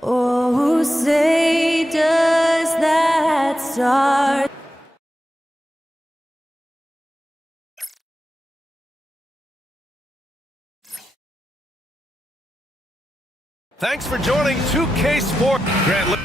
Oh, say does that star Thanks for joining 2K Sport. Grant.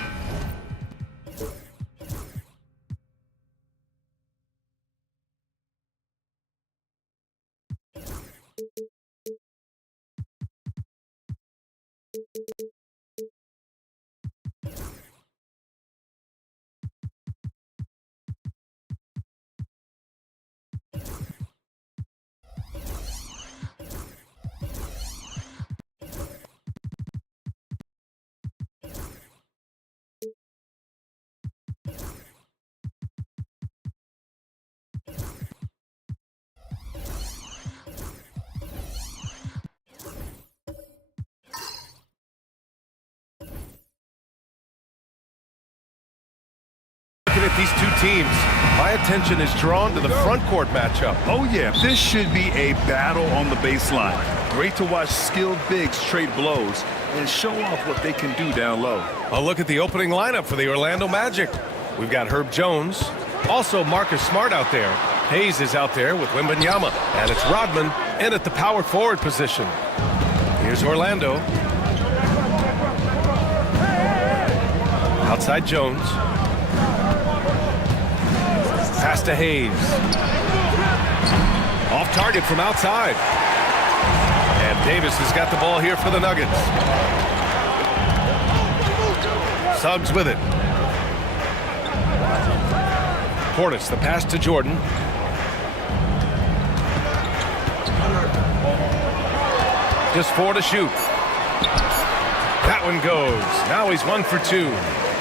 Looking at these two teams, my attention is drawn to the front court matchup. Oh yeah, this should be a battle on the baseline. Great to watch skilled bigs trade blows and show off what they can do down low. A look at the opening lineup for the Orlando Magic. We've got Herb Jones, also Marcus Smart out there. Hayes is out there with Wembanyama, and it's Rodman in at the power forward position. Here's Orlando. Outside Jones. Pass to Hayes. Off target from outside. And Davis has got the ball here for the Nuggets. Suggs with it. Portis, the pass to Jordan. Just 4 to shoot. That one goes. Now he's 1 for 2.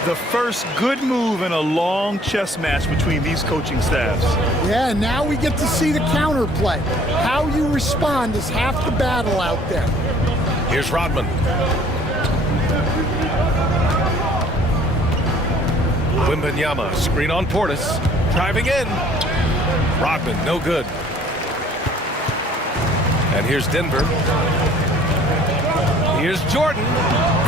The first good move in a long chess match between these coaching staffs. Yeah, now we get to see the counterplay. How you respond is half the battle out there. Here's Rodman. Wembanyama, screen on Portis. Driving in. Rodman, no good. And here's Denver. Here's Jordan.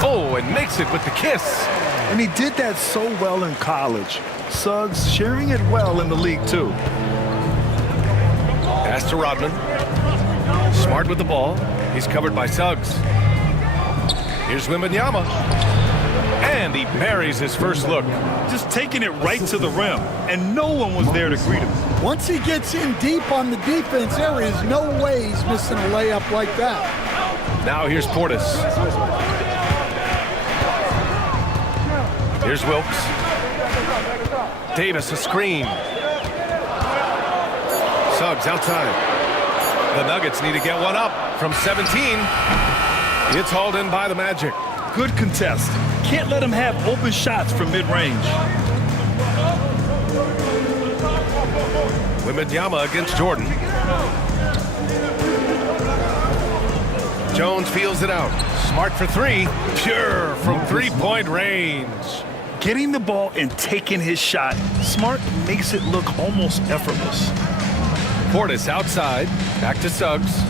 Oh, and makes it with the kiss. And he did that so well in college. Suggs sharing it well in the league, too. Pass to Rodman. Smart with the ball. He's covered by Suggs. Here's Wembanyama. And he buries his first look. Just taking it right to the rim, and no one was there to greet him. Once he gets in deep on the defense, there is no way he's missing a layup like that. Now here's Portis. Here's Wilkes. Davis, a screen. Suggs outside. The Nuggets need to get one up from 17. It's hauled in by the Magic. Good contest. Can't let him have open shots from mid-range. Wembanyama against Jordan. Jones feels it out. Smart for three. Pure from three-point range. Getting the ball and taking his shot, Smart makes it look almost effortless. Portis outside. Back to Suggs.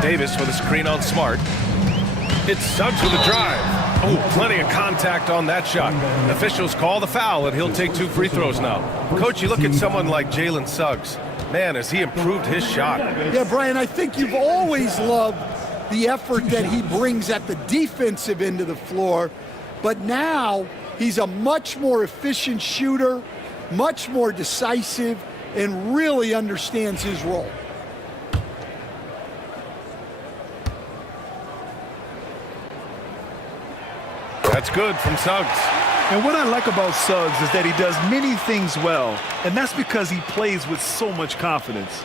Davis with a screen on Smart. It's Suggs with a drive. Oh, plenty of contact on that shot. Officials call the foul, and he'll take 2 free throws now. Coach, you look at someone like Jalen Suggs. Man, has he improved his shot. Yeah, Brian, I think you've always loved the effort that he brings at the defensive end of the floor, but now he's a much more efficient shooter, much more decisive, and really understands his role. That's good from Suggs. And what I like about Suggs is that he does many things well, and that's because he plays with so much confidence.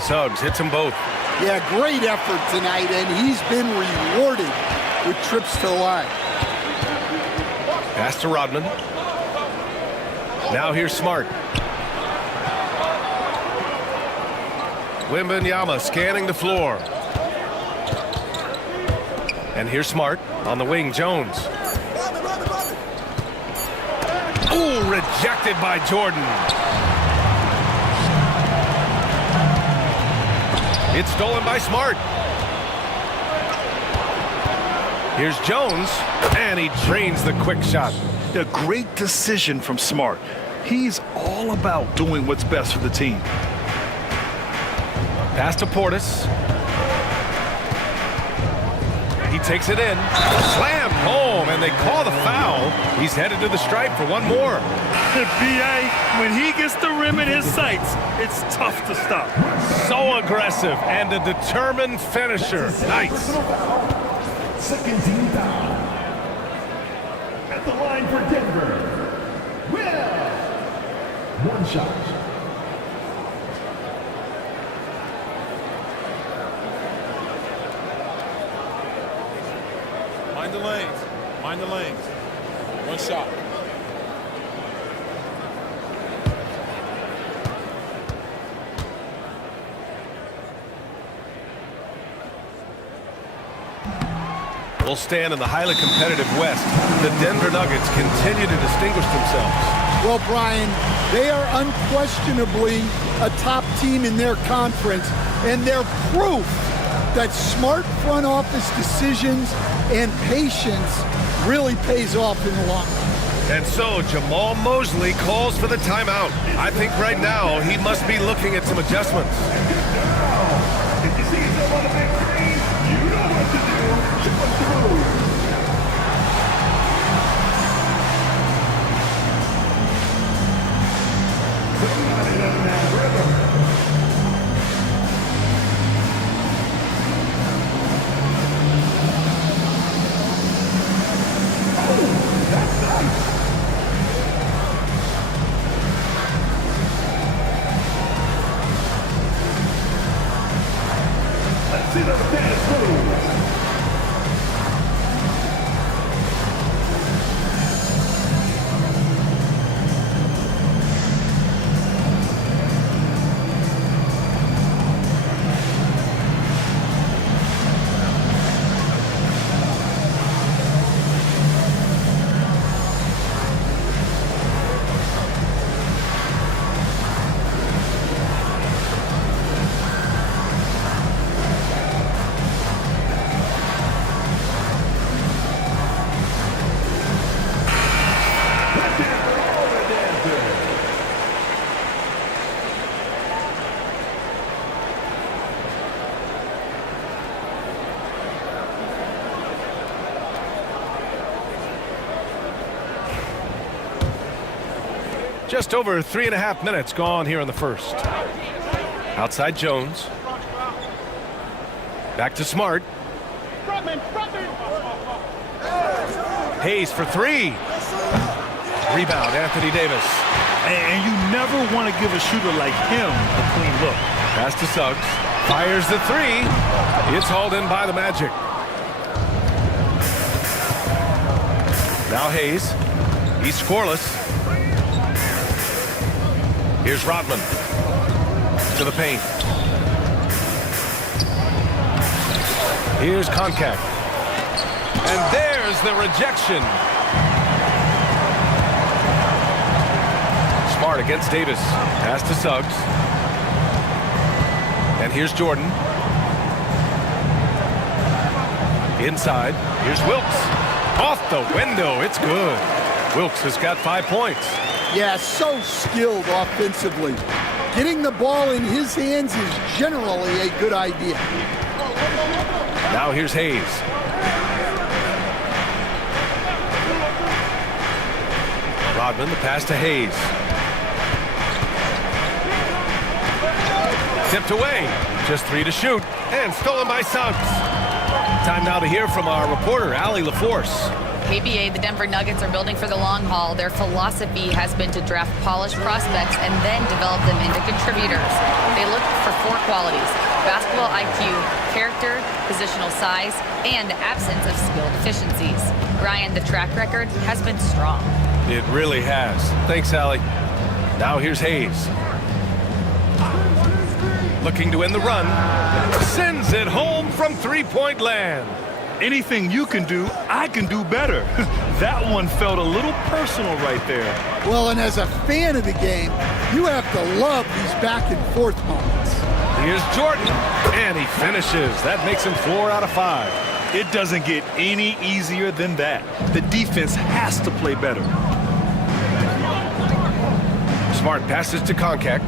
Suggs hits them both. Yeah, great effort tonight, and he's been rewarded with trips to the line. Pass to Rodman. Now here's Smart. Wembanyama scanning the floor. And here's Smart on the wing, Jones. Ooh, rejected by Jordan. It's stolen by Smart. Here's Jones, and he drains the quick shot. A great decision from Smart. He's all about doing what's best for the team. Pass to Portis. He takes it in. Slam home, and they call the foul. He's headed to the stripe for one more. B.A., when he gets the rim in his sights, it's tough to stop. So aggressive and a determined finisher. Nice. Second team foul. At the line for Denver, Will. One shot. Mind the lanes. Mind the lanes. One shot. Will stand in the highly competitive West. The Denver Nuggets continue to distinguish themselves. Well, Brian, they are unquestionably a top team in their conference, and they're proof that smart front office decisions and patience really pays off in the long run. And so Jamal Mosley calls for the timeout. I think right now he must be looking at some adjustments. If you see yourself on the big screen, you know what to do. Jump through. Somebody doesn't have rhythm. Oh, that's nice. Let's see Just over 3.5 minutes gone here in the first. Outside Jones. Back to Smart. Hayes for three. Rebound, Anthony Davis. And you never want to give a shooter like him a clean look. Pass to Suggs. Fires the three. It's hauled in by the Magic. Now Hayes. He's scoreless. Here's Rodman. To the paint. Here's Koncak. And there's the rejection. Smart against Davis. Pass to Suggs. And here's Jordan. Inside. Here's Wilkes. Off the window. It's good. Wilkes has got 5 points. Yeah, so skilled offensively. Getting the ball in his hands is generally a good idea. Now here's Hayes. Rodman, the pass to Hayes. Tipped away. Just 3 to shoot. And stolen by Suggs. Time now to hear from our reporter, Allie LaForce. KBA, the Denver Nuggets are building for the long haul. Their philosophy has been to draft polished prospects and then develop them into contributors. They look for 4 qualities: basketball IQ, character, positional size, and absence of skill deficiencies. Brian, the track record has been strong. It really has. Thanks, Allie. Now here's Hayes. Looking to end the run. Sends it home from three-point land. Anything you can do, I can do better. That one felt a little personal right there. Well, and as a fan of the game, you have to love these back and forth moments. Here's Jordan, and he finishes. That makes him 4 out of 5. It doesn't get any easier than that. The defense has to play better. Smart passes to Koncak.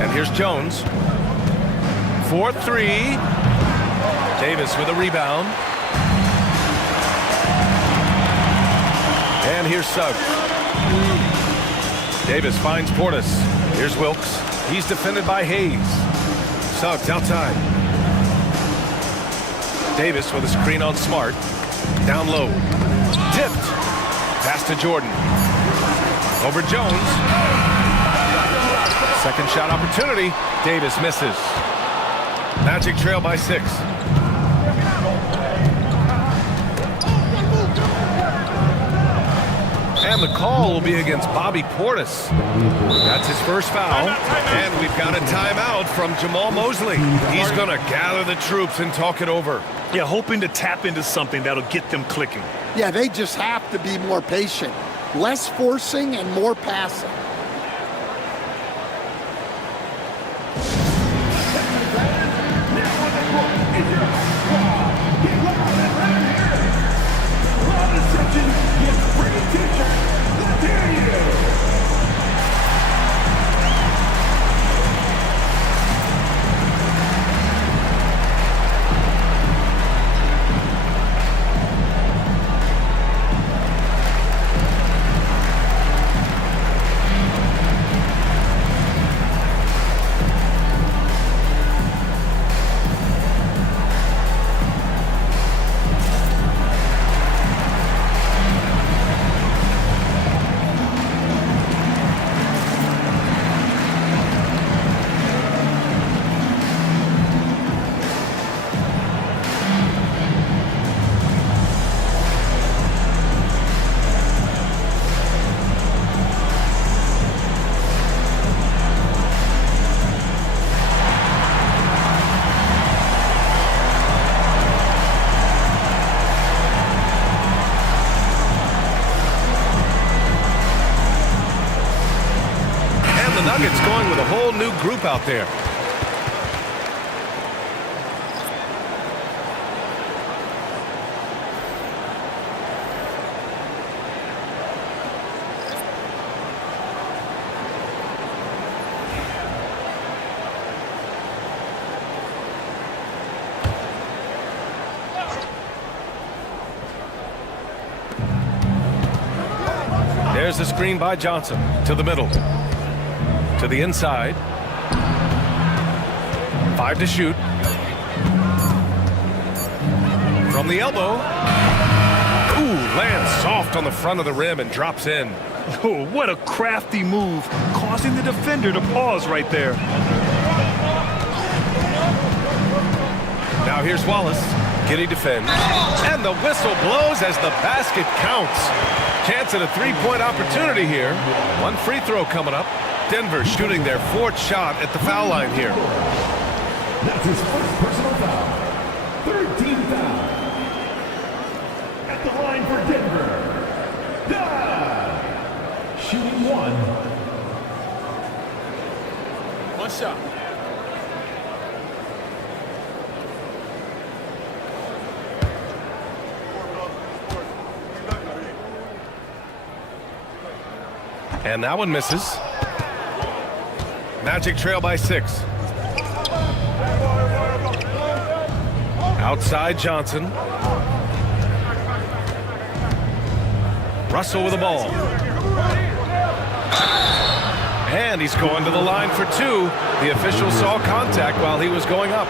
And here's Jones. 4-3. Davis with a rebound. And here's Suggs. Davis finds Portis. Here's Wilkes. He's defended by Hayes. Suggs outside. Davis with a screen on Smart. Down low. Tipped. Pass to Jordan. Over Jones. Second shot opportunity. Davis misses. Magic trail by 6. And the call will be against Bobby Portis. That's his first foul. And we've got a timeout from Jamal Mosley. He's going to gather the troops and talk it over. Yeah, hoping to tap into something that'll get them clicking. Yeah, they just have to be more patient. Less forcing and more passing. Nuggets going with a whole new group out there. There's a screen by Johnson to the middle. To the inside. 5 to shoot. From the elbow. Ooh, lands soft on the front of the rim and drops in. Oh, what a crafty move, causing the defender to pause right there. Now here's Wallace. Giddey defends. And the whistle blows as the basket counts. Chance at a three-point opportunity here. One free throw coming up. Denver shooting their 4th shot at the foul line here. That's his first personal foul. 13th foul. At the line for Denver. Shooting 1. One shot. And that one misses. Magic trail by 6. Outside Johnson. Russell with the ball. And he's going to the line for 2. The official saw contact while he was going up.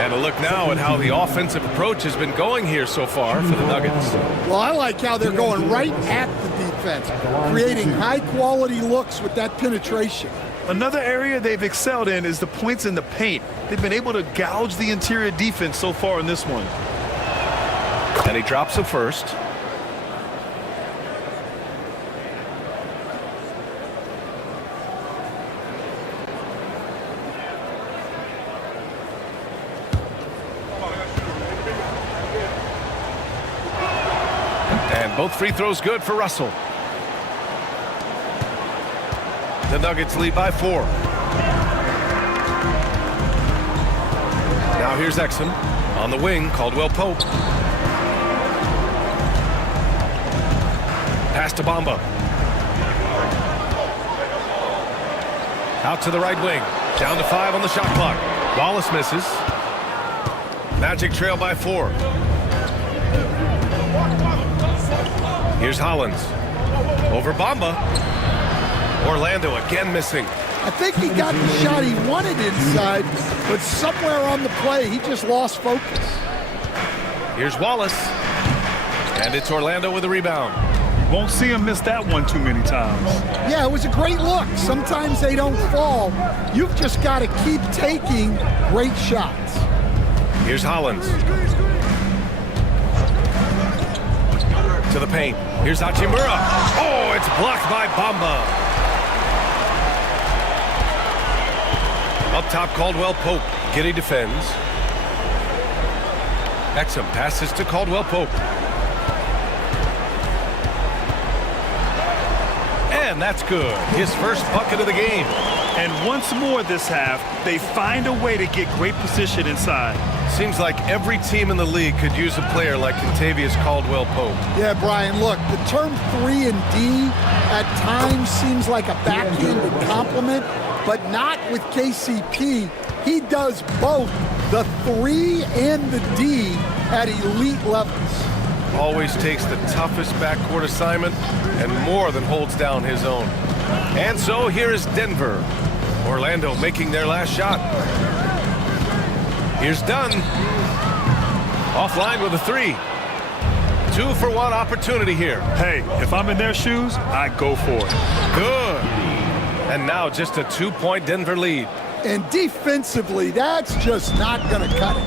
And a look now at how the offensive approach has been going here so far for the Nuggets. Well, I like how they're going right at the defense, creating high-quality looks with that penetration. Another area they've excelled in is the points in the paint. They've been able to gouge the interior defense so far in this one. And he drops it first. And both free throws good for Russell. The Nuggets lead by 4. Now here's Exum on the wing. Caldwell Pope. Pass to Bamba. Out to the right wing. Down to 5 on the shot clock. Wallace misses. Magic trail by 4. Here's Hollins. Over Bamba. Orlando again missing. I think he got the shot he wanted inside, but somewhere on the play, he just lost focus. Here's Wallace. And it's Orlando with a rebound. Won't see him miss that one too many times. Yeah, it was a great look. Sometimes they don't fall. You've just got to keep taking great shots. Here's Hollins. To the paint. Here's Hachimura. Oh, it's blocked by Bamba. Up top, Caldwell Pope. Giddey defends. Exum passes to Caldwell Pope. And that's good. His first bucket of the game. And once more this half, they find a way to get great position inside. Seems like every team in the league could use a player like Kentavious Caldwell Pope. Yeah, Brian, look, the term 3 and D at times seems like a backhanded compliment, but not with KCP. He does both the 3 and the D at elite levels. Always takes the toughest backcourt assignment and more than holds down his own. And so here is Denver. Orlando making their last shot. Here's Dunn. Offline with a 3. 2-for-1 opportunity here. Hey, if I'm in their shoes, I go for it. Good. And now just a 2-point Denver lead. And defensively, that's just not going to cut it.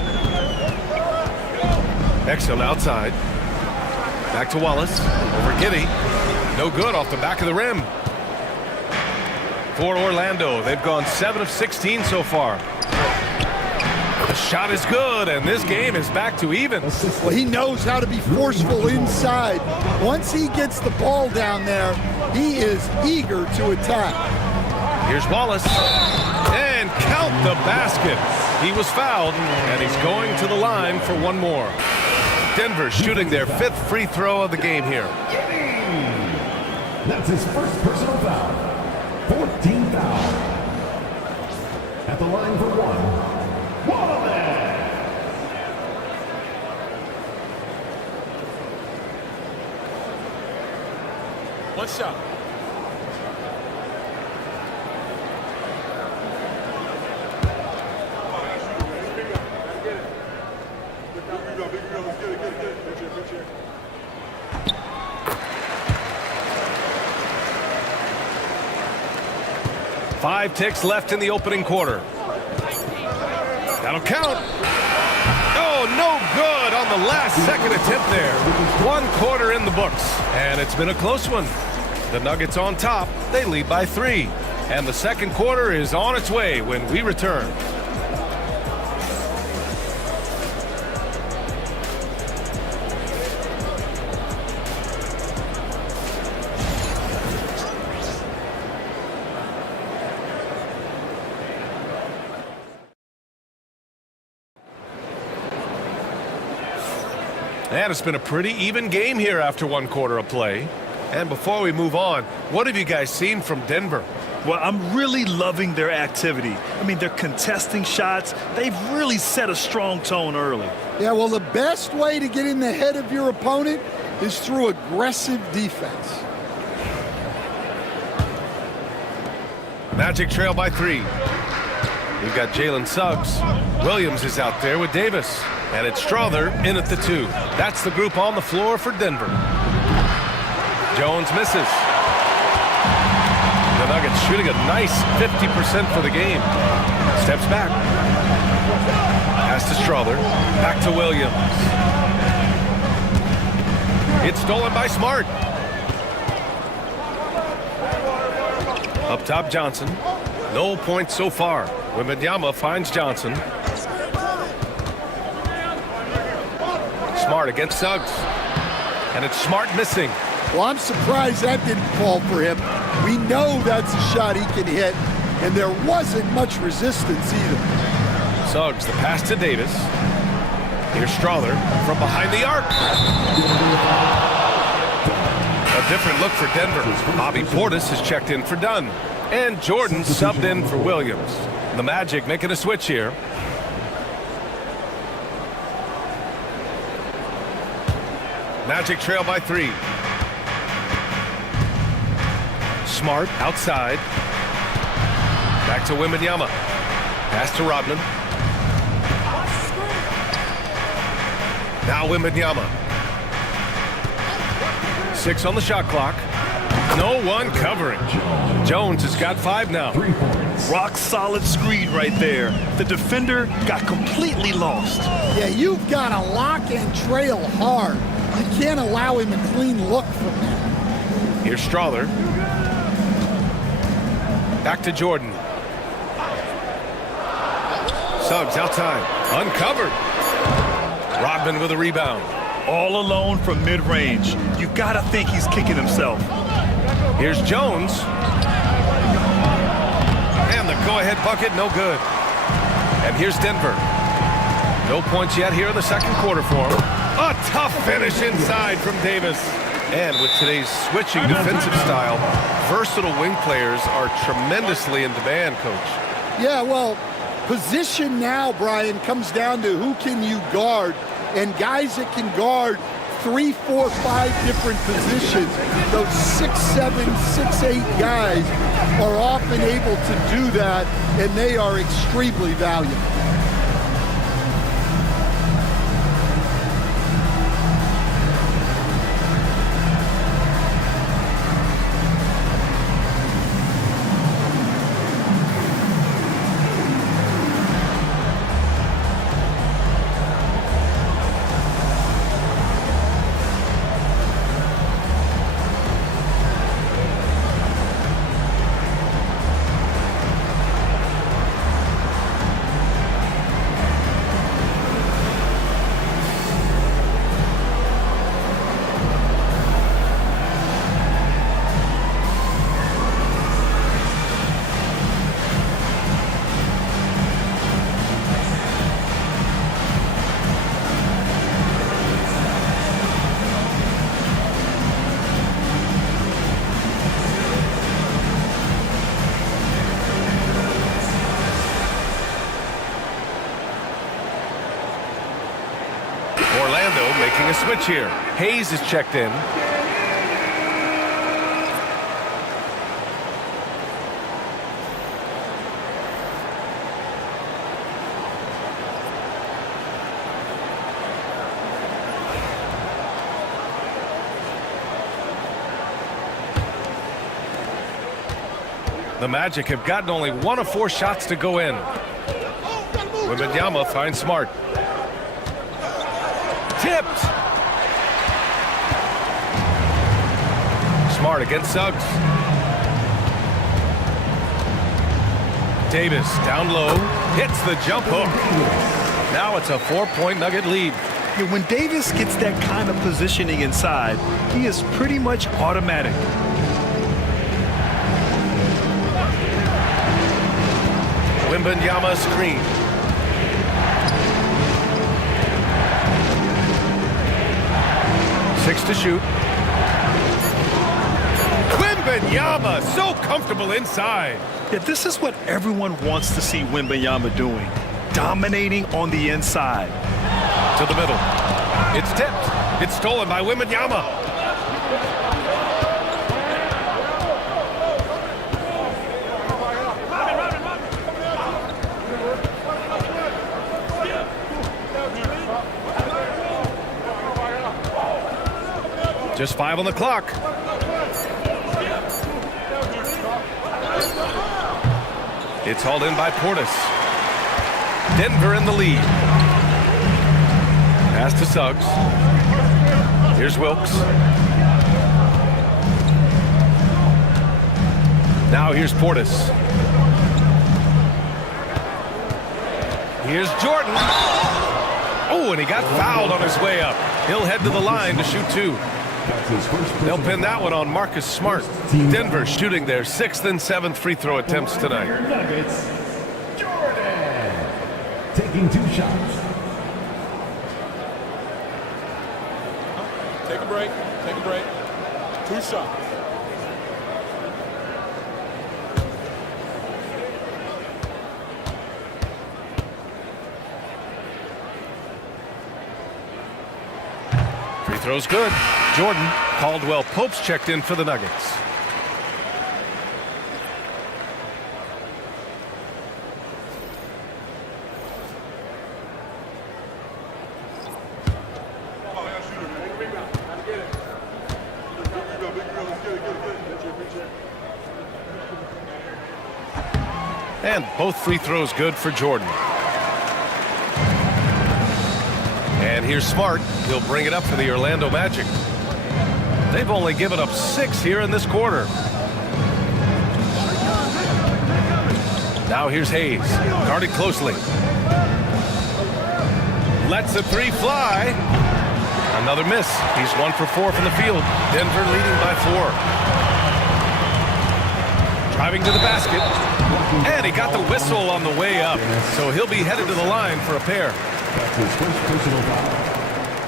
Exum outside. Back to Wallace. Over Giddey. No good off the back of the rim. For Orlando, they've gone 7 of 16 so far. The shot is good, and this game is back to even. Well, he knows how to be forceful inside. Once he gets the ball down there, he is eager to attack. Here's Wallace. And count the basket. He was fouled, and he's going to the line for one more. Denver shooting their 5th free throw of the game here. That's his first personal foul. 14th foul. At the line for 1. Wallace. One shot. Five ticks left in the opening quarter. That'll count. Oh, no good on the last second attempt there. 1 quarter in the books, and it's been a close one. The Nuggets on top. They lead by 3. And the second quarter is on its way when we return. And it's been a pretty even game here after 1 quarter of play. And before we move on, what have you guys seen from Denver? Well, I'm really loving their activity. I mean, they're contesting shots. They've really set a strong tone early. Yeah, well, the best way to get in the head of your opponent is through aggressive defense. Magic trail by 3. We've got Jalen Suggs. Williams is out there with Davis. And it's Strother in at the 2. That's the group on the floor for Denver. Jones misses. The Nuggets shooting a nice 50% for the game. Steps back. Pass to Strother. Back to Williams. It's stolen by Smart. Up top, Johnson. No points so far. Wembanyama finds Johnson. Smart against Suggs. And it's Smart missing. Well, I'm surprised that didn't fall for him. We know that's a shot he can hit, and there wasn't much resistance either. Suggs, the pass to Davis. Here's Strother from behind the arc. A different look for Denver. Bobby Portis has checked in for Dunn. And Jordan subbed in for Williams. The Magic making a switch here. Magic trail by 3. Smart outside. Back to Wembanyama. Pass to Rodman. Now Wembanyama. 6 on the shot clock. No one covering. Jones has got 5 now. Rock solid screen right there. The defender got completely lost. Yeah, you've got to lock and trail hard. You can't allow him a clean look from that. Here's Strother. Back to Jordan. Suggs outside. Uncovered. Rodman with a rebound. All alone from mid-range. You've got to think he's kicking himself. Here's Jones. And the go-ahead bucket, no good. And here's Denver. No points yet here in the second quarter for him. A tough finish inside from Davis. And with today's switching defensive style, versatile wing players are tremendously in demand, Coach. Yeah, well, position now, Brian, comes down to who can you guard. And guys that can guard 3, 4, 5 different positions, those 6'7", 6'8" guys are often able to do that, and they are extremely valuable. Orlando making a switch here. Hayes is checked in. The Magic have gotten only 1 of 4 shots to go in. Wembanyama finds Smart. Tipped. Smart against Suggs. Davis down low, hits the jump hook. Now it's a 4-point Nugget lead. Yeah, when Davis gets that kind of positioning inside, he is pretty much automatic. Wembanyama screen. Six to shoot. Wembanyama so comfortable inside. Yeah, this is what everyone wants to see Wembanyama doing. Dominating on the inside. To the middle. It's tipped. It's stolen by Wembanyama. Just 5 on the clock. It's hauled in by Portis. Denver in the lead. Pass to Suggs. Here's Wilkes. Now here's Portis. Here's Jordan. Oh, and he got fouled on his way up. He'll head to the line to shoot 2. They'll pin that one on Marcus Smart. Denver shooting their 6th and 7th free throw attempts tonight. Nuggets, Jordan. Taking 2 shots. Take a break. Take a break. 2 shots. Free throw's good. Jordan. Caldwell Pope's checked in for the Nuggets. And both free throws good for Jordan. And here's Smart. He'll bring it up for the Orlando Magic. They've only given up 6 here in this quarter. Now here's Hayes. Guarded closely. Lets the 3 fly. Another miss. He's 1 for 4 from the field. Denver leading by 4. Driving to the basket. And he got the whistle on the way up. So he'll be headed to the line for a pair. That's his first personal foul.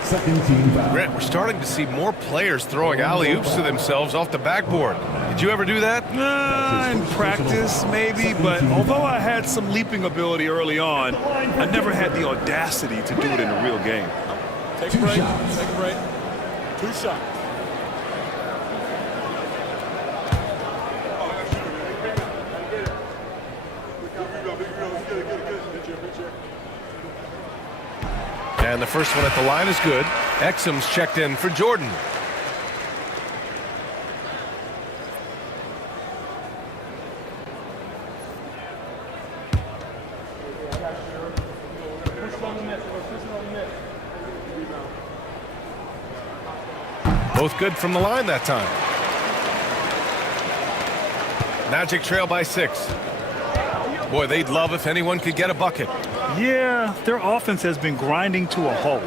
Second team foul. Brett, we're starting to see more players throwing alley-oops to themselves off the backboard. Did you ever do that? In practice, maybe, but although I had some leaping ability early on, I never had the audacity to do it in a real game. Take a break. Take a break. 2 shots. And the first one at the line is good. Exum's checked in for Jordan. Both good from the line that time. Magic trail by 6. Boy, they'd love if anyone could get a bucket. Yeah, their offense has been grinding to a halt.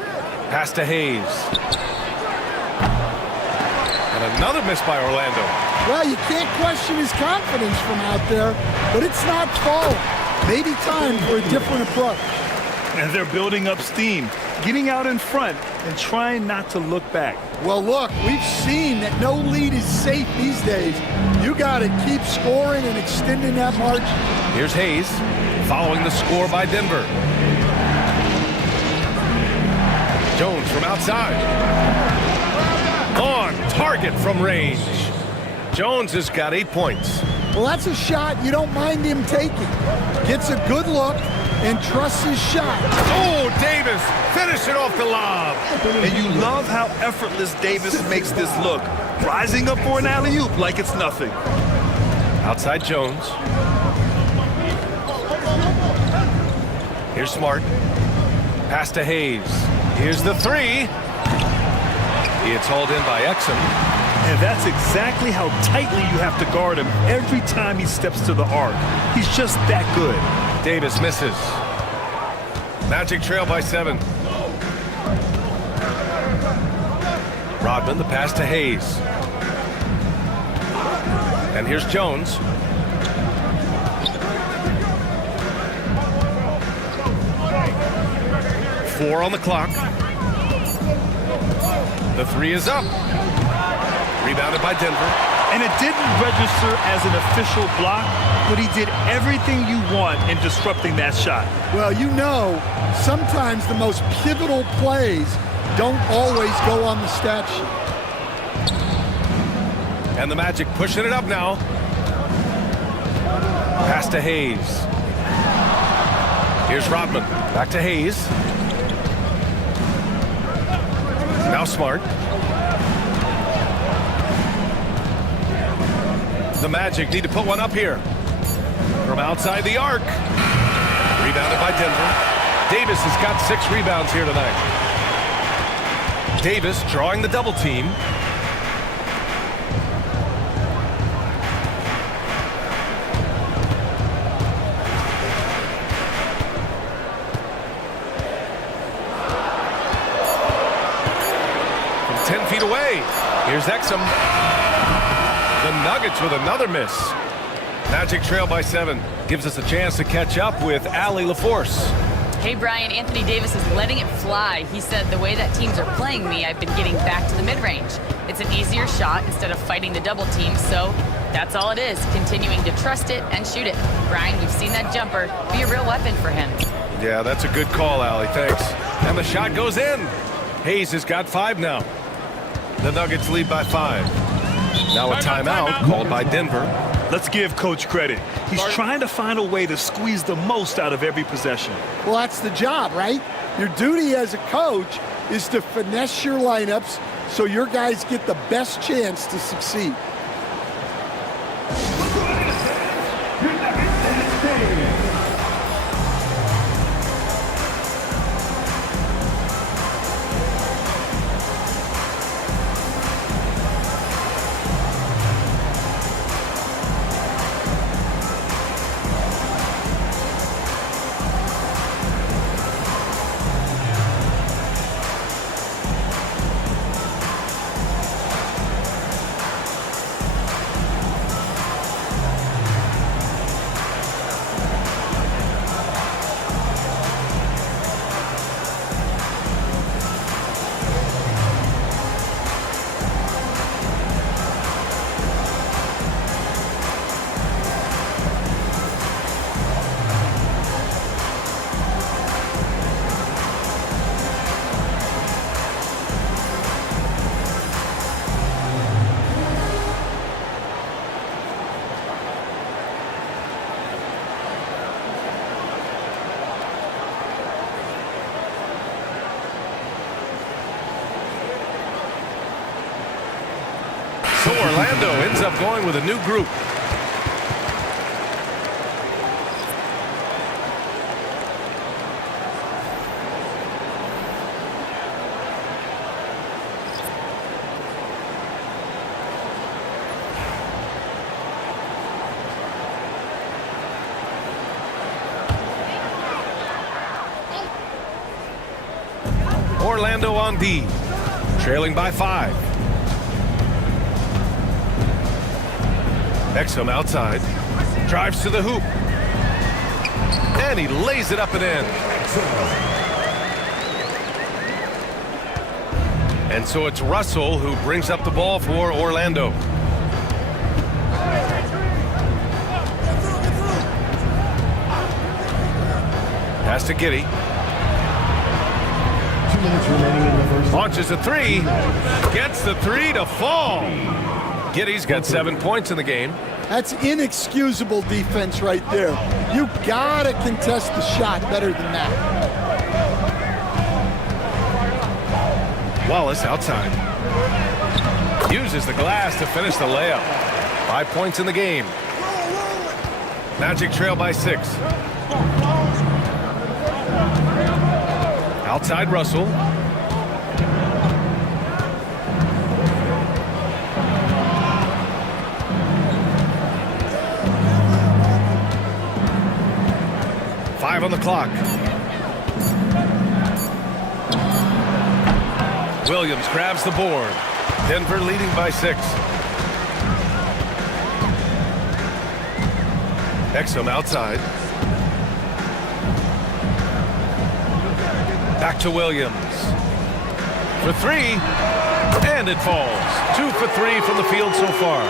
Pass to Hayes. And another miss by Orlando. Well, you can't question his confidence from out there, but it's not falling. Maybe time for a different approach. And they're building up steam, getting out in front and trying not to look back. Well, look, we've seen that no lead is safe these days. You got to keep scoring and extending that margin. Here's Hayes, following the score by Denver. Jones from outside. On target from range. Jones has got 8 points. Well, that's a shot you don't mind him taking. Gets a good look and trusts his shot. Oh, Davis, finish it off the lob. And you love how effortless Davis makes this look, rising up for an alley-oop like it's nothing. Outside Jones. Here's Smart. Pass to Hayes. Here's the three. It's hauled in by Exum. And that's exactly how tightly you have to guard him every time he steps to the arc. He's just that good. Davis misses. Magic trail by 7. Rodman, the pass to Hayes. And here's Jones. Four on the clock. The three is up. Rebounded by Denver. And it didn't register as an official block, but he did everything you want in disrupting that shot. Well, you know, sometimes the most pivotal plays don't always go on the stat sheet. And the Magic pushing it up now. Pass to Hayes. Here's Rodman. Back to Hayes. Now Smart. The Magic need to put one up here. From outside the arc. Rebounded by Denver. Davis has got 6 rebounds here tonight. Davis drawing the double team. From 10 feet away. Here's Exum. The Nuggets with another miss. Magic trail by 7. Gives us a chance to catch up with Allie LaForce. Hey, Brian, Anthony Davis is letting it fly. He said, the way that teams are playing me, I've been getting back to the mid-range. It's an easier shot instead of fighting the double team, so that's all it is, continuing to trust it and shoot it. Brian, we've seen that jumper be a real weapon for him. Yeah, that's a good call, Allie. Thanks. And the shot goes in. Hayes has got 5 now. The Nuggets lead by 5. Now a timeout called by Denver. Let's give Coach credit. He's trying to find a way to squeeze the most out of every possession. Well, that's the job, right? Your duty as a coach is to finesse your lineups so your guys get the best chance to succeed. So Orlando ends up going with a new group. Orlando on D, trailing by 5. Exum outside, drives to the hoop, and he lays it up and in. And so it's Russell who brings up the ball for Orlando. Pass to Giddey. 2 minutes remaining in the first. Launches a 3, gets the 3 to fall. Giddey's got 7 points in the game. That's inexcusable defense right there. You gotta contest the shot better than that. Wallace outside. Uses the glass to finish the layup. 5 points in the game. Magic trail by 6. Outside Russell. Five on the clock. Williams grabs the board. Denver leading by 6. Exum outside. Back to Williams. For 3. And it falls. 2 for 3 from the field so far.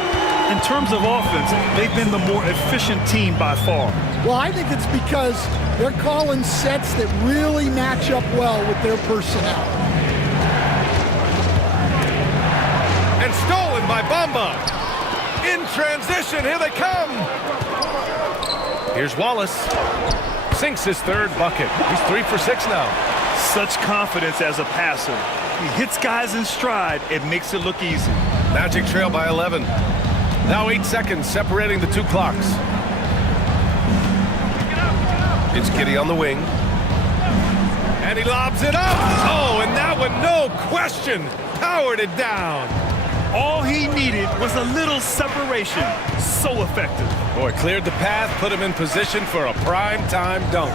In terms of offense, they've been the more efficient team by far. Well, I think it's because they're calling sets that really match up well with their personnel. And stolen by Bamba. In transition, here they come. Here's Wallace. Sinks his 3rd bucket. He's 3 for 6 now. Such confidence as a passer. He hits guys in stride. It makes it look easy. Magic trail by 11. Now 8 seconds separating the 2 clocks. It's Giddey on the wing. And he lobs it up. Oh, and that one, no question, powered it down. All he needed was a little separation. So effective. Boy, cleared the path, put him in position for a prime-time dunk.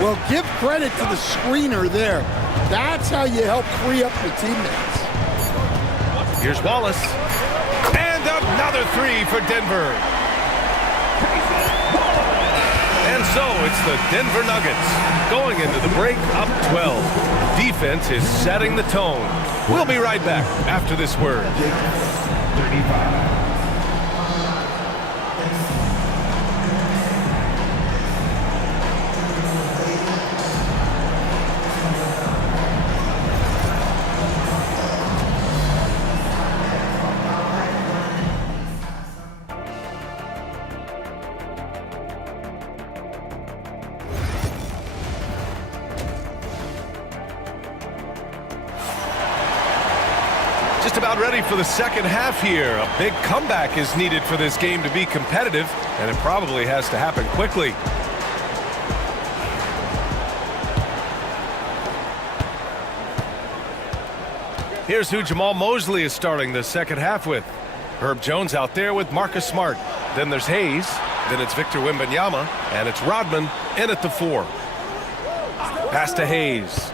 Well, give credit to the screener there. That's how you help free up your teammates. Here's Wallace. And another 3 for Denver. And so it's the Denver Nuggets going into the break up 12. Defense is setting the tone. We'll be right back after this word. 35. Just about ready for the second half here. A big comeback is needed for this game to be competitive, and it probably has to happen quickly. Here's who Jamal Mosley is starting the second half with. Herb Jones out there with Marcus Smart. Then there's Hayes. Then it's Victor Wembanyama. And it's Rodman in at the 4. Pass to Hayes.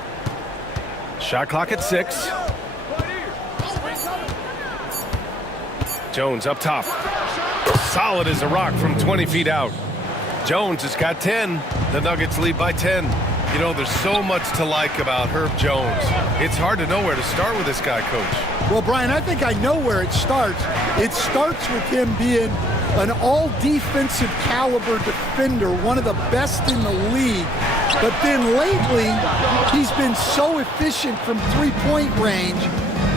Shot clock at 6. Jones up top. Solid as a rock from 20 feet out. Jones has got 10. The Nuggets lead by 10. You know, there's so much to like about Herb Jones. It's hard to know where to start with this guy, Coach. Well, Brian, I think I know where it starts. It starts with him being an all-defensive caliber defender, one of the best in the league. But then lately, he's been so efficient from three-point range,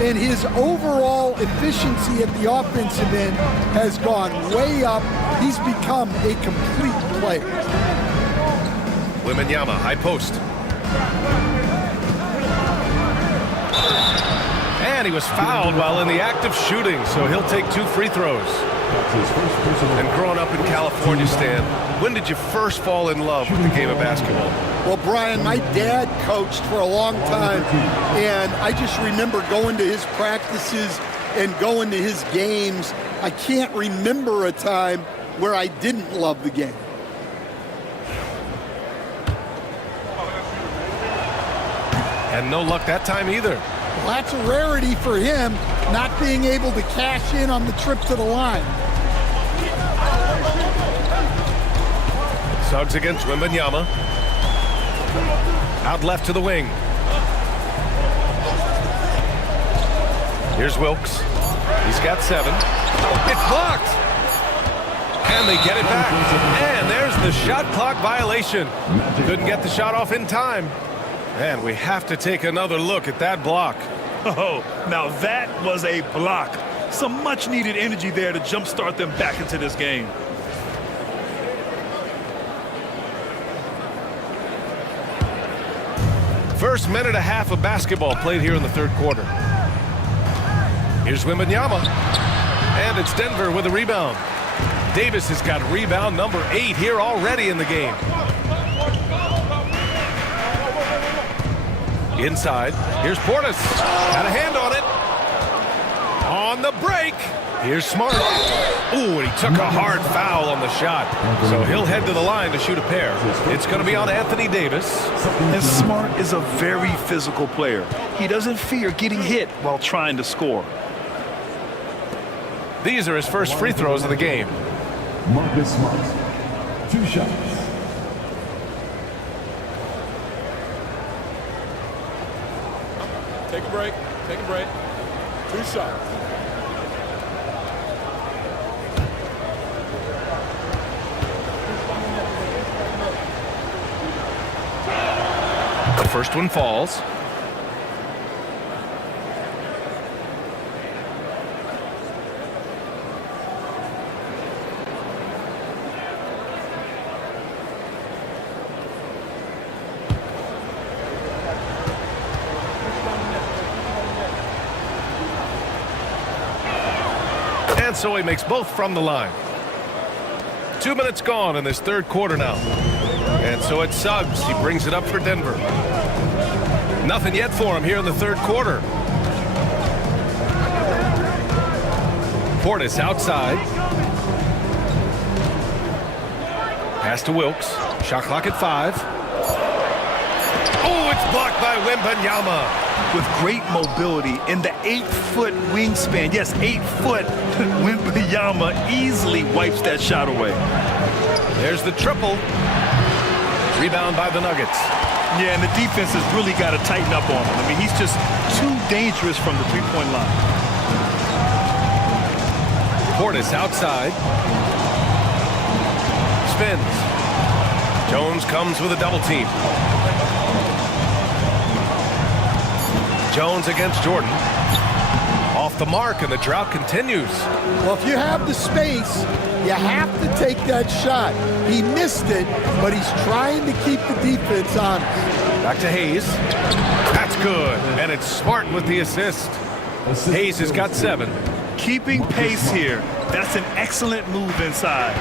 and his overall efficiency at the offensive end has gone way up. He's become a complete player. Wembanyama, high post. And he was fouled while in the act of shooting, so he'll take 2 free throws. And growing up in California, Stan, when did you first fall in love with the game of basketball? Well, Brian, my dad coached for a long time, and I just remember going to his practices and going to his games. I can't remember a time where I didn't love the game. And no luck that time either. Well, that's a rarity for him, not being able to cash in on the trip to the line. Suggs against Wembanyama. Out left to the wing. Here's Wilkes. He's got 7. It's blocked. And they get it back. And there's the shot clock violation. Couldn't get the shot off in time. And we have to take another look at that block. Oh, now that was a block. Some much-needed energy there to jumpstart them back into this game. First minute and a half of basketball played here in the third quarter. Here's Wembanyama. And it's Denver with a rebound. Davis has got rebound number 8 here already in the game. Inside, here's Portis. Got a hand on it. On the break, here's Smart. Ooh, and he took a hard foul on the shot. So he'll head to the line to shoot a pair. It's going to be on Anthony Davis. And Smart is a very physical player. He doesn't fear getting hit while trying to score. These are his first free throws of the game. Marcus Smart. 2 shots. Take a break. Take a break. 2 shots. The first one falls. And so he makes both from the line. 2 minutes gone in this third quarter now. And so it's Suggs. He brings it up for Denver. Nothing yet for him here in the third quarter. Portis outside. Pass to Wilkes. Shot clock at 5. Oh, it's blocked by Wembanyama. With great mobility in the 8-foot wingspan. Yes, 8-foot. Wembanyama easily wipes that shot away. There's the triple. Rebound by the Nuggets. Yeah, and the defense has really got to tighten up on him. I mean, he's just too dangerous from the three-point line. Portis outside. Spins. Jones comes with a double team. Jones against Jordan. Off the mark, and the drought continues. Well, if you have the space, you have to take that shot. He missed it, but he's trying to keep the defense honest. Back to Hayes. That's good, and it's Smart with the assist. Hayes has got 7. Keeping pace here. That's an excellent move inside.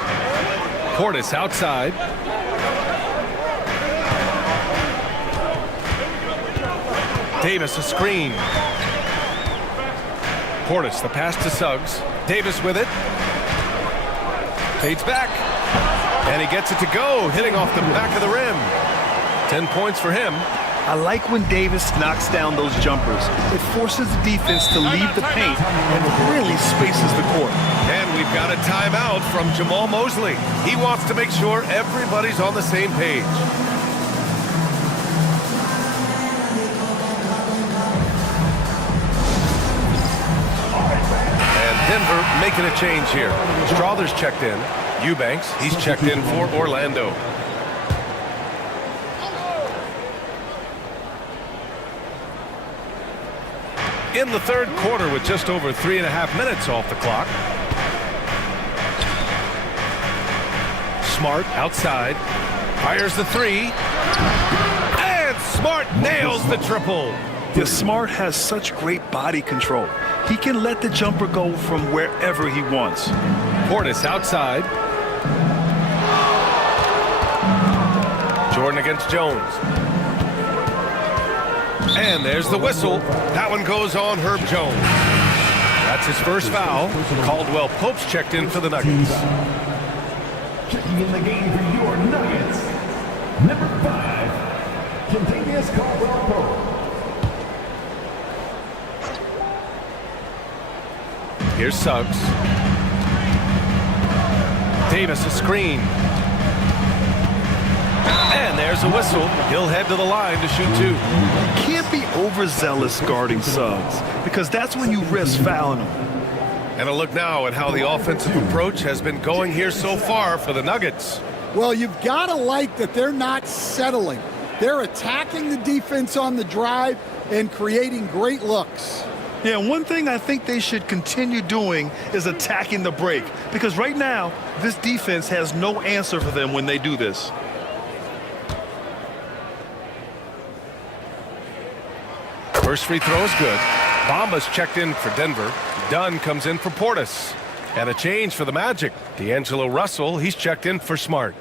Portis outside. Davis a screen. Portis, the pass to Suggs. Davis with it. Fades back. And he gets it to go, hitting off the back of the rim. 10 points for him. I like when Davis knocks down those jumpers. It forces the defense to leave the paint and really spaces the court. And we've got a timeout from Jamal Mosley. He wants to make sure everybody's on the same page. Denver making a change here. Strawther's checked in. Eubanks, he's checked in for Orlando. In the third quarter with just over 3.5 minutes off the clock. Smart outside. Fires the 3. And Smart nails the triple. Yeah, Smart has such great body control. He can let the jumper go from wherever he wants. Portis outside. Jordan against Jones. And there's the whistle. That one goes on Herb Jones. That's his first foul. Caldwell Pope's checked in for the Nuggets. Checking in the game for your Nuggets, number 5, Kentavious Caldwell-Pope. Here's Suggs. Davis a screen. And there's a whistle. He'll head to the line to shoot 2. Can't be overzealous guarding Suggs because that's when you risk fouling him. And a look now at how the offensive approach has been going here so far for the Nuggets. Well, you've got to like that they're not settling. They're attacking the defense on the drive and creating great looks. Yeah, one thing I think they should continue doing is attacking the break because right now, this defense has no answer for them when they do this. First free throw is good. Bamba's checked in for Denver. Dunn comes in for Portis. And a change for the Magic. D'Angelo Russell, he's checked in for Smart.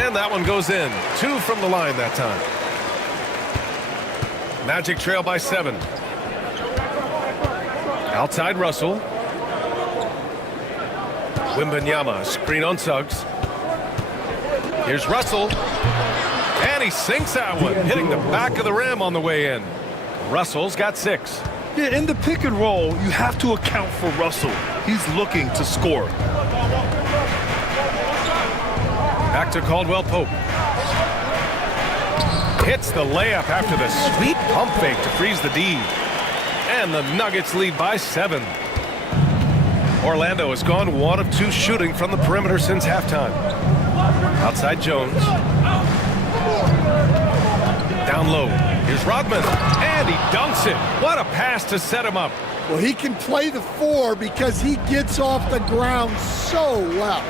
And that one goes in. 2 from the line that time. Magic trail by 7. Outside Russell. Wembanyama, screen on Suggs. Here's Russell. And he sinks that one, hitting the back of the rim on the way in. Russell's got 6. Yeah, in the pick and roll, you have to account for Russell. He's looking to score. Back to Caldwell Pope. Hits the layup after the sweet pump fake to freeze the D. And the Nuggets lead by 7. Orlando has gone 1 of 2 shooting from the perimeter since halftime. Outside Jones. Down low. Here's Rodman. And he dunks it. What a pass to set him up. Well, he can play the 4 because he gets off the ground so well.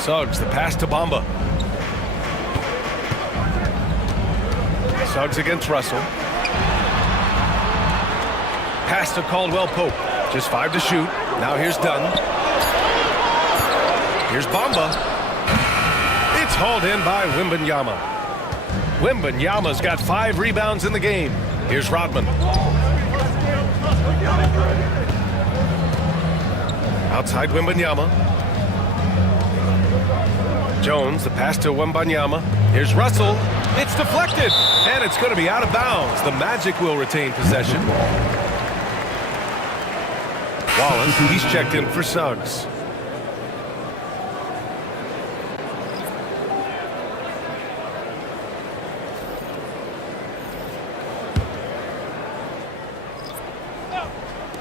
Suggs, the pass to Bamba. Suggs against Russell. Pass to Caldwell Pope. Just 5 to shoot. Now here's Dunn. Here's Bamba. It's hauled in by Wembanyama. Wembanyama's got 5 rebounds in the game. Here's Rodman. Outside Wembanyama. Jones, the pass to Wembanyama. Here's Russell. It's deflected, and it's going to be out of bounds. The Magic will retain possession. Wallace, he's checked in for Suggs.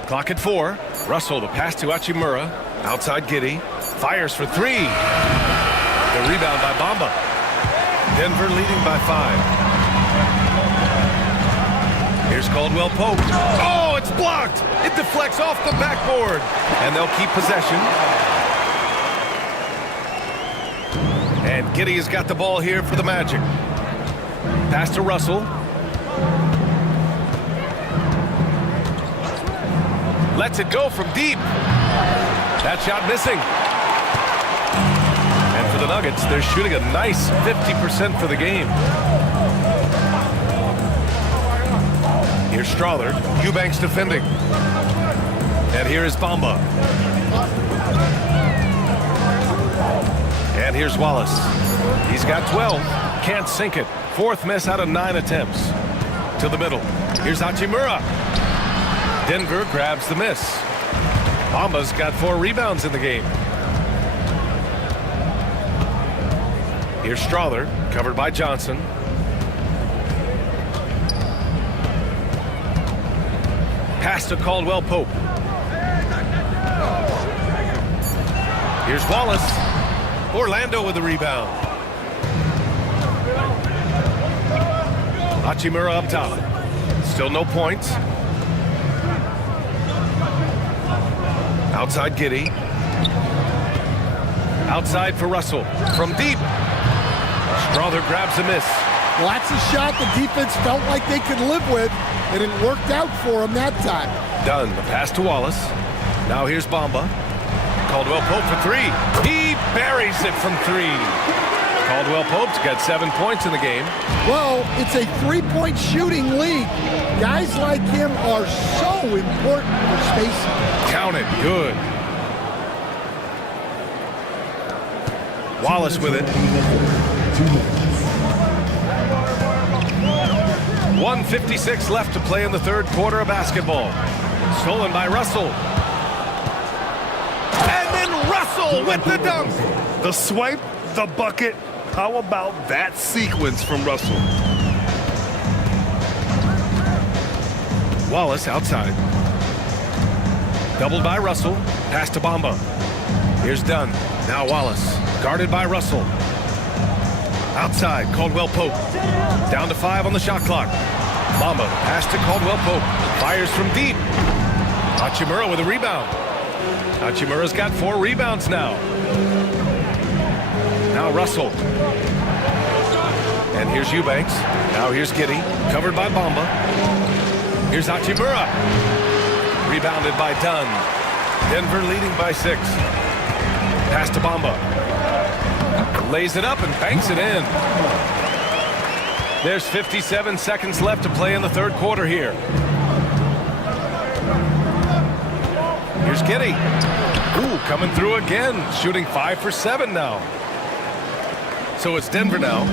Clock at 4. Russell, the pass to Hachimura. Outside Giddey. Fires for 3. The rebound by Bamba. Denver leading by 5. Here's Caldwell Pope. Oh, it's blocked. It deflects off the backboard. And they'll keep possession. And Giddey has got the ball here for the Magic. Pass to Russell. Lets it go from deep. That shot missing. And for the Nuggets, they're shooting a nice 50% for the game. Here's Strawther. Eubanks defending. And here is Bamba. And here's Wallace. He's got 12. Can't sink it. 4th miss out of 9 attempts. To the middle. Here's Hachimura. Denver grabs the miss. Bamba's got 4 rebounds in the game. Here's Strawther, covered by Johnson. Pass to Caldwell Pope. Here's Wallace. Orlando with the rebound. Hachimura up top. Still no points. Outside Giddey. Outside for Russell. From deep. Strawther grabs a miss. Well, that's a shot the defense felt like they could live with, and it worked out for them that time. Dunn, the pass to Wallace. Now here's Bamba. Caldwell Pope for 3. He buries it from 3. Caldwell Pope's got 7 points in the game. Well, it's a 3-point shooting league. Guys like him are so important for spacing. Count it. Good. Wallace with it. 1:56 left to play in the 3rd quarter of basketball. Stolen by Russell. And then Russell with the dunk. The swipe, the bucket. How about that sequence from Russell? Wallace outside. Doubled by Russell. Pass to Bamba. Here's Dunn. Now Wallace. Guarded by Russell. Outside, Caldwell Pope. Down to 5 on the shot clock. Bamba, pass to Caldwell Pope. Fires from deep. Hachimura with a rebound. Hachimura's got 4 rebounds now. Now Russell. And here's Eubanks. Now here's Giddey. Covered by Bamba. Here's Hachimura. Rebounded by Dunn. Denver leading by 6. Pass to Bamba. Lays it up and banks it in. There's 57 seconds left to play in the third quarter here. Here's Giddey. Ooh, coming through again. Shooting 5 for 7 now. So it's Denver now.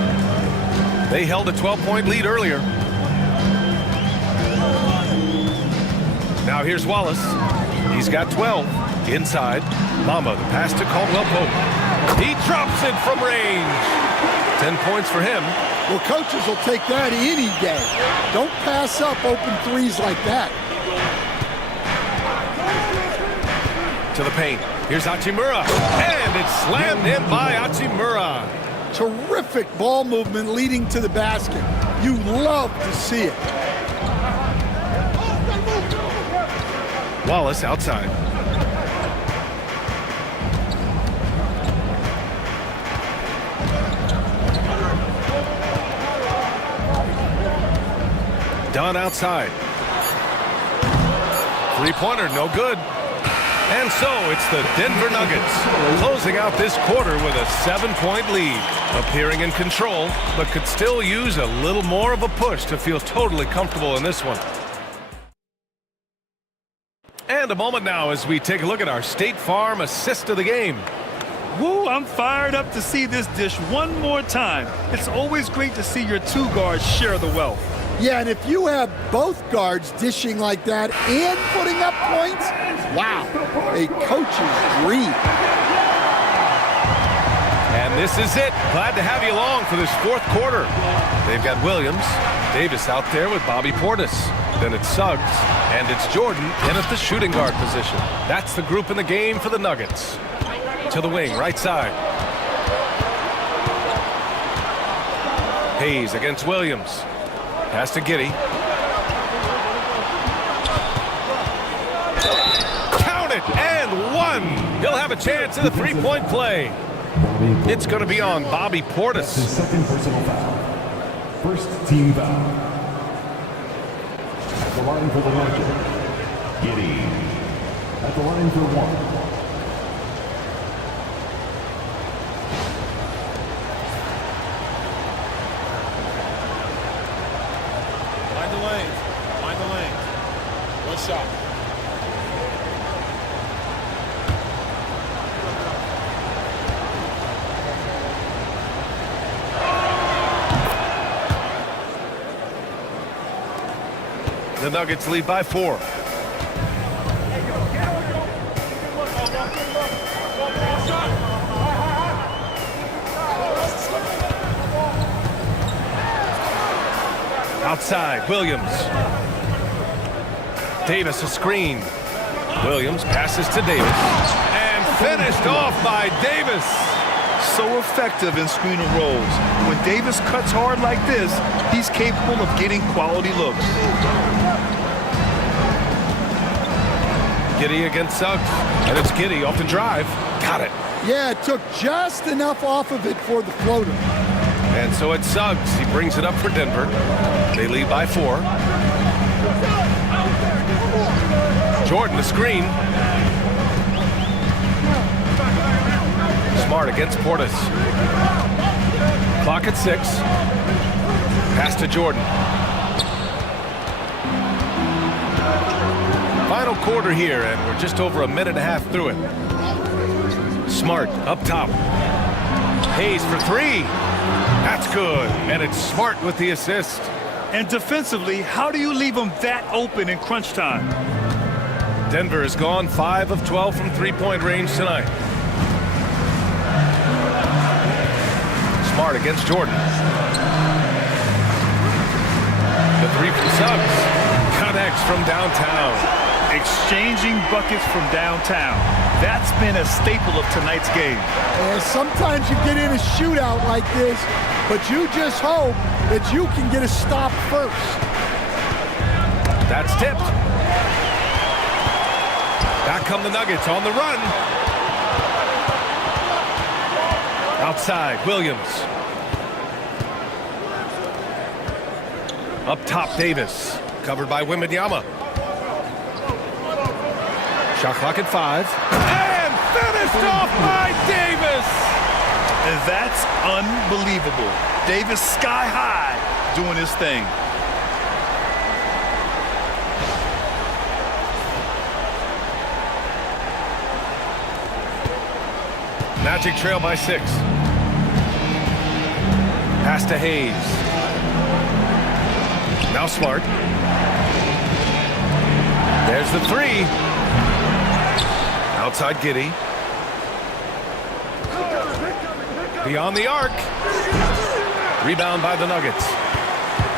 They held a 12-point lead earlier. Now here's Wallace. He's got 12. Inside. Bamba, the pass to Caldwell Pope. He drops it from range. 10 points for him. Well, coaches will take that any day. Don't pass up open threes like that. To the paint. Here's Hachimura. And it's slammed in by Hachimura. Terrific ball movement leading to the basket. You love to see it. Wallace outside. Dunn outside. Three-pointer, no good. And so it's the Denver Nuggets closing out this quarter with a 7-point lead. Appearing in control, but could still use a little more of a push to feel totally comfortable in this one. And a moment now as we take a look at our State Farm assist of the game. Woo, I'm fired up to see this dish one more time. It's always great to see your 2 guards share the wealth. Yeah, and if you have both guards dishing like that and putting up points, wow, a coach's dream. And this is it. Glad to have you along for this fourth quarter. They've got Williams, Davis out there with Bobby Portis. Then it's Suggs, and it's Jordan in at the shooting guard position. That's the group in the game for the Nuggets. To the wing, right side. Hayes against Williams. Pass to Giddey. Count it, and 1. He'll have a chance in the three-point play. It's going to be on Bobby Portis. His second personal foul. First team foul. At the line for the Magic, Giddey. At the line for 1. Find the lane. One shot. The Nuggets lead by 4. Outside, Williams. Davis a screen. Williams passes to Davis. And finished off by Davis. So effective in screen and rolls. When Davis cuts hard like this, he's capable of getting quality looks. Giddey against Suggs. And it's Giddey off the drive. Got it. Yeah, it took just enough off of it for the floater. And so it's Suggs. He brings it up for Denver. They lead by 4. Jordan the screen. Smart against Portis. Clock at 6. Pass to Jordan. Final quarter here, and we're just over a minute and a half through it. Smart up top. Hayes for 3. That's good, and it's Smart with the assist. And defensively, how do you leave them that open in crunch time? Denver has gone 5 of 12 from three-point range tonight. Smart against Jordan. The 3 from Suggs. Connects from downtown. Exchanging buckets from downtown. That's been a staple of tonight's game. And sometimes you get in a shootout like this, but you just hope that you can get a stop first. That's tipped. Back come the Nuggets on the run. Outside, Williams. Up top, Davis. Covered by Wembanyama. Shot clock at 5. And finished off by Davis! And that's unbelievable. Davis sky high doing his thing. Magic trail by 6. Pass to Hayes. Now Smart. There's the 3. Outside Giddey. Beyond the arc. Rebound by the Nuggets.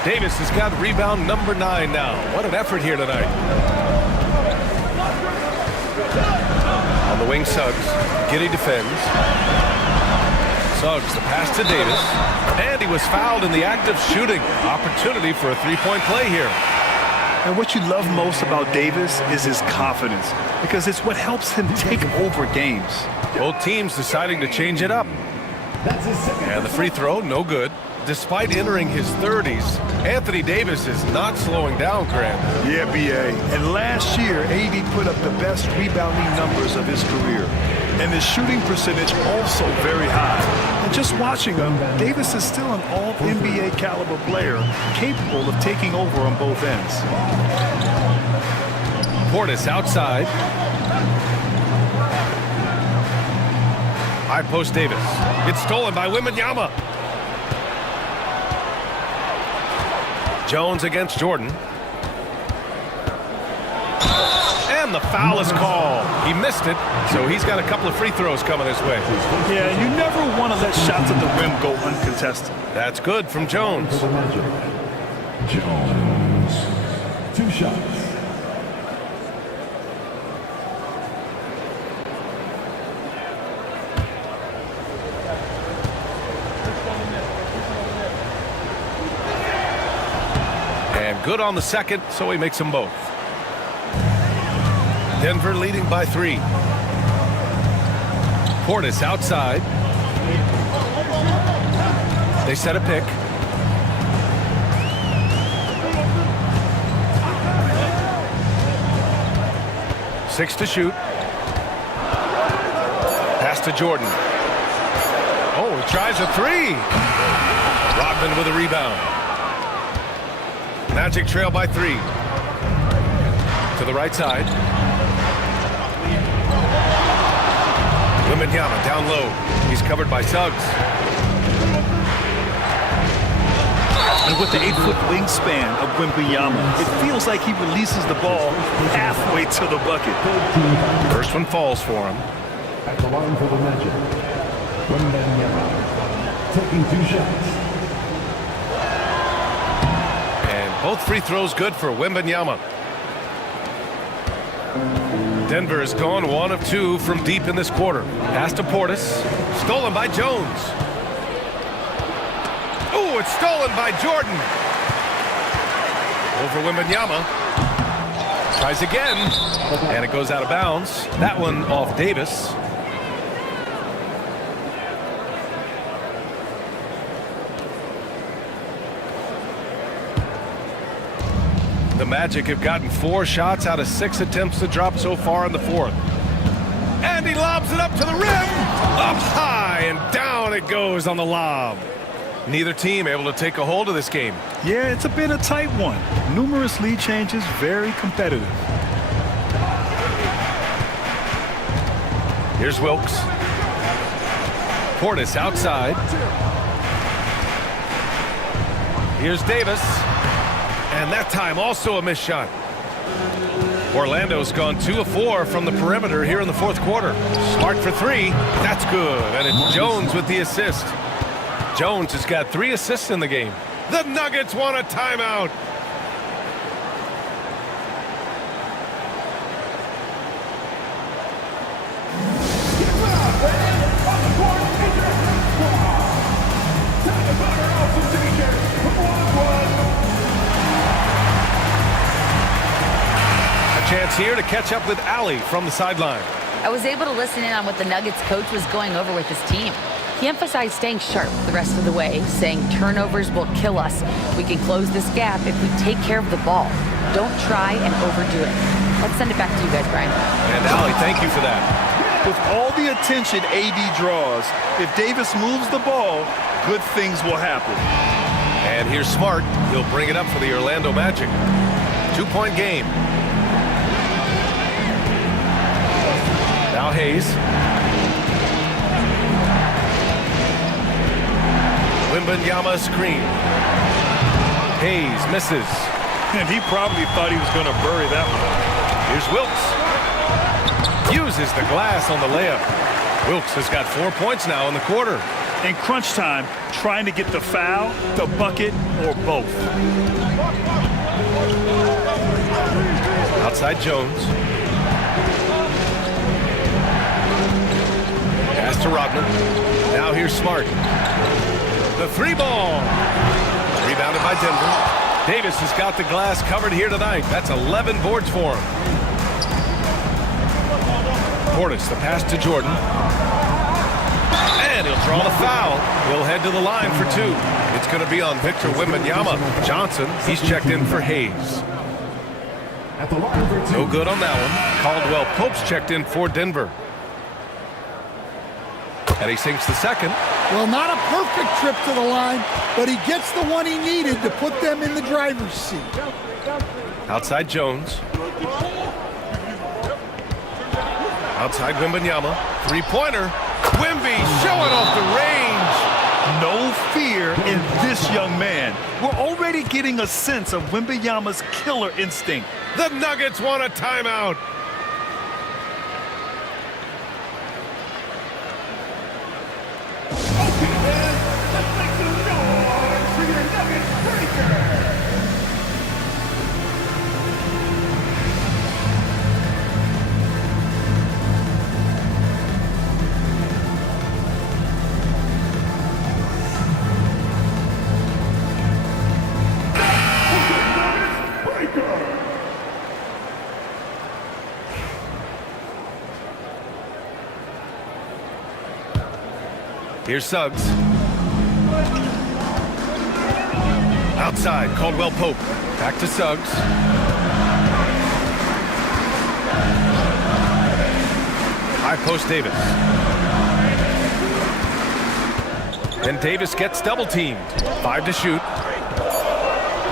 Davis has got rebound number 9 now. What an effort here tonight. On the wing, Suggs. Giddey defends. Suggs, the pass to Davis. And he was fouled in the act of shooting. Opportunity for a three-point play here. And what you love most about Davis is his confidence, because it's what helps him take over games. Both teams deciding to change it up. And the free throw, no good. Despite entering his 30s, Anthony Davis is not slowing down, Grant. Yeah, B.A. And last year, AD put up the best rebounding numbers of his career. And his shooting percentage also very high. And just watching him, Davis is still an all-NBA caliber player, capable of taking over on both ends. Portis outside. High post Davis. It's stolen by Wembanyama. Jones against Jordan. And the foul is called. He missed it, so he's got a couple of free throws coming his way. Yeah, you never want to let shots at the rim go uncontested. That's good from Jones. Jones. 2 shots. And good on the second, so he makes them both. Denver leading by 3. Portis outside. They set a pick. Six to shoot. Pass to Jordan. Oh, he tries a 3. Rodman with a rebound. Magic trail by 3. To the right side. Wembanyama down low. He's covered by Suggs. And with the 8-foot wingspan of Wembanyama, it feels like he releases the ball halfway to the bucket. First one falls for him. At the line for the Magic, Wembanyama taking 2 shots. And both free throws good for Wembanyama. Denver has gone 1 of 2 from deep in this quarter. Pass to Portis. Stolen by Jones. Oh, it's stolen by Jordan. Over Wembanyama. Tries again. And it goes out of bounds. That one off Davis. The Magic have gotten 4 shots out of 6 attempts to drop so far in the 4th. And he lobs it up to the rim. Up high and down it goes on the lob. Neither team able to take a hold of this game. Yeah, it's been a tight one. Numerous lead changes, very competitive. Here's Wilkes. Portis outside. Here's Davis. And that time also a missed shot. Orlando's gone 2 of 4 from the perimeter here in the 4th quarter. Smart for 3. That's good. And it's Jones with the assist. Jones has got 3 assists in the game. The Nuggets want a timeout. Chance here to catch up with Allie from the sideline. I was able to listen in on what the Nuggets coach was going over with his team. He emphasized staying sharp the rest of the way, saying turnovers will kill us. We can close this gap if we take care of the ball. Don't try and overdo it. Let's send it back to you guys, Brian. And Allie, thank you for that. With all the attention AD draws, if Davis moves the ball, good things will happen. And here's Smart. He'll bring it up for the Orlando Magic. 2-point game. Now Hayes. Wembanyama screen. Hayes misses. And he probably thought he was going to bury that one. Here's Wilkes. Uses the glass on the layup. Wilkes has got 4 points now in the quarter. In crunch time, trying to get the foul, the bucket, or both. Outside Jones. Pass to Rodman. Now here's Smart. The 3-ball. Rebounded by Denver. Davis has got the glass covered here tonight. That's 11 boards for him. Portis, the pass to Jordan. And he'll draw the foul. He'll head to the line for 2. It's going to be on Victor Wembanyama. Johnson, he's checked in for Hayes. At the line for 2. No good on that one. Caldwell Pope's checked in for Denver. And he sinks the second. Well, not a perfect trip to the line, but he gets the one he needed to put them in the driver's seat. Outside Jones. Outside Wembanyama. 3-pointer. Wemby showing off the range. No fear in this young man. We're already getting a sense of Wembanyama's killer instinct. The Nuggets want a timeout. Here's Suggs. Outside, Caldwell Pope. Back to Suggs. High post Davis. And Davis gets double teamed. 5 to shoot.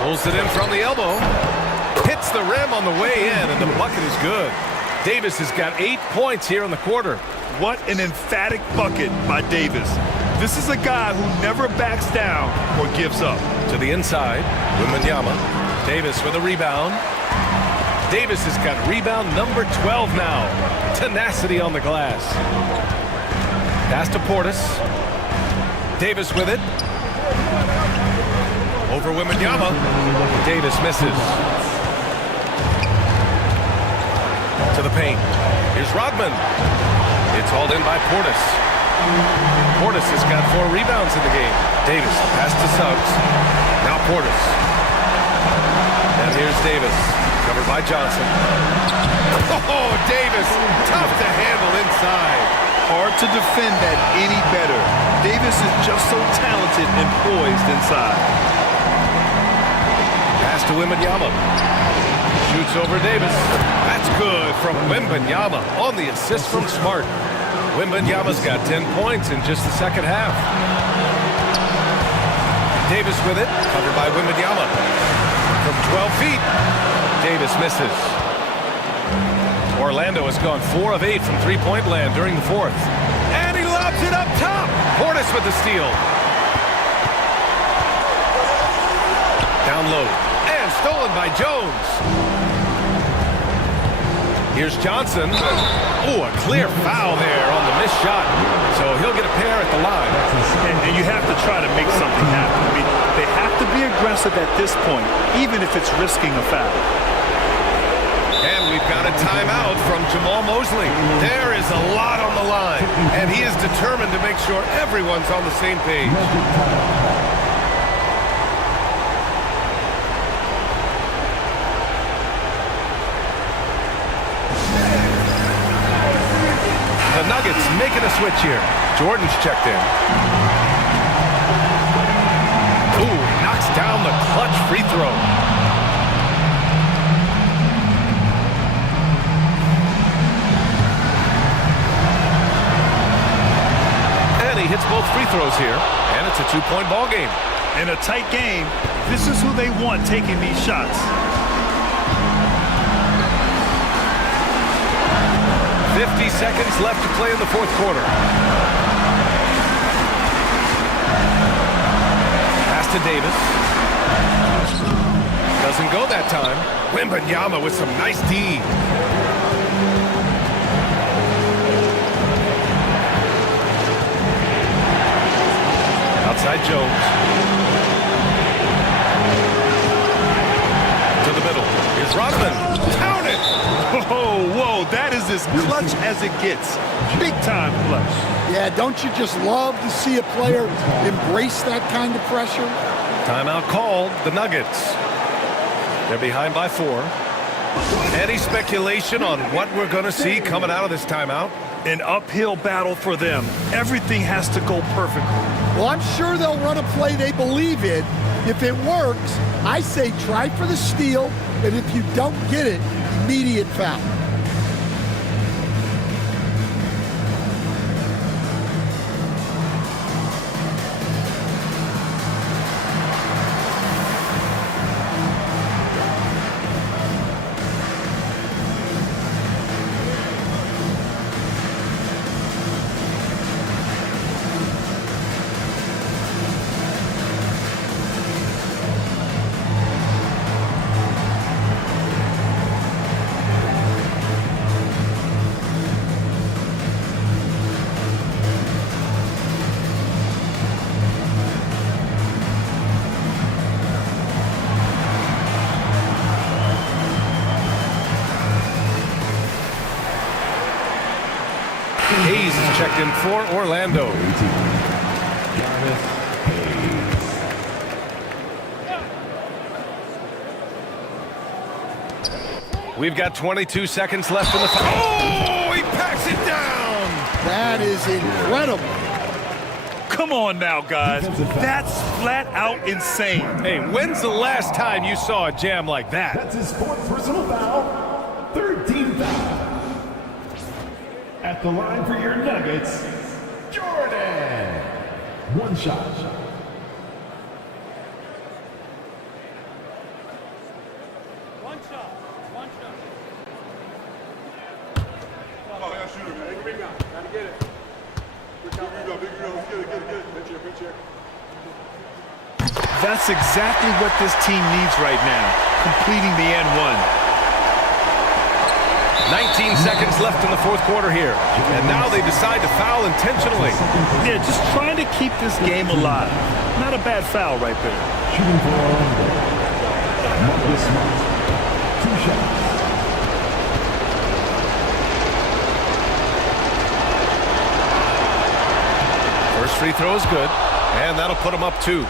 Pulls it in from the elbow. Hits the rim on the way in, and the bucket is good. Davis has got 8 points here in the quarter. What an emphatic bucket by Davis. This is a guy who never backs down or gives up. To the inside, Wembanyama. Davis with a rebound. Davis has got rebound number 12 now. Tenacity on the glass. Pass to Portis. Davis with it. Over Wembanyama. Davis misses. To the paint. Here's Rodman. It's hauled in by Portis. Portis has got 4 rebounds in the game. Davis, pass to Suggs. Now Portis. And here's Davis, covered by Johnson. Oh, Davis, tough to handle inside. Hard to defend that any better. Davis is just so talented and poised inside. Pass to Wembanyama. Shoots over Davis. That's good from Wembanyama on the assist from Smart. Wembanyama's got 10 points in just the second half. Davis with it, covered by Wembanyama. From 12 feet, Davis misses. Orlando has gone 4 of 8 from three-point land during the fourth. And he lobs it up top. Portis with the steal. Down low. And stolen by Jones. Here's Johnson. Oh, a clear foul there on the missed shot. So he'll get a pair at the line. And you have to try to make something happen. I mean, they have to be aggressive at this point, even if it's risking a foul. And we've got a timeout from Jamal Mosley. There is a lot on the line, and he is determined to make sure everyone's on the same page. switch here. Jordan's checked in. Ooh, knocks down the clutch free throw. And he hits both free throws here, and it's a two-point ball game. In a tight game, this is who they want taking these shots. 50 seconds left to play in the fourth quarter. Pass to Davis. Doesn't go that time. Wembanyama with some nice D. Outside Jones. To the middle. Here's Rodman. Count it! Whoa, that is as clutch as it gets. Big time clutch. Yeah, don't you just love to see a player embrace that kind of pressure? Timeout called. The Nuggets. They're behind by 4. Any speculation on what we're going to see coming out of this timeout? An uphill battle for them. Everything has to go perfectly. Well, I'm sure they'll run a play they believe in. If it works, I say try for the steal, and if you don't get it, immediate foul. Hayes is checked in for Orlando. We've got 22 seconds left in the fight. Oh, he packs it down. That is incredible. Come on now, guys. That's flat out insane. Hey, when's the last time you saw a jam like that? That's his fourth personal foul. 13th foul. At the line for your Nuggets, Jordan. One shot. Oh, yeah, shooter, man. Big rebound. Gotta get it. Big rebound. Get it. Mid check. That's exactly what this team needs right now, completing the N1. 19 seconds left in the fourth quarter here. And now they decide to foul intentionally. Yeah, just trying to keep this game alive. Not a bad foul right there. Shooting for Orlando, Marcus Smart. 2 shots. First free throw is good, and that'll put him up 2.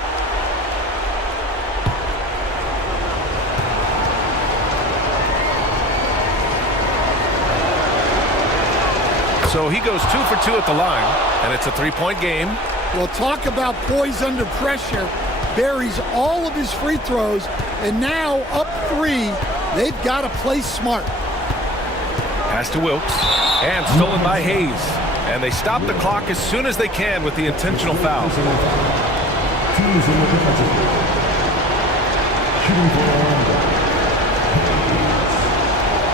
So he goes 2 for 2 at the line, and it's a 3-point game. Well, talk about poise under pressure. Buries all of his free throws, and now up 3. They've got to play smart. Pass to Wilkes, and stolen by Hayes. And they stop the clock as soon as they can with the intentional foul. Teams in the defensive. Shooting for Orlando.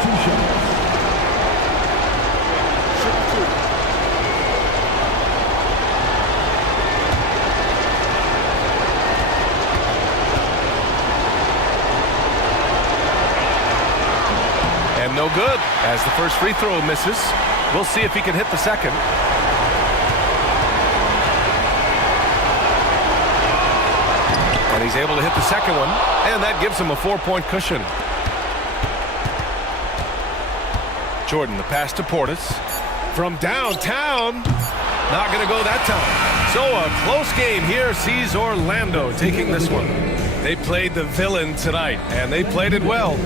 2 shots. And no good, as the first free throw misses. We'll see if he can hit the second. And he's able to hit the second one, and that gives him a 4-point cushion. Jordan, the pass to Portis. From downtown, not going to go that time. So a close game here sees Orlando taking this one. They played the villain tonight, and they played it well.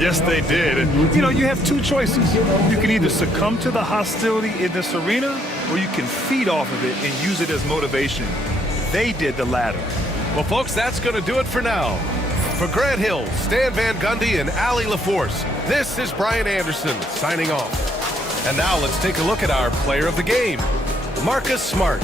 Yes, they did. And, you have two choices. You can either succumb to the hostility in this arena, or you can feed off of it and use it as motivation. They did the latter. Well, folks, that's going to do it for now. For Grant Hill, Stan Van Gundy, and Allie LaForce, this is Brian Anderson signing off. And now let's take a look at our player of the game, Marcus Smart.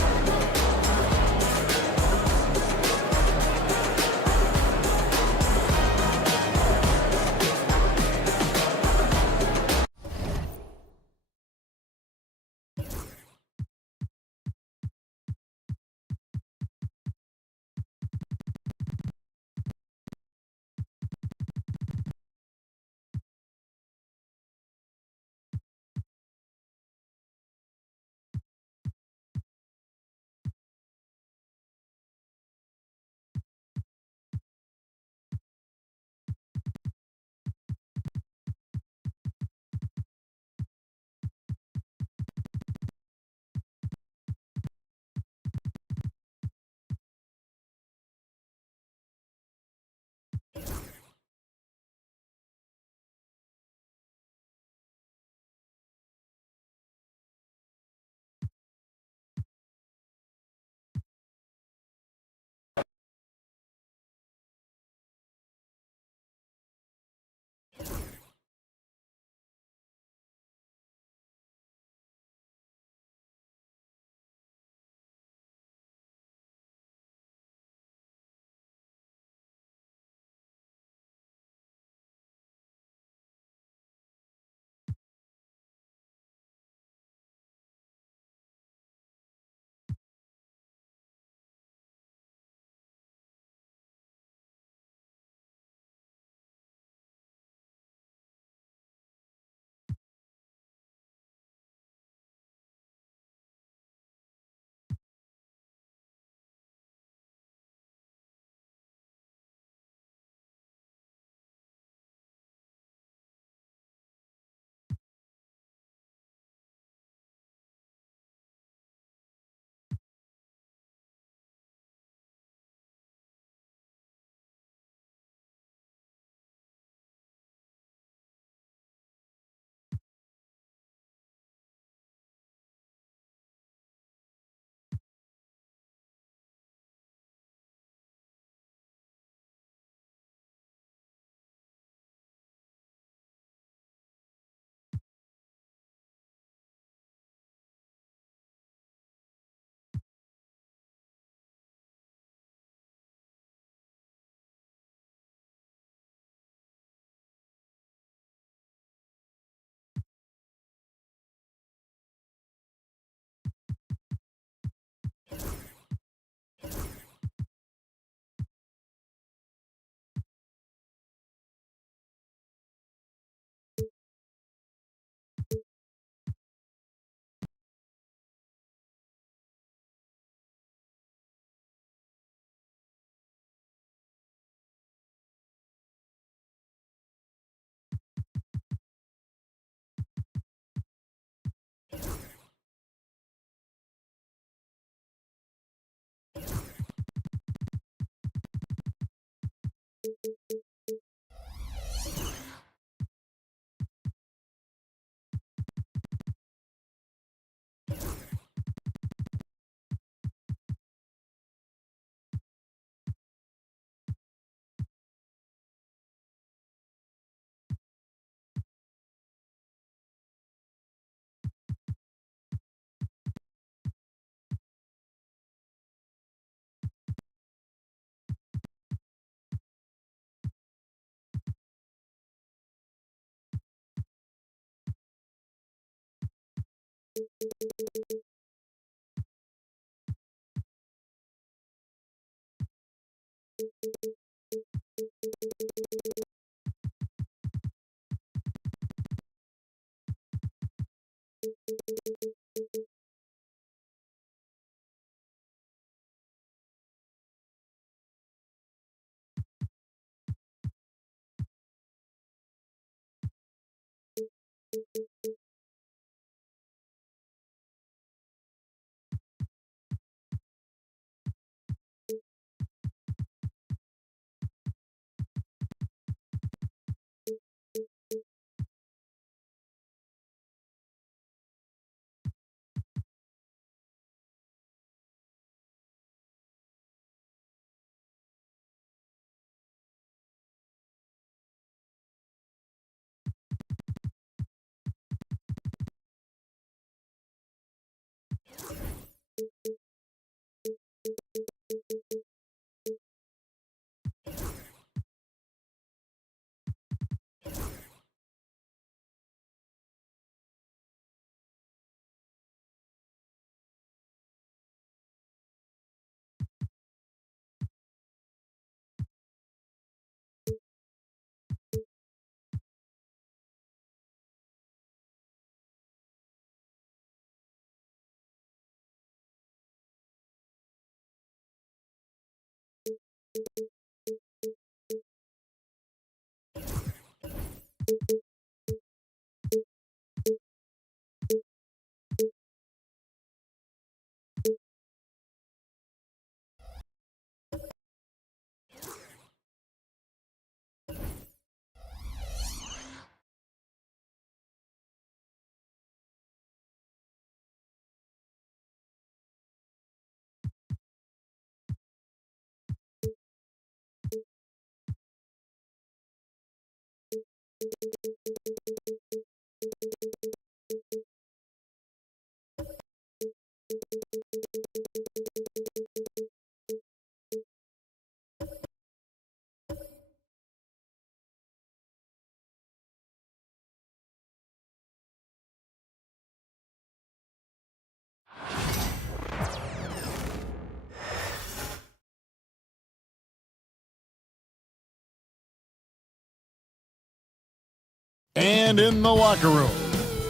And in the locker room,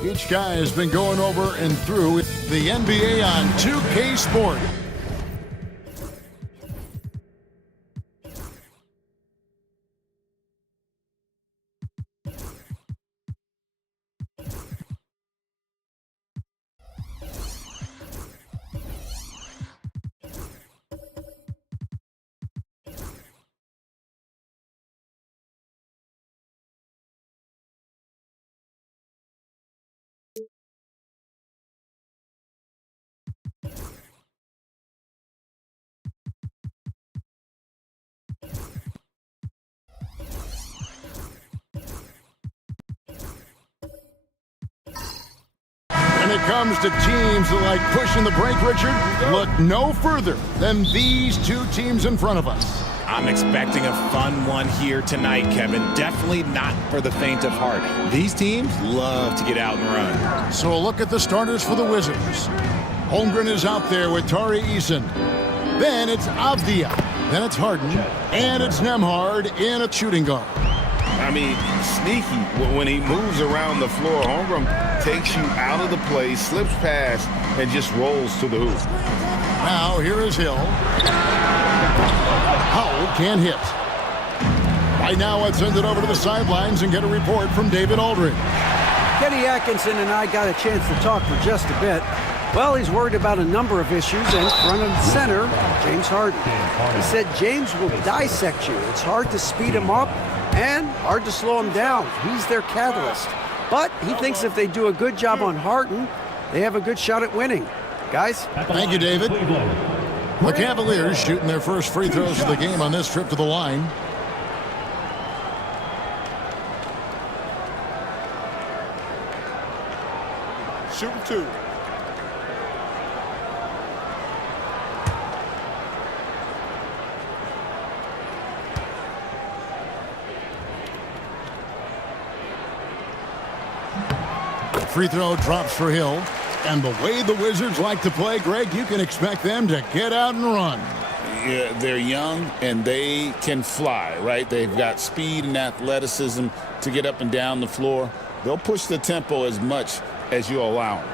each guy has been going over and through the NBA on 2K Sport. When it comes to teams that like pushing the break, Richard, look no further than these two teams in front of us. I'm expecting a fun one here tonight, Kevin. Definitely not for the faint of heart. These teams love to get out and run. So a look at the starters for the Wizards. Holmgren is out there with Tari Eason. Then it's Avdia. Then it's Harden. And it's Nembhard in a shooting guard. I mean, sneaky. When he moves around the floor, Holmgren takes you out of the play, slips past, and just rolls to the hoop. Now here is Hill. Howell can't hit. Right now, let's send it over to the sidelines and get a report from David Aldridge. Kenny Atkinson and I got a chance to talk for just a bit. Well, he's worried about a number of issues, and front and center, James Harden. He said James will dissect you. It's hard to speed him up and hard to slow him down. He's their catalyst. But he thinks if they do a good job on Harden, they have a good shot at winning. Guys? Thank you, David. The Cavaliers shooting their first free throws of the game on this trip to the line. Shooting two. Free throw drops for Hill. And the way the Wizards like to play, Greg, you can expect them to get out and run. Yeah, they're young and they can fly, right? They've got speed and athleticism to get up and down the floor. They'll push the tempo as much as you allow them.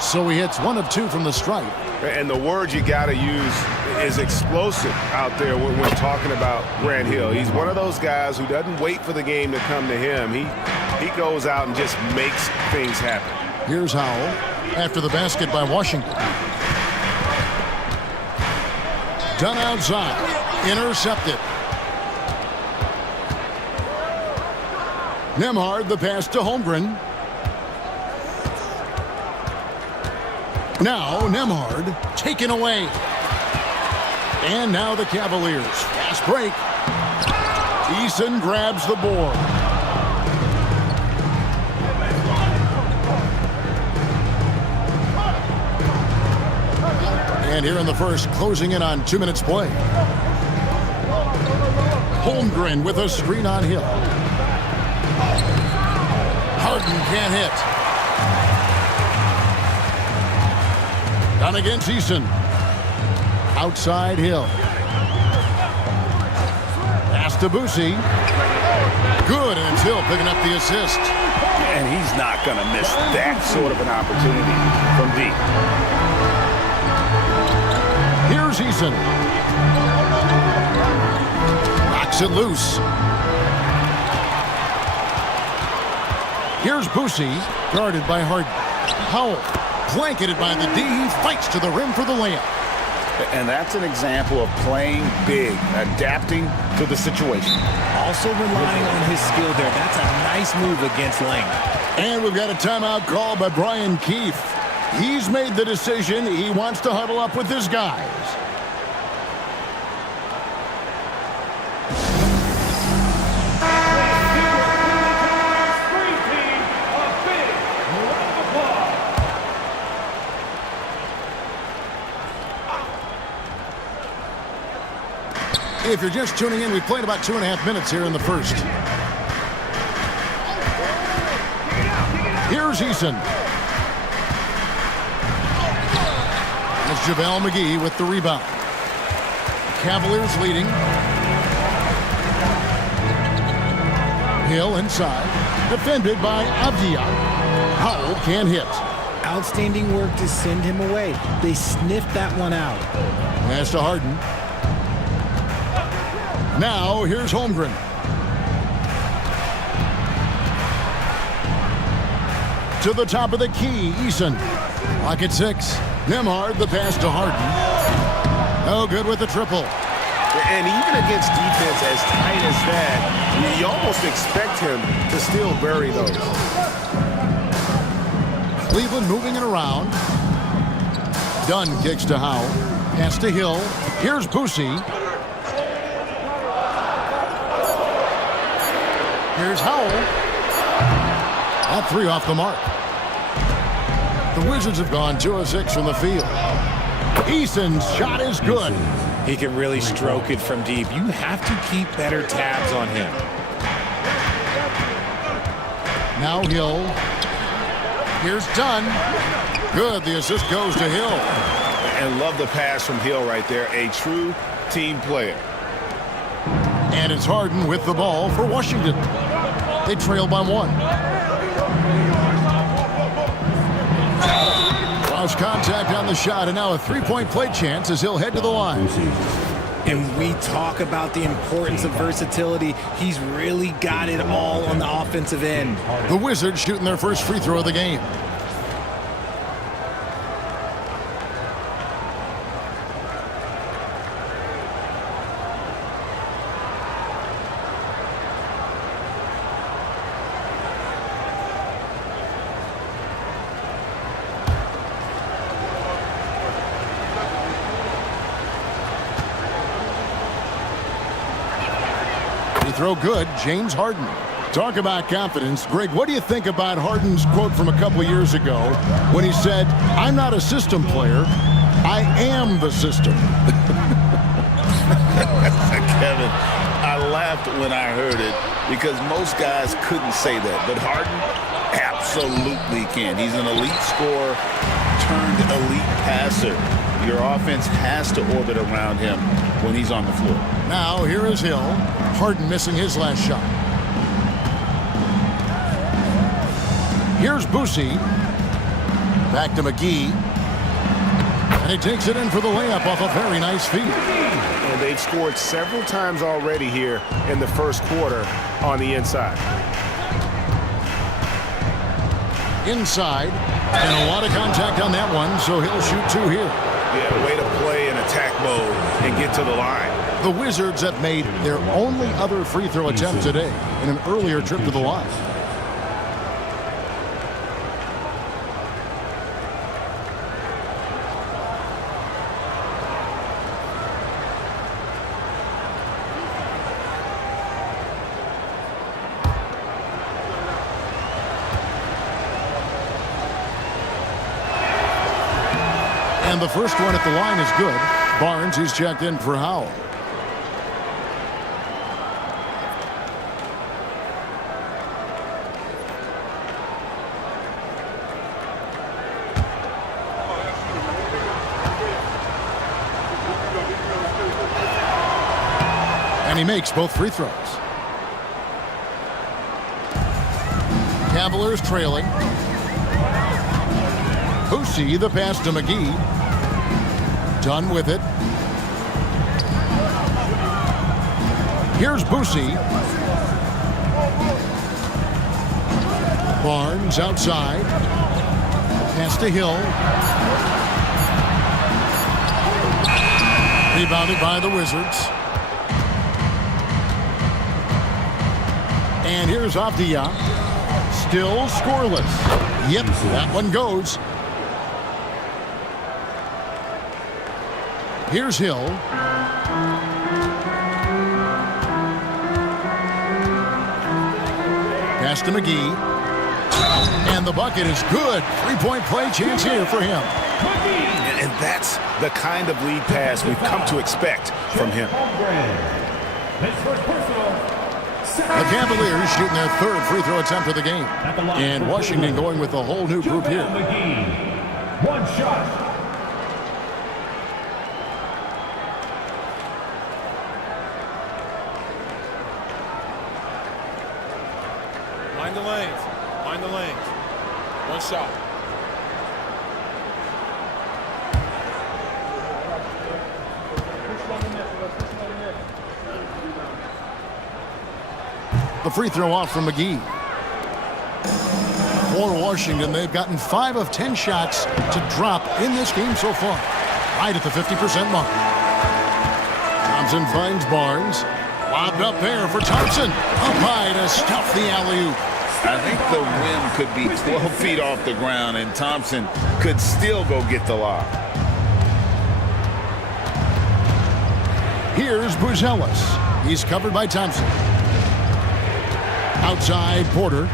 So he hits 1 of 2 from the stripe. And the word you got to use is explosive out there when we're talking about Grant Hill. He's one of those guys who doesn't wait for the game to come to him. He goes out and just makes things happen. Here's Howell after the basket by Washington. Done outside. Intercepted. Nembhard the pass to Holmgren. Now Nembhard taken away. And now the Cavaliers. Fast break. Eason grabs the board. And here in the first, closing in on 2 minutes play. Holmgren with a screen on Hill. Harden can't hit. Down against Eason. Outside Hill. Pass to Boosie. Good, and it's Hill picking up the assist. And he's not going to miss that sort of an opportunity from deep. Here's Eason. Knocks it loose. Here's Boosie, guarded by Harden. Howell, blanketed by the D. He fights to the rim for the layup. And that's an example of playing big, adapting to the situation. Also relying on his skill there. That's a nice move against length. And we've got a timeout called by Brian Keefe. He's made the decision. He wants to huddle up with his guys. If you're just tuning in, we've played about 2.5 minutes here in the first. Here's Eason. It's JaVale McGee with the rebound. Cavaliers leading. Hill inside. Defended by Avdia. Howell can't hit. Outstanding work to send him away. They sniffed that one out. Pass to Harden. Now, here's Holmgren. To the top of the key, Eason. Lock at 6. Nembhard, the pass to Harden. No good with the triple. And even against defense as tight as that, you almost expect him to still bury those. Cleveland moving it around. Dunn kicks to Howell. Pass to Hill. Here's Boosie. Here's Howell. That 3 off the mark. The Wizards have gone 2 of 6 from the field. Eason's shot is good. He can really stroke it from deep. You have to keep better tabs on him. Now Hill. Here's Dunn. Good. The assist goes to Hill. And love the pass from Hill right there. A true team player. And it's Harden with the ball for Washington. They trail by 1. Lost contact on the shot, and now a 3-point play chance as he'll head to the line. And we talk about the importance of versatility. He's really got it all on the offensive end. The Wizards shooting their first free throw of the game. Throw good, James Harden. Talk about confidence. Greg, what do you think about Harden's quote from a couple years ago when he said, "I'm not a system player, I am the system"? Kevin, I laughed when I heard it because most guys couldn't say that, but Harden absolutely can. He's an elite scorer turned elite passer. Your offense has to orbit around him when he's on the floor. Now here is Hill. Harden missing his last shot. Here's Boosie. Back to McGee. And he takes it in for the layup off a very nice feed. And they've scored several times already here in the first quarter on the inside. Inside. And a lot of contact on that one, so he'll shoot 2 here. Yeah, way to play in attack mode and get to the line. The Wizards have made their only other free throw attempt today in an earlier trip to the line. And the first one at the line is good. Barnes, he's checked in for Howell. And he makes both free throws. Cavaliers trailing. Boosie, the pass to McGee. Done with it. Here's Boosie. Barnes outside. Pass to Hill. Rebounded by the Wizards. And here's Avdia. Still scoreless. Yep, that one goes. Here's Hill. Pass to McGee. And the bucket is good. Three-point play chance here for him. And that's the kind of lead pass we've come to expect from him. The Cavaliers shooting their third free throw attempt of the game. And Washington going with a whole new group here. One shot. Mind the lanes. Mind the lanes. One shot. The free throw off from McGee. For Washington, they've gotten 5 of 10 shots to drop in this game so far. Right at the 50% mark. Thompson finds Barnes. Lobbed up there for Thompson. Up high to stuff the alley-oop. I think the rim could be 12 feet off the ground, and Thompson could still go get the lob. Here's Buzelis. He's covered by Thompson. Outside, Porter.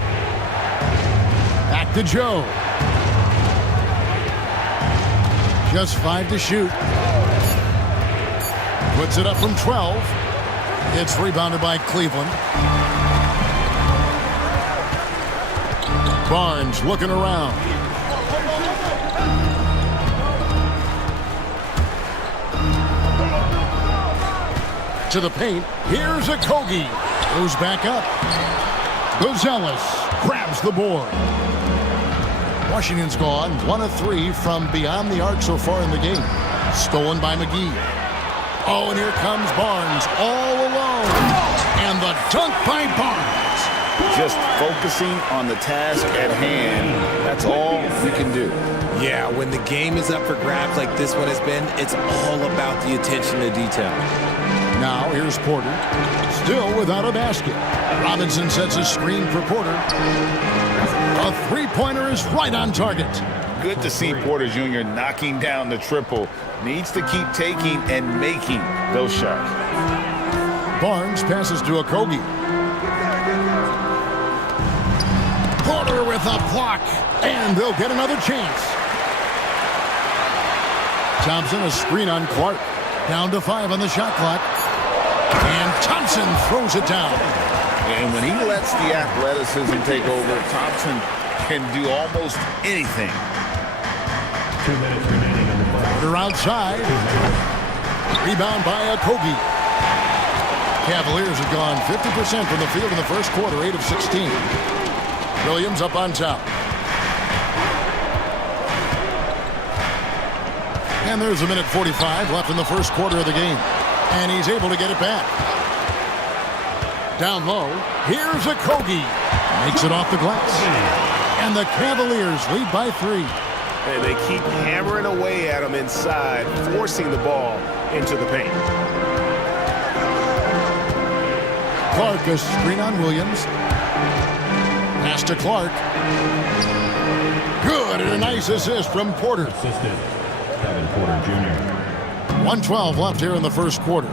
Back to Joe. Just 5 to shoot. Puts it up from 12. It's rebounded by Cleveland. Barnes looking around. To the paint. Here's Okogie. Goes back up. Buzelis grabs the board. Washington's gone 1 of 3 from beyond the arc so far in the game. Stolen by McGee. Oh, and here comes Barnes all alone. And the dunk by Barnes. Just focusing on the task at hand. That's all you can do. Yeah, when the game is up for grabs like this one has been, it's all about the attention to detail. Now here's Porter. Still without a basket. Robinson sets a screen for Porter. A three-pointer is right on target. Good to see Porter Jr. knocking down the triple. Needs to keep taking and making those shots. Barnes passes to Okogie. Porter with a block. And they'll get another chance. Thompson a screen on Clark. Down to 5 on the shot clock. And Thompson throws it down. And when he lets the athleticism take over, Thompson can do almost anything. 2 minutes remaining on the clock. Porter outside. Rebound by Okogie. Cavaliers have gone 50% from the field in the first quarter, 8 of 16. Williams up on top. And there's a minute 45 left in the first quarter of the game. And he's able to get it back. Down low, here's Okogie. Makes it off the glass. And the Cavaliers lead by 3. And they keep hammering away at him inside, forcing the ball into the paint. Clark a screen on Williams. Pass to Clark. Good, and a nice assist from Porter. Assisted, Kevin Porter Jr. 1:12 left here in the first quarter.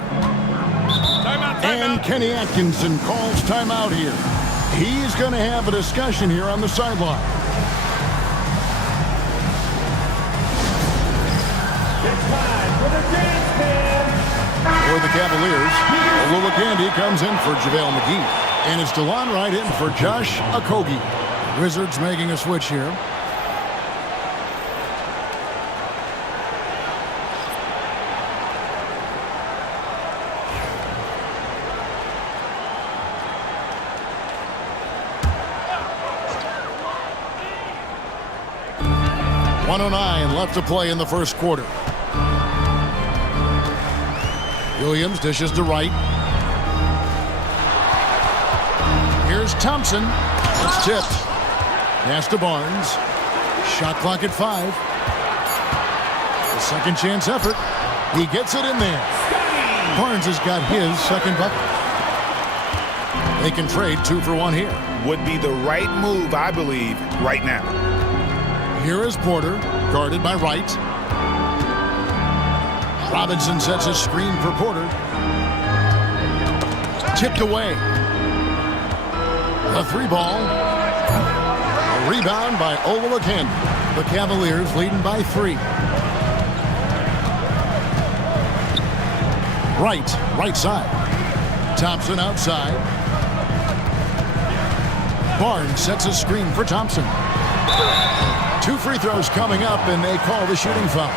And Kenny Atkinson calls timeout here. He's going to have a discussion here on the sideline. It's time for the dance band. For the Cavaliers, Olowokandi comes in for JaVale McGee. And it's DeLon Wright in for Josh Okogie. Wizards making a switch here. 1:09 left to play in the first quarter. Williams dishes to Wright. Here's Thompson. It's tipped. Pass to Barnes. Shot clock at 5. The second chance effort. He gets it in there. Barnes has got his second bucket. They can trade 2 for 1 here. Would be the right move, I believe, right now. Here is Porter, guarded by Wright. Robinson sets a screen for Porter. Tipped away. A 3-ball. A rebound by Olowokandi. The Cavaliers leading by 3. Right side. Thompson outside. Barnes sets a screen for Thompson. 2 free throws coming up, and they call the shooting foul.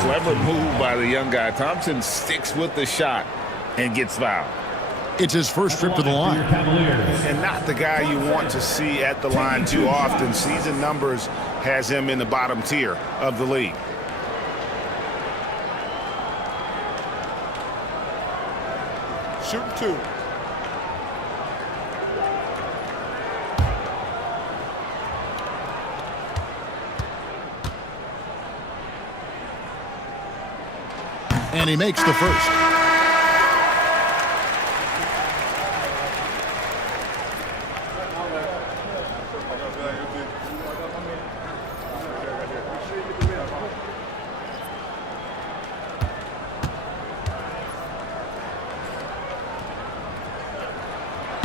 Clever move by the young guy. Thompson sticks with the shot and gets fouled. It's his first trip to the line. And not the guy you want to see at the line too often. Season numbers has him in the bottom tier of the league. Shoot 2. And he makes the first.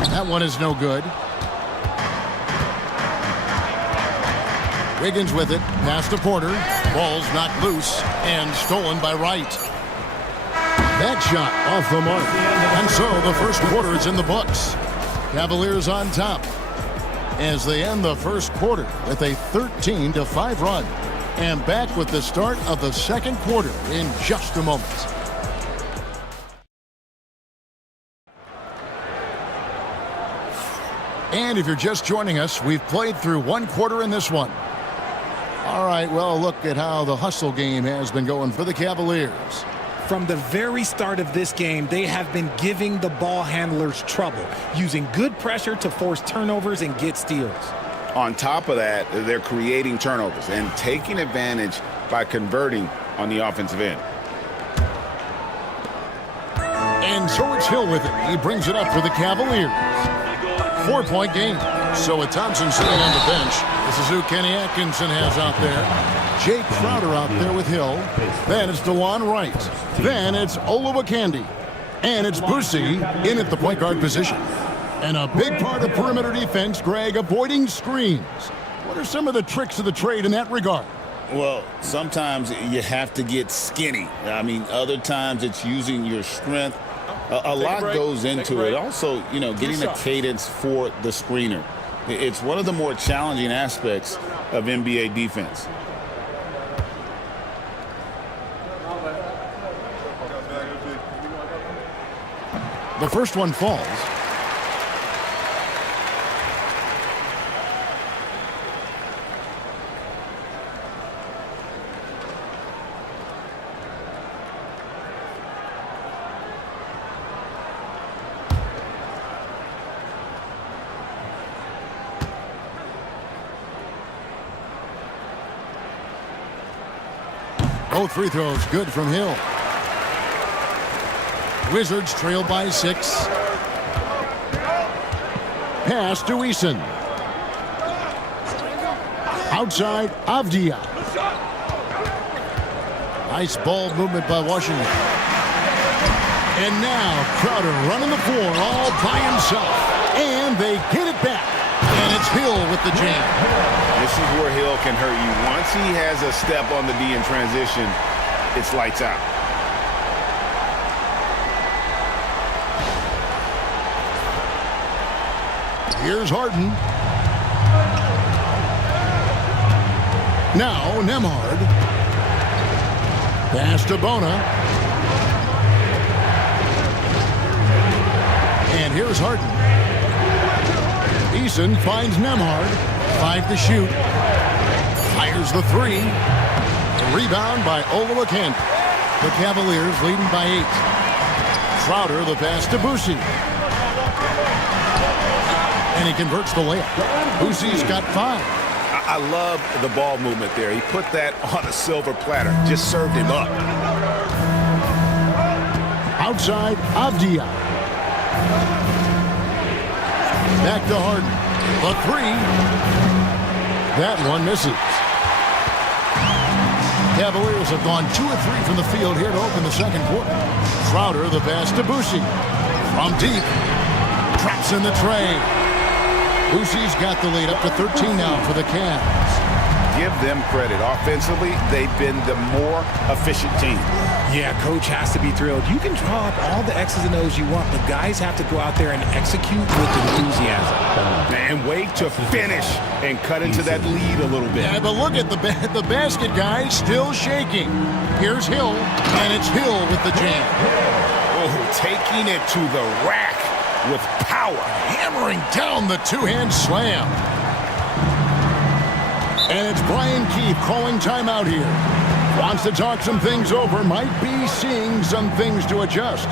That one is no good. Wiggins with it. Pass to Porter. Ball's knocked loose and stolen by Wright. That shot off the mark. And so the first quarter is in the books. Cavaliers on top as they end the first quarter with a 13-5 run. And back with the start of the second quarter in just a moment. And if you're just joining us, we've played through 1 quarter in this one. All right, well, look at how the hustle game has been going for the Cavaliers. From the very start of this game, they have been giving the ball handlers trouble, using good pressure to force turnovers and get steals. On top of that, they're creating turnovers and taking advantage by converting on the offensive end. And so it's Hill with it. He brings it up for the Cavaliers. 4-point game. So with Thompson sitting on the bench, this is who Kenny Atkinson has out there. Jake Crowder out there with Hill. Then it's DeLon Wright. Then it's Olowokandi. And it's Boosie in at the point guard position. And a big part of perimeter defense, Greg, avoiding screens. What are some of the tricks of the trade in that regard? Well, sometimes you have to get skinny. I mean, other times it's using your strength. A lot goes into it. Also, you know, getting a cadence for the screener. It's one of the more challenging aspects of NBA defense. The first one falls. Both free throws good from Hill. Wizards trail by 6. Pass to Eason. Outside, Avdia. Nice ball movement by Washington. And now Crowder running the floor all by himself. And they get it back. And it's Hill with the jam. This is where Hill can hurt you. Once he has a step on the D in transition, it's lights out. Here's Harden. Now Nembhard. Pass to Bona. And here's Harden. Eason finds Nembhard. 5 to shoot. Fires the three. The rebound by Olowokandi. The Cavaliers leading by 8. Crowder, the pass to Boucher. And he converts the layup. Bousier's got 5. I love the ball movement there. He put that on a silver platter. Just served him up. Outside, Avdia. Back to Harden. The three. That one misses. Cavaliers have gone 2 of 3 from the field here to open the second quarter. Crowder, the pass to Boucher. From deep. Traps in the tray. Bousier's got the lead up to 13 now for the Cavs. Give them credit. Offensively, they've been the more efficient team. Yeah, coach has to be thrilled. You can draw up all the X's and O's you want, but guys have to go out there and execute with enthusiasm. And wait to finish and cut into that lead a little bit. Yeah, but look at the basket, guys, still shaking. Here's Hill, and it's Hill with the jam. Oh, taking it to the rack with power. Hammering down the two-hand slam. And it's Brian Keith calling timeout here. Wants to talk some things over. Might be seeing some things to adjust.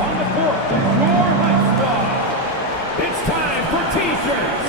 On the court, your high star. It's time for T-shirts.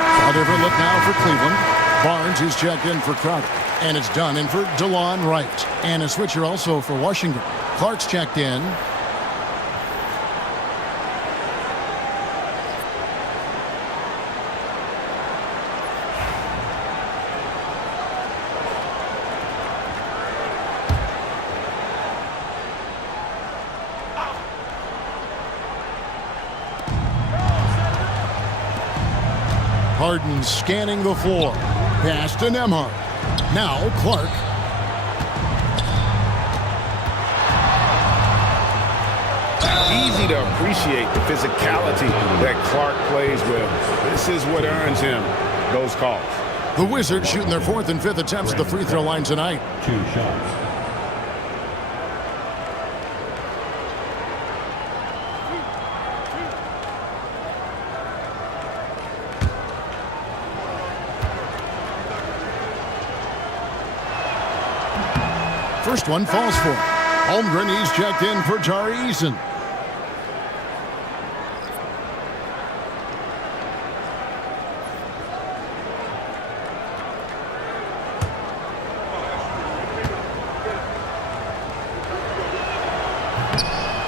A different look now for Cleveland. Barnes is checked in for Crowder. And it's done in for DeLon Wright. And a switcher also for Washington. Clark's checked in. Harden scanning the floor. Pass to Nembhard. Now Clark. Easy to appreciate the physicality that Clark plays with. This is what earns him those calls. The Wizards shooting their 4th and 5th attempts at the free throw line tonight. 2 shots. First one falls for him. Holmgren, he's checked in for Tari Eason.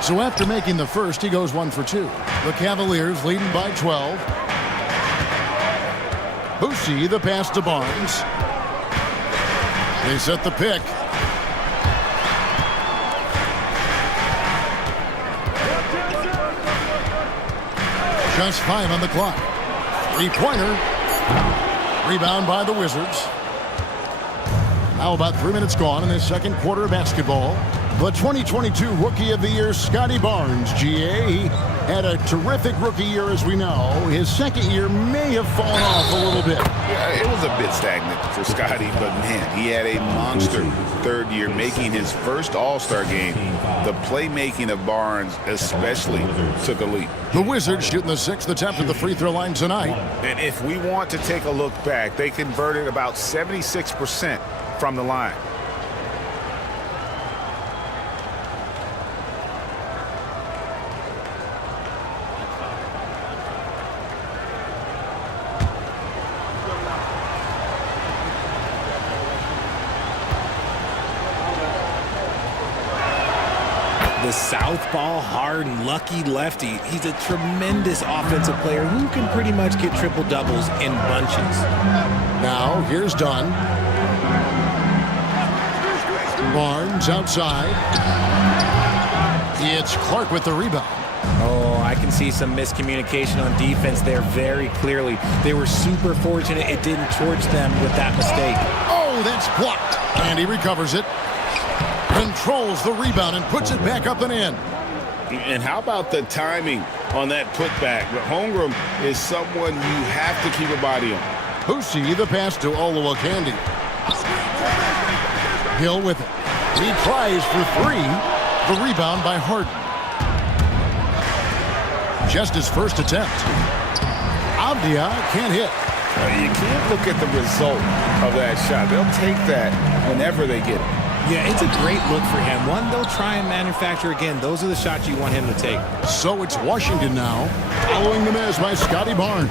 So after making the first, he goes 1 for 2. The Cavaliers leading by 12. Boucher, the pass to Barnes. They set the pick. Just 5 on the clock. 3-pointer. Rebound by the Wizards. Now about 3 minutes gone in this second quarter of basketball. The 2022 Rookie of the Year, Scotty Barnes, GA. He had a terrific rookie year, as we know. His second year may have fallen off a little bit. Yeah, it was a bit stagnant for Scotty, but man, he had a monster third year, making his first All-Star game. The playmaking of Barnes especially took a leap. The Wizards shooting the 6th attempt at the free throw line tonight. And if we want to take a look back, they converted about 76% from the line. The southpaw, hard and lucky lefty. He's a tremendous offensive player who can pretty much get triple-doubles in bunches. Now, here's Dunn. Barnes outside. It's Clark with the rebound. Oh, I can see some miscommunication on defense there very clearly. They were super fortunate it didn't torch them with that mistake. Oh, that's blocked. And he recovers it. Controls the rebound and puts it back up and in. And how about the timing on that putback? Holmgren is someone you have to keep a body on. Boosie, the pass to Olowokandi. Hill with it. He tries for three. The rebound by Harden. Just his first attempt. Avdia can't hit. You can't look at the result of that shot. They'll take that whenever they get it. Yeah, it's a great look for him. One they'll try and manufacture again. Those are the shots you want him to take. So it's Washington now, following the miss by Scotty Barnes.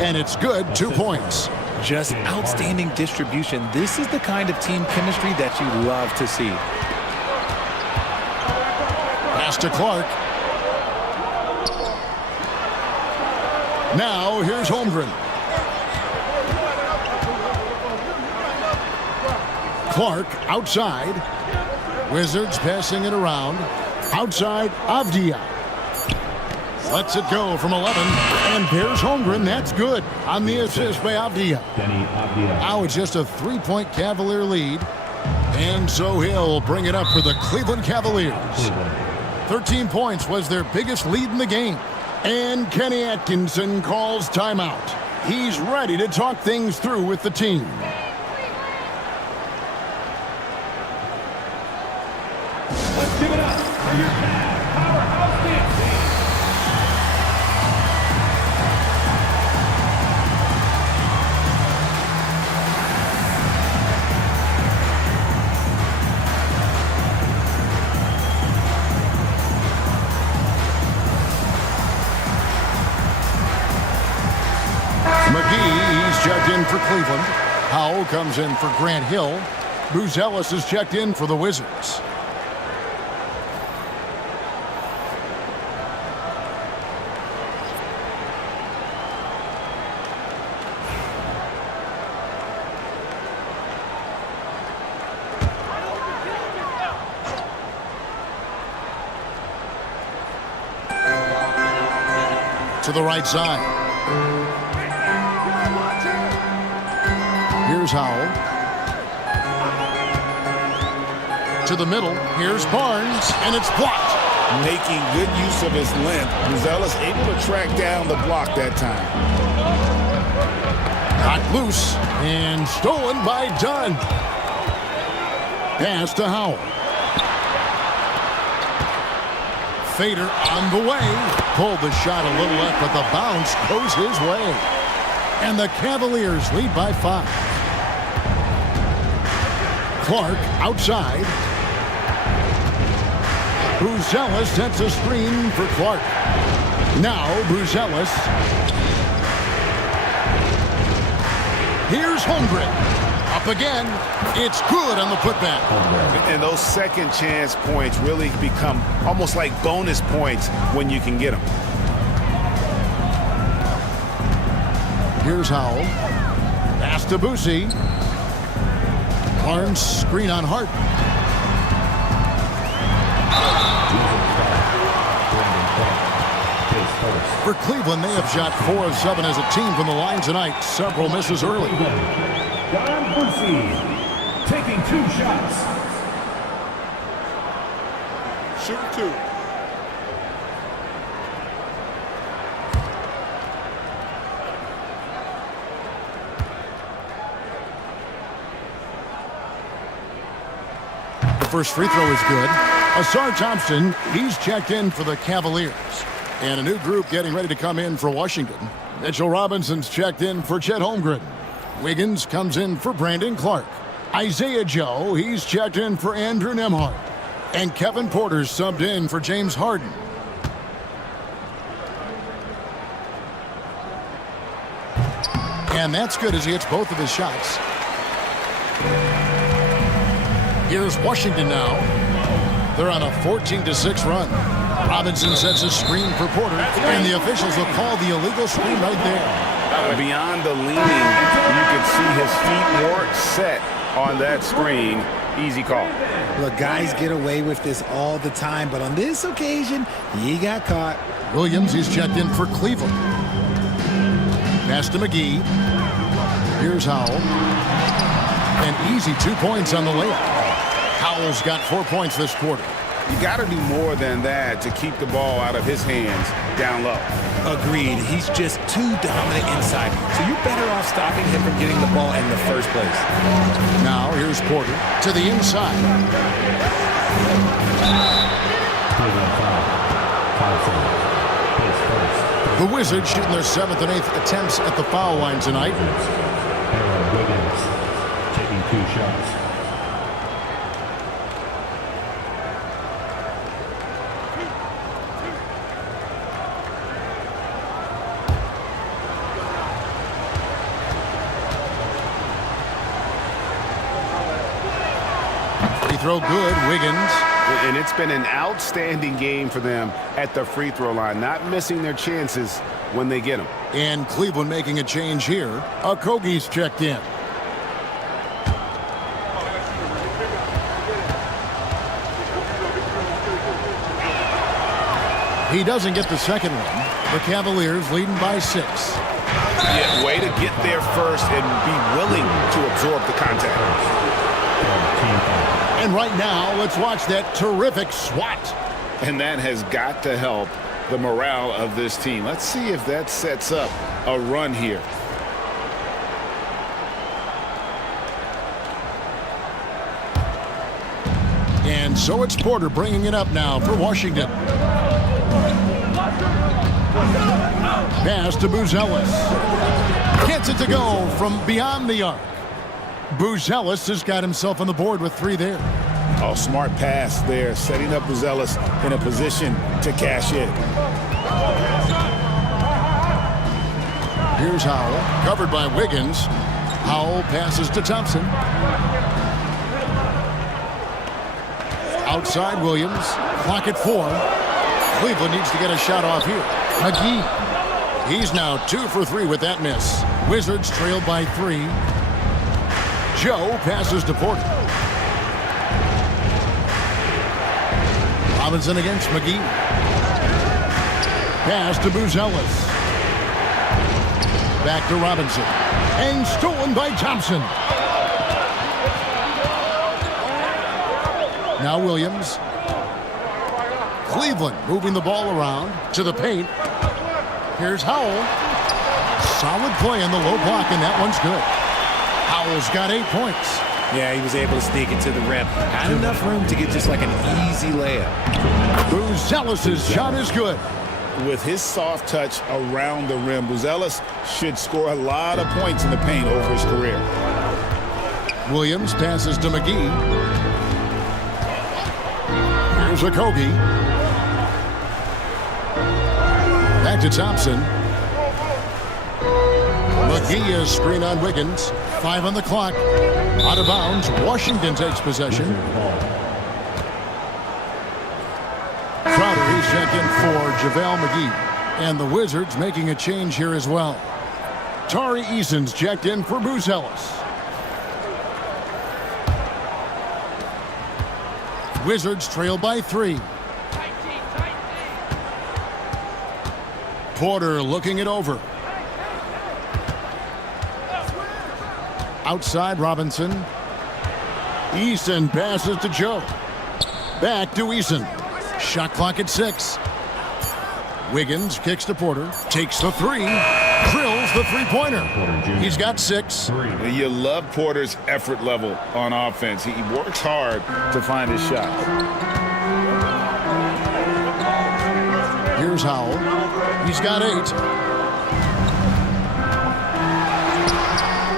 And it's good, 2 points. Just outstanding distribution. This is the kind of team chemistry that you love to see. Pass to Clark. Now here's Holmgren. Clark outside. Wizards passing it around. Outside, Avdia. Lets it go from 11. And there's Holmgren. That's good on the assist by Avdia. Now it's just a 3-point Cavalier lead. And so he'll bring it up for the Cleveland Cavaliers. 13 points was their biggest lead in the game. And Kenny Atkinson calls timeout. He's ready to talk things through with the team. Let's give it up for your powerhouse dance team. McGee, he's checked in for Cleveland. Howell comes in for Grant Hill. Buzelis is checked in for the Wizards. To the right side. Here's Howell. To the middle. Here's Barnes, and it's blocked. Making good use of his length. Buzelis able to track down the block that time. Got loose and stolen by Dunn. Pass to Howell. Fader on the way. Pulled the shot a little left, but the bounce goes his way. And the Cavaliers lead by 5. Clark outside. Buzelis sets a screen for Clark. Now Buzelis. Here's Holmgren. Up again. It's good on the putback. And those second chance points really become almost like bonus points when you can get them. Here's Howell. Pass to Boosie. Barnes screen on Hart. For Cleveland, they have shot 4 of 7 as a team from the line tonight. Several misses early. Don Boosie taking 2 shots. Shoot 2. The first free throw is good. Asar Thompson, he's checked in for the Cavaliers. And a new group getting ready to come in for Washington. Mitchell Robinson's checked in for Chet Holmgren. Wiggins comes in for Brandon Clark. Isaiah Joe, he's checked in for Andrew Nembhard. And Kevin Porter's subbed in for James Harden. And that's good as he hits both of his shots. Here's Washington now. They're on a 14-6 run. Robinson sets a screen for Porter, and the officials will call the illegal screen right there. Beyond the leaning, you can see his feet weren't set on that screen. easy call. Look, guys get away with this all the time, but on this occasion, he got caught. Williams, he's checked in for Cleveland. Pass to McGee. Here's Howell. An easy 2 points on the layup. Howell's got 4 points this quarter. You got to do more than that to keep the ball out of his hands down low. Agreed. He's just too dominant inside. So you're better off stopping him from getting the ball in the first place. Now here's Porter to the inside. The Wizards shooting their 7th and 8th attempts at the foul line tonight. Aaron Wiggins taking 2 shots. Free throw good, Wiggins. And it's been an outstanding game for them at the free throw line, not missing their chances when they get them. And Cleveland making a change here. Okogie's checked in. He doesn't get the second one. The Cavaliers leading by 6. Yeah, way to get there first and be willing to absorb the contact. And right now, let's watch that terrific swat. And that has got to help the morale of this team. Let's see if that sets up a run here. And so it's Porter bringing it up now for Washington. Pass to Buzelis. Gets it to go from beyond the arc. Buzelis has got himself on the board with 3 there. Oh, smart pass there, setting up Buzelis in a position to cash in. Here's Howell, covered by Wiggins. Howell passes to Thompson. Outside Williams, clock at 4. Cleveland needs to get a shot off here. McGee. He's now 2 for 3 with that miss. Wizards trail by 3. Joe passes to Porter. Robinson against McGee. Pass to Buzelis. Back to Robinson. And stolen by Thompson. Now Williams. Cleveland moving the ball around to the paint. Here's Howell. Solid play in the low block, and that one's good. Howell's got 8 points. Yeah, he was able to sneak it to the rim. Had enough room to get just like an easy layup. Buzelis' shot is good. With his soft touch around the rim, Buzelis should score a lot of points in the paint over his career. Williams passes to McGee. Here's Okogie. Back to Thompson. McGee is screen on Wiggins. 5 on the clock. Out of bounds. Washington takes possession. Crowder, he's checked in for JaVale McGee. And the Wizards making a change here as well. Tari Eason's checked in for Buzelis. Wizards trail by 3. Porter looking it over. Outside Robinson. Eason passes to Joe. Back to Eason. Shot clock at 6. Wiggins kicks to Porter. Takes the 3. Drills the 3-pointer. He's got 6. You love Porter's effort level on offense. He works hard to find his shot. Here's Howell. He's got 8.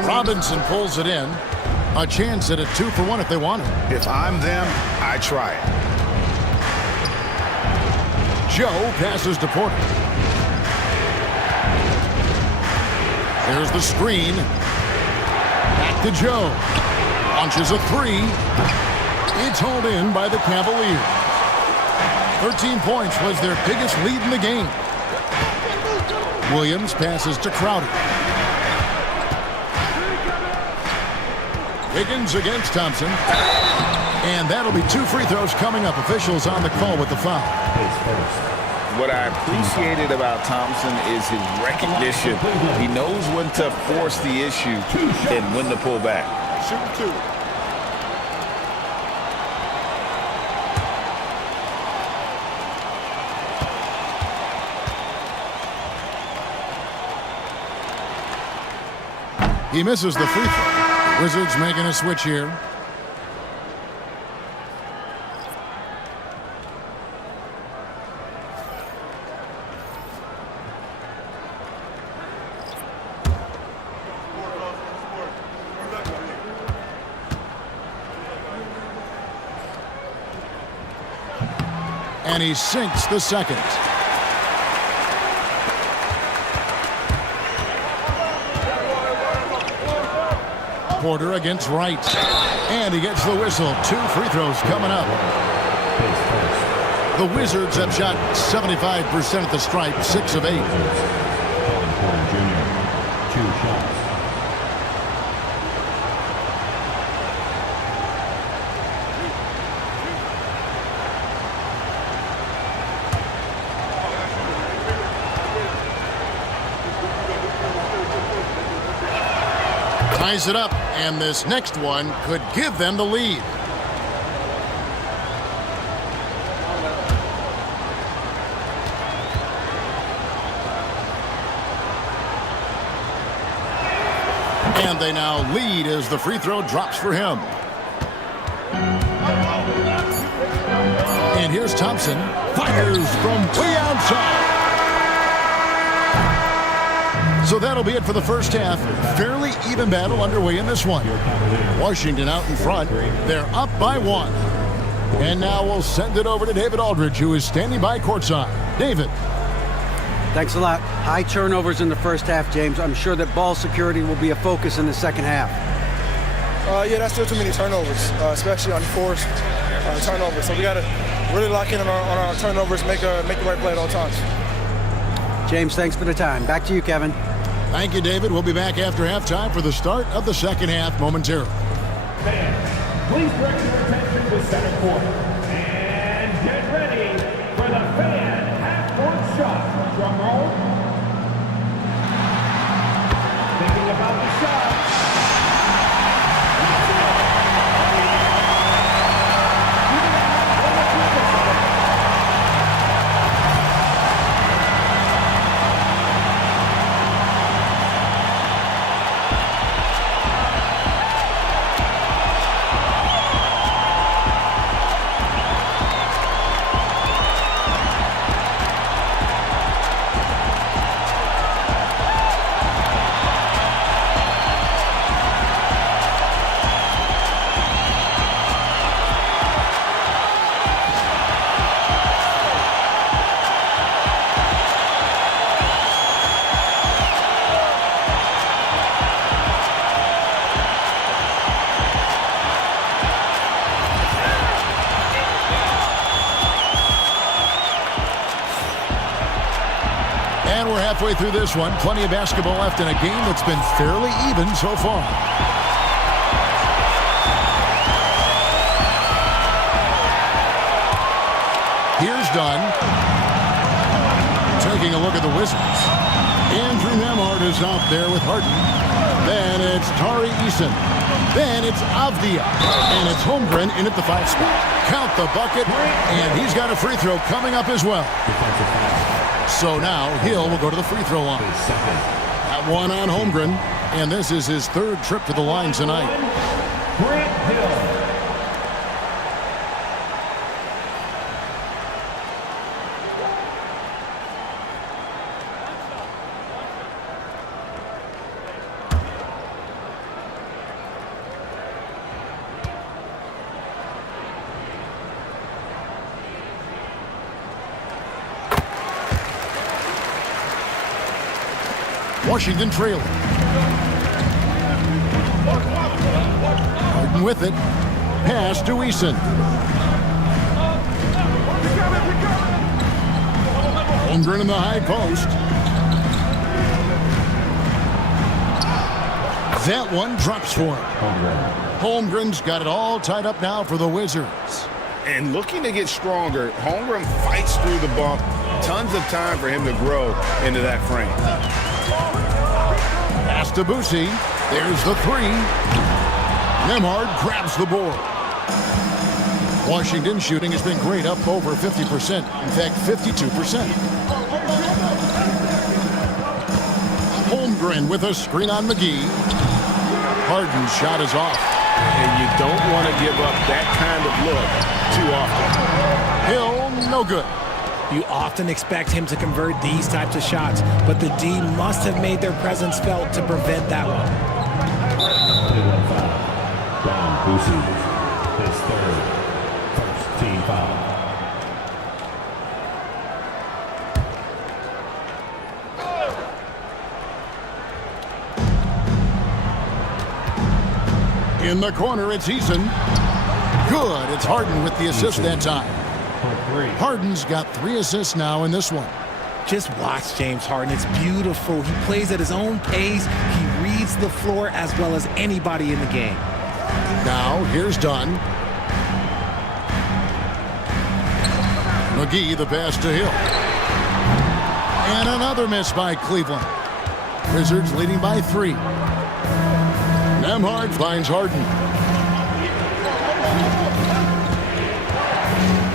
Robinson pulls it in. A chance at a 2 for 1 if they want it. If I'm them, I try it. Joe passes to Porter. There's the screen. Back to Joe. Launches a 3. It's hauled in by the Cavaliers. 13 points was their biggest lead in the game. Williams passes to Crowder. Higgins against Thompson. And that'll be 2 free throws coming up. Officials on the call with the foul. What I appreciated about Thompson is his recognition. He knows when to force the issue and when to pull back. Shoot 2. He misses the free throw. Wizards making a switch here. And he sinks the second. Porter against Wright. And he gets the whistle. 2 free throws coming up. The Wizards have shot 75% at the stripe, 6 of 8. Porter Jr., 2 shots. Ties it up, and this next one could give them the lead. And they now lead as the free throw drops for him. And here's Thompson. Fires from way outside. So that'll be it for the first half. Fairly even battle underway in this one. Washington out in front. They're up by 1. And now we'll send it over to David Aldridge, who is standing by courtside. David. Thanks a lot. High turnovers in the first half, James. I'm sure that ball security will be a focus in the second half. Yeah, that's still too many turnovers, especially on forced turnovers. So we got to really lock in on our turnovers, make the right play at all times. James, thanks for the time. Back to you, Kevin. Thank you, David. We'll be back after halftime for the start of the second half momentarily. Fans, please direct your attention to center court. And get ready for the fan half-court shot. Drum roll. Thinking about the shot. And we're halfway through this one. Plenty of basketball left in a game that's been fairly even so far. Here's Dunn. Taking a look at the Wizards. Andrew Nembhard is out there with Harden. Then it's Tari Eason. Then it's Avdia. And it's Holmgren in at the 5 spot. Count the bucket. And he's got a free throw coming up as well. So now Hill will go to the free throw line. That one on Holmgren. And this is his 3rd trip to the line tonight. Grant Hill. Washington trailing. Harden with it. Pass to Eason. Holmgren in the high post. That one drops for him. Holmgren's got it all tied up now for the Wizards. And looking to get stronger, Holmgren fights through the bump. Tons of time for him to grow into that frame. Pass to Boucy. There's the three. Nembhard grabs the board. Washington shooting has been great, up over 50%. In fact, 52%. Holmgren with a screen on McGee. Harden's shot is off. And you don't want to give up that kind of look too often. Hill, no good. You often expect him to convert these types of shots, but the D must have made their presence felt to prevent that one. Don Boucy, his first team foul. In the corner, it's Eason. Good. It's Harden with the assist that time. Harden's got 3 assists now in this one. Just watch James Harden. It's beautiful. He plays at his own pace. He reads the floor as well as anybody in the game. Now, here's Dunn. McGee, the pass to Hill. And another miss by Cleveland. Wizards leading by 3. Nembhard finds Harden.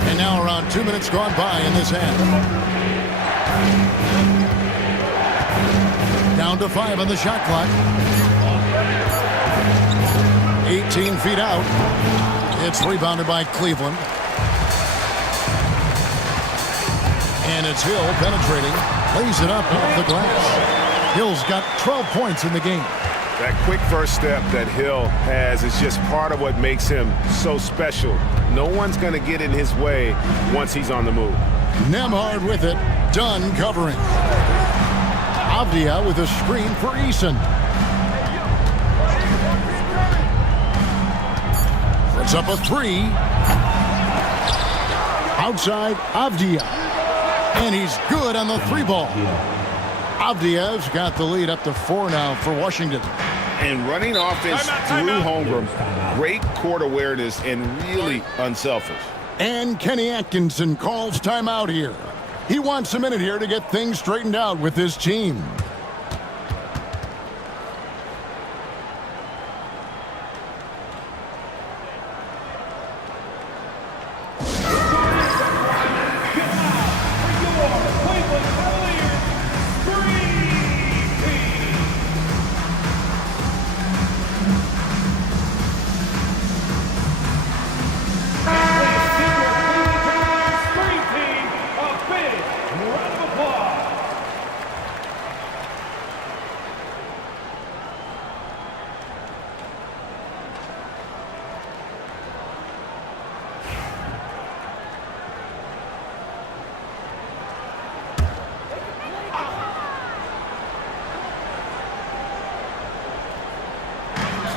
And now around 2 minutes gone by in this half. Down to 5 on the shot clock. 18 feet out. It's rebounded by Cleveland. And it's Hill penetrating. Lays it up off the glass. Hill's got 12 points in the game. That quick first step that Hill has is just part of what makes him so special. No one's going to get in his way once he's on the move. Nembhard with it. Dunn covering. Avdia with a screen for Eason. Puts up a 3. Outside Avdia. And he's good on the 3 ball. Avdia's got the lead up to 4 now for Washington. And running offense through Holmgren, great court awareness and really unselfish. And Kenny Atkinson calls timeout here. He wants a minute here to get things straightened out with his team.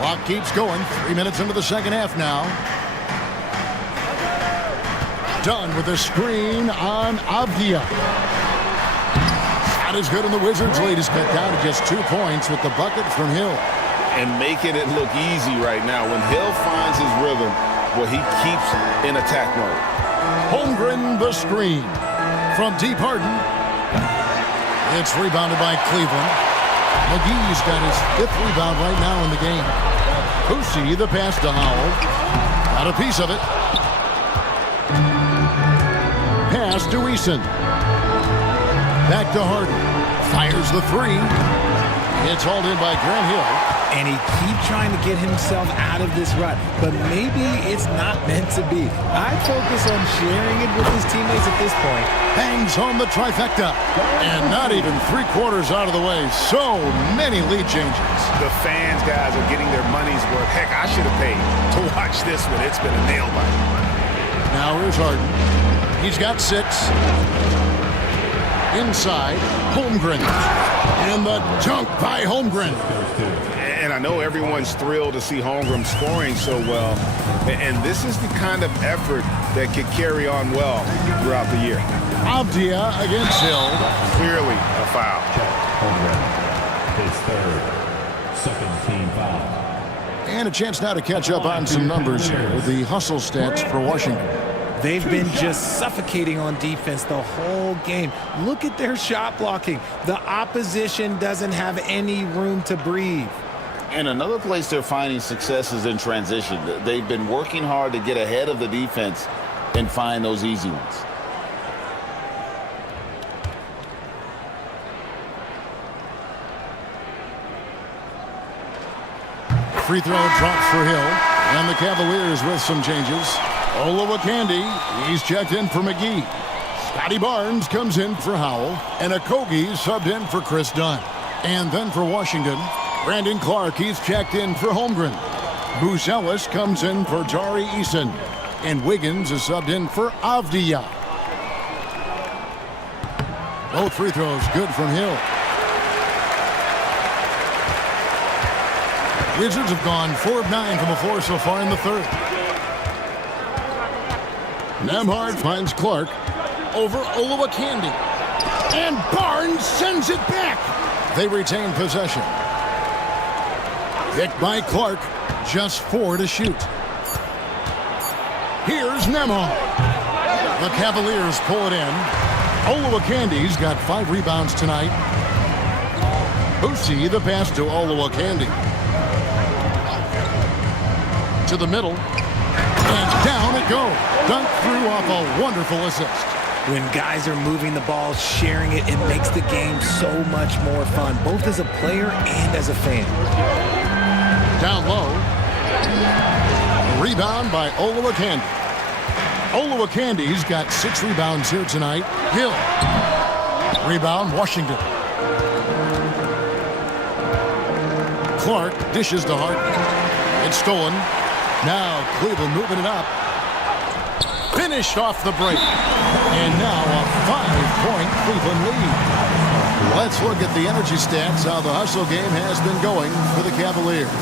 Clock keeps going. 3 minutes into the second half now. Dunn with a screen on Avdia. That is good, and the Wizards' lead is cut down to just 2 points with the bucket from Hill. And making it look easy right now. When Hill finds his rhythm, well, he keeps in attack mode. Holmgren the screen from deep Harden. It's rebounded by Cleveland. McGee's got his 5th rebound right now in the game. Boucy the pass to Howell. Got a piece of it. Pass to Eason. Back to Harden. Fires the 3. It's hauled in by Grant Hill. And he keeps trying to get himself out of this rut, but maybe it's not meant to be. I'd focus on sharing it with his teammates at this point. Bangs home the trifecta. And not even 3/4 out of the way. So many lead changes. The fans, guys, are getting their money's worth. Heck, I should have paid to watch this one. It's been a nail biter. Now here's Harden. He's got 6. Inside, Holmgren. And the dunk by Holmgren. And I know everyone's thrilled to see Holmgren scoring so well. And this is the kind of effort that could carry on well throughout the year. Avdia against Hill. Clearly a foul. Holmgren, his 3rd. Second team foul. And a chance now to catch up on some numbers here. The hustle stats for Washington. They've been just suffocating on defense the whole game. Look at their shot blocking. The opposition doesn't have any room to breathe. And another place they're finding success is in transition. They've been working hard to get ahead of the defense and find those easy ones. Free throw drops for Hill. And the Cavaliers with some changes. Olowokandi, he's checked in for McGee. Scotty Barnes comes in for Howell. And Okogie subbed in for Chris Dunn. And then for Washington, Brandon Clark, he's checked in for Holmgren. Buzelis comes in for Tari Eason. And Wiggins is subbed in for Avdija. Both free throws good from Hill. Wizards have gone 4 of 9 from the floor so far in the third. Nembhard finds Clark over Olowokandi. And Barnes sends it back. They retain possession. Picked by Clark. Just 4 to shoot. Here's Nembhard. The Cavaliers pull it in. Olowokandi's got 5 rebounds tonight. Boosie the pass to Olowokandi. To the middle. And down it goes. Dunk through off a wonderful assist. When guys are moving the ball, sharing it, it makes the game so much more fun, both as a player and as a fan. Down low. Rebound by Olowokandi. Olowokandi's got 6 rebounds here tonight. Hill. Rebound, Washington. Clark dishes to Harden. It's stolen. Now Cleveland moving it up. Finished off the break. And now a 5-point Cleveland lead. Let's look at the energy stats, how the hustle game has been going for the Cavaliers.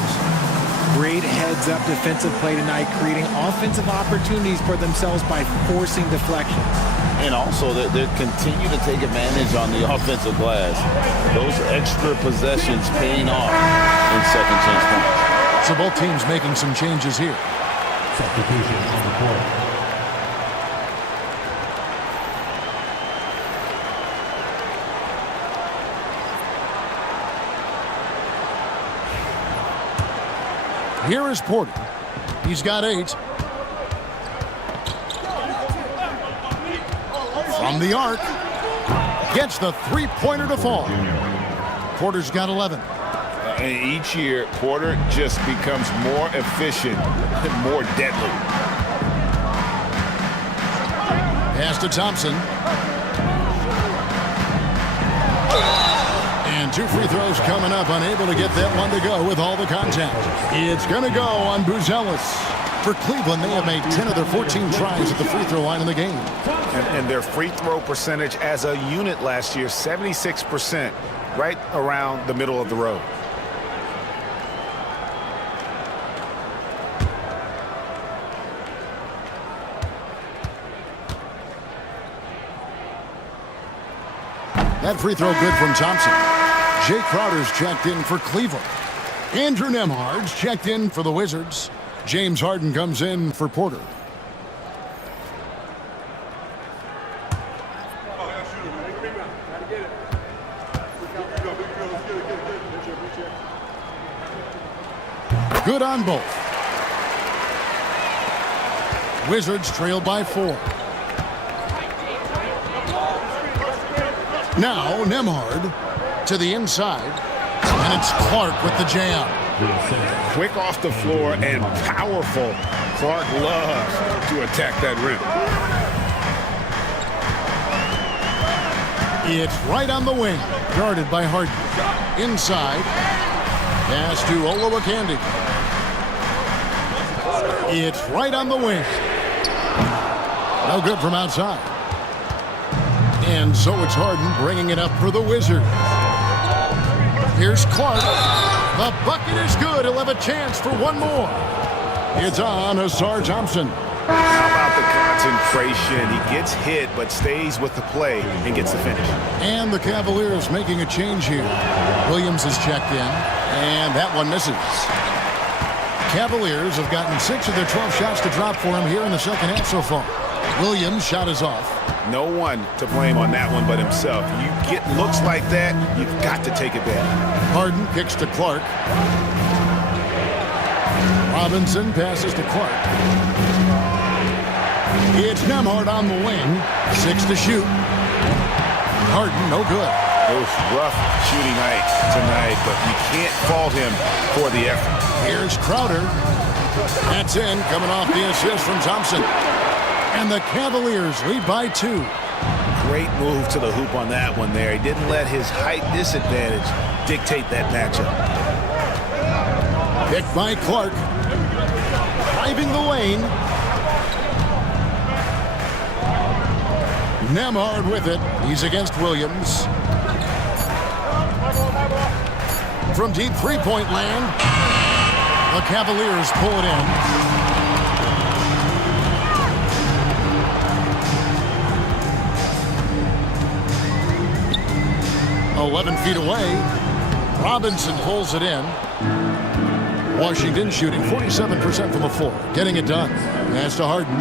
Great heads-up defensive play tonight, creating offensive opportunities for themselves by forcing deflections. And also, they continue to take advantage on the offensive glass. Those extra possessions paying off in second chance points. So both teams making some changes here. Substitution on the court. Here is Porter. He's got 8. From the arc. Gets the three-pointer to fall. Porter's got 11. Each year, Porter just becomes more efficient and more deadly. Pass to Thompson. And 2 free throws coming up. Unable to get that one to go with all the contact. It's going to go on Buzelis. For Cleveland, they have made 10 of their 14 tries at the free throw line in the game. And their free throw percentage as a unit last year, 76%, right around the middle of the road. That free throw good from Thompson. Jay Crowder's checked in for Cleveland. Andrew Nembhard's checked in for the Wizards. James Harden comes in for Porter. Good on both. Wizards trail by 4. Now Nembhard to the inside, and it's Clark with the jam. Quick off the floor and powerful. Clark loves to attack that rim. It's right on the wing, guarded by Harden. Inside, pass to Olowokandi. It's right on the wing. No good from outside. And so it's Harden bringing it up for the Wizards. Here's Clark. The bucket is good. He'll have a chance for one more. It's on Ausar Thompson. How about the concentration? He gets hit but stays with the play and gets the finish. And the Cavaliers making a change here. Williams is checked in. And that one misses. Cavaliers have gotten 6 of their 12 shots to drop for him here in the second half so far. Williams' shot is off. No one to blame on that one but himself. You get looks like that, you've got to take advantage. Harden kicks to Clark. Robinson passes to Clark. It's Nembhard on the wing. 6 to shoot. Harden, no good. Oof, rough shooting night tonight, but you can't fault him for the effort. Here's Crowder. That's in, coming off the assist from Thompson. And the Cavaliers lead by 2. Great move to the hoop on that one there. He didn't let his height disadvantage dictate that matchup. Picked by Clark. Driving the lane. Nembhard with it. He's against Williams. From deep three-point land, the Cavaliers pull it in. "11 feet away. Robinson pulls it in. Washington shooting 47% from the floor. Getting it done. Pass to Harden.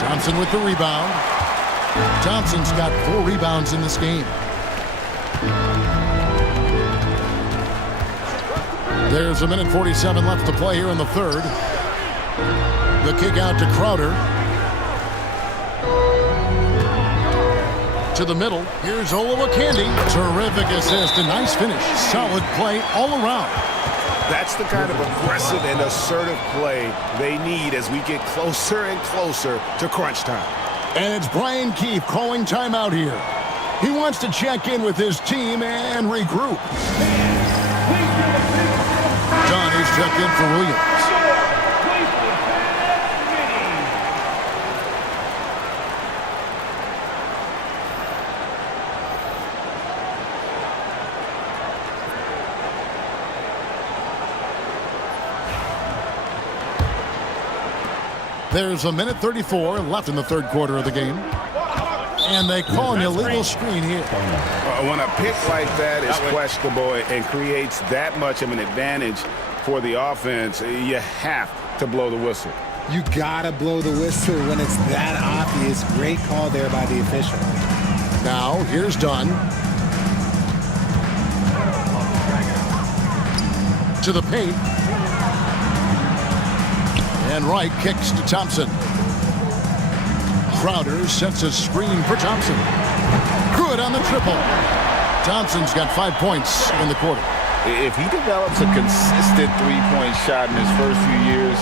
Thompson with the rebound. Thompson's got 4 rebounds in this game. There's a minute 47 left to play here in the third. The kick out to Crowder. To the middle. Here's Olowokandi. Terrific assist. A nice finish. Solid play all around. That's the kind of aggressive and assertive play they need as we get closer and closer to crunch time. And it's Brian Keefe calling timeout here. He wants to check in with his team and regroup. Donnie's checked in for Williams. There's a minute 34 left in the third quarter of the game. And they call an illegal screen here. When a pick like that is questionable and creates that much of an advantage for the offense, you have to blow the whistle. You gotta blow the whistle when it's that obvious. Great call there by the official. Now, here's Dunn. To the paint. And Wright kicks to Thompson. Crowder sets a screen for Thompson. Good on the triple. Thompson's got 5 points in the quarter. If he develops a consistent three-point shot in his first few years,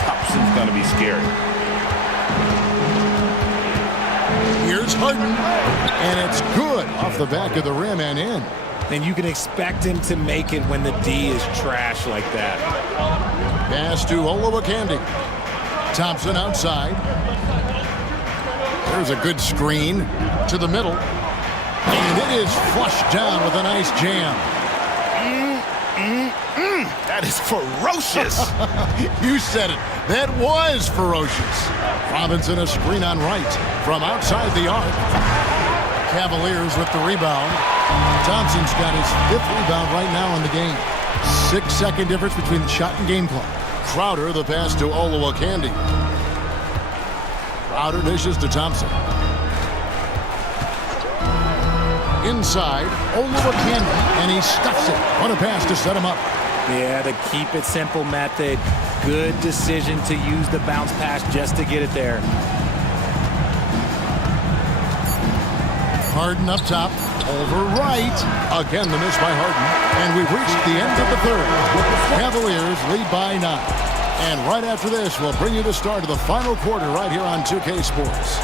Thompson's going to be scary. Here's Harden. And it's good off the back of the rim and in. And you can expect him to make it when the D is trash like that. Pass to Olowokandi. Thompson outside. There's a good screen to the middle. And it is flushed down with a nice jam. That is ferocious. You said it. That was ferocious. Robinson a screen on Wright from outside the arc. Cavaliers with the rebound. Thompson's got his 5th rebound right now in the game. 6-second difference between the shot and game clock. Crowder the pass to Olowokandi. Crowder dishes to Thompson. Inside, Olowokandi, and he stuffs it. What a pass to set him up. Yeah, the keep it simple method. Good decision to use the bounce pass just to get it there. Harden up top, over Wright. Again, the miss by Harden. And we've reached the end of the third. Cavaliers lead by 9. And right after this, we'll bring you the start of the final quarter right here on 2K Sports.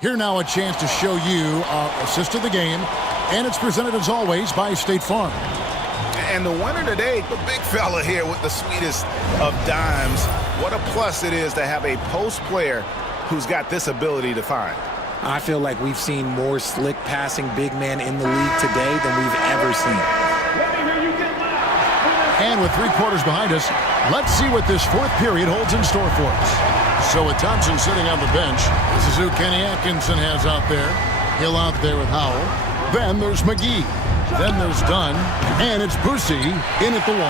Here now a chance to show you our assist of the game, and it's presented as always by State Farm. And the winner today, the big fella here with the sweetest of dimes. What a plus it is to have a post player who's got this ability to find. I feel like we've seen more slick passing big men in the league today than we've ever seen. And with 3 quarters behind us, let's see what this fourth period holds in store for us. So with Thompson sitting on the bench, this is who Kenny Atkinson has out there. Hill out there with Howell. Then there's McGee. Then there's Dunn. And it's Boussy in at the 1.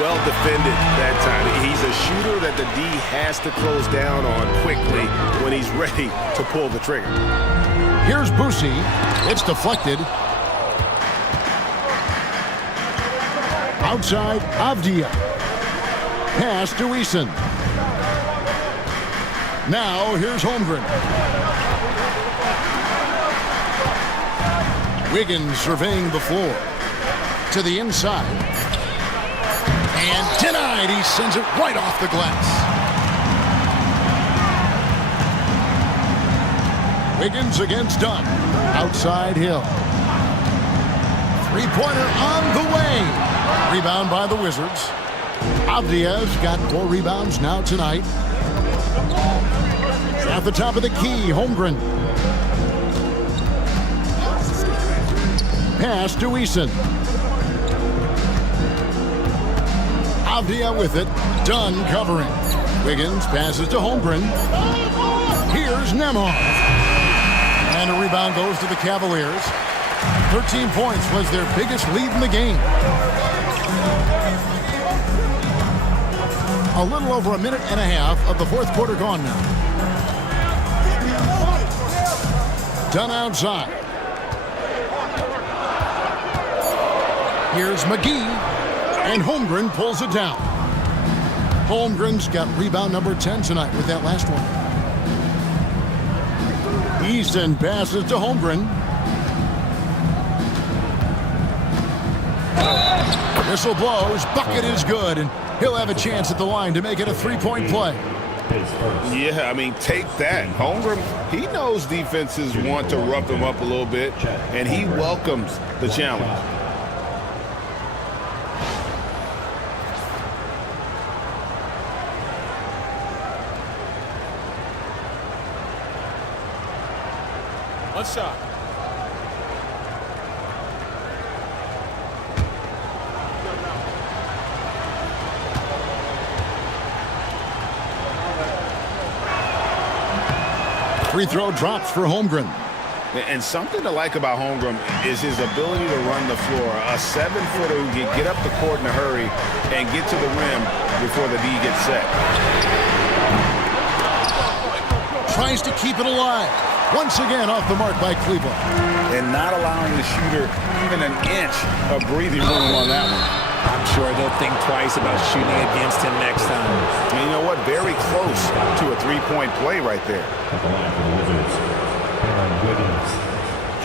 Well defended that time. He's a shooter that the D has to close down on quickly when he's ready to pull the trigger. Here's Boussy. It's deflected. Outside, Avdia. Pass to Eason. Now, here's Holmgren. Wiggins surveying the floor. To the inside. And denied. He sends it right off the glass. Wiggins against Dunn. Outside Hill. Three-pointer on the way. Rebound by the Wizards. Avdia's got 4 rebounds now tonight. At the top of the key, Holmgren. Pass to Eason. Avdia with it. Dunn covering. Wiggins passes to Holmgren. Here's Nembhard. And a rebound goes to the Cavaliers. 13 points was their biggest lead in the game. A little over a minute and a half of the fourth quarter gone now. Dunn outside. Here's McGee, and Holmgren pulls it down. Holmgren's got rebound number 10 tonight with that last one. Eason passes to Holmgren. Whistle blows, bucket is good, and he'll have a chance at the line to make it a 3-point play. Yeah, I mean, take that. Holmgren, he knows defenses want to rough him up a little bit, and he welcomes the challenge. One shot. Free throw drops for Holmgren. And something to like about Holmgren is his ability to run the floor. A 7-footer who can get up the court in a hurry and get to the rim before the D gets set. Tries to keep it alive. Once again off the mark by Cleveland. And not allowing the shooter even an inch of breathing room on that one. I'm sure they'll think twice about shooting against him next time. And you know what? Very close to a 3-point play right there. At the line for the Wizards, Aaron Wiggins,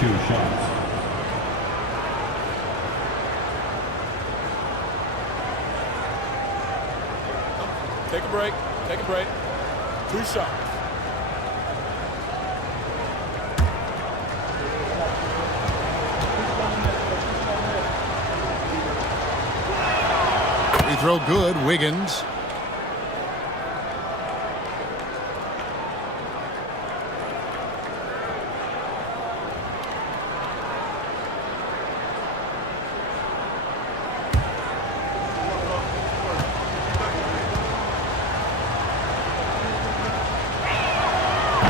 2 shots. Take a break. Take a break. 2 shots. Free throw good, Wiggins.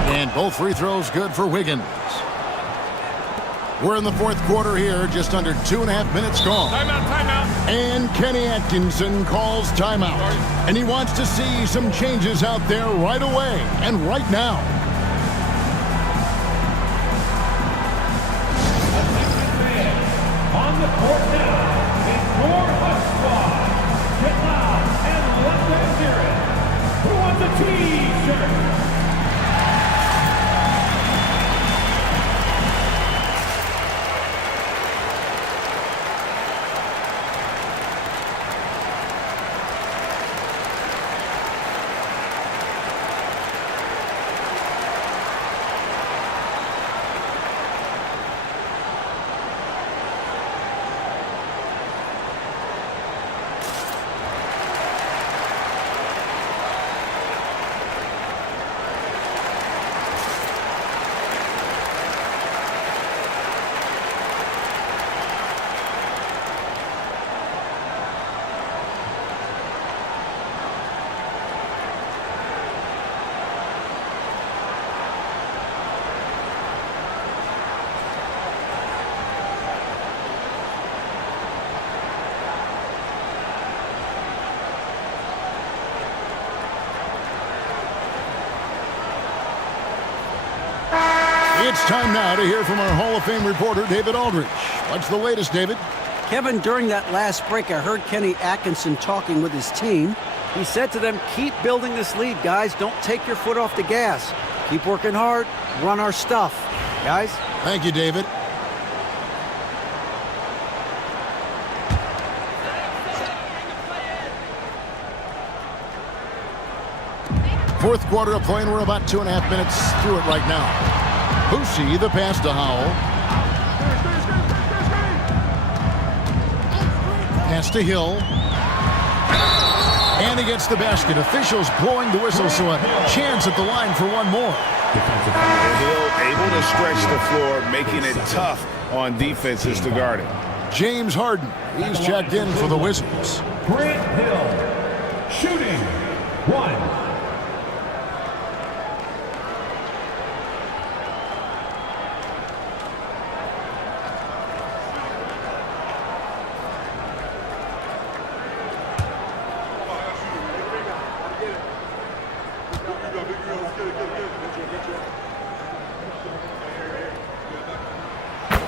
And both free throws good for Wiggins. We're in the fourth quarter here, just under 2.5 minutes gone. Timeout, timeout. And Kenny Atkinson calls timeout. And he wants to see some changes out there right away and right now. On the court now, it's your Hut Squad. Get loud and let them hear it. Who wants a T-shirt? It's time now to hear from our Hall of Fame reporter, David Aldridge. What's the latest, David? Kevin, during that last break, I heard Kenny Atkinson talking with his team. He said to them, keep building this lead, guys. Don't take your foot off the gas. Keep working hard. Run our stuff. Guys? Thank you, David. Fourth quarter of play, and we're about 2.5 minutes through it right now. Boucy, the pass to Howell. Pass to Hill. And he gets the basket. Officials blowing the whistle, so a chance at the line for one more. Hill able to stretch the floor, making it tough on defenses to guard it. James Harden, he's checked in for the Wizards. Grant Hill, shooting 1.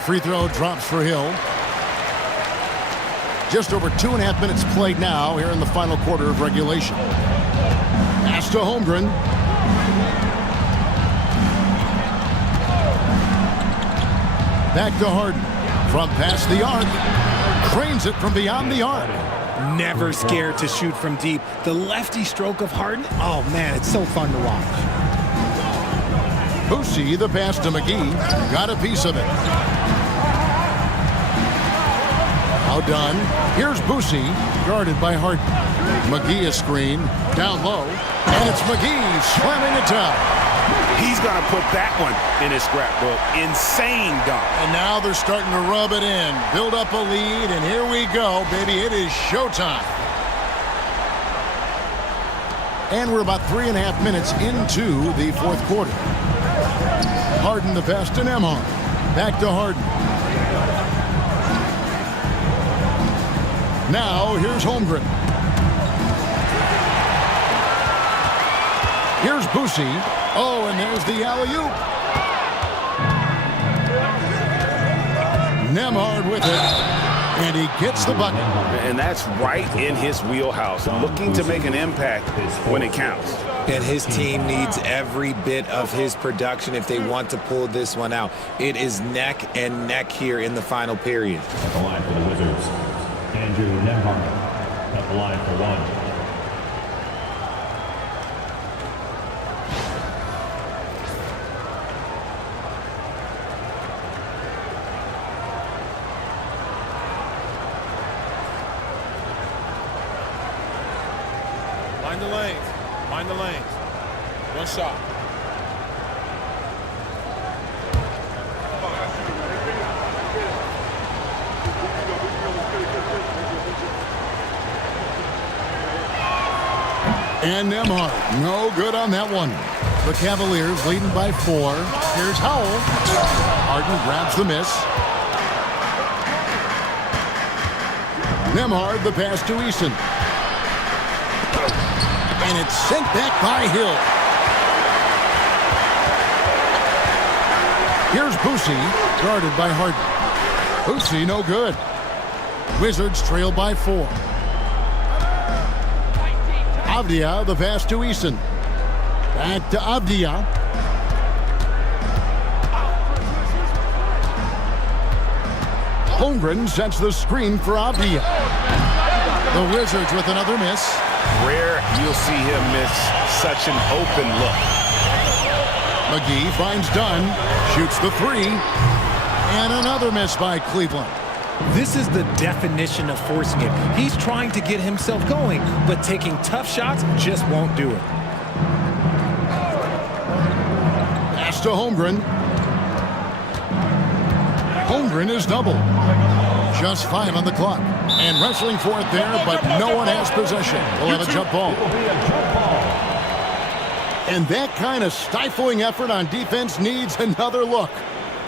Free throw drops for Hill. Just over 2.5 minutes played now here in the final quarter of regulation. Pass to Holmgren. Back to Harden. From past the arc. Cranes it from beyond the arc. Never scared to shoot from deep. The lefty stroke of Harden, oh man, it's so fun to watch. Boucy, the pass to McGee. Got a piece of it. Now done. Here's Boucy, guarded by Harden. McGee is screened, down low, and it's McGee slamming it down. He's going to put that one in his scrapbook. Insane dunk. And now they're starting to rub it in, build up a lead, and here we go, baby. It is showtime. And we're about 3.5 minutes into the fourth quarter. Harden the pass to Nembhard. Back to Harden. Now, here's Holmgren. Here's Boucy. Oh, and there's the alley-oop. Nembhard with it. And he gets the bucket. And that's right in his wheelhouse. Looking to make an impact when it counts. And his team needs every bit of his production if they want to pull this one out. It is neck and neck here in the final period. At the line for the Wizards, Andrew Nembhard at the line for 1. Mind the lanes. Mind the lanes. One shot. And Nembhard, no good on that one. The Cavaliers leading by 4. Here's Howell. Harden grabs the miss. Nembhard, the pass to Eason. And it's sent back by Hill. Here's Boucy, guarded by Harden. Boucy, no good. Wizards trail by 4. Avdia, the pass to Eason. Back to Avdia. Holmgren sets the screen for Avdia. The Wizards with another miss. Rare you'll see him miss such an open look. McGee finds Dunn, shoots the 3, and another miss by Cleveland. This is the definition of forcing it. He's trying to get himself going, but taking tough shots just won't do it. Pass to Holmgren. Holmgren is double. Just 5 on the clock. And wrestling for it there, but no one has possession. We'll have a jump ball. And that kind of stifling effort on defense needs another look.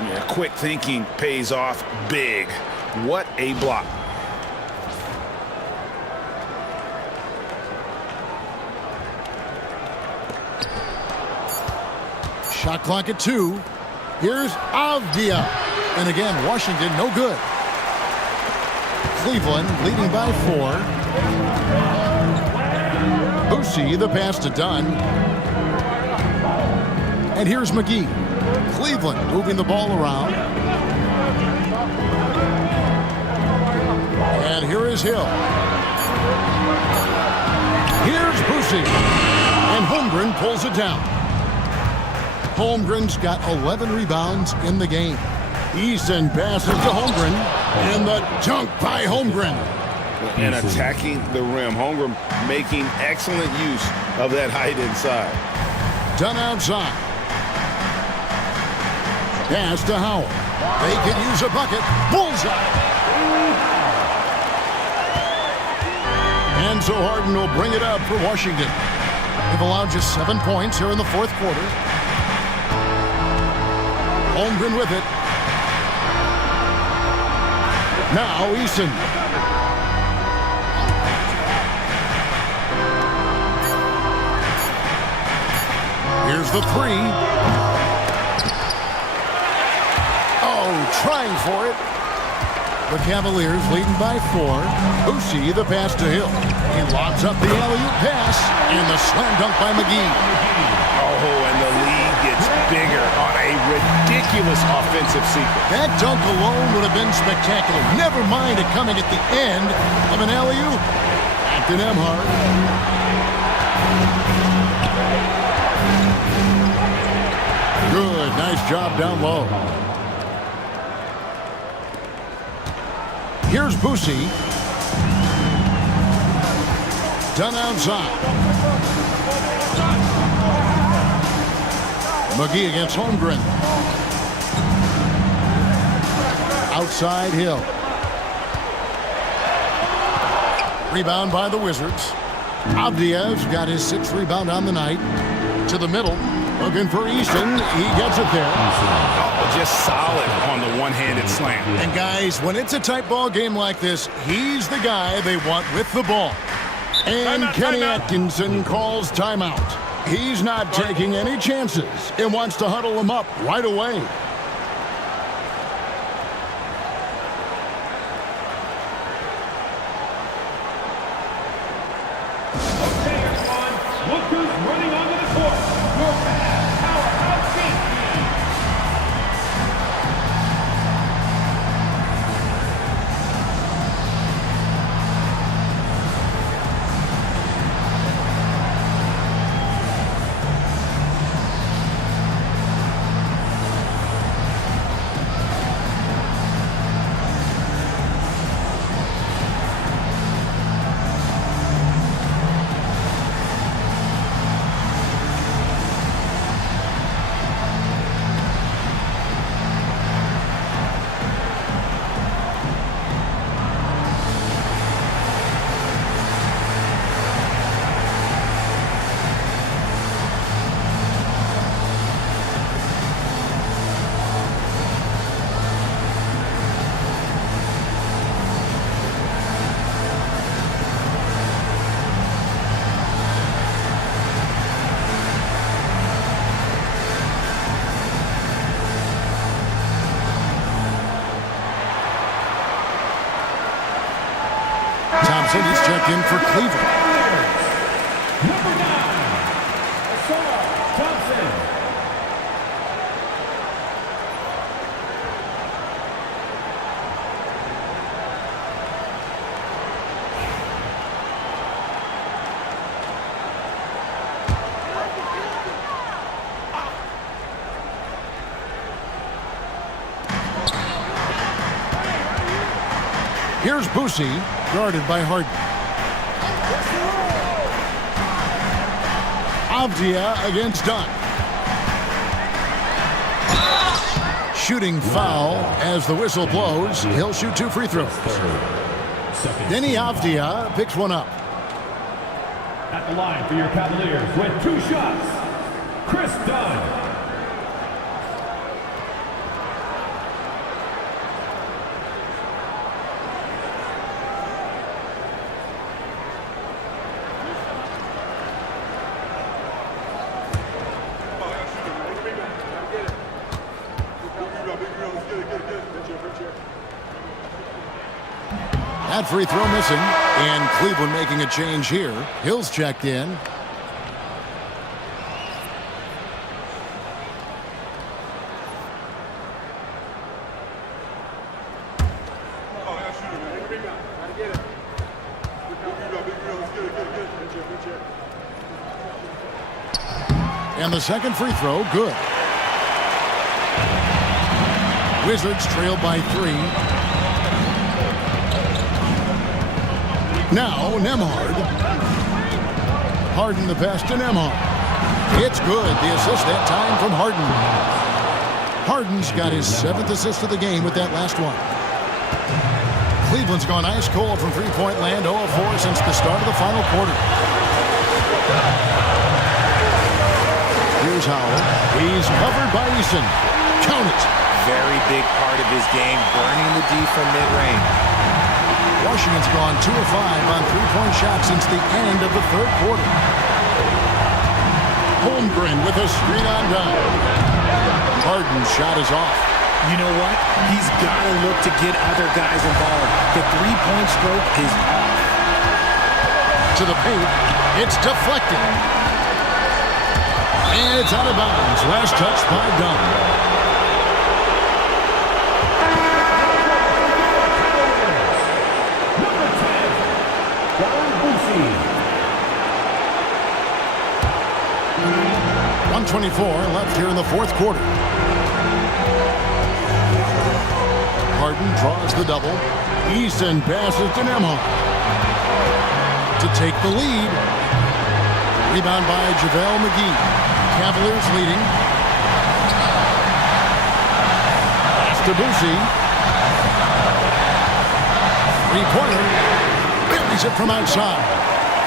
Yeah, quick thinking pays off big. What a block. Shot clock at 2. Here's Avdia. And again, Washington no good. Cleveland leading by 4. Boucy, the pass to Dunn. And here's McGee. Cleveland moving the ball around. And here is Hill. Here's Boucy. And Holmgren pulls it down. Holmgren's got 11 rebounds in the game. Eason passes to Holmgren. And the dunk by Holmgren. And attacking the rim. Holmgren making excellent use of that height inside. Dunn outside. Pass to Howell. They can use a bucket. Bullseye. And so Harden will bring it up for Washington. They've allowed just 7 points here in the fourth quarter. Holmgren with it. Now Eason. Here's the 3. Oh, trying for it. The Cavaliers leading by 4. Boucy, the pass to Hill. He lobs up the alley-oop pass, and the slam dunk by McGee. Oh, and the lead gets bigger on a ridiculous offensive sequence. That dunk alone would have been spectacular. Never mind it coming at the end of an alley-oop. Acton Emhart. Good, nice job down low. Here's Boucy. Dunn outside. McGee against Holmgren. Outside Hill. Rebound by the Wizards. Avdia's got his 6th rebound on the night. To the middle. Looking for Easton. He gets it there. Oh, just solid on the one-handed slam. And guys, when it's a tight ball game like this, he's the guy they want with the ball. And Kenny Atkinson calls timeout. He's not taking any chances and wants to huddle him up right away. Okay, everyone, look who's running onto the court. Your powerhouse game team. Thompson is checked in for Cleveland. Number 9, Ausar Thompson. Here's Boucy, guarded by Harden. Avdia against Dunn. Shooting foul as the whistle blows. He'll shoot 2 free throws. Denny Avdia picks one up. At the line for your Cavaliers with 2 shots, Chris Dunn. That free throw missing. And Cleveland making a change here. Hill's checked in. And the second free throw, good. Wizards trail by 3. Now, Nembhard. Harden the pass to Nembhard. It's good. The assist that time from Harden. Harden's got his 7th assist of the game with that last one. Cleveland's gone ice cold from three-point land, 0 of 4 since the start of the final quarter. Here's Howell. He's covered by Eason. Count it. Very big part of his game, burning the D from mid-range. Washington's gone 2 of 5 on three-point shots since the end of the third quarter. Holmgren with a screen on down. Harden's shot is off. You know what? He's got to look to get other guys involved. The three-point stroke is off. To the paint. It's deflected. And it's out of bounds. Last touch by Dunn. .124 left here in the fourth quarter. Harden draws the double. Eason passes to Nembhard to take the lead. Rebound by JaVale McGee. Cavaliers leading. Pass to Boosie. Three-pointer. Buries it from outside.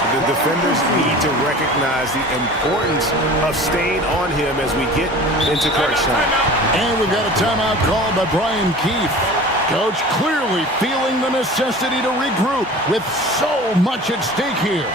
The defenders need to recognize the importance of staying on him as we get into crunch time. And we've got a timeout called by Brian Keefe. Coach clearly feeling the necessity to regroup with so much at stake here.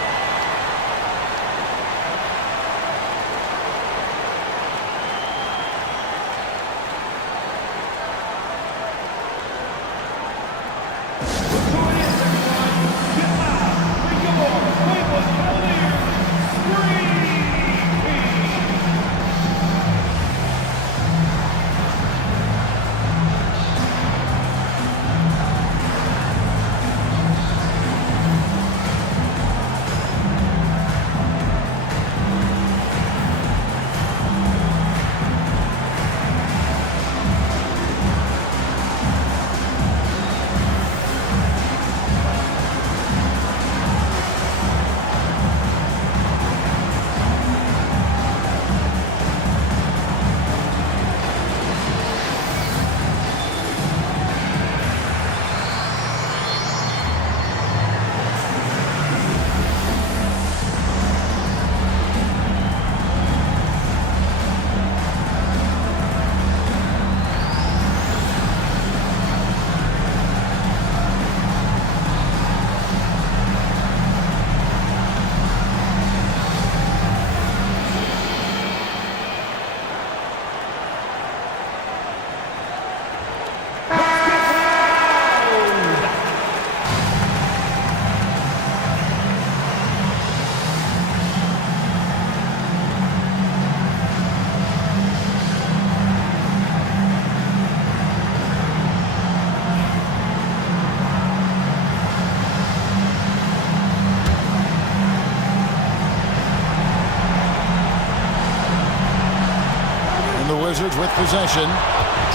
Wizards with possession,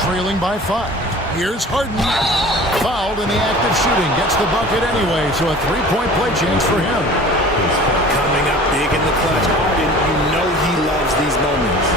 trailing by 5. Here's Harden. Fouled in the act of shooting. Gets the bucket anyway, so a three-point play change for him. Coming up big in the clutch. Harden, you know he loves these moments.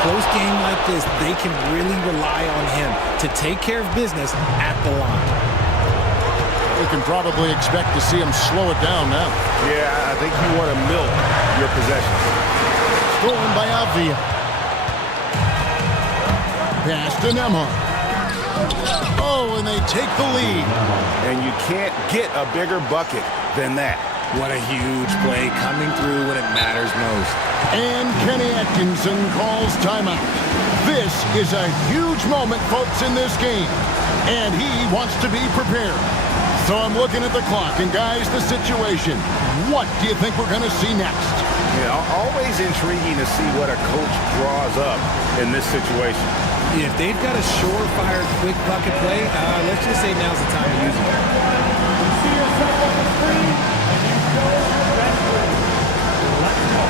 Close game like this, they can really rely on him to take care of business at the line. We can probably expect to see him slow it down now. Yeah, I think you want to milk your possession. Stolen by Avia. Pass to Nembhard. Oh, and they take the lead. And you can't get a bigger bucket than that. What a huge play coming through when it matters most. And Kenny Atkinson calls timeout. This is a huge moment, folks, in this game. And he wants to be prepared. So I'm looking at the clock, and guys, the situation. What do you think we're going to see next? Yeah, always intriguing to see what a coach draws up in this situation. If they've got a surefire quick bucket play, let's just say now's the time to use it. You see yourself on the screen, and you go referee. Let's go.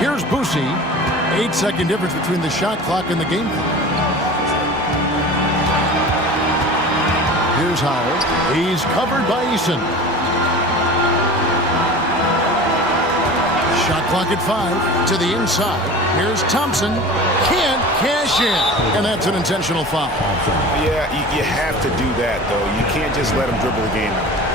Here's Boucy. 8-second difference between the shot clock and the game clock. Here's Howell. He's covered by Eason. Shot clock at 5 to the inside. Here's Thompson. Can't cash in. And that's an intentional foul. Yeah, you have to do that, though. You can't just let him dribble the game out.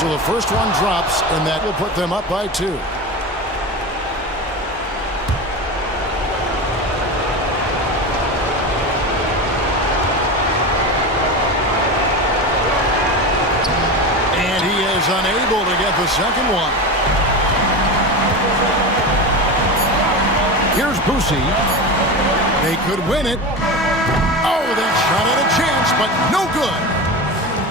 So the first one drops, and that will put them up by 2. And he is unable to get the second one. Here's Boucy. They could win it. Oh, that shot had a chance, but no good.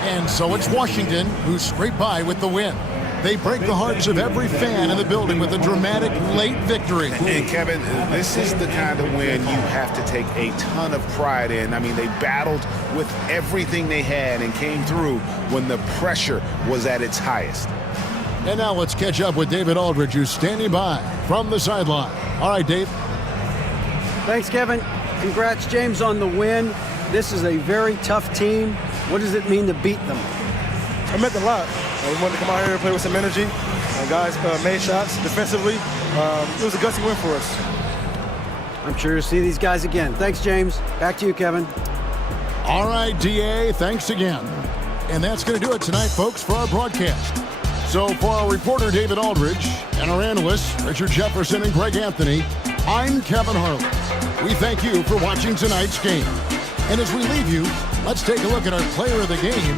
And so it's Washington who scrape by with the win. They break the hearts of every fan in the building with a dramatic late victory. And Kevin, this is the kind of win you have to take a ton of pride in. I mean, they battled with everything they had and came through when the pressure was at its highest. And now let's catch up with David Aldridge, who's standing by from the sideline. All right, Dave. Thanks, Kevin. Congrats, James, on the win. This is a very tough team. What does it mean to beat them? It meant a lot. We wanted to come out here and play with some energy. Guys made shots defensively. It was a gutsy win for us. I'm sure you'll see these guys again. Thanks, James. Back to you, Kevin. All right, DA, thanks again. And that's going to do it tonight, folks, for our broadcast. So for our reporter, David Aldridge, and our analysts, Richard Jefferson and Greg Anthony, I'm Kevin Harlan. We thank you for watching tonight's game. And as we leave you, let's take a look at our player of the game,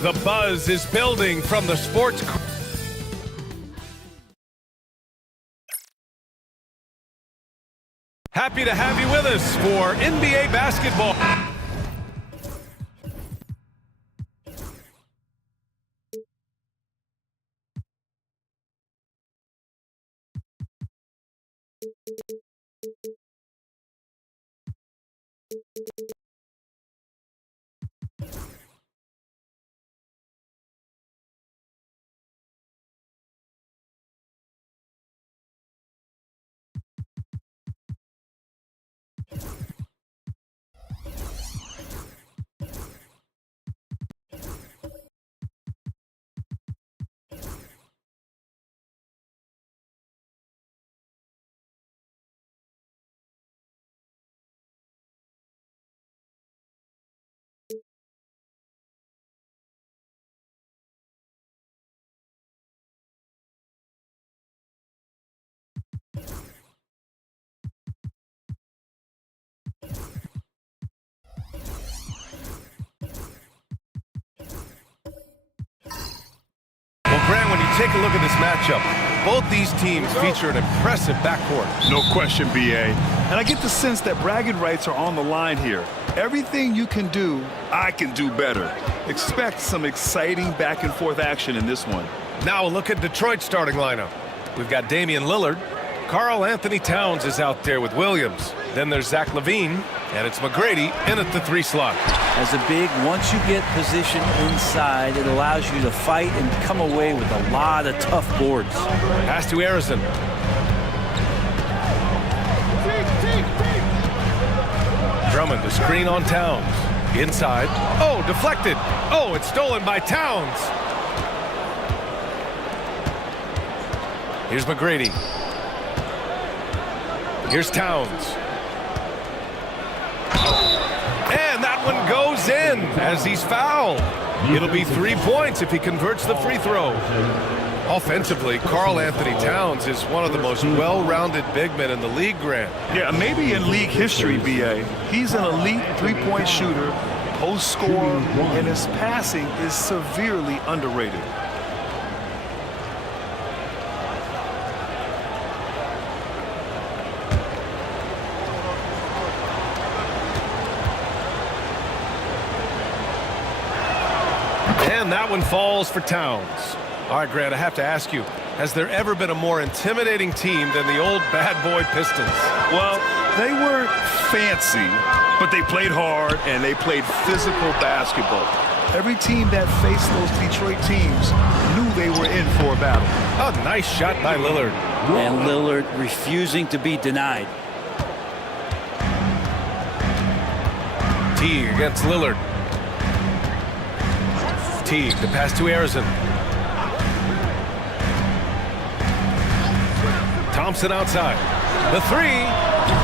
The buzz is building from the sports. Happy to have you with us for NBA basketball. Well, Grant, when you take a look at this matchup, both these teams feature an impressive backcourt. No question, B.A. And I get the sense that bragging rights are on the line here. Everything you can do, I can do better. Expect some exciting back-and-forth action in this one. Now a look at Detroit's starting lineup. We've got Damian Lillard. Karl Anthony Towns is out there with Williams. Then there's Zach LaVine, and it's McGrady in at the 3 slot. As a big, once you get position inside, it allows you to fight and come away with a lot of tough boards. Pass to Arizon. Drummond, the screen on Towns. Inside. Oh, deflected. Oh, it's stolen by Towns. Here's McGrady. Here's Towns. And that one goes in as he's fouled. It'll be 3 points if he converts the free throw. Offensively, Karl Anthony Towns is one of the most well-rounded big men in the league, Grant. Yeah, maybe in league history, B.A. He's an elite three-point shooter, post scorer, and his passing is severely underrated. And that one falls for Towns. All right, Grant, I have to ask you, has there ever been a more intimidating team than the old bad boy Pistons? Well, they weren't fancy, but they played hard and they played physical basketball. Every team that faced those Detroit teams knew they were in for a battle. A nice shot by Lillard. And Lillard refusing to be denied. Teague against Lillard. Teague, the pass to Arizon. Thompson outside. The 3,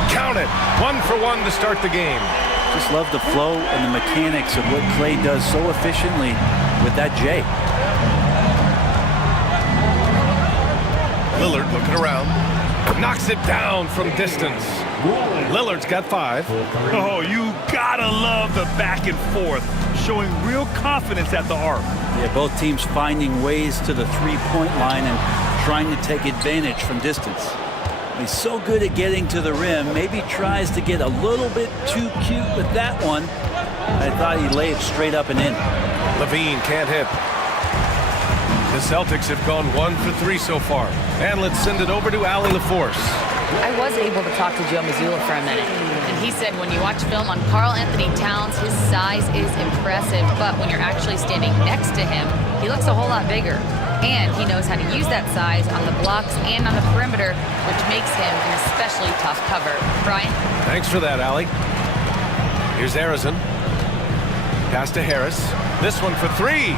count it. 1 for 1 to start the game. Just love the flow and the mechanics of what Klay does so efficiently with that J. Lillard looking around. Knocks it down from distance. Lillard's got 5. Oh, you gotta love the back and forth, showing real confidence at the arc. Yeah, both teams finding ways to the three-point line and trying to take advantage from distance. He's so good at getting to the rim, maybe tries to get a little bit too cute with that one. I thought he laid it straight up and in. LaVine can't hit. The Celtics have gone 1 for 3 so far. And let's send it over to Allie LaForce. I was able to talk to Joe Mazzulla for a minute, and he said when you watch film on Karl Anthony Towns, his size is impressive, but when you're actually standing next to him, he looks a whole lot bigger. And he knows how to use that size on the blocks and on the perimeter, which makes him an especially tough cover. Brian? Thanks for that, Allie. Here's Arizon. Pass to Harris. This one for 3.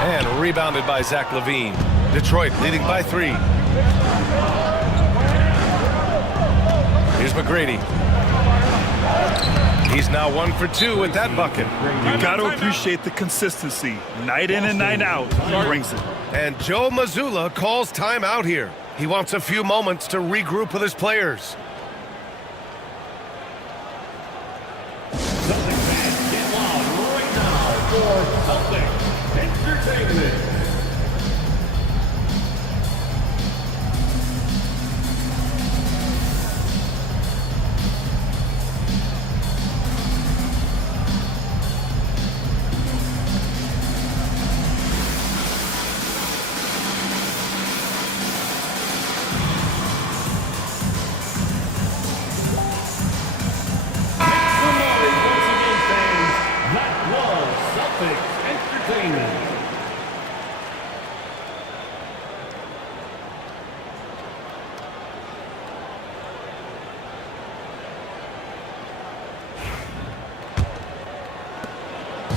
And rebounded by Zach LaVine. Detroit leading by 3. Here's McGrady. He's now 1 for 2 with that bucket. You got to appreciate the consistency. Night in and night out, he brings it. And Joe Mazzulla calls timeout here. He wants a few moments to regroup with his players. Celtics fans, get loud right now for Celtics Entertainment.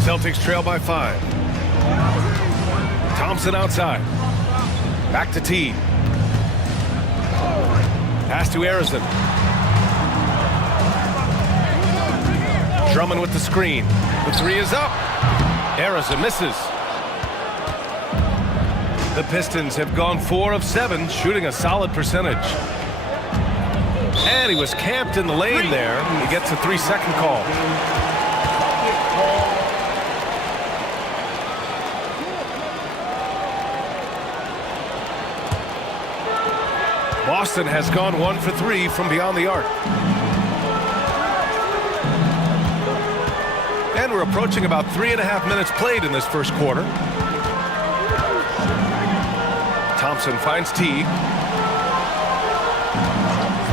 Celtics trail by 5. Thompson outside. Back to T. Pass to Arizon. Drummond with the screen. The 3 is up. Arizon misses. The Pistons have gone 4 of 7, shooting a solid percentage. And he was camped in the lane there. He gets a 3-second call. Boston has gone 1 for 3 from beyond the arc. And we're approaching about 3.5 minutes played in this first quarter. Thompson finds T.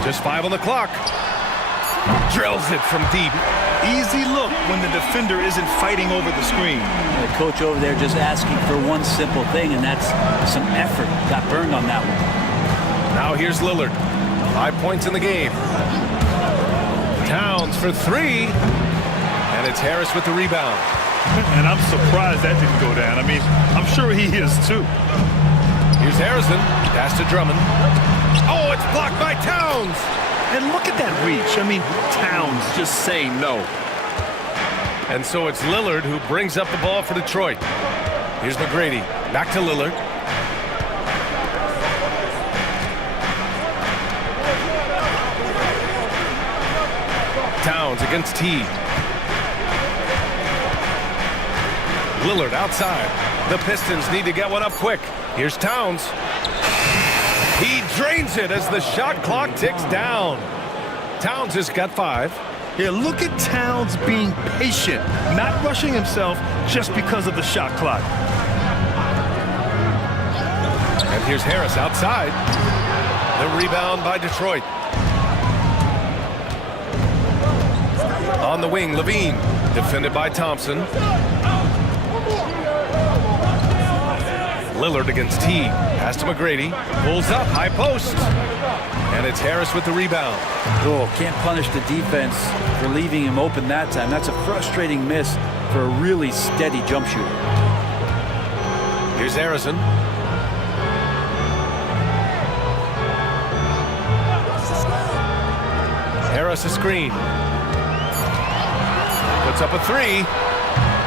Just 5 on the clock. Drills it from deep. Easy look when the defender isn't fighting over the screen. The coach over there just asking for one simple thing, and that's some effort. Got burned on that one. Now here's Lillard. 5 points in the game. Towns for 3. And it's Harris with the rebound. And I'm surprised that didn't go down. I mean, I'm sure he is too. Here's Harrison. Pass to Drummond. Oh, it's blocked by Towns. And look at that reach. I mean, Towns just saying no. And so it's Lillard who brings up the ball for Detroit. Here's McGrady. Back to Lillard. Towns against T. Lillard outside. The Pistons need to get one up quick. Here's Towns. He drains it as the shot clock ticks down. Towns has got 5. Yeah, look at Towns being patient, not rushing himself just because of the shot clock. And here's Harris outside. The rebound by Detroit. On the wing, Levine. Defended by Thompson. Lillard against T. Pass to McGrady. Pulls up, high post. And it's Harris with the rebound. Oh, can't punish the defense for leaving him open that time. That's a frustrating miss for a really steady jump shooter. Here's Arizon. Harris a screen. Puts up a 3.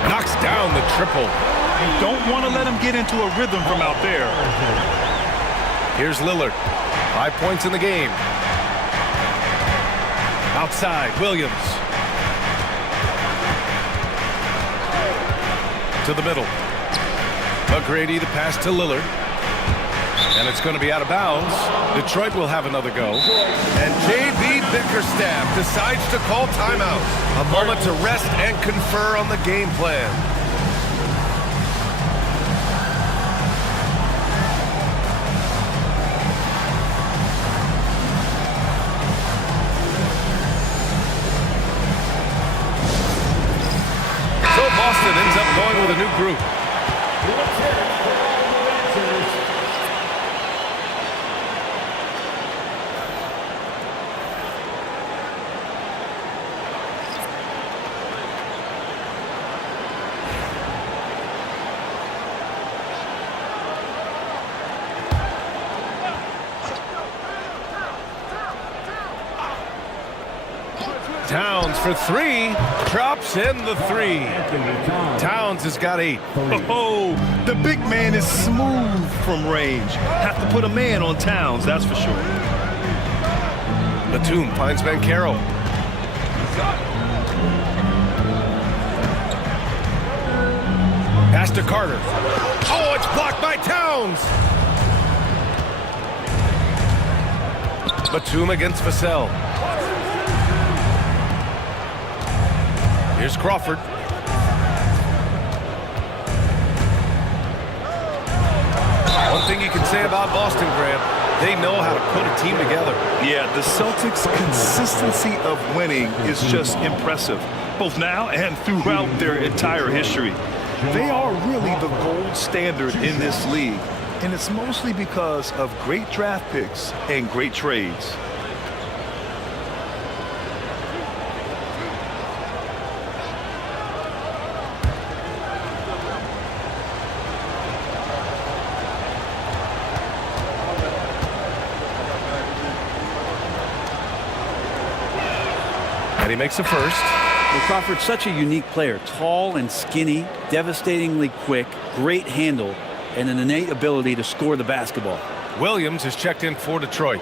Knocks down the triple. You don't want to let him get into a rhythm from out there. Here's Lillard. 5 points in the game. Outside, Williams. To the middle. McGrady the pass to Lillard. And it's going to be out of bounds. Detroit will have another go. And J.B. Bickerstaff decides to call timeout. A moment to rest and confer on the game plan. So Boston ends up going with a new group. Towns for 3, drops in the 3. Towns has got 8. Oh, the big man is smooth from range. Have to put a man on Towns, that's for sure. Batum finds Banchero. Pass to Carter. Oh, it's blocked by Towns. Batum against Vassell. Here's Crawford. One thing you can say about Boston, Grant, they know how to put a team together. Yeah, the Celtics' consistency of winning is just impressive, both now and throughout their entire history. They are really the gold standard in this league, and it's mostly because of great draft picks and great trades. And he makes the first. Well, Crawford's such a unique player. Tall and skinny, devastatingly quick, great handle, and an innate ability to score the basketball. Williams is checked in for Detroit.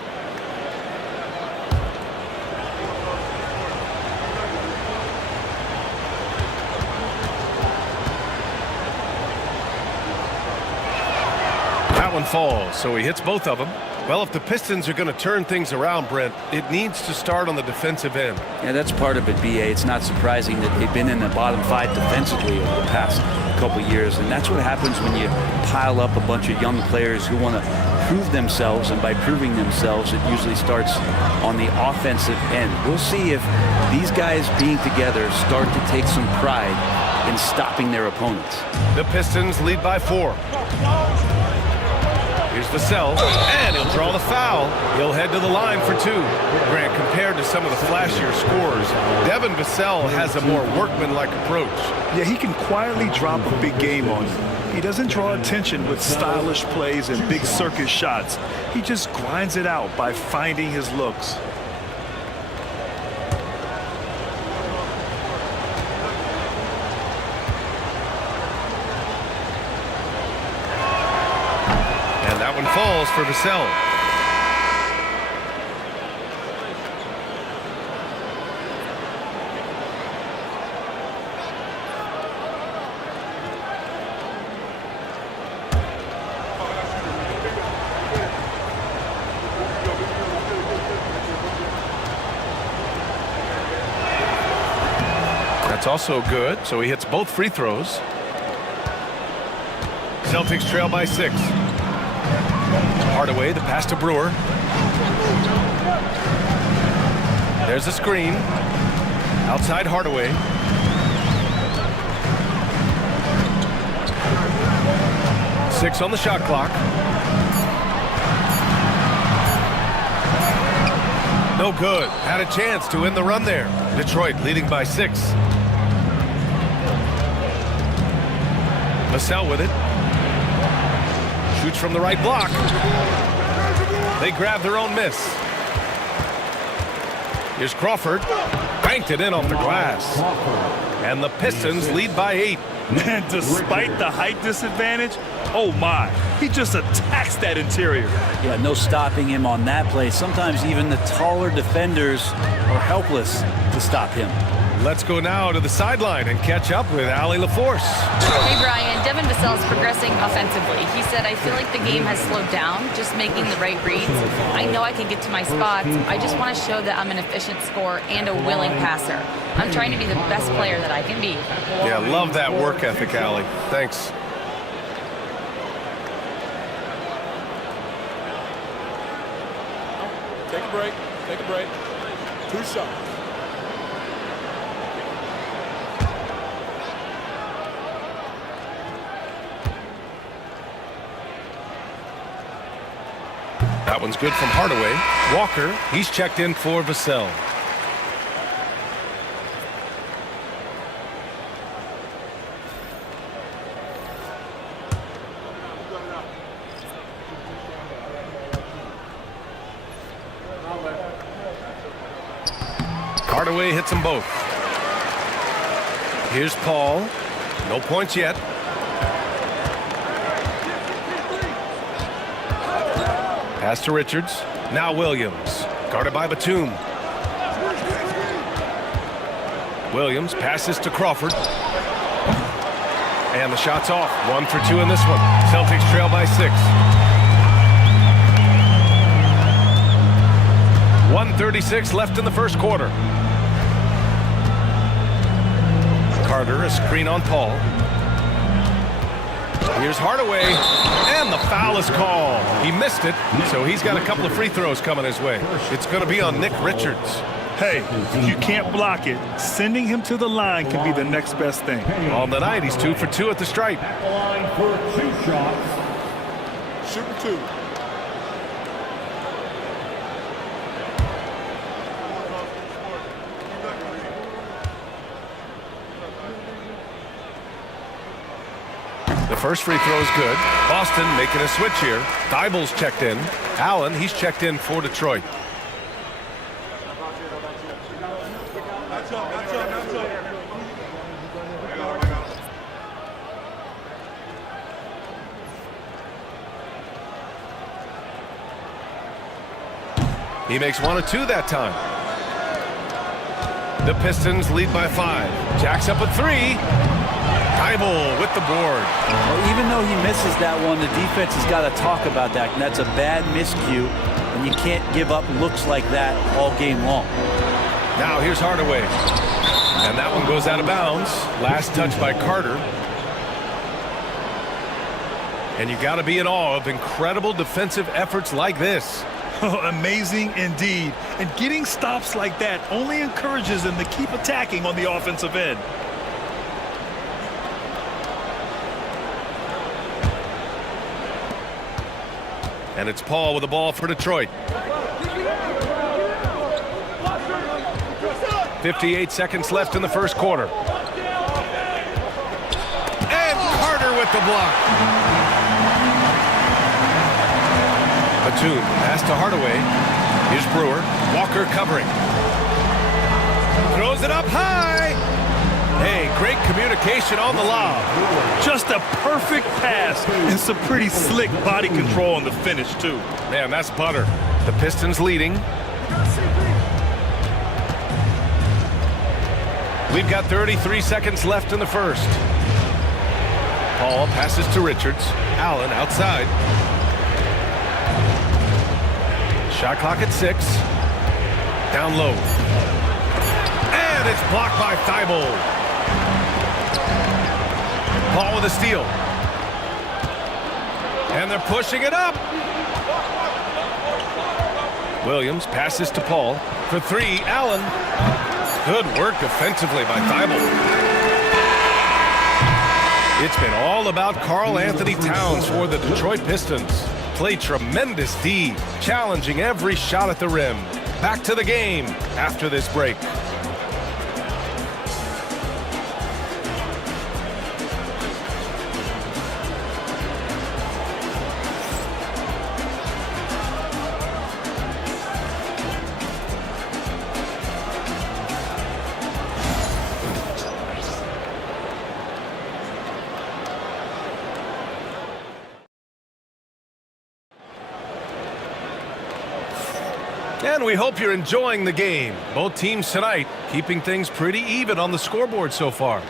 That one falls, so he hits both of them. Well, if the Pistons are going to turn things around, Brent, it needs to start on the defensive end. Yeah, that's part of it, B.A. It's not surprising that they've been in the bottom 5 defensively over the past couple years, and that's what happens when you pile up a bunch of young players who want to prove themselves, and by proving themselves, it usually starts on the offensive end. We'll see if these guys being together start to take some pride in stopping their opponents. The Pistons lead by 4. Here's Vassell, and he'll draw the foul. He'll head to the line for 2. Grant, compared to some of the flashier scorers, Devin Vassell has a more workmanlike approach. Yeah, he can quietly drop a big game on you. He doesn't draw attention with stylish plays and big circus shots. He just grinds it out by finding his looks. Falls for Vassell. That's also good, so he hits both free throws. Celtics trail by 6. Hardaway, the pass to Brewer. There's a screen. Outside Hardaway. Six on the shot clock. No good. Had a chance to win the run there. Detroit leading by 6. Vassell with it. Shoots from the right block. They grab their own miss. Here's Crawford. Banked it in off the glass. And the Pistons lead by 8. Man, despite the height disadvantage, oh my, he just attacks that interior. Yeah, no stopping him on that play. Sometimes even the taller defenders are helpless to stop him. Let's go now to the sideline and catch up with Allie LaForce. Hey, Brian. Devin Vassell is progressing offensively. He said, I feel like the game has slowed down, just making the right reads. I know I can get to my spots. I just want to show that I'm an efficient scorer and a willing passer. I'm trying to be the best player that I can be. Yeah, love that work ethic, Allie. Thanks. Take a break. Take a break. 2 shots. That one's good from Hardaway. Walker, he's checked in for Vassell. Hardaway hits them both. Here's Paul. No points yet. Pass to Richards. Now Williams. Guarded by Batum. Williams passes to Crawford. And the shot's off. 1 for 2 in this one. Celtics trail by 6. 1:36 left in the first quarter. Carter, a screen on Paul. Here's Hardaway, and the foul is called. He missed it, so he's got a couple of free throws coming his way. It's going to be on Nick Richards. Hey, if you can't block it, sending him to the line can be the next best thing. On the night, he's 2 for 2 at the stripe. At the line for 2 shots. Shoot for 2. The first free throw is good. Boston making a switch here. Thibault's checked in. Allen, he's checked in for Detroit. He makes 1 of 2 that time. The Pistons lead by 5. Jack's up at 3. Thibault with the board. Well, even though he misses that one, the defense has got to talk about that. And that's a bad miscue, and you can't give up looks like that all game long. Now here's Hardaway. And that one goes out of bounds. Last touch by Carter. And you got to be in awe of incredible defensive efforts like this. Amazing indeed. And getting stops like that only encourages them to keep attacking on the offensive end. And it's Paul with the ball for Detroit. 58 seconds left in the first quarter. And Carter with the block. Batum pass to Hardaway. Here's Brewer. Walker covering. Throws it up high. Hey, great communication on the lob. Just a perfect pass and some pretty slick body control on the finish, too. Man, that's butter. The Pistons leading. We've got 33 seconds left in the first. Paul passes to Richards. Allen outside. Shot clock at 6. Down low. And it's blocked by Thibault. Paul with a steal. And they're pushing it up. Williams passes to Paul. For 3, Allen. Good work defensively by Thibault. It's been all about Karl Anthony Towns for the Detroit Pistons. Played tremendous D, challenging every shot at the rim. Back to the game after this break. And we hope you're enjoying the game. Both teams tonight keeping things pretty even on the scoreboard so far.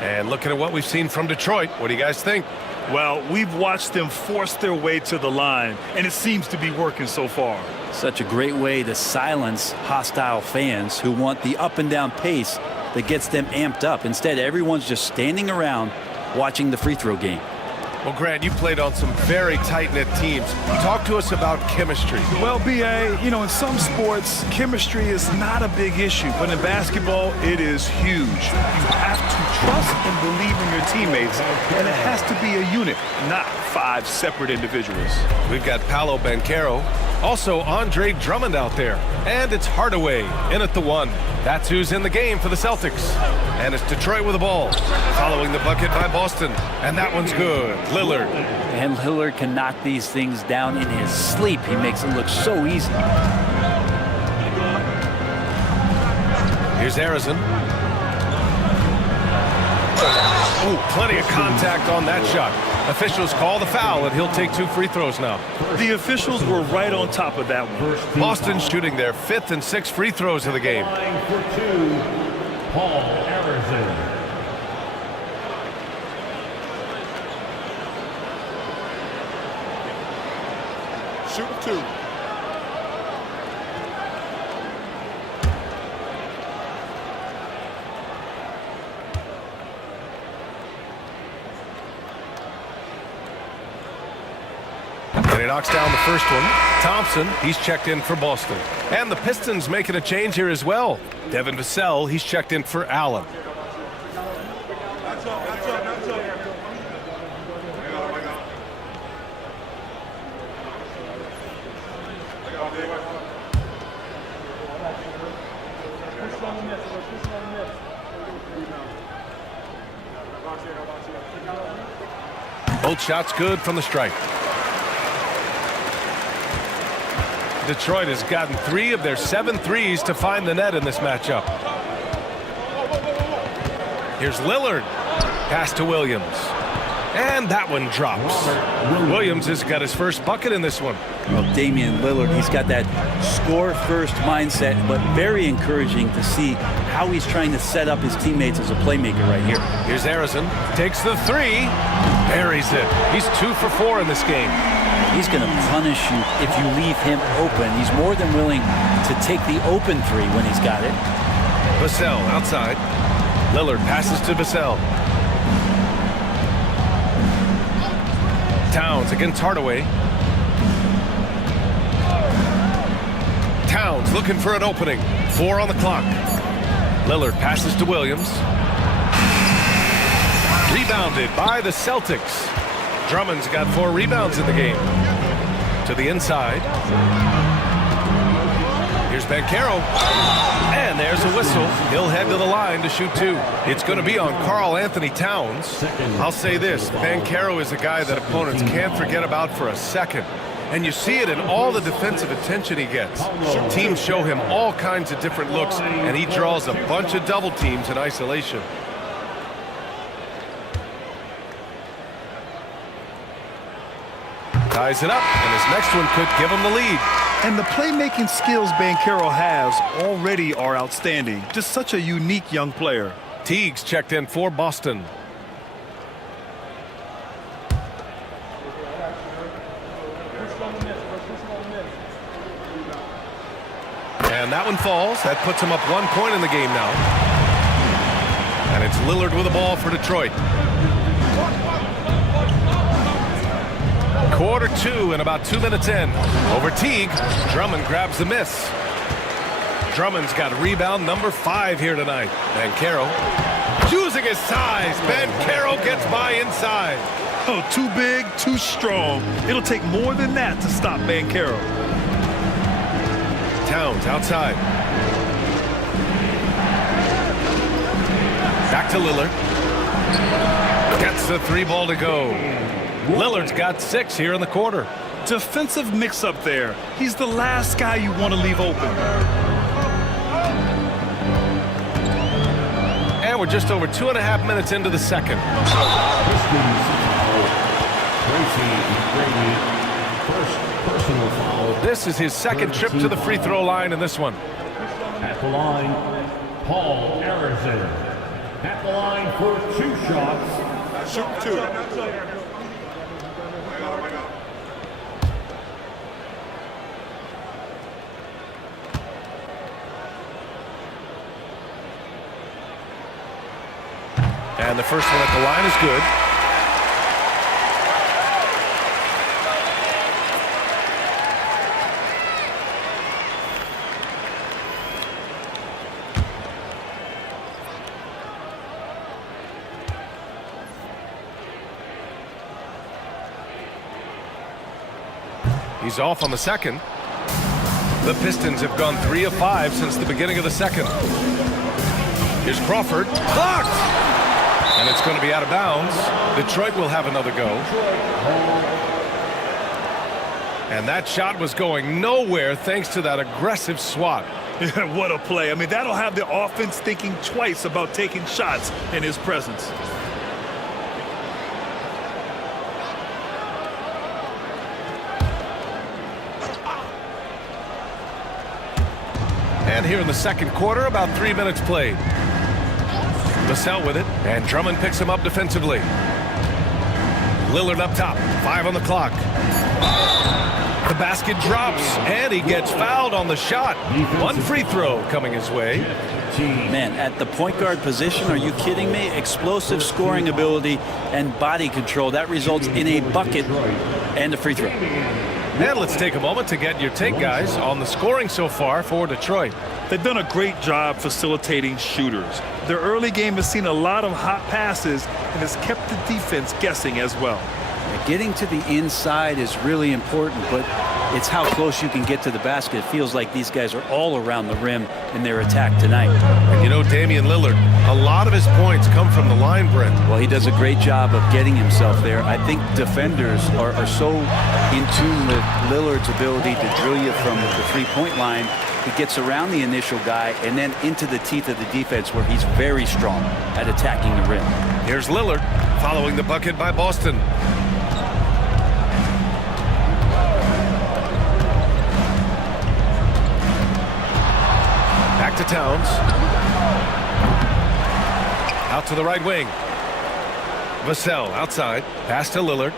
And looking at what we've seen from Detroit, what do you guys think? Well, we've watched them force their way to the line, and it seems to be working so far. Such a great way to silence hostile fans who want the up and down pace that gets them amped up. Instead, everyone's just standing around watching the free throw game. Well, Grant, you played on some very tight-knit teams. Talk to us about chemistry. Well, B.A., in some sports, chemistry is not a big issue, but in basketball, it is huge. You have to trust and believe in your teammates, and it has to be a unit, not 5 separate individuals. We've got Paolo Banchero, also Andre Drummond out there, and it's Hardaway in at the 1. That's who's in the game for the Celtics. And it's Detroit with the ball, following the bucket by Boston, and that one's good. Lillard. And Lillard can knock these things down in his sleep. He makes it look so easy. Here's Harrison. Ooh, plenty of contact on that shot. Officials call the foul, and he'll take 2 free throws now. The officials were right on top of that one. Boston shooting their 5th and 6th free throws of the game. For 2, Paul Harrison. Shoot for 2. And he knocks down the first one. Thompson, he's checked in for Boston. And the Pistons making a change here as well. Devin Vassell, he's checked in for Allen. Both shots good from the stripe. Detroit has gotten 3 of their 7 threes to find the net in this matchup. Here's Lillard. Pass to Williams. And that one drops. Williams has got his first bucket in this one. Well, Damian Lillard, he's got that score-first mindset, but very encouraging to see how he's trying to set up his teammates as a playmaker right here. Here's Harrison. Takes the 3. Buries it. He's 2 for 4 in this game. He's going to punish you if you leave him open. He's more than willing to take the open 3 when he's got it. Vassell outside. Lillard passes to Vassell. Towns against Hardaway. Towns looking for an opening. 4 on the clock. Lillard passes to Williams. Rebounded by the Celtics. Drummond's got 4 rebounds in the game. To the inside. Here's Banchero. And there's a whistle. He'll head to the line to shoot 2. It's going to be on Karl Anthony Towns. I'll say this. Banchero is a guy that opponents can't forget about for a second. And you see it in all the defensive attention he gets. Teams show him all kinds of different looks, and he draws a bunch of double teams in isolation. Ties it up, and his next one could give him the lead. And the playmaking skills Banchero has already are outstanding. Just such a unique young player. Teague's checked in for Boston. And that one falls. That puts him up 1 point in the game now. And it's Lillard with the ball for Detroit. Quarter 2 and about 2 minutes in. Over Teague. Drummond grabs the miss. Drummond's got rebound number 5 here tonight. Banchero using his size. Banchero gets by inside. Oh, too big, too strong. It'll take more than that to stop Banchero. Towns outside. Back to Lillard. Gets the 3 ball to go. Lillard's got 6 here in the quarter. Defensive mix-up there. He's the last guy you want to leave open. And we're just over 2.5 minutes into the second. This is his second trip to the free throw line in this one. At the line, Paul Arizin. At the line for 2 shots. Shoot 2. And the first one at the line is good. He's off on the second. The Pistons have gone 3 of 5 since the beginning of the second. Here's Crawford. Blocked! And it's going to be out of bounds. Detroit will have another go. And that shot was going nowhere thanks to that aggressive swat. What a play. I mean, that'll have the offense thinking twice about taking shots in his presence. And here in the second quarter, about 3 minutes played. Vassell with it, and Drummond picks him up defensively. Lillard up top, 5 on the clock. The basket drops, and he gets fouled on the shot. 1 free throw coming his way. Man, at the point guard position, are you kidding me? Explosive scoring ability and body control. That results in a bucket And the free throw. And let's take a moment to get your take, guys, on the scoring so far for Detroit. They've done a great job facilitating shooters. Their early game has seen a lot of hot passes and has kept the defense guessing as well. Getting to the inside is really important, but it's how close you can get to the basket. It feels like these guys are all around the rim in their attack tonight. And you know, Damian Lillard, a lot of his points come from the line, Brent. Well, he does a great job of getting himself there. I think defenders are so in tune with Lillard's ability to drill you from the three-point line. He gets around the initial guy and then into the teeth of the defense where he's very strong at attacking the rim. Here's Lillard following the bucket by Boston. Back to Towns. Out to the right wing. Vassell outside. Pass to Lillard.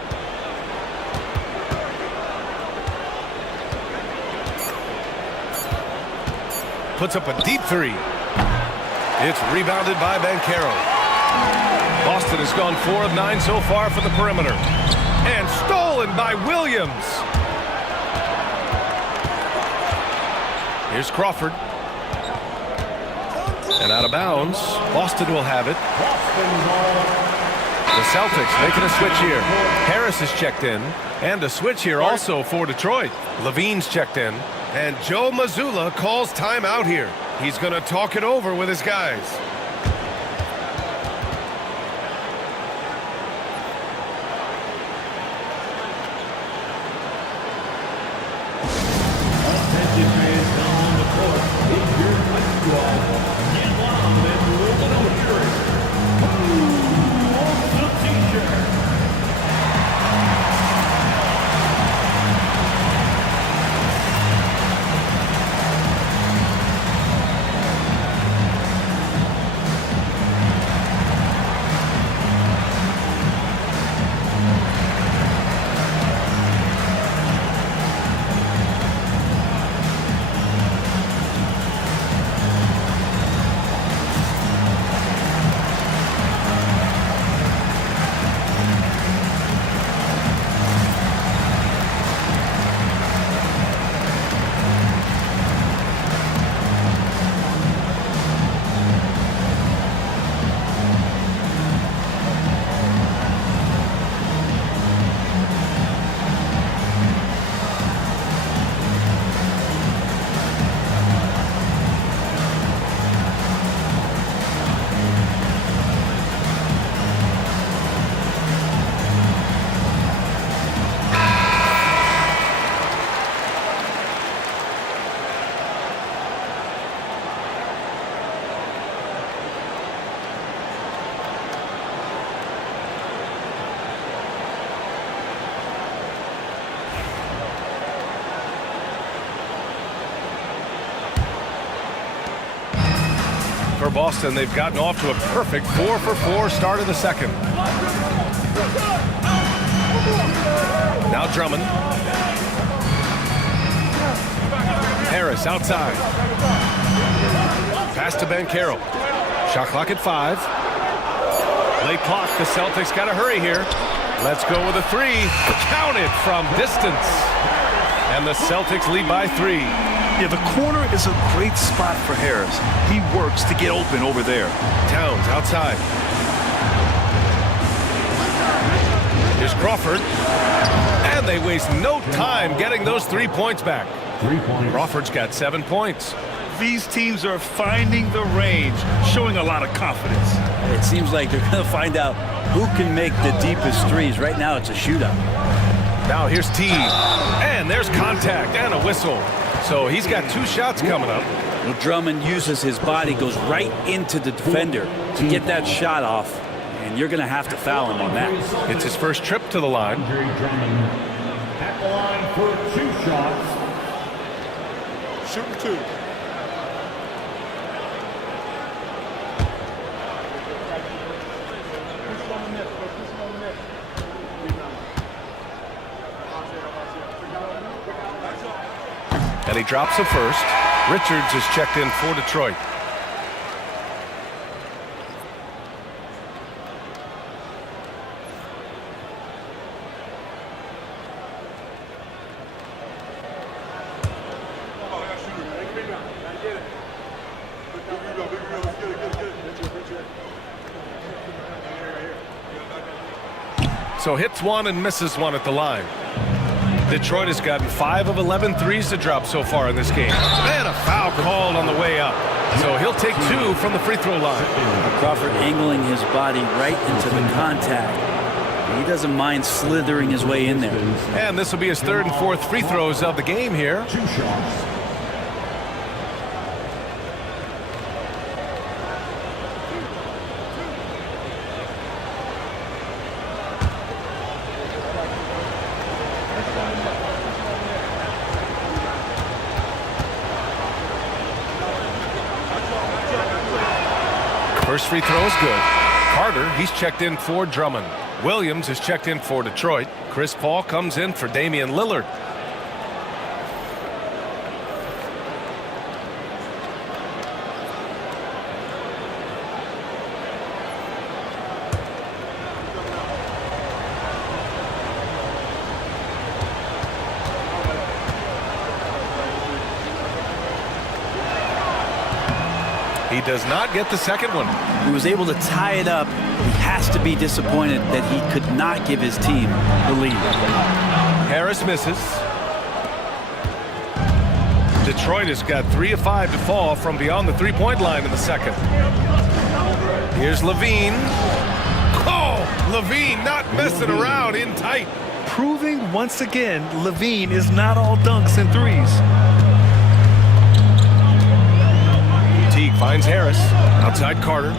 Puts up a deep three. It's rebounded by Banchero. Boston has gone 4 of 9 so far from the perimeter. And stolen by Williams. Here's Crawford. And out of bounds. Boston will have it. The Celtics making a switch here. Harris is checked in. And a switch here also for Detroit. Levine's checked in. And Joe Mazzulla calls timeout here. He's going to talk it over with his guys. For Boston, they've gotten off to a perfect 4-for-4 start of the second. Now Drummond. Harris outside. Pass to Banchero. Shot clock at 5. Late clock. The Celtics got to hurry here. Let's go with a 3. Counted from distance. And the Celtics lead by 3. Yeah, the corner is a great spot for Harris. He works to get open over there. Towns outside. Here's Crawford. And they waste no time getting those 3 points back. Crawford's got 7 points. These teams are finding the range, showing a lot of confidence. It seems like they're going to find out who can make the deepest threes. Right now, it's a shootout. Now here's T. And there's contact and a whistle. So he's got 2 shots coming up. Well, Drummond uses his body, goes right into the defender to get that shot off. And you're going to have to foul him on that. It's his first trip to the line. Drummond at the line for 2 shots. Shooting 2. And he drops the first. Richards is checked in for Detroit. So hits one and misses one at the line. Detroit has gotten 5 of 11 threes to drop so far in this game. And a foul called on the way up. So he'll take 2 from the free throw line. Crawford angling his body right into the contact. He doesn't mind slithering his way in there. And this will be his 3rd and 4th free throws of the game here. 2 shots. First free throw is good. Carter, he's checked in for Drummond. Williams is checked in for Detroit. Chris Paul comes in for Damian Lillard. He does not get the second one. He was able to tie it up. He has to be disappointed that he could not give his team the lead. Harris misses. Detroit has got 3 of 5 to fall from beyond the three-point line in the second. Here's Levine. Oh, Levine not messing around, in tight. Proving once again, Levine is not all dunks and threes. Teague finds Harris. Outside Carter.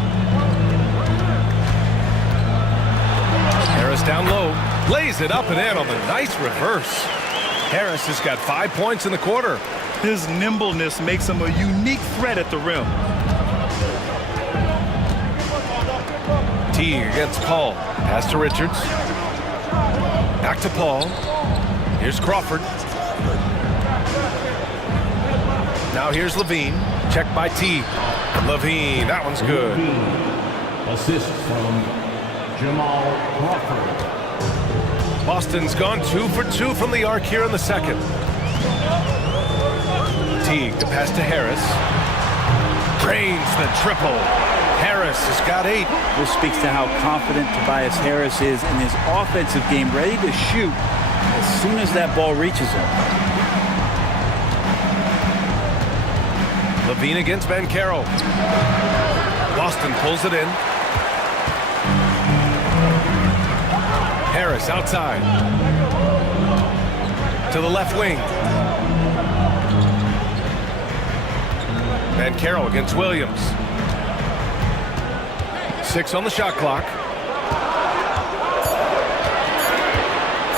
Harris down low. Lays it up and in on the nice reverse. Harris has got 5 points in the quarter. His nimbleness makes him a unique threat at the rim. Teague against Paul. Pass to Richards. Back to Paul. Here's Crawford. Now here's Levine. Checked by Teague. Levine, that one's good. Assist from Jamal Crawford. Boston's gone 2 for 2 from the arc here in the second. Teague, the pass to Harris. Drains the triple. Harris has got 8. This speaks to how confident Tobias Harris is in his offensive game, ready to shoot as soon as that ball reaches him. Levine against Banchero. Boston pulls it in. Harris outside. To the left wing. Banchero against Williams. 6 on the shot clock.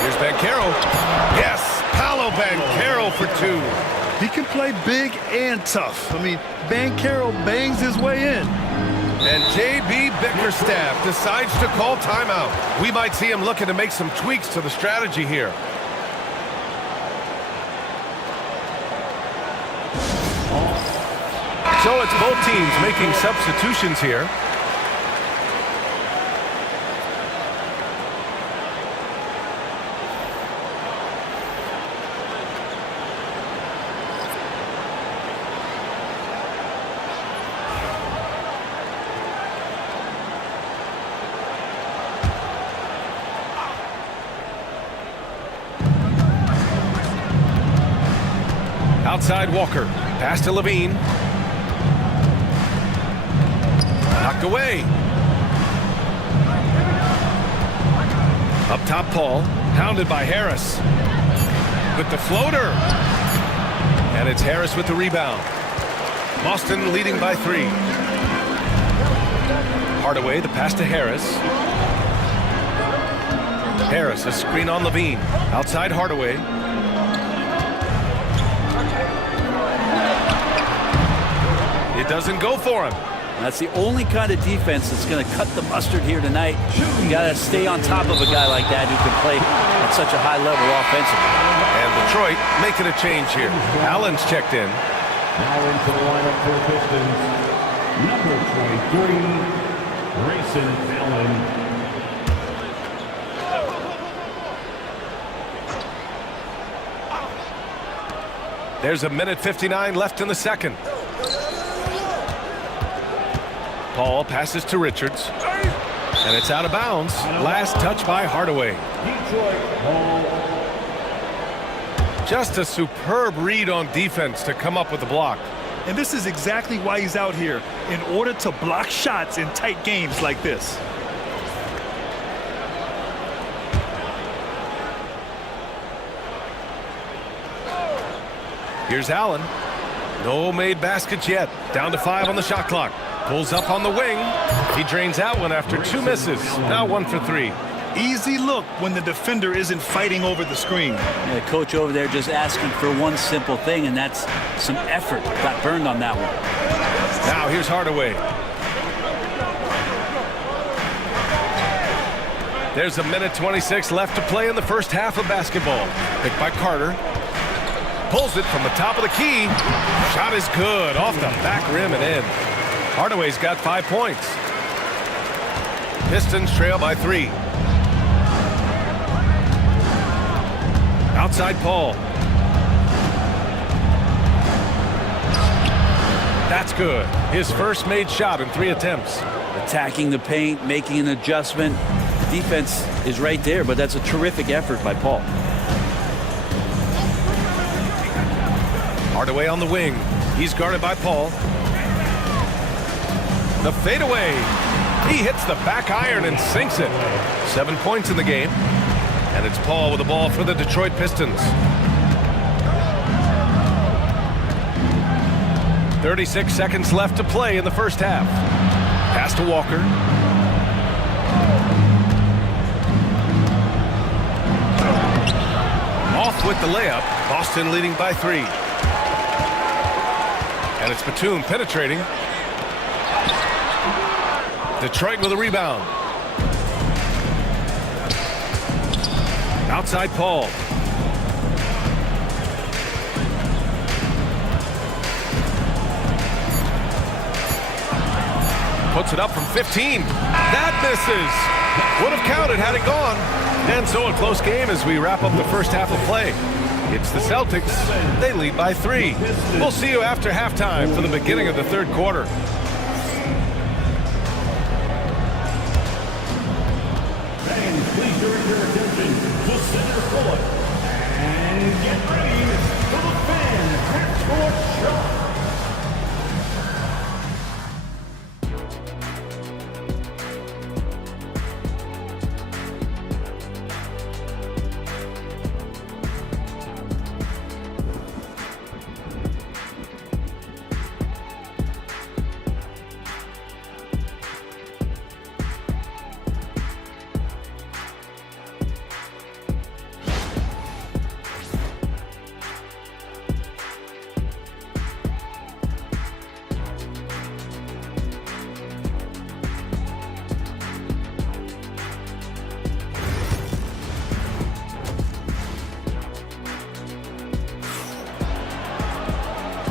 Here's Banchero. Yes, Paolo Banchero for 2. He can play big and tough. I mean, Banchero bangs his way in. And J.B. Bickerstaff decides to call timeout. We might see him looking to make some tweaks to the strategy here. So it's both teams making substitutions here. Outside Walker. Pass to Levine. Knocked away. Up top Paul. Pounded by Harris. With the floater. And it's Harris with the rebound. Boston leading by 3. Hardaway, the pass to Harris. Harris, a screen on Levine. Outside Hardaway. It doesn't go for him. That's the only kind of defense that's going to cut the mustard here tonight. You got to stay on top of a guy like that who can play at such a high level offensively. And Detroit making a change here. Allen's checked in. Now into the lineup for the Pistons, number 23, Grayson Allen. There's a minute 59 left in the second. Paul passes to Richards. And it's out of bounds. Last touch by Hardaway. Just a superb read on defense to come up with the block. And this is exactly why he's out here, in order to block shots in tight games like this. Here's Allen. No made baskets yet. Down to 5 on the shot clock. Pulls up on the wing. He drains that one after 2 misses. Now 1 for 3. Easy look when the defender isn't fighting over the screen. Yeah, coach over there just asking for one simple thing, and that's some effort. Got burned on that one. Now here's Hardaway. There's 1:26 left to play in the first half of basketball. Picked by Carter. Pulls it from the top of the key. Shot is good. Off the back rim and in. Hardaway's got 5 points. Pistons trail by 3. Outside Paul. That's good. His first made shot in 3 attempts. Attacking the paint, making an adjustment. The defense is right there, but that's a terrific effort by Paul. Hardaway on the wing. He's guarded by Paul. The fadeaway. He hits the back iron and sinks it. 7 points in the game. And it's Paul with the ball for the Detroit Pistons. 36 seconds left to play in the first half. Pass to Walker. Off with the layup. Boston leading by 3. And it's Batum penetrating. Detroit with a rebound. Outside Paul. Puts it up from 15. That misses. Would have counted had it gone. And so a close game as we wrap up the first half of play. It's the Celtics. They lead by 3. We'll see you after halftime for the beginning of the third quarter. Fans, please direct your attention to center court. And get ready for the fan half-court shot.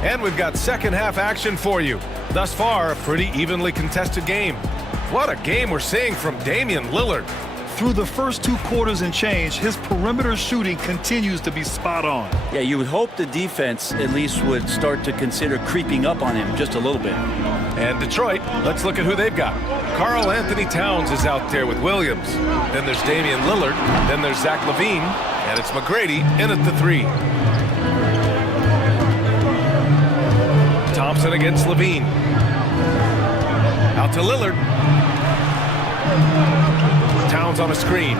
And we've got second half action for you. Thus far, a pretty evenly contested game. What a game we're seeing from Damian Lillard. Through the first 2 quarters and change, his perimeter shooting continues to be spot on. Yeah, you would hope the defense at least would start to consider creeping up on him just a little bit. And Detroit, let's look at who they've got. Karl Anthony Towns is out there with Williams. Then there's Damian Lillard. Then there's Zach LaVine. And it's McGrady in at the 3. Thompson against LaVine. Out to Lillard. Towns on a screen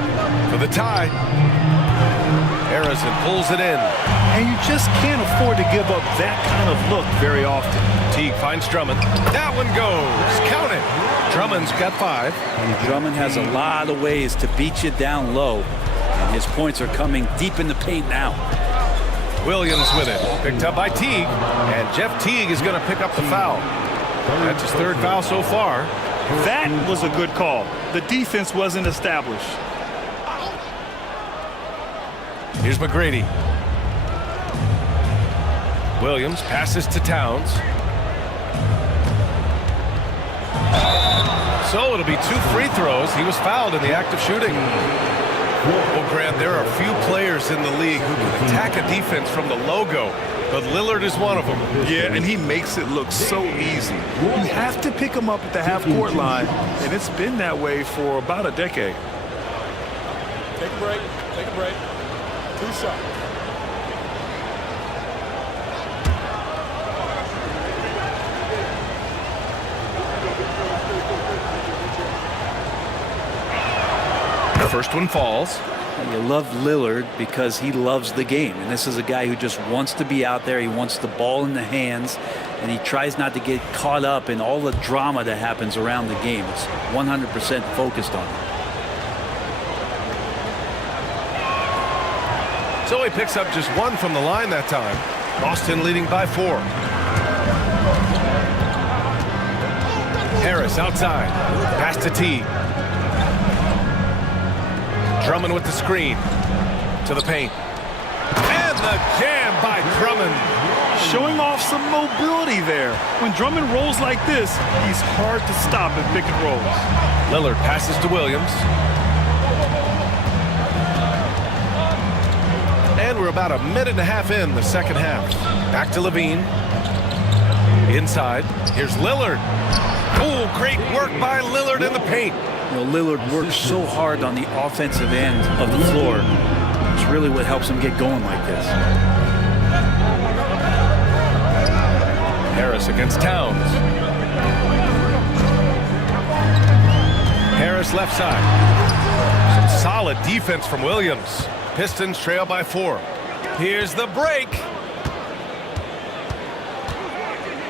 for the tie. Harrison pulls it in. And you just can't afford to give up that kind of look very often. Teague finds Drummond. That one goes. Count it. Drummond's got 5. And Drummond has a lot of ways to beat you down low. And his points are coming deep in the paint now. Williams with it. Picked up by Teague. And Jeff Teague is going to pick up the foul. That's his 3rd foul so far. That was a good call. The defense wasn't established. Here's McGrady. Williams passes to Towns. So it'll be 2 free throws. He was fouled in the act of shooting. Well, Grant, there are few players in the league who can attack a defense from the logo but Lillard is one of them. Yeah, and he makes it look so easy. You have to pick him up at the half-court line, and it's been that way for about a decade. Take a break. Take a break. 2 shots. The first one falls. You love Lillard because he loves the game. And this is a guy who just wants to be out there. He wants the ball in the hands. And he tries not to get caught up in all the drama that happens around the game. It's 100% focused on it. So he picks up just 1 from the line that time. Boston leading by 4. Harris outside. Pass to T. Drummond with the screen. To the paint. And the jam by Drummond. Showing off some mobility there. When Drummond rolls like this, he's hard to stop in pick and rolls. Lillard passes to Williams. And we're about a minute and a half in the second half. Back to Levine. Inside. Here's Lillard. Oh, great work by Lillard in the paint. You know, Lillard works so hard on the offensive end of the floor. It's really what helps him get going like this. Harris against Towns. Harris left side. Some solid defense from Williams. Pistons trail by 4. Here's the break.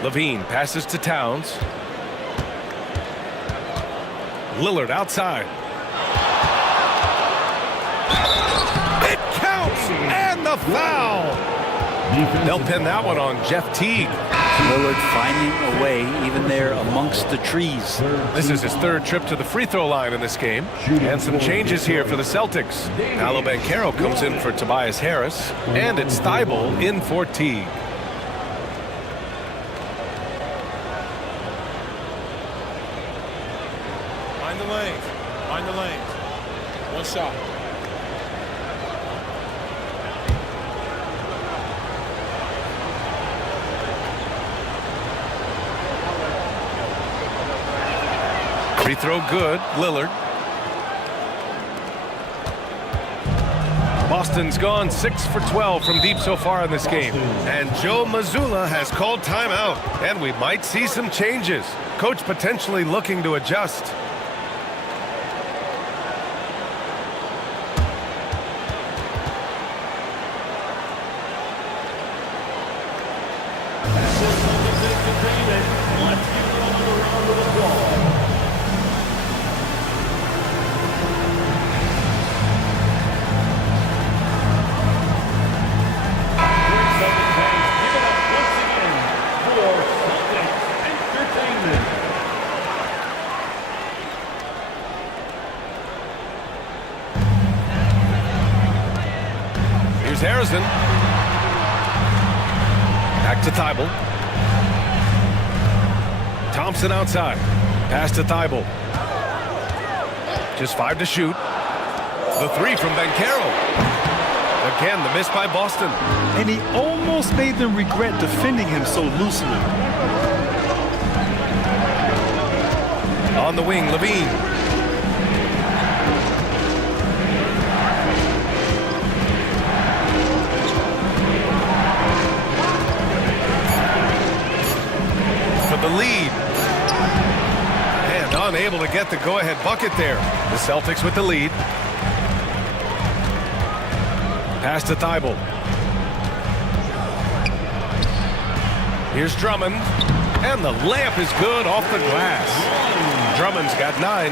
Levine passes to Towns. Lillard outside. It counts, and the foul. They'll pin that one on Jeff Teague. Lillard finding a way even there amongst the trees. This is his 3rd trip to the free throw line in this game. And some changes here for the Celtics. Paolo Banchero comes in for Tobias Harris. And it's Thibault in for Teague. Mind the lanes. Mind the lanes. 1 shot. Free throw good. Lillard. Boston's gone 6 for 12 from deep so far in this game. And Joe Mazzulla has called timeout. And we might see some changes. Coach potentially looking to adjust. Here's Harrison. Back to Thibault. Thompson outside. Pass to Thibault. Just 5 to shoot. The 3 from Banchero. Again, the miss by Boston. And he almost made them regret defending him so loosely. On the wing, Levine. For the lead. And unable to get the go-ahead bucket there. The Celtics with the lead. Pass to Thibault. Here's Drummond. And the layup is good off the glass. Drummond's got 9.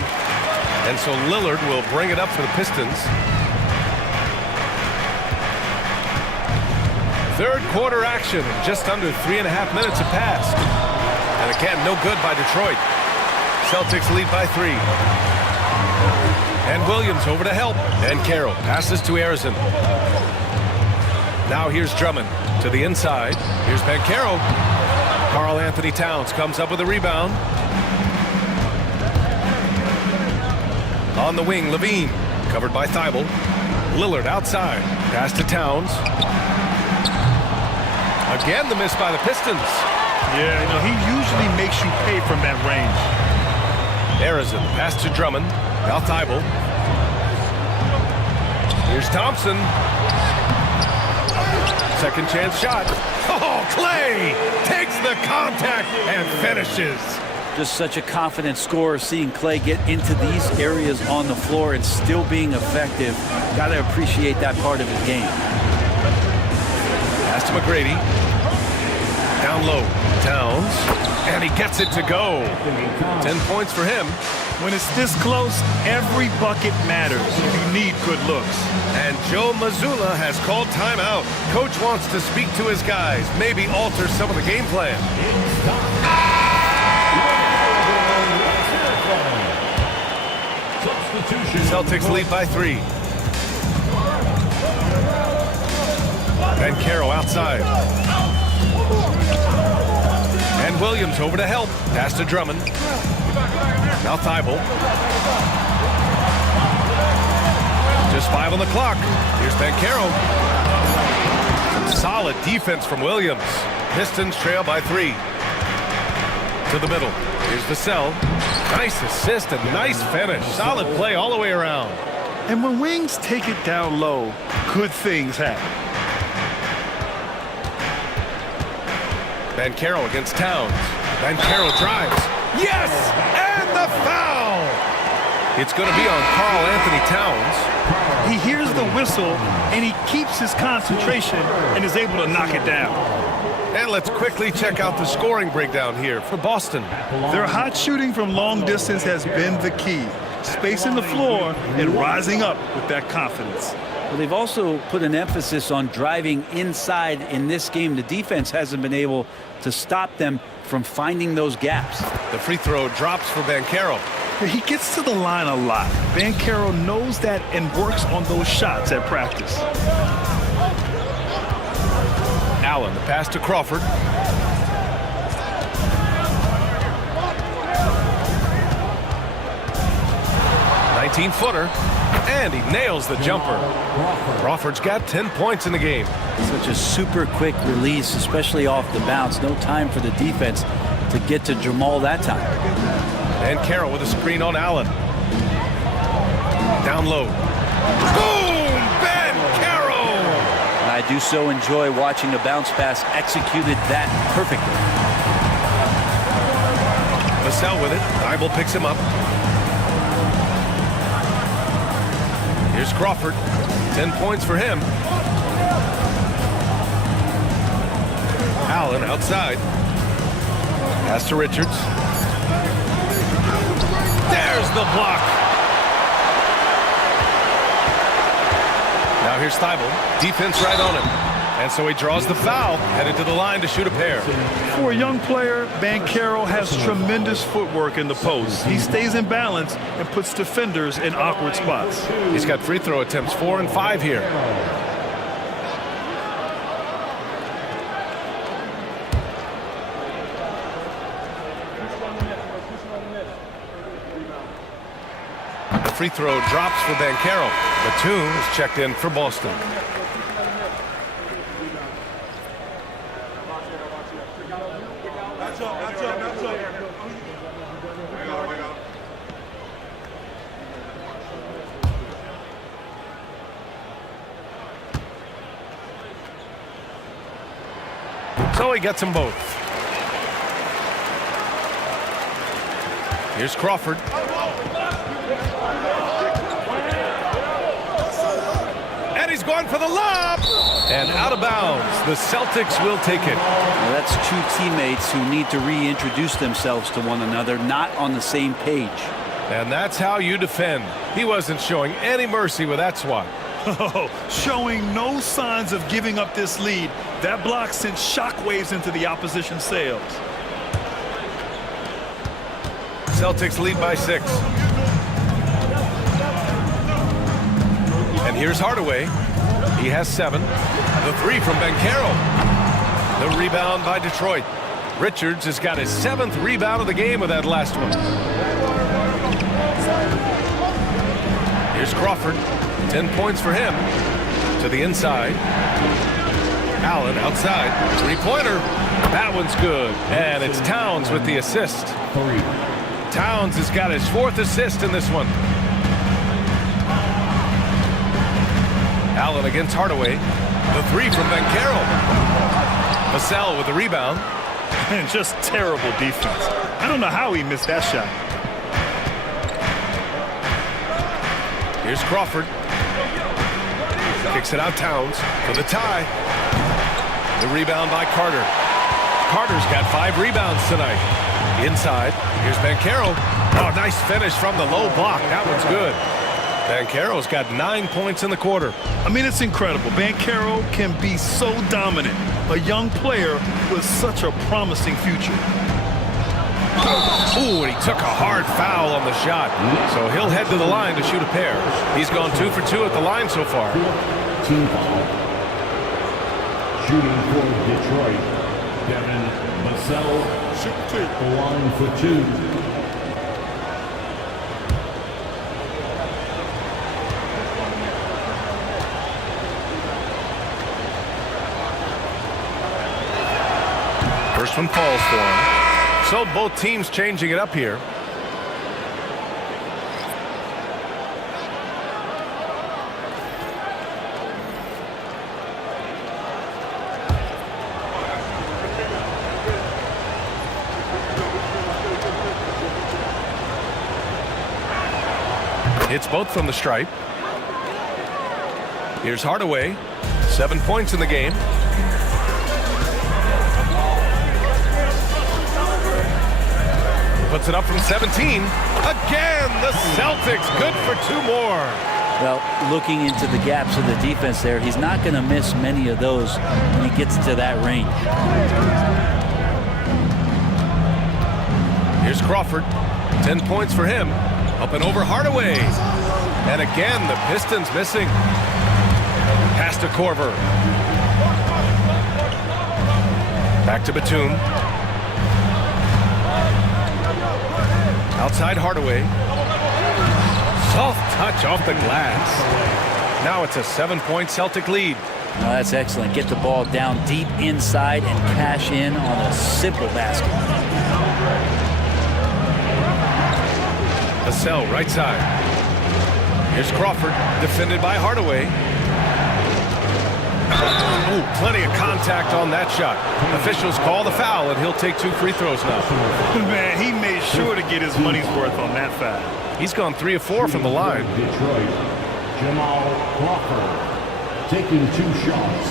And so Lillard will bring it up for the Pistons. Third quarter action. Just under 3.5 minutes have passed. And again, no good by Detroit. Celtics lead by 3. And Williams over to help. And Carroll passes to Harrison. Now here's Drummond to the inside. Here's Banchero. Karl Anthony Towns comes up with a rebound. On the wing, Levine. Covered by Thibault. Lillard outside. Pass to Towns. Again, the miss by the Pistons. Yeah, you know, he usually makes you pay from that range. Arizin, pass to Drummond. Now Thibault. Here's Thompson. Second chance shot. Oh, Clay takes the contact and finishes. Just such a confident scorer, seeing Clay get into these areas on the floor and still being effective. Got to appreciate that part of his game. Pass to McGrady. Down low. Towns. And he gets it to go. 10 points for him. When it's this close, every bucket matters. You need good looks. And Joe Mazzulla has called timeout. Coach wants to speak to his guys, maybe alter some of the game plan. Celtics lead by 3. Banchero outside. And Williams over to help. Pass to Drummond. Now Thibault. Just 5 on the clock. Here's Banchero. Solid defense from Williams. Pistons trail by 3. To the middle. Here's Vassell. Nice assist and nice finish. Solid play all the way around. And when wings take it down low, good things happen. Banchero against Towns. Banchero drives. Yes! And the foul! It's going to be on Karl Anthony Towns. He hears the whistle, and he keeps his concentration and is able to knock it down. And let's quickly check out the scoring breakdown here for Boston. Their hot shooting from long distance has been the key. Spacing the floor and rising up with that confidence. Well, they've also put an emphasis on driving inside in this game. The defense hasn't been able to stop them from finding those gaps. The free throw drops for Banchero. He gets to the line a lot. Banchero knows that and works on those shots at practice. Allen, the pass to Crawford. Footer, and he nails the jumper. Crawford's got 10 points in the game. Such a super quick release, especially off the bounce. No time for the defense to get to Jamal that time. Banchero with a screen on Allen. Down low. Boom! Banchero! I do so enjoy watching a bounce pass executed that perfectly. Vassell with it. Thibault picks him up. Here's Crawford. 10 points for him. Allen outside. Pass to Richards. There's the block. Now here's Thibault. Defense right on him. And so he draws the foul, headed to the line to shoot a pair. For a young player, Banchero has tremendous footwork in the post. He stays in balance and puts defenders in awkward spots. He's got free throw attempts 4 and 5 here. The free throw drops for Banchero. Batum is checked in for Boston. So he gets them both. Here's Crawford. And he's going for the lob. And out of bounds. The Celtics will take it. Well, that's two teammates who need to reintroduce themselves to one another, not on the same page. And that's how you defend. He wasn't showing any mercy with that swat. Oh, showing no signs of giving up this lead. That block sent shockwaves into the opposition sails. Celtics lead by 6. And here's Hardaway. He has 7. The 3 from Banchero. The rebound by Detroit. Richards has got his 7th rebound of the game with that last one. Here's Crawford. 10 points for him. To the inside. Allen outside. Three-pointer. That one's good. And it's Towns with the assist. Towns has got his 4th assist in this one. Allen against Hardaway. The three from Banchero. Vassell with the rebound. And just terrible defense. I don't know how he missed that shot. Here's Crawford. Kicks it out Towns for the tie. The rebound by Carter. Carter's got 5 rebounds tonight. Inside. Here's Banchero. Oh, nice finish from the low block. That one's good. Banchero's got 9 points in the quarter. I mean, it's incredible. Banchero can be so dominant. A young player with such a promising future. Ooh, and he took a hard foul on the shot. So he'll head to the line to shoot a pair. He's gone 2 for 2 at the line so far. Team foul. Shooting for Detroit, Devin Vassell. Shoot 2. 1 for 2. First one falls for him. So both teams changing it up here. Hits both from the stripe. Here's Hardaway. 7 points in the game. Puts it up from 17. Again, the Celtics good for 2 more. Well, looking into the gaps of the defense there, he's not going to miss many of those when he gets to that range. Here's Crawford. 10 points for him. Up and over Hardaway. And again, the Pistons missing. Pass to Korver. Back to Batum. Outside Hardaway. Soft touch off the glass. Now it's a 7-point Celtic lead. No, that's excellent. Get the ball down deep inside and cash in on a simple basket. Vassell right side. Here's Crawford, defended by Hardaway. Ooh, plenty of contact on that shot. Officials call the foul, and he'll take 2 free throws now. Man, he made sure to get his money's worth on that foul. He's gone 3 of 4 from the line. Detroit, Jamal Crawford taking 2 shots.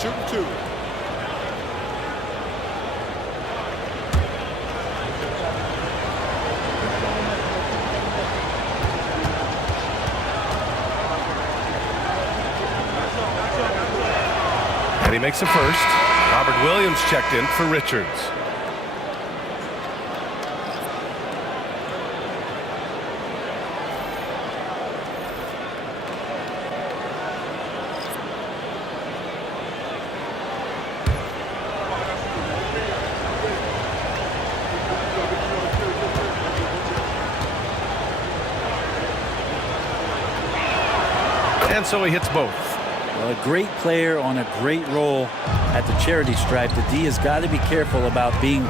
Shoot 2. And he makes a first. Robert Williams checked in for Richards. And so he hits both. Well, a great player on a great role at the charity stripe. The D has got to be careful about being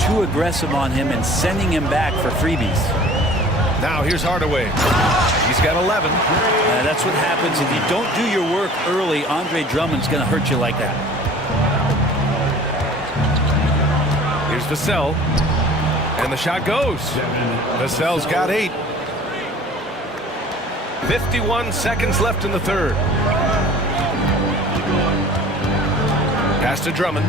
too aggressive on him and sending him back for freebies. Now here's Hardaway. He's got 11. That's what happens if you don't do your work early. Andre Drummond's going to hurt you like that. Here's Vassell. And the shot goes. Vassell's got 8. 51 seconds left in the third. Pass to Drummond.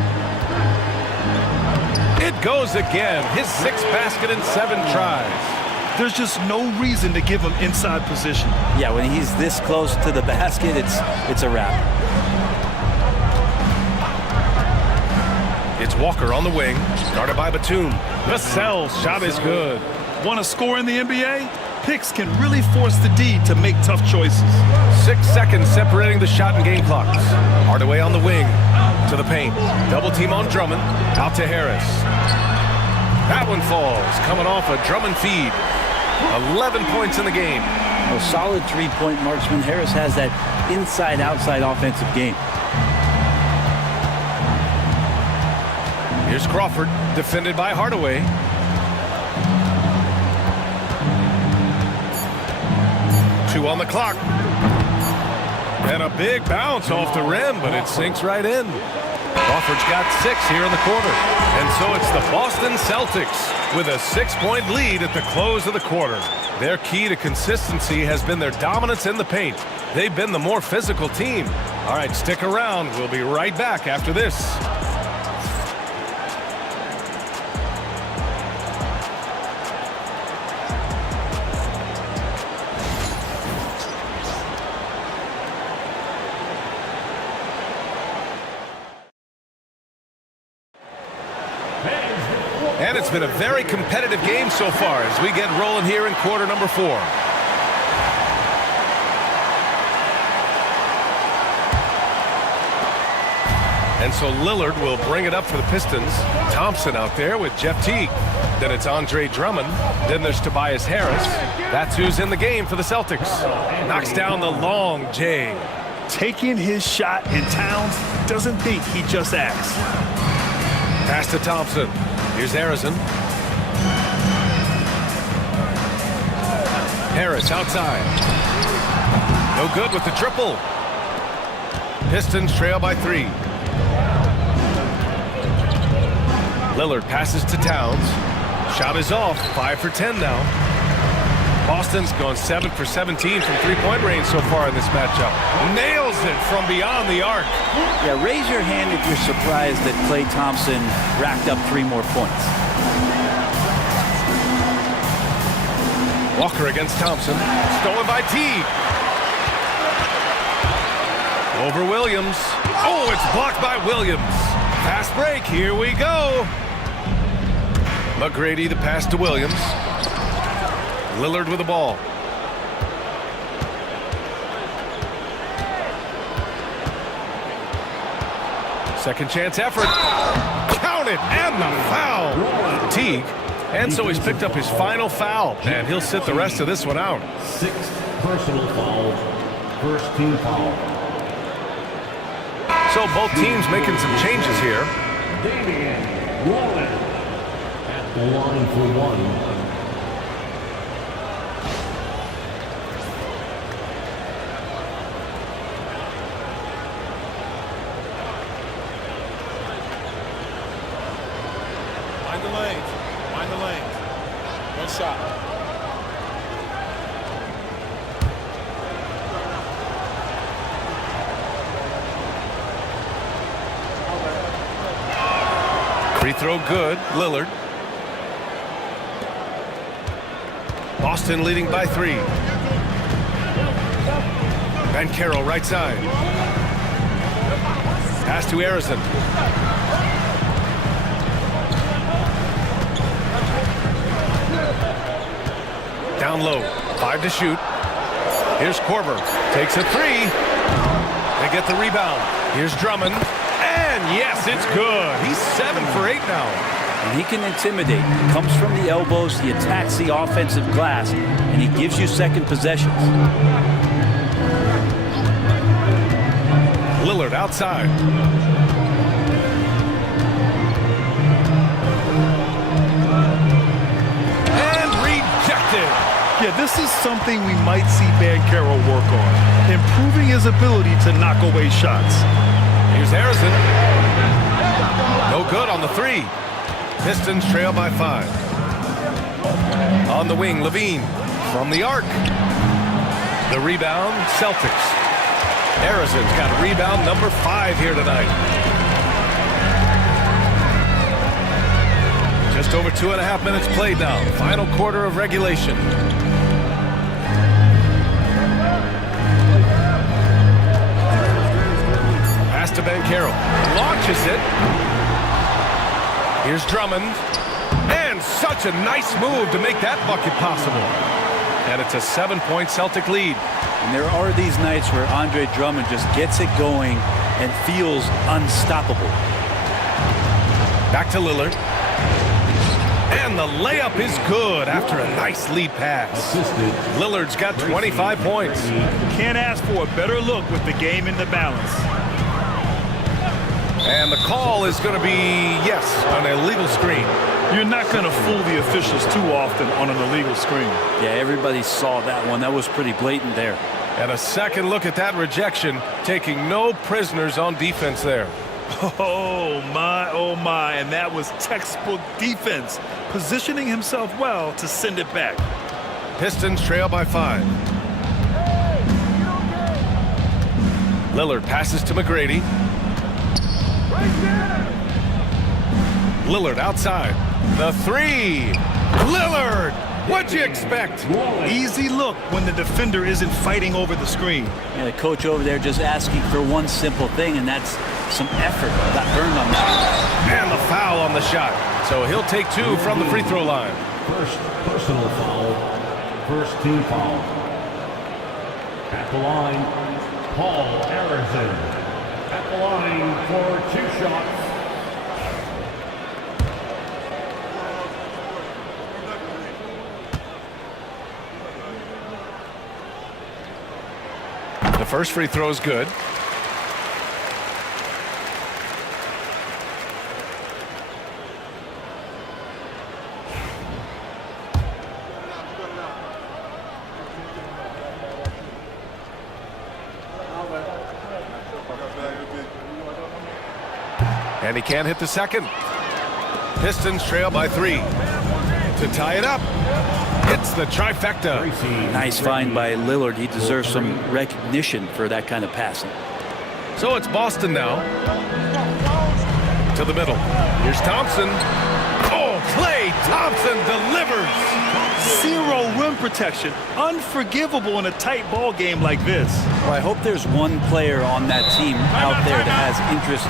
It goes again. His 6th basket in 7 tries. There's just no reason to give him inside position. Yeah, when he's this close to the basket, it's a wrap. It's Walker on the wing, guarded by Batum. Vassell's shot is good. Want to score in the NBA? Picks can really force the D to make tough choices. 6 seconds separating the shot and game clocks. Hardaway on the wing, to the paint. Double team on Drummond, out to Harris. That one falls, coming off a Drummond feed. 11 points in the game. A solid 3-point marksman. Harris has that inside-outside offensive game. Here's Crawford, defended by Hardaway. Two on the clock. And a big bounce off the rim, but it sinks right in. Crawford's got 6 here in the quarter. And so it's the Boston Celtics with a 6-point lead at the close of the quarter. Their key to consistency has been their dominance in the paint. They've been the more physical team. All right, stick around. We'll be right back after this. And it's been a very competitive game so far as we get rolling here in quarter number 4. And so Lillard will bring it up for the Pistons. Thompson out there with Jeff Teague. Then it's Andre Drummond. Then there's Tobias Harris. That's who's in the game for the Celtics. Knocks down the long J. Taking his shot, and Towns doesn't think, he just acts. Pass to Thompson. Here's Harrison. Harris outside. No good with the triple. Pistons trail by 3. Lillard passes to Towns. Shot is off. 5 for 10 now. Boston's gone 7 for 17 from three-point range so far in this matchup. Nails it from beyond the arc. Yeah, raise your hand if you're surprised that Klay Thompson racked up 3 more points. Walker against Thompson. Stolen by Teague. Over Williams. Oh, it's blocked by Williams. Fast break. Here we go. McGrady the pass to Williams. Lillard with the ball. Second chance effort. Count it, and the foul. Teague. And so he's picked up his final foul, and he'll sit the rest of this one out. 6 personal fouls. First team foul. So both teams making some changes here. Damian Lillard at the line for 1. Find the lanes. Find the lanes. One shot. Free throw good. Lillard. Boston leading by 3. Banchero right side. Pass to Harrison. Down low. 5 to shoot. Here's Korver. Takes a 3. They get the rebound. Here's Drummond. And yes, it's good. He's 7 for 8 now. And he can intimidate. He comes from the elbows, he attacks the offensive glass, and he gives you second possessions. Lillard outside. And rejected. Yeah, this is something we might see Banchero work on. Improving his ability to knock away shots. Here's Harrison. No good on the 3. Pistons trail by 5. On the wing, Levine from the arc. The rebound, Celtics. Harrison's got rebound number 5 here tonight. Just over 2.5 minutes played now. Final quarter of regulation. Pass to Banchero. Launches it. Here's Drummond. And such a nice move to make that bucket possible. And it's a 7-point Celtic lead. And there are these nights where Andre Drummond just gets it going and feels unstoppable. Back to Lillard. And the layup is good after a nice lead pass. Lillard's got 25 points. Can't ask for a better look with the game in the balance. And the call is going to be, yes, an illegal screen. You're not going to fool the officials too often on an illegal screen. Yeah, everybody saw that one. That was pretty blatant there. And a second look at that rejection, taking no prisoners on defense there. Oh my, and that was textbook defense, positioning himself well to send it back. Pistons trail by 5. Lillard passes to McGrady. Lillard outside. The 3. Lillard! What'd you expect? Easy look when the defender isn't fighting over the screen. Yeah, the coach over there just asking for one simple thing, and that's some effort. Got burned on that. And the foul on the shot. So he'll take 2 from the free throw line. First personal foul. First team foul. At the line, Paul Arizin. At the line for 2 shots. The first free throw is good. And he can't hit the second. Pistons trail by 3. To tie it up, it's the trifecta. Nice find by Lillard. He deserves some recognition for that kind of passing. So it's Boston now. To the middle. Here's Thompson. Oh, Klay Thompson delivers. 0 rim protection. Unforgivable in a tight ball game like this. Well, I hope there's one player on that team out there that has interest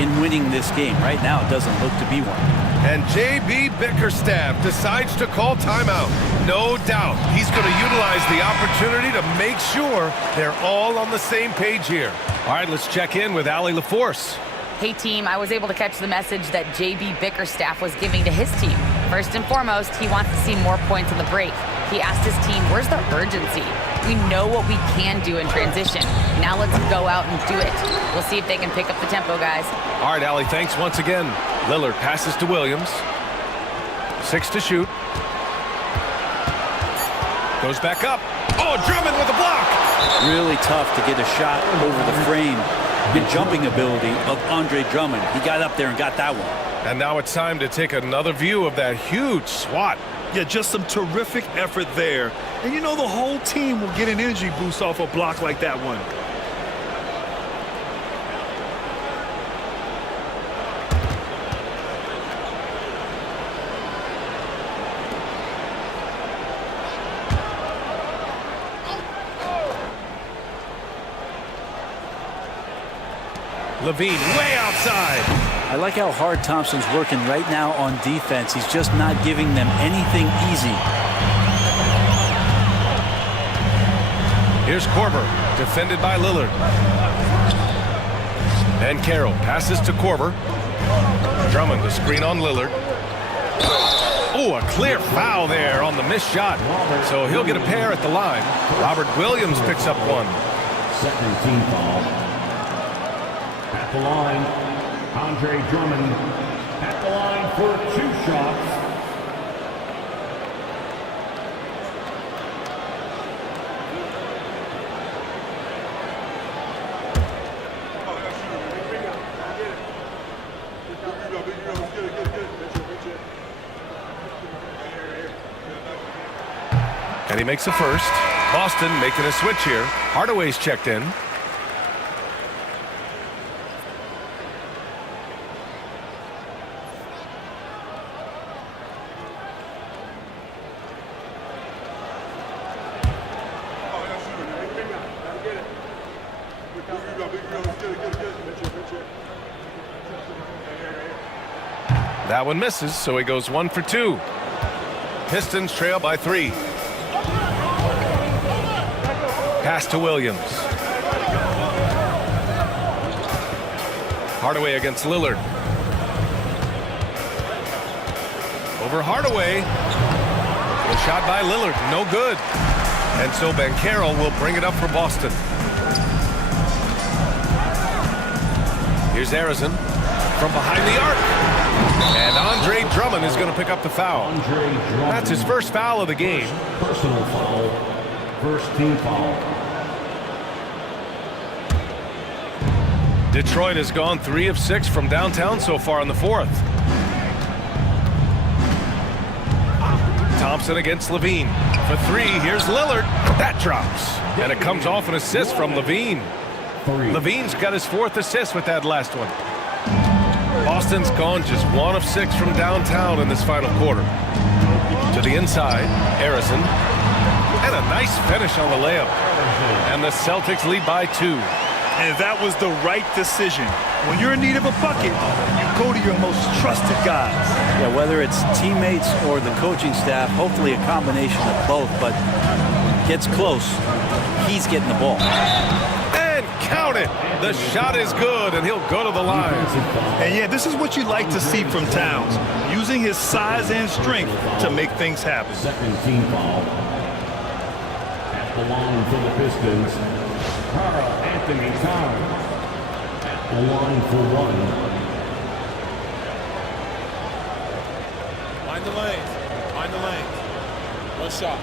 in winning this game. Right now, it doesn't look to be one. And J.B. Bickerstaff decides to call timeout. No doubt he's going to utilize the opportunity to make sure they're all on the same page here. All right, let's check in with Allie LaForce. Hey team, I was able to catch the message that JB Bickerstaff was giving to his team. First and foremost, he wants to see more points on the break. He asked his team, where's the urgency? We know what we can do in transition. Now let's go out and do it. We'll see if they can pick up the tempo, guys. All right, Allie, thanks once again. Lillard passes to Williams. 6 to shoot. Goes back up. Oh, Drummond with a block. Really tough to get a shot over the frame. The jumping ability of Andre Drummond. He got up there and got that one. And now it's time to take another view of that huge swat. Yeah, just some terrific effort there. And you know the whole team will get an energy boost off a block like that one. Levine way outside. I like how hard Thompson's working right now on defense. He's just not giving them anything easy. Here's Korver, defended by Lillard. And Carroll passes to Korver. Drummond the screen on Lillard. Oh, a clear foul there on the missed shot. So he'll get a pair at the line. Robert Williams picks up 1. Second team foul. At the line, Andre Drummond. At the line for 2 shots. And he makes a first. Boston making a switch here. Hardaway's checked in. That one misses, so he goes 1 for 2. Pistons trail by 3. Pass to Williams. Hardaway against Lillard. Over Hardaway. A shot by Lillard, no good. And so Banchero will bring it up for Boston. Here's Here's Arizin from behind the arc. And Andre Drummond is going to pick up the foul. That's his first foul of the game. Personal foul. First team foul. Detroit has gone 3 of 6 from downtown so far in the fourth. Thompson against Levine. For 3, here's Lillard. That drops. And it comes off an assist from Levine. Levine's got his 4th assist with that last one. Boston's gone just 1 of 6 from downtown in this final quarter. To the inside, Arizin. And a nice finish on the layup. And the Celtics lead by 2. And that was the right decision. When you're in need of a bucket, you go to your most trusted guys. Yeah, whether it's teammates or the coaching staff, hopefully a combination of both, but gets close, he's getting the ball. And count it. The shot is good, and he'll go to the line. And yeah, this is what you like to see from Towns, using his size and strength to make things happen. Second team foul. At the line for the Pistons, Karl Anthony Towns. At the line for 1. Find the lane. Find the lane. One shot.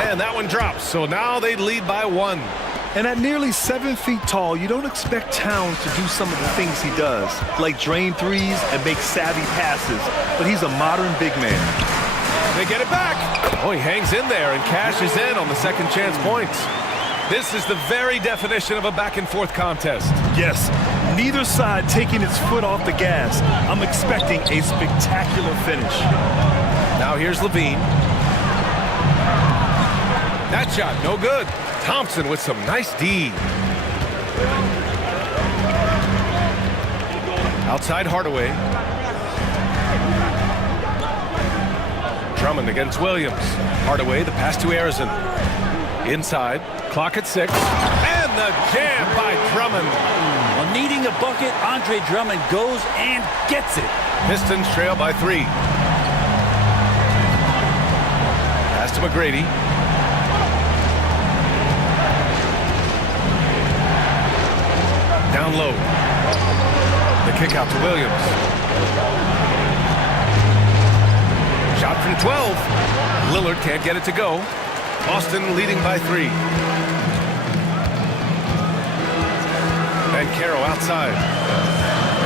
And that one drops, so now they lead by 1. And at nearly 7 feet tall, you don't expect Towns to do some of the things he does, like drain threes and make savvy passes, but he's a modern big man. They get it back. Oh, he hangs in there and cashes in on the second chance points. This is the very definition of a back-and-forth contest. Yes, neither side taking its foot off the gas. I'm expecting a spectacular finish. Now here's Levine. That shot, no good. Thompson with some nice D. Outside Hardaway. Drummond against Williams. Hardaway, the pass to Arizin. Inside, clock at 6. And the jam by Drummond. Well, needing a bucket, Andre Drummond goes and gets it. Pistons trail by 3. Pass to McGrady. Down low. The kick out to Williams. Shot from 12. Lillard can't get it to go. Boston leading by 3. Banchero outside.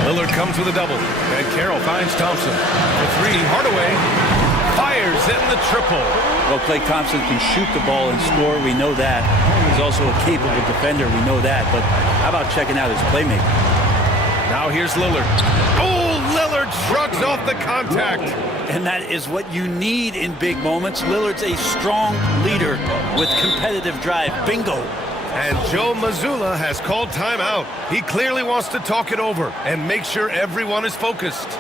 Lillard comes with a double. Banchero finds Thompson. For 3, Hardaway fires in the triple. Well, Klay Thompson can shoot the ball and score. We know that. He's also a capable defender. We know that. But how about checking out his playmaking? Now here's Lillard. Oh, Lillard shrugs off the contact. And that is what you need in big moments. Lillard's a strong leader with competitive drive. Bingo. And Joe Mazzulla has called timeout. He clearly wants to talk it over and make sure everyone is focused.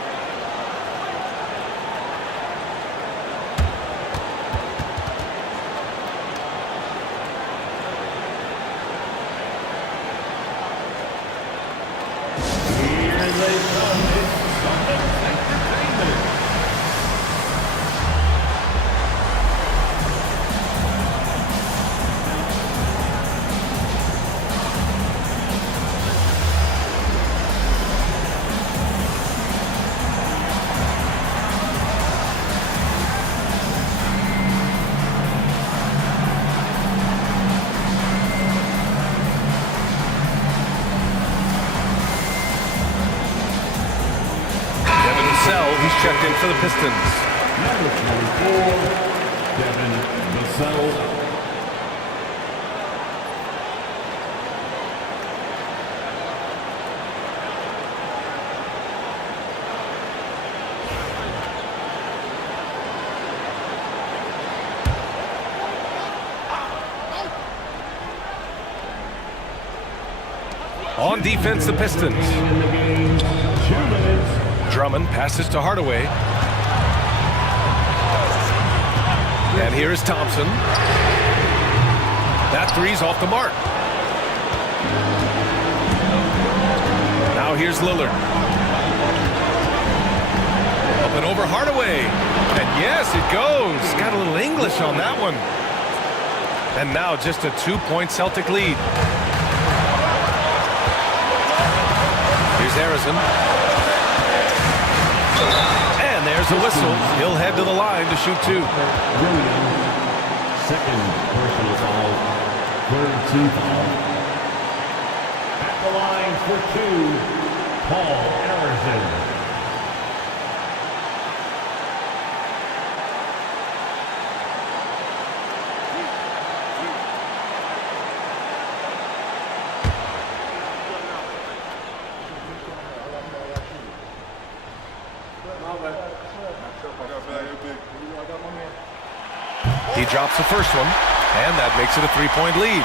He's checked in for the Pistons. Number 24, Devin Vassell. On defense, the Pistons. Drummond passes to Hardaway. And here is Thompson. That three's off the mark. Now here's Lillard. Up and over Hardaway. And yes, it goes. Got a little English on that one. And now just a 2-point Celtic lead. Here's Harrison. And there's a whistle. He'll head to the line to shoot 2. Second personal foul. Third team foul. At the line for 2, Paul Arizin. He drops the first one, and that makes it a 3-point lead.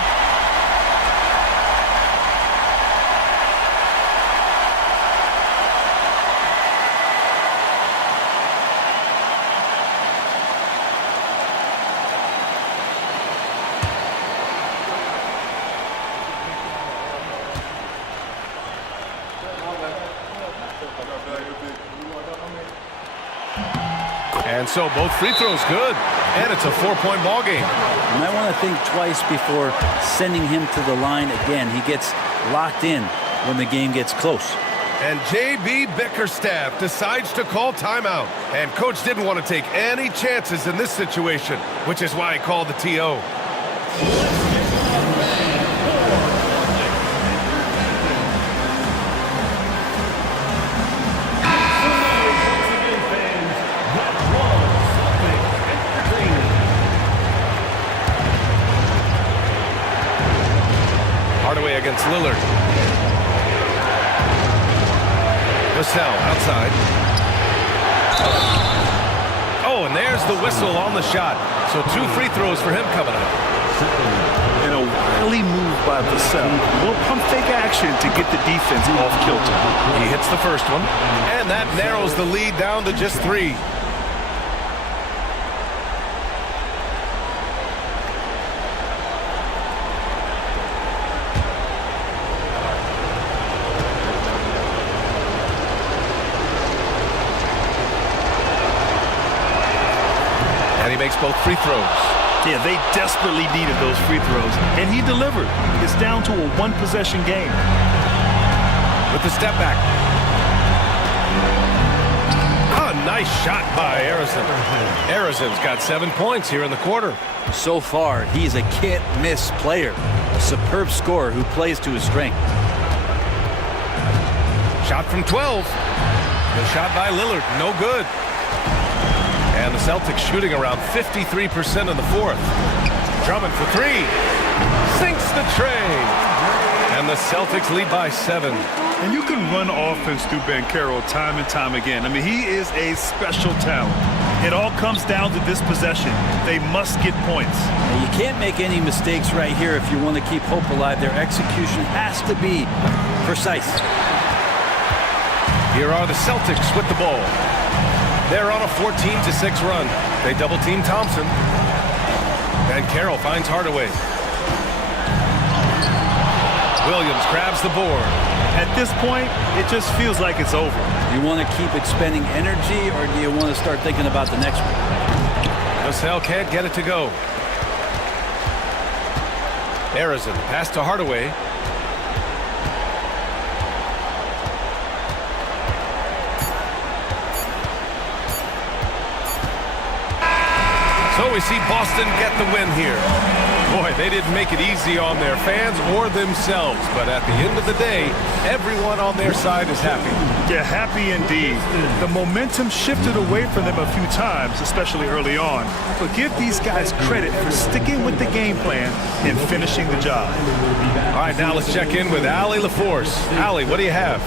And so both free throws good, and it's a 4-point ball game. You might want to think twice before sending him to the line again. He gets locked in when the game gets close. And J.B. Bickerstaff decides to call timeout. And coach didn't want to take any chances in this situation, which is why he called the TO. Hardaway against Lillard. Vassell outside. Oh, and there's the whistle on the shot. So 2 free throws for him coming up. And a wily move by Vassell. A little pump fake action to get the defense off kilter. He hits the first one, and that narrows the lead down to just 3. And he makes both free throws. Yeah, they desperately needed those free throws, and he delivered. It's down to a 1-possession game. With the step back. Oh, nice shot by Arizin. Arizin's got 7 points here in the quarter. So far, he's a can't-miss player. A superb scorer who plays to his strength. Shot from 12. The shot by Lillard, no good. And the Celtics shooting around 53% in the 4th. Drummond for 3. Sinks the tray. And the Celtics lead by 7. And you can run offense through Banchero time and time again. I mean, he is a special talent. It all comes down to this possession. They must get points. And you can't make any mistakes right here if you want to keep hope alive. Their execution has to be precise. Here are the Celtics with the ball. They're on a 14-6 run. They double-team Thompson. And Carroll finds Hardaway. Williams grabs the board. At this point, it just feels like it's over. You want to keep expending energy, or do you want to start thinking about the next one? Vassell can't get it to go. Arizin pass to Hardaway. So we see Boston get the win here. Boy, they didn't make it easy on their fans or themselves, but at the end of the day, everyone on their side is happy. Yeah, happy indeed. The momentum shifted away from them a few times, especially early on. But give these guys credit for sticking with the game plan and finishing the job. All right, now let's check in with Allie LaForce. Allie, what do you have?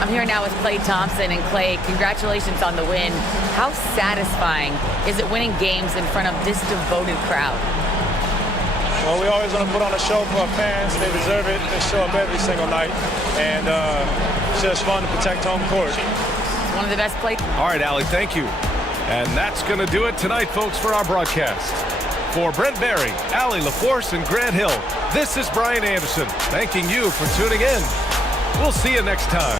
I'm here now with Klay Thompson. And Klay, congratulations on the win. How satisfying is it winning games in front of this devoted crowd? Well, we always want to put on a show for our fans. They deserve it. They show up every single night. And it's just fun to protect home court. It's one of the best plays. All right, Allie, thank you. And that's going to do it tonight, folks, for our broadcast. For Brent Barry, Allie LaForce, and Grant Hill, this is Brian Anderson, thanking you for tuning in. We'll see you next time.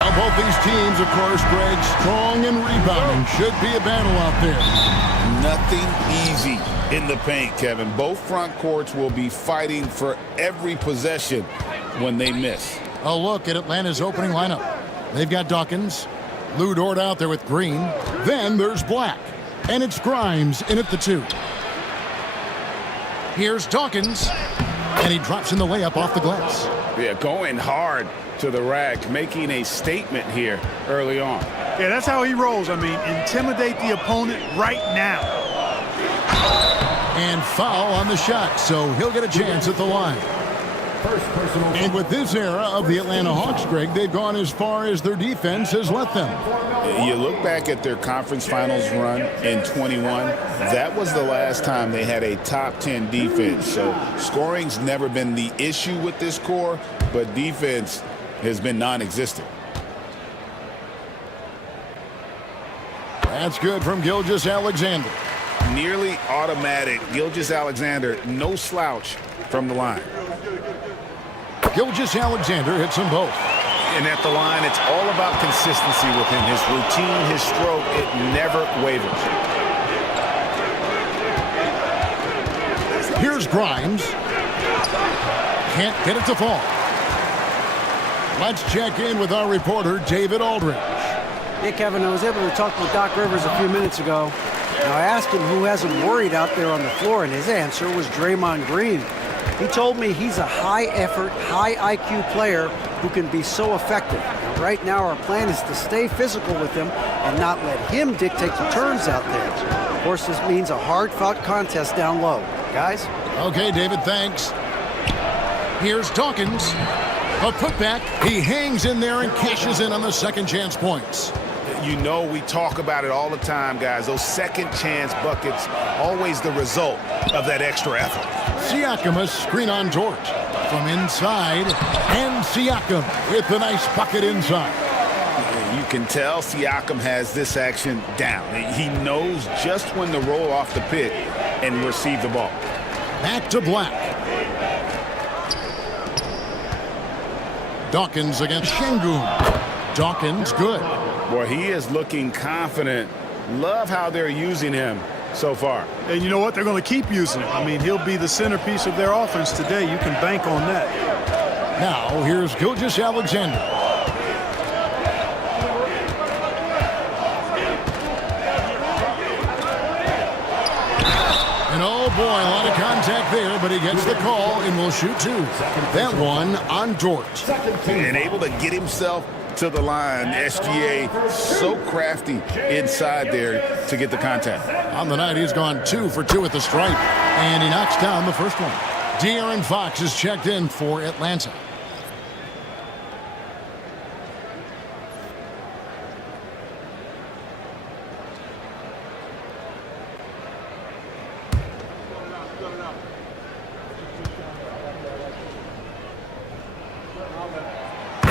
Now both these teams, of course, Greg, strong and rebounding. Should be a battle out there. Nothing easy in the paint, Kevin. Both front courts will be fighting for every possession when they miss. A look at Atlanta's opening lineup. They've got Dawkins, Lou Dort out there with Green. Then there's Black, and it's Grimes in at the 2. Here's Dawkins, and he drops in the layup off the glass. Yeah, going hard to the rack, making a statement here early on. Yeah, that's how he rolls. I mean, intimidate the opponent right now. And foul on the shot, so he'll get a chance at the line. First personal And with this era of the Atlanta Hawks, Greg, they've gone as far as their defense has let them. You look back at their conference finals run in 21, that was the last time they had a top 10 defense. So scoring's never been the issue with this core, but defense has been non-existent. That's good from Gilgeous-Alexander. Nearly automatic. Gilgeous-Alexander, no slouch from the line. Gilgeous-Alexander hits them both. And at the line, it's all about consistency with him. His routine, his stroke, it never wavers. Here's Grimes. Can't get it to fall. Let's check in with our reporter, David Aldridge. Hey, Kevin, I was able to talk with Doc Rivers a few minutes ago. Now, I asked him who has him worried out there on the floor, and his answer was Draymond Green. He told me he's a high-effort, high-IQ player who can be so effective. Right now, our plan is to stay physical with him and not let him dictate the terms out there. Of course, this means a hard-fought contest down low. Guys? Okay, David, thanks. Here's Dawkins. A putback. He hangs in there and cashes in on the second chance points. You know, we talk about it all the time, guys. Those second chance buckets, always the result of that extra effort. Siakam, a screen on George. From inside, and Siakam with the nice bucket inside. You can tell Siakam has this action down. He knows just when to roll off the pick and receive the ball. Back to Black. Dawkins against Şengün. Dawkins good. Boy, he is looking confident. Love how they're using him so far. And you know what? They're going to keep using him. I mean, he'll be the centerpiece of their offense today. You can bank on that. Now, here's Gilgeous-Alexander. And oh boy, a lot of contact there, but he gets the call and will shoot two. That one on George. And able to get himself to the line. SGA so crafty inside there to get the contact. On the night, he's gone 2 for 2 at the stripe, and he knocks down the first one. De'Aaron Fox is checked in for Atlanta.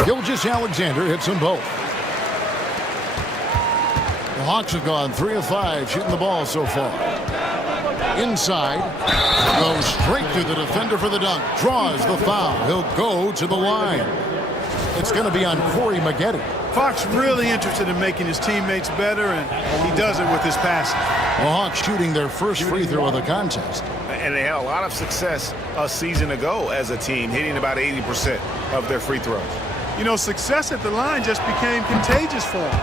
Gilgeous-Alexander hits them both. The Hawks have gone 3 of 5 shooting the ball so far. Inside, goes straight to the defender for the dunk. Draws the foul. He'll go to the line. It's going to be on Corey Maggette. Fox really interested in making his teammates better, and he does it with his passing. The Hawks shooting their first free throw of the contest. And they had a lot of success a season ago as a team, hitting about 80% of their free throws. You know, success at the line just became contagious for him.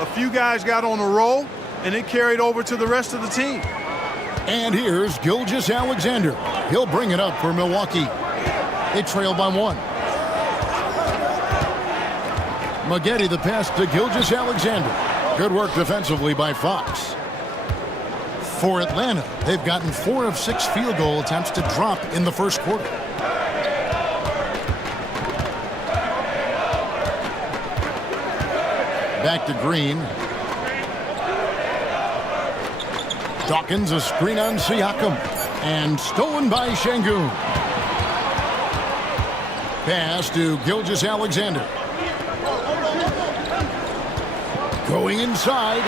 A few guys got on a roll, and it carried over to the rest of the team. And here's Gilgeous-Alexander. He'll bring it up for Milwaukee. They trail by 1. Maggette the pass to Gilgeous-Alexander. Good work defensively by Fox. For Atlanta, they've gotten 4 of 6 field goal attempts to drop in the first quarter. Back to Green. Dawkins, a screen on Siakam. And stolen by Şengün. Pass to Gilgeous-Alexander. Going inside.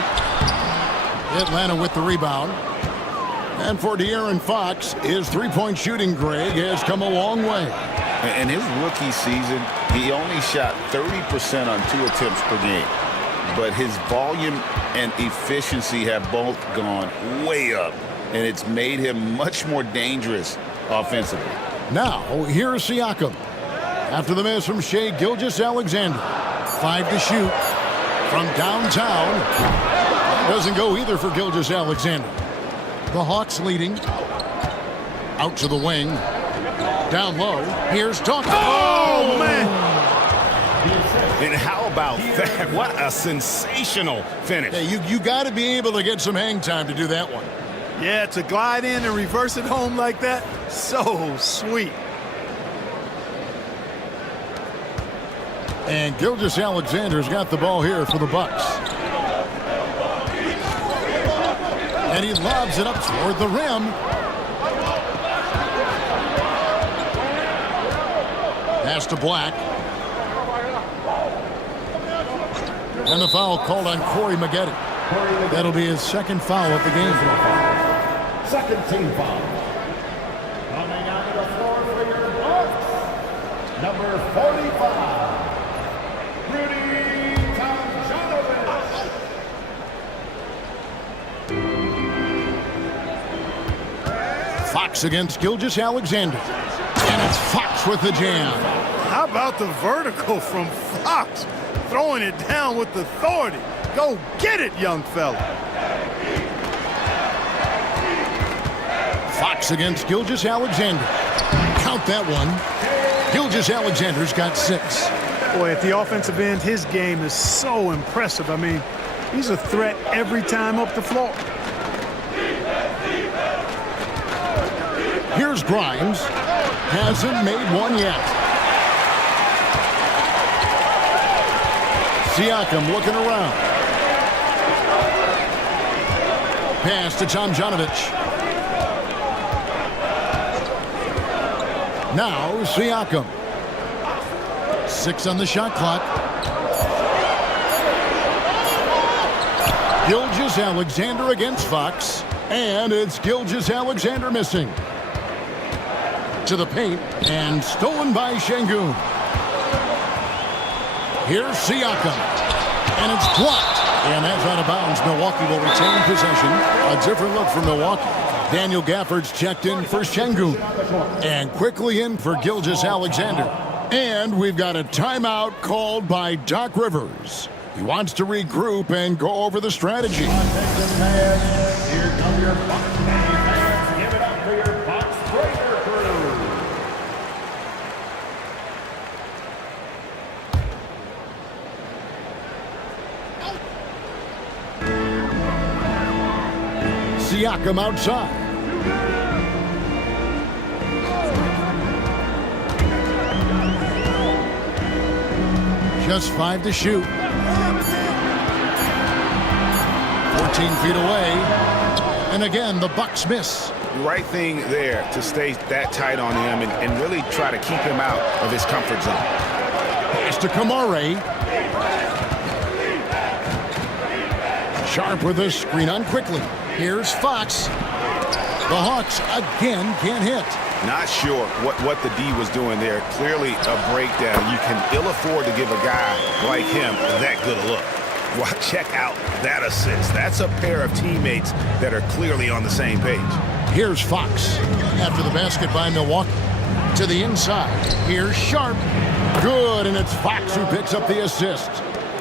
Atlanta with the rebound. And for De'Aaron Fox, his three-point shooting, Greg, has come a long way. In his rookie season, he only shot 30% on 2 attempts per game. But his volume and efficiency have both gone way up, and it's made him much more dangerous offensively. Now, here's Siakam. After the miss from Shai Gilgeous-Alexander. 5 to shoot from downtown. Doesn't go either for Gilgeous-Alexander. The Hawks leading. Out to the wing. Down low. Here's Dawkins. Oh, man. And how about that? What a sensational finish. Yeah, you got to be able to get some hang time to do that one. Yeah, to glide in and reverse it home like that, so sweet. And Gilgeous-Alexander's got the ball here for the Bucks. And he lobs it up toward the rim. Pass to Black. And the foul called on Corey Maggette. That'll be his second foul of the game. Second team foul. Coming out of the floor for your Bucks, number 45, Rudy Tomjanovich. Fox against Gilgeous-Alexander. And it's Fox with the jam. How about the vertical from Fox? Throwing it down with authority. Go get it, young fella. Fox against Gilgeous-Alexander. Count that one. Gilgeous-Alexander's got 6. Boy, at the offensive end, his game is so impressive. I mean, he's a threat every time up the floor. Here's Grimes. Hasn't made one yet. Siakam looking around. Pass to Tomjanovich. Now Siakam. 6 on the shot clock. Gilgeous-Alexander against Fox. And it's Gilgeous-Alexander missing. To the paint and stolen by Şengün. Here's Siakam. And it's blocked. And that's out of bounds. Milwaukee will retain possession. A different look for Milwaukee. Daniel Gafford's checked in for Şengün. And quickly in for Gilgeous-Alexander. And we've got a timeout called by Doc Rivers. He wants to regroup and go over the strategy. Here come your Bucks fans. Give it up for your Bucks Breaker crew. Siakam outside. Just 5 to shoot. 14 feet away. And again, the Bucks miss. Right thing there to stay that tight on him and really try to keep him out of his comfort zone. Pass to Kamare. Sharp with a screen on quickly. Here's Fox. The Hawks again can't hit. Not sure what the D was doing there. Clearly a breakdown. You can ill afford to give a guy like him that good a look. Well, check out that assist. That's a pair of teammates that are clearly on the same page. Here's Fox after the basket by Milwaukee. To the inside. Here's Sharp. Good, and it's Fox who picks up the assist.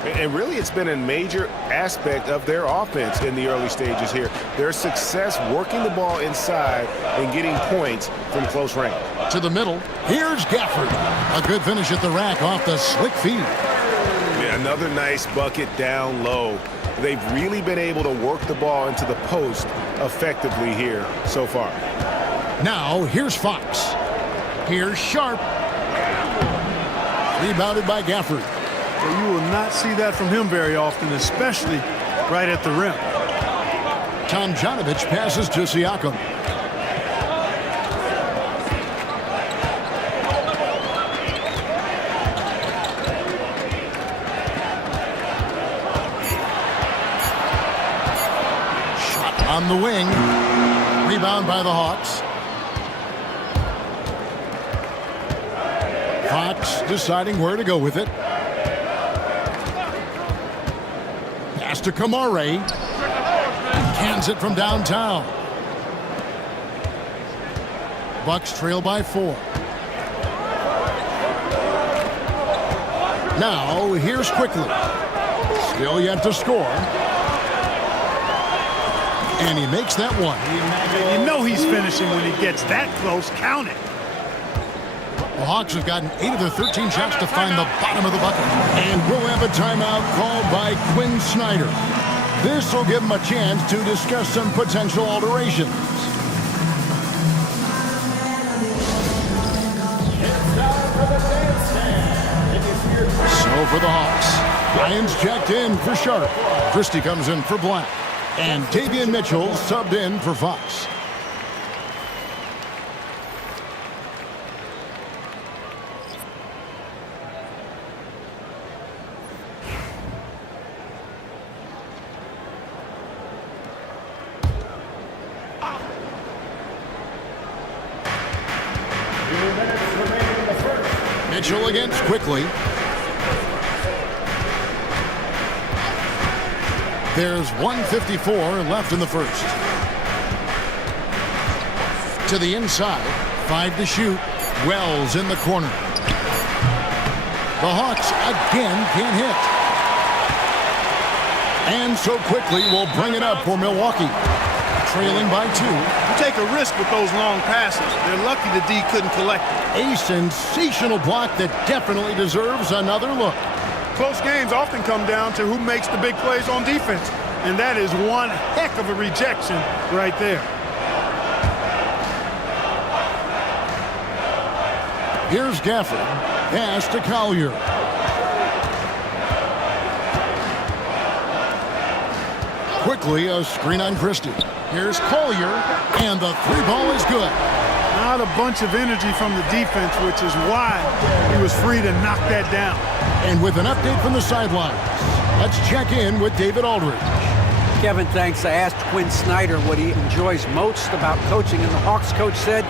And really, it's been a major aspect of their offense in the early stages here. Their success working the ball inside and getting points from close range. To the middle. Here's Gafford. A good finish at the rack off the slick feed. Yeah, another nice bucket down low. They've really been able to work the ball into the post effectively here so far. Now, here's Fox. Here's Sharp. Rebounded by Gafford. Well, you will not see that from him very often, especially right at the rim. Tomjanovich passes to Siakam. Shot on the wing. Rebound by the Hawks. Fox deciding where to go with it. Pass to Kamare. Cans it from downtown. Bucks trail by 4. Now, here's Quickly. Still yet to score. And he makes that one. You know he's finishing when he gets that close. Count it. The Hawks have gotten 8 of their 13 shots to find the bottom of the bucket. And we'll have a timeout called by Quinn Snyder. This will give him a chance to discuss some potential alterations. So for the Hawks. Ryan's checked in for Sharp. Christie comes in for Black. And Davian Mitchell subbed in for Fox. Mitchell against Quickly. There's 1:54 left in the first. To the inside, 5 to shoot. Wells in the corner. The Hawks again can't hit. And so Quickly will bring it up for Milwaukee. Trailing by 2. You take a risk with those long passes. They're lucky the D couldn't collect it. A sensational block that definitely deserves another look. Close games often come down to who makes the big plays on defense. And that is one heck of a rejection right there. Here's Gafford. Pass to Collier. Quickly a screen on Christie. Here's Collier, and the 3 ball is good. Not a bunch of energy from the defense, which is why he was free to knock that down. And with an update from the sidelines, let's check in with David Aldridge. Kevin, thanks. I asked Quinn Snyder what he enjoys most about coaching, and the Hawks coach said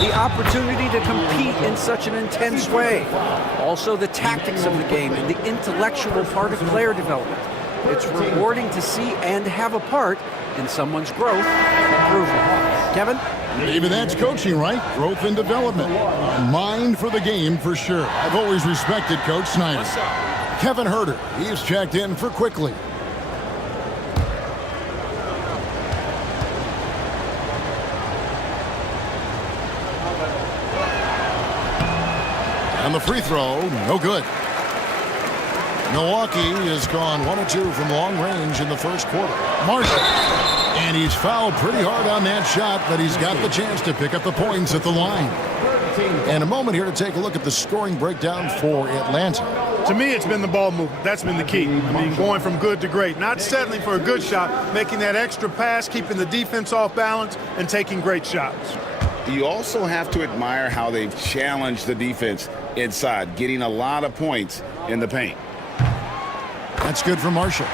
the opportunity to compete in such an intense way. Also, the tactics of the game and the intellectual part of player development. It's rewarding to see and have a part in someone's growth and improvement. Kevin? Maybe that's coaching, right? Growth and development. A mind for the game for sure. I've always respected Coach Snyder. Kevin Huerter, he's checked in for Quickly. And the free throw, no good. Milwaukee has gone 1 of 2 from long range in the first quarter. Marshall. And he's fouled pretty hard on that shot, but he's got the chance to pick up the points at the line. And a moment here to take a look at the scoring breakdown for Atlanta. To me, it's been the ball movement. That's been the key. I mean, going from good to great. Not settling for a good shot, making that extra pass, keeping the defense off balance, and taking great shots. You also have to admire how they've challenged the defense inside, getting a lot of points in the paint. That's good for Marshall.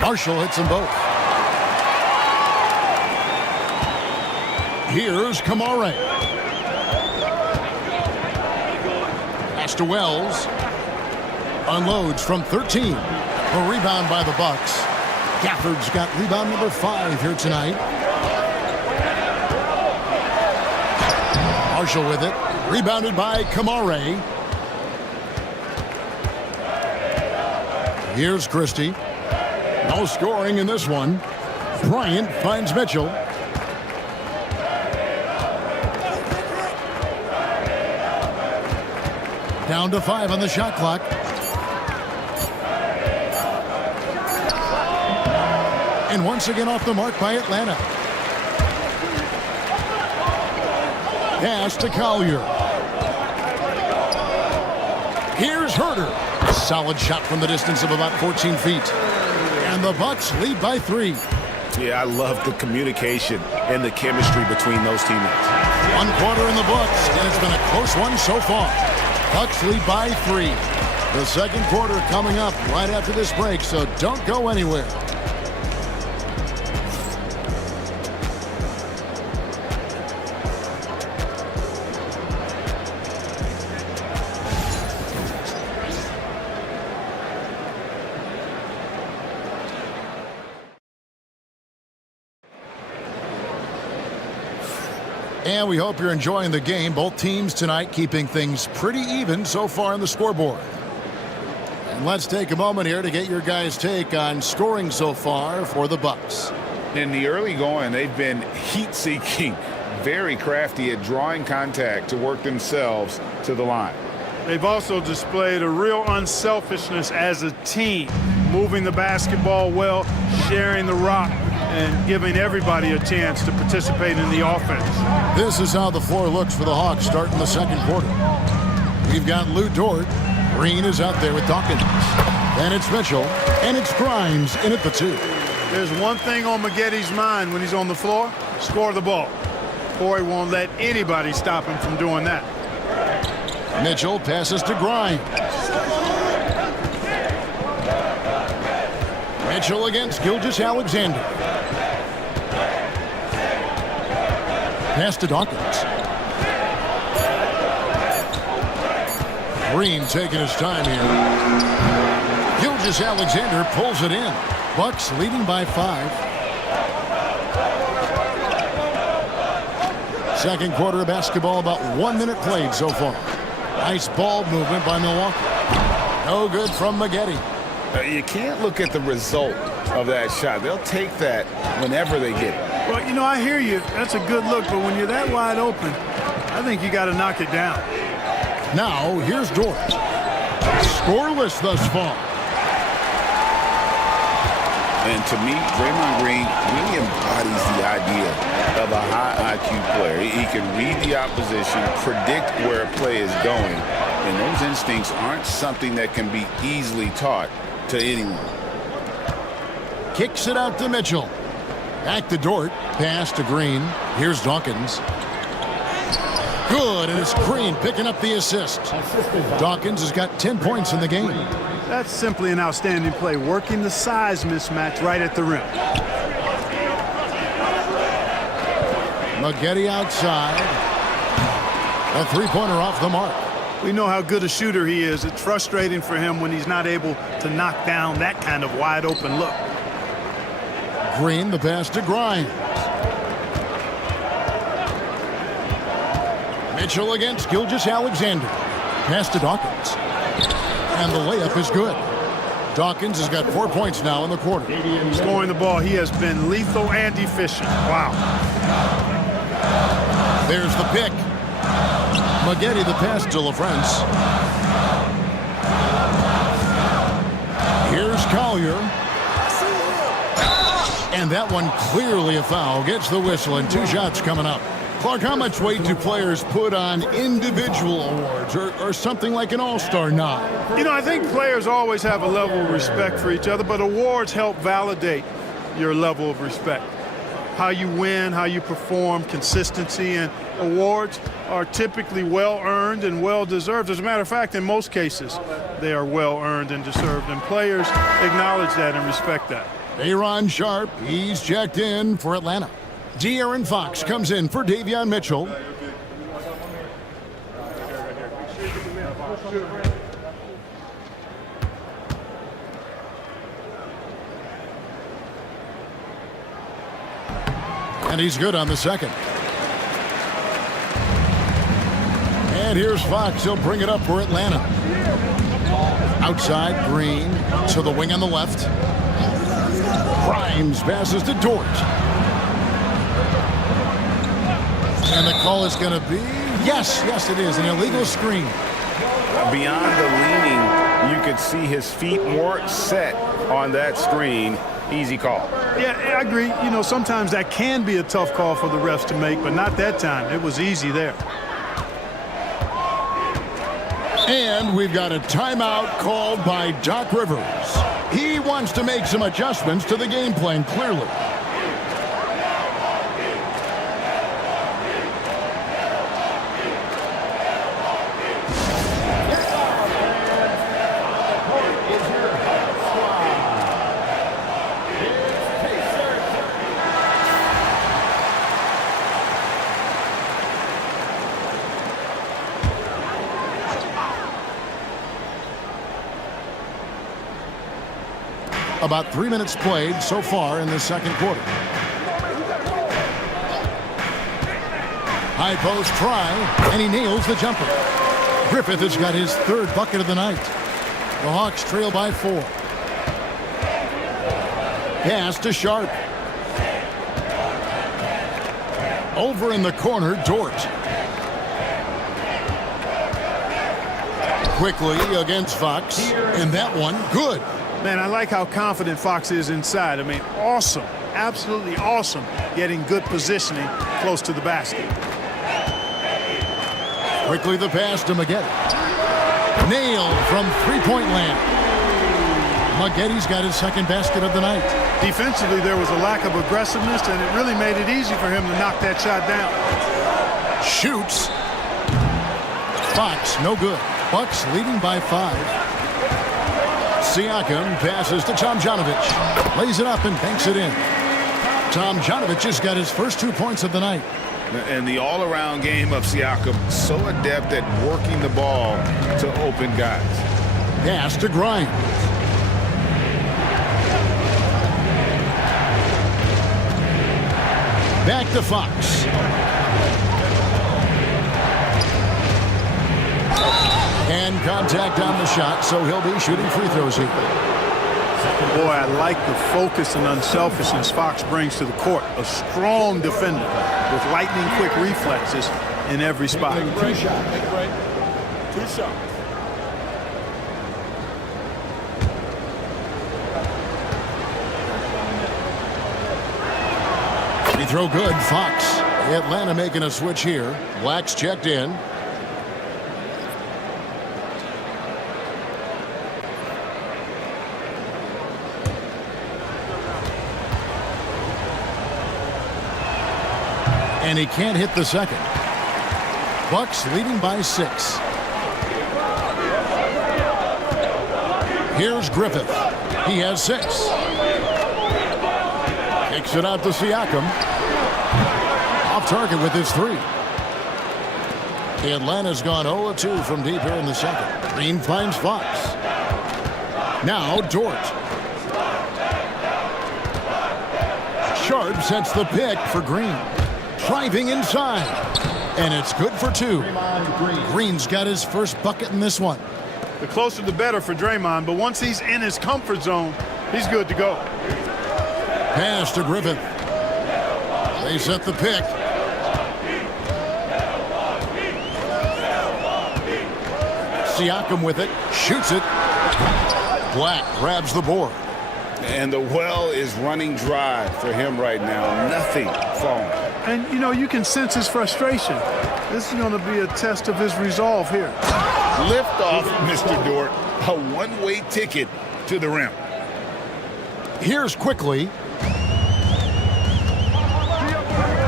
Marshall hits them both. Here's Kamare. Pass to Wells. Unloads from 13. A rebound by the Bucks. Gafford's got rebound number 5 here tonight. Marshall with it. Rebounded by Kamare. Here's Christie. No scoring in this one. Bryant finds Mitchell. Down to 5 on the shot clock. And once again off the mark by Atlanta. Pass to Collier. Here's Huerter. Solid shot from the distance of about 14 feet. And the Bucks lead by 3. Yeah, I love the communication and the chemistry between those teammates. 1 quarter in the books, and it's been a close one so far. Bucks lead by 3. The second quarter coming up right after this break, so don't go anywhere. And we hope you're enjoying the game. Both teams tonight keeping things pretty even so far on the scoreboard. And let's take a moment here to get your guys' take on scoring so far for the Bucks. In the early going, they've been heat-seeking, very crafty at drawing contact to work themselves to the line. They've also displayed a real unselfishness as a team, moving the basketball well, sharing the rock, and giving everybody a chance to participate in the offense. This is how the floor looks for the Hawks starting the second quarter. We've got Lou Dort. Green is out there with Dawkins. And it's Mitchell. And it's Grimes in at the 2. There's one thing on Maggetti's mind when he's on the floor: score the ball. Corey won't let anybody stop him from doing that. Mitchell passes to Grimes. Mitchell against Gilgeous-Alexander. Pass to Dawkins. Green taking his time here. Gilgeous-Alexander pulls it in. Bucks leading by 5. Second quarter of basketball, about 1 minute played so far. Nice ball movement by Milwaukee. No good from Maggetti. You can't look at the result of that shot. They'll take that whenever they get it. Well, you know, I hear you. That's a good look, but when you're that wide open, I think you got to knock it down. Now, here's Dort. Scoreless thus far. And to me, Draymond Green really embodies the idea of a high IQ player. He can read the opposition, predict where a play is going, and those instincts aren't something that can be easily taught to anyone. Kicks it out to Mitchell. Back to Dort. Pass to Green. Here's Dawkins. Good, and it's Green picking up the assist. Dawkins has got 10 points in the game. That's simply an outstanding play, working the size mismatch right at the rim. Maggetti outside. A three-pointer off the mark. We know how good a shooter he is. It's frustrating for him when he's not able to knock down that kind of wide-open look. Green, the pass to Grimes. Mitchell against Gilgeous-Alexander. Pass to Dawkins. And the layup is good. Dawkins has got 4 points now in the quarter. Scoring the ball, he has been lethal and efficient. Wow. There's the pick. Maggetti the pass to LaFrance. Here's Collier. And that one clearly a foul. Gets the whistle and 2 shots coming up. Clark, how much weight do players put on individual awards or something like an all-star nod? You know, I think players always have a level of respect for each other, but awards help validate your level of respect. How you win, how you perform, consistency, and awards are typically well-earned and well-deserved. As a matter of fact, in most cases, they are well-earned and deserved, and players acknowledge that and respect that. Aaron Sharp, he's checked in for Atlanta. De'Aaron Fox comes in for Davion Mitchell. And he's good on the second. And here's Fox. He'll bring it up for Atlanta. Outside, Green to the wing on the left. Grimes passes to Dort. And the call is going to be, yes, it is, an illegal screen. Beyond the leaning, you could see his feet weren't set on that screen. Easy call. Yeah, I agree. You know, sometimes that can be a tough call for the refs to make, but not that time. It was easy there. And we've got a timeout called by Doc Rivers. He wants to make some adjustments to the game plan, clearly. About 3 minutes played so far in the second quarter. High post try, and he nails the jumper. Griffith has got his 3rd bucket of the night. The Hawks trail by 4. Pass to Sharp. Over in the corner, Dort. Quickly against Fox. And that one, good. Man, I like how confident Fox is inside. I mean, awesome. Absolutely awesome getting good positioning close to the basket. Quickly the pass to Maggette. Nailed from three-point land. Maggette's got his second basket of the night. Defensively, there was a lack of aggressiveness, and it really made it easy for him to knock that shot down. Shoots. Fox, no good. Bucks leading by 5. Siakam passes to Tomjanovich. Lays it up and banks it in. Tomjanovich has got his first 2 points of the night. And the all-around game of Siakam, so adept at working the ball to open guys. Pass to Grimes. Back to Fox. And contact on the shot, so he'll be shooting free throws here. Boy, I like the focus and unselfishness Fox brings to the court. A strong defender with lightning-quick reflexes in every spot. Two shots. Free throw good, Fox. Atlanta making a switch here. Black's checked in. And he can't hit the second. Bucks leading by 6. Here's Griffith. He has 6. Kicks it out to Siakam. Off target with his 3. Atlanta's gone 0-2 from deep here in the second. Green finds Fox. Now Dort. Sharp sets the pick for Green. Driving inside. And it's good for 2. Green's got his first bucket in this one. The closer the better for Draymond, but once he's in his comfort zone, he's good to go. Pass to Griffith. They set the pick. Siakam with it. Shoots it. Black grabs the board. And the well is running dry for him right now. Nothing falling. And, you know, you can sense his frustration. This is going to be a test of his resolve here. Lift off, Mr. Dort. A one-way ticket to the rim. Here's Quickly.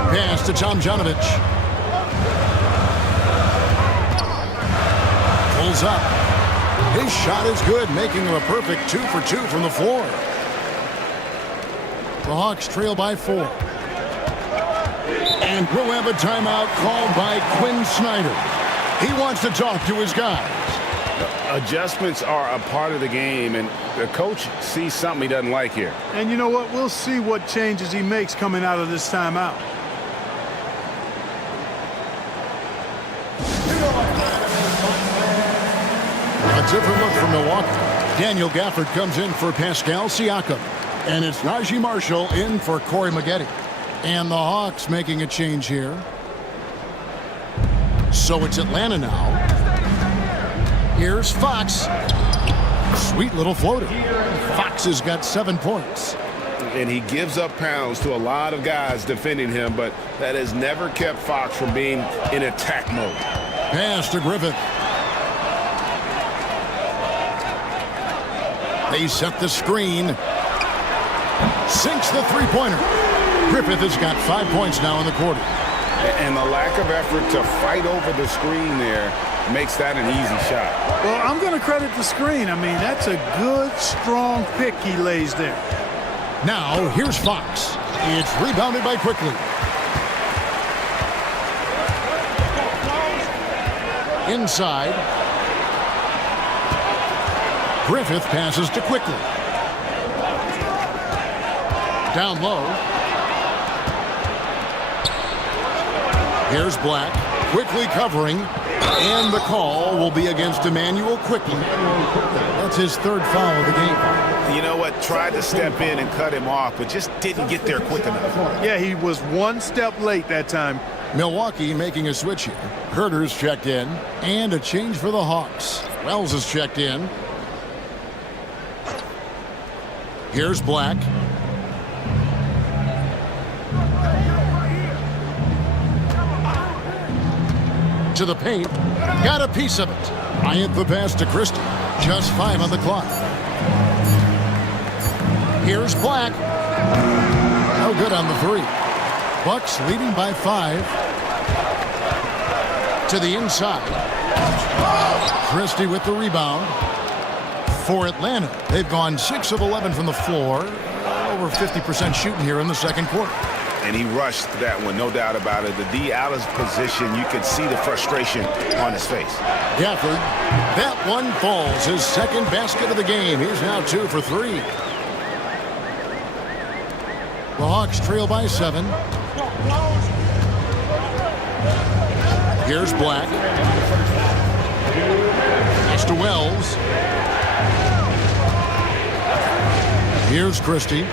Pass to Tomjanovich. Pulls up. His shot is good, making him a perfect 2 for 2 from the floor. The Hawks trail by 4. And we'll have a timeout called by Quinn Snyder. He wants to talk to his guys. Adjustments are a part of the game, and the coach sees something he doesn't like here. And you know what? We'll see what changes he makes coming out of this timeout. A different look from Milwaukee. Daniel Gafford comes in for Pascal Siakam. And it's Najee Marshall in for Corey Maggette. And the Hawks making a change here. So it's Atlanta now. Here's Fox. Sweet little floater. Fox has got 7 points. And he gives up pounds to a lot of guys defending him, but that has never kept Fox from being in attack mode. Pass to Griffith. They set the screen. Sinks the three-pointer. Griffith has got 5 points now in the quarter. And the lack of effort to fight over the screen there makes that an easy shot. Well, I'm going to credit the screen. I mean, that's a good, strong pick he lays there. Now, here's Fox. It's rebounded by Quickly. Inside. Griffith passes to Quickly. Down low. Here's Black. Quickly covering. And the call will be against Emmanuel Quickly. That's his third foul of the game. You know what? Tried to step in and cut him off, but just didn't get there quick enough. Yeah, he was one step late that time. Milwaukee making a switch here. Herter's checked in, and a change for the Hawks. Wells is checked in. Here's Black. To the paint. Got a piece of it. Bryant the pass to Christie. Just 5 on the clock. Here's Black. No good on the 3. Bucks leading by 5. To the inside. Christie with the rebound. For Atlanta, they've gone 6 of 11 from the floor. Over 50% shooting here in the second quarter. And he rushed that one, no doubt about it. The D out of position, you could see the frustration on his face. Gafford, that one falls. His second basket of the game. He's now 2 for 3. The Hawks trail by 7. Here's Black. Pass to Wells. Here's Christie.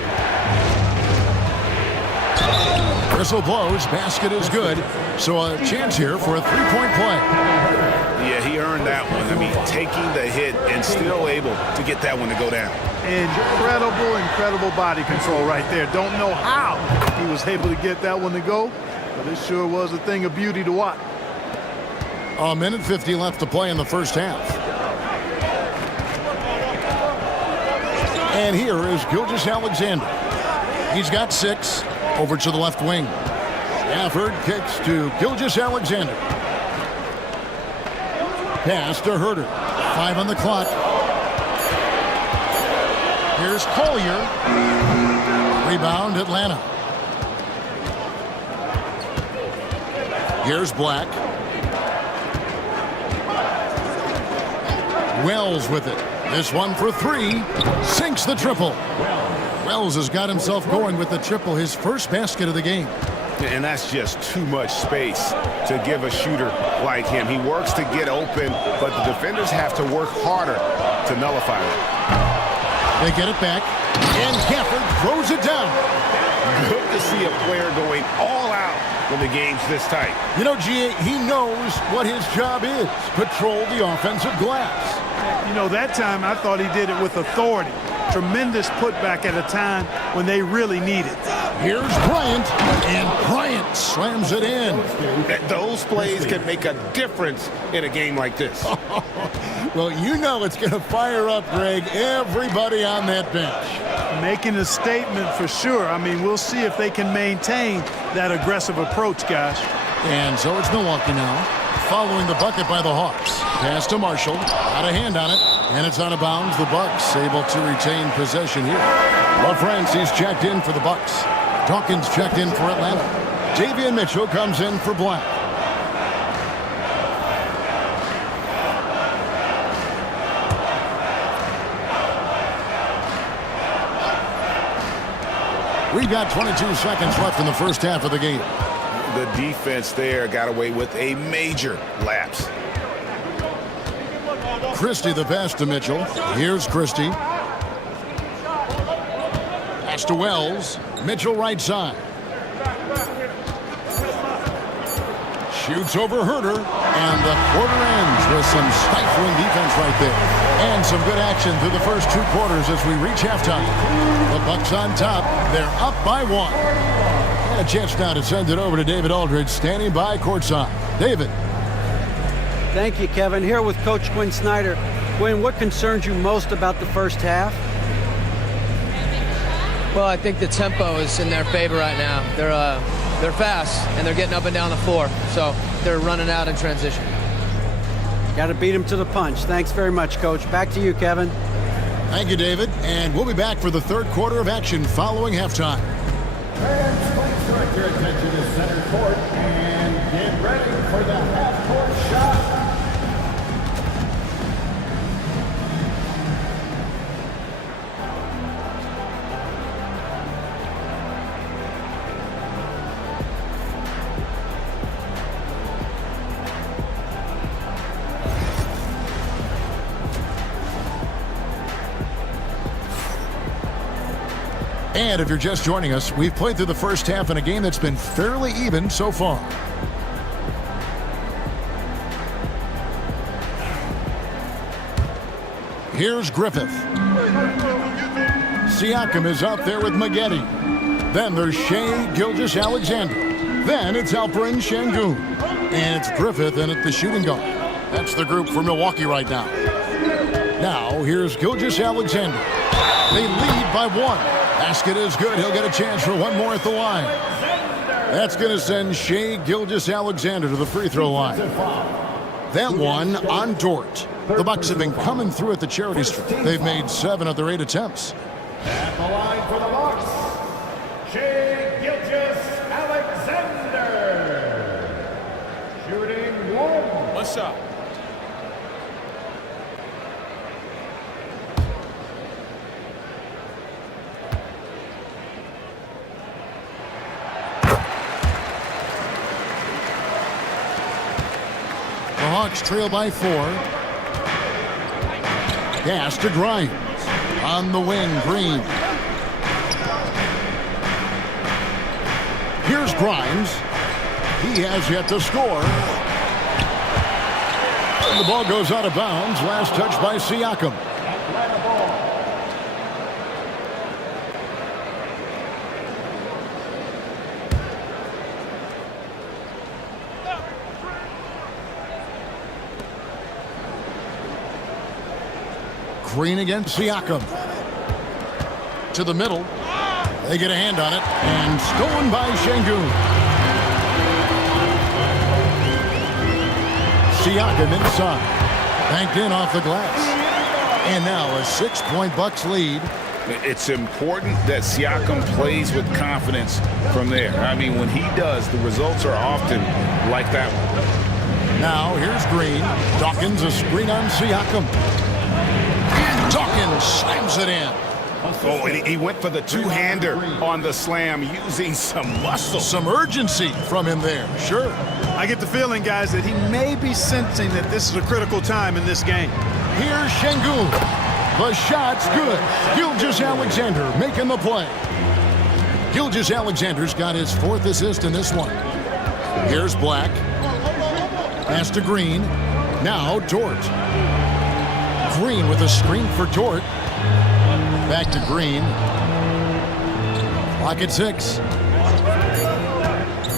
Whistle blows. Basket is good. So a chance here for a three-point play. Yeah, he earned that one. I mean, taking the hit and still able to get that one to go down. Incredible body control right there. Don't know how he was able to get that one to go, but it sure was a thing of beauty to watch. A minute 50 left to play in the first half. And here is Gilgeous-Alexander. He's got 6. Over to the left wing. Gafford kicks to Gilgeous-Alexander. Pass to Herter. 5 on the clock. Here's Collier. Rebound Atlanta. Here's Black. Wells with it. This one for 3. Sinks the triple. Wells has got himself going with the triple, his first basket of the game. And that's just too much space to give a shooter like him. He works to get open, but the defenders have to work harder to nullify it. They get it back, and Gafford throws it down. Good to see a player going all out when the game's this tight. You know, G.A., he knows what his job is. Patrol the offensive glass. You know, that time I thought he did it with authority. Tremendous putback at a time when they really need it. Here's Bryant, and Bryant slams it in. Those plays can make a difference in a game like this. Well, you know it's going to fire up, Greg, everybody on that bench. Making a statement for sure. I mean, we'll see if they can maintain that aggressive approach, guys. And so it's Milwaukee now, following the bucket by the Hawks. Pass to Marshall, got a hand on it, and it's out of bounds. The Bucks able to retain possession here. LaFrancis checked in for the Bucks. Dawkins checked in for Atlanta. Davion Mitchell comes in for Black. We've got 22 seconds left in the first half of the game. The defense there got away with a major lapse. Christie the pass to Mitchell. Here's Christie. Pass to Wells. Mitchell right side. Shoots over Herter. And the quarter ends with some stifling defense right there. And some good action through the first 2 quarters as we reach halftime. The Bucks on top. They're up by 1. And a chance now to send it over to David Aldridge, standing by courtside. David. Thank you, Kevin. Here with Coach Quinn Snyder. Quinn, what concerns you most about the first half? Well, I think the tempo is in their favor right now. They're fast, and they're getting up and down the floor, so they're running out in transition. Got to beat them to the punch. Thanks very much, Coach. Back to you, Kevin. Thank you, David. And we'll be back for the third quarter of action following halftime. Fans, please direct your attention to center court and get ready for the half-court shot. And if you're just joining us, we've played through the first half in a game that's been fairly even so far. Here's Griffith. Siakam is out there with Maggette. Then there's Shai Gilgeous-Alexander. Then it's Alperen Sengun. And it's Griffith in at the shooting guard. That's the group for Milwaukee right now. Now, here's Gilgeous-Alexander. They lead by 1. Basket is good. He'll get a chance for one more at the line. That's going to send Shai Gilgeous-Alexander to the free throw line. That one on Dort. The Bucks have been coming through at the charity strip. They've made 7 of their 8 attempts. At the line for the Bucks, Shai Gilgeous-Alexander. Shooting 1. One shot. The Hawks trail by 4. Pass to Grimes. On the wing, Green. Here's Grimes. He has yet to score. And the ball goes out of bounds. Last touch by Siakam. Green against Siakam. To the middle. They get a hand on it. And stolen by Sengun. Siakam inside. Banked in off the glass. And now a 6-point Bucks lead. It's important that Siakam plays with confidence from there. I mean, when he does, the results are often like that one. Now here's Green. Dawkins a screen on Siakam. Dawkins slams it in. Oh, and he went for the two-hander on the slam using some muscle. Some urgency from him there, sure. I get the feeling, guys, that he may be sensing that this is a critical time in this game. Here's Sengun. The shot's good. Gilgeous-Alexander making the play. Gilgeous-Alexander's got his 4th assist in this one. Here's Black. Pass to Green. Now Dort. Green with a screen for Dort. Back to Green. Clock at 6.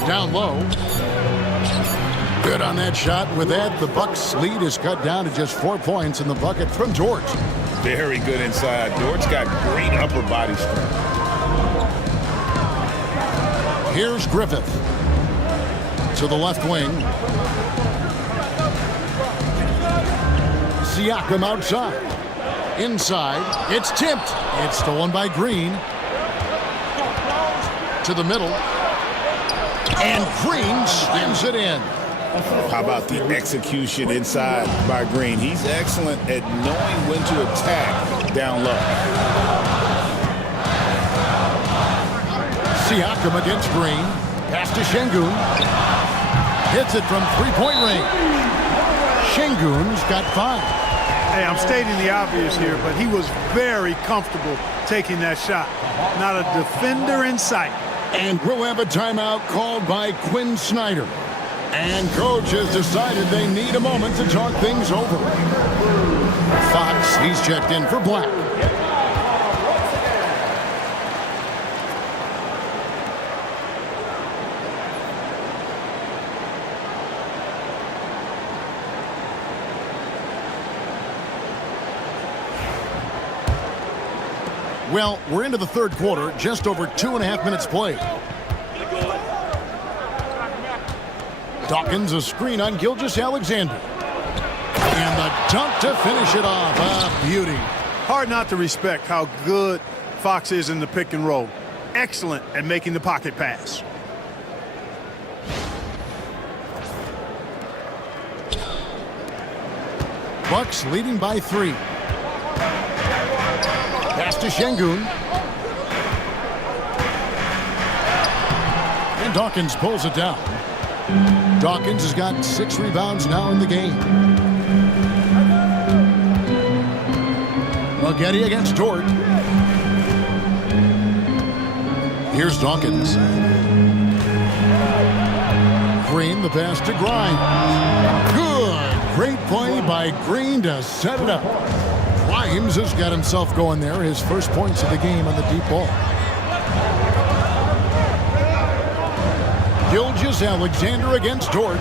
Down low. Good on that shot. With that, the Bucks lead is cut down to just 4 points in the bucket from Dort. Very good inside. Dort's got great upper body strength. Here's Griffith. To the left wing. Siakam outside. Inside. It's tipped. It's stolen by Green. To the middle. And Green slams it in. How about the execution inside by Green? He's excellent at knowing when to attack down low. Siakam against Green. Pass to Sengun. Hits it from 3-point range. Sengun's got 5. Hey, I'm stating the obvious here, but he was very comfortable taking that shot. Not a defender in sight. And we'll have a timeout called by Quinn Snyder. And coach has decided they need a moment to talk things over. Fox, he's checked in for Black. Well, we're into the 3rd quarter, just over 2.5 minutes played. Dawkins a screen on Gilgeous-Alexander. And the dunk to finish it off. A beauty. Hard not to respect how good Fox is in the pick and roll. Excellent at making the pocket pass. Bucks leading by 3. Pass to Sengun. And Dawkins pulls it down. Dawkins has got 6 rebounds now in the game. Maggette against Dort. Here's Dawkins. Green, the pass to Grimes. Good. Great play by Green to set it up. Grimes has got himself going there. His first points of the game on the deep ball. Gilgeous-Alexander against Dort.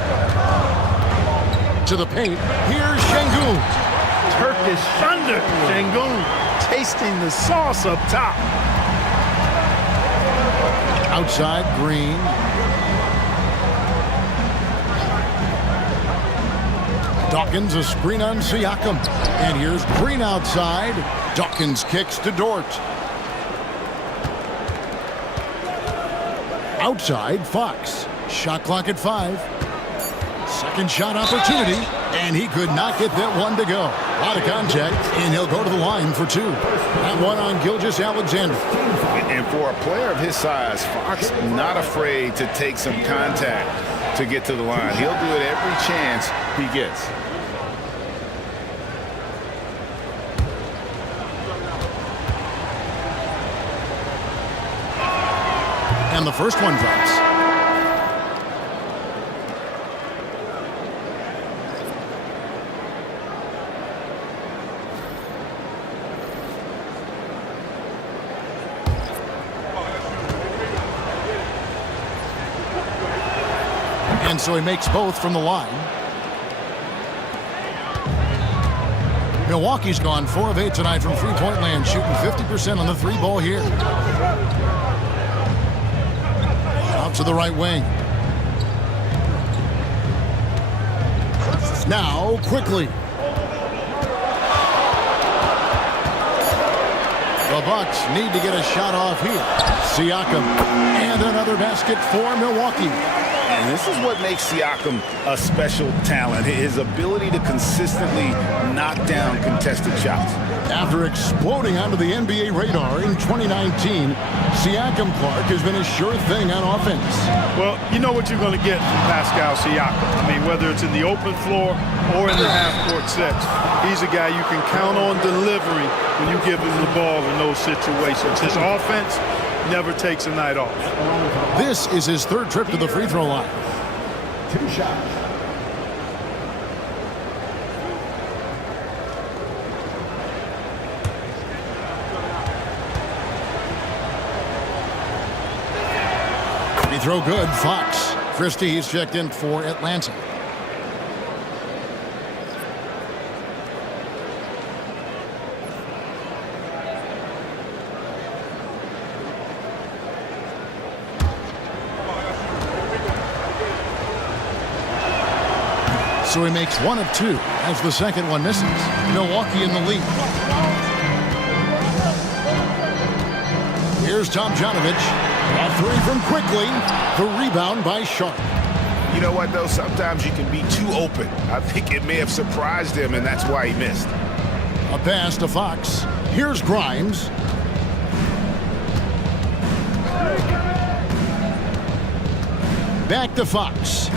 To the paint. Here's Şengün. Turkish thunder. Şengün tasting the sauce up top. Outside, Green. Dawkins, a screen on Siakam. And here's Green outside. Dawkins kicks to Dort. Outside, Fox. Shot clock at 5. Second shot opportunity. And he could not get that one to go. Out of contact, and he'll go to the line for 2. That one on Gilgeous-Alexander. And for a player of his size, Fox not afraid to take some contact to get to the line. He'll do it every chance he gets. And the first one drops. And so he makes both from the line. Milwaukee's gone 4 of 8 tonight from three-point land, shooting 50% on the 3-ball here. Out to the right wing. Now, quickly. The Bucks need to get a shot off here. Siakam, and another basket for Milwaukee. And this is what makes Siakam a special talent, his ability to consistently knock down contested shots. After exploding onto the NBA radar in 2019, Siakam Clark has been a sure thing on offense. Well, you know what you're going to get from Pascal Siakam. I mean, whether it's in the open floor or in the half-court sets, he's a guy you can count on delivering when you give him the ball in those situations. His offense never takes a night off. This is his 3rd trip to the free throw line. 2 shots. Free throw good. Fox. Christie, he's checked in for Atlanta. So he makes 1 of 2 as the second one misses. Milwaukee in the lead. Here's Tomjanovich. A 3 from Quickly. The rebound by Sharp. You know what, though? Sometimes you can be too open. I think it may have surprised him, and that's why he missed. A pass to Fox. Here's Grimes. Back to Fox.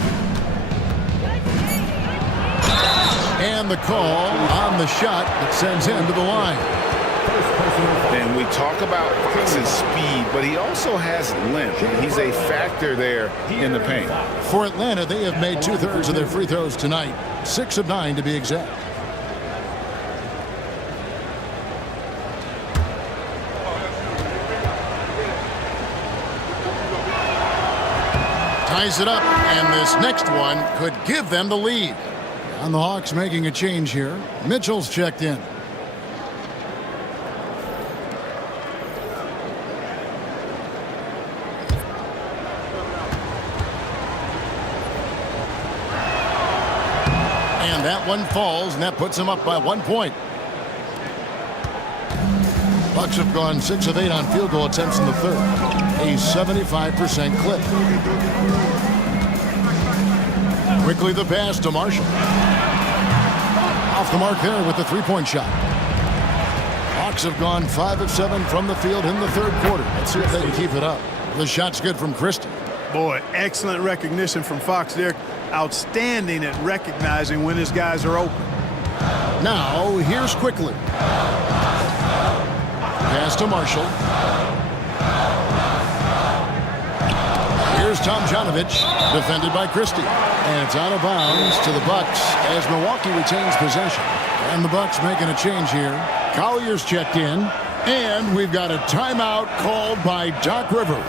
And the call on the shot that sends him to the line. And we talk about Fox's speed, but he also has length. He's a factor there in the paint. For Atlanta, they have made 2/3 of their free throws tonight. 6 of 9 to be exact. Ties it up, and this next one could give them the lead. And the Hawks making a change here. Mitchell's checked in. And that one falls, and that puts him up by 1 point. Bucks have gone 6 of 8 on field goal attempts in the 3rd. A 75% clip. Quickly the pass to Marshall. Off the mark there with the 3-point shot. Hawks have gone 5 of 7 from the field in the 3rd quarter. Let's see if they can keep it up. The shot's good from Christie. Boy, excellent recognition from Fox there. Outstanding at recognizing when his guys are open. Now, here's Quickly. Pass to Marshall. Here's Tomjanovich, defended by Christie. And it's out of bounds to the Bucks as Milwaukee retains possession. And the Bucks making a change here. Collier's checked in. And we've got a timeout called by Doc Rivers.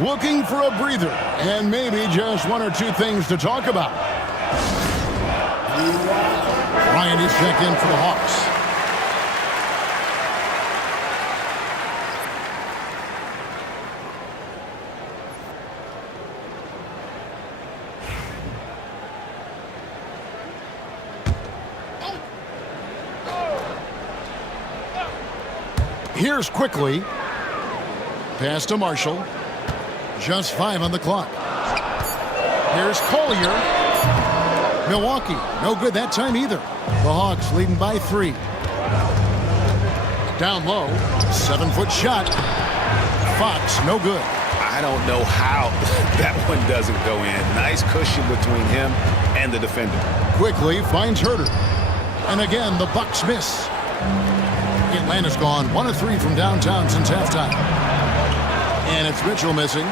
Looking for a breather and maybe just one or two things to talk about. Ryan is checked in for the Hawks. Here's Quickly. Pass to Marshall. Just 5 on the clock. Here's Collier. Milwaukee, no good that time either. The Hawks leading by 3. Down low, 7-foot shot. Fox, no good. I don't know how that one doesn't go in. Nice cushion between him and the defender. Quickly finds Herter. And again, the Bucks miss. Atlanta's gone 1 of 3 from downtown since halftime. And it's Mitchell missing.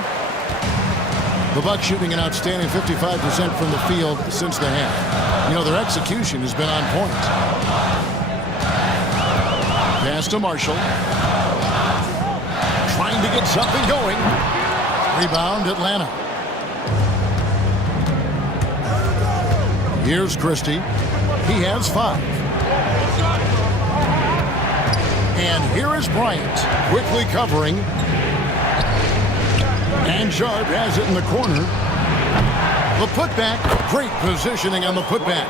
The Bucks shooting an outstanding 55% from the field since the half. You know, their execution has been on point. Pass to Marshall. Trying to get something going. Rebound, Atlanta. Here's Christie. He has 5. And here is Bryant, quickly covering. And Sharp has it in the corner. The putback, great positioning on the putback.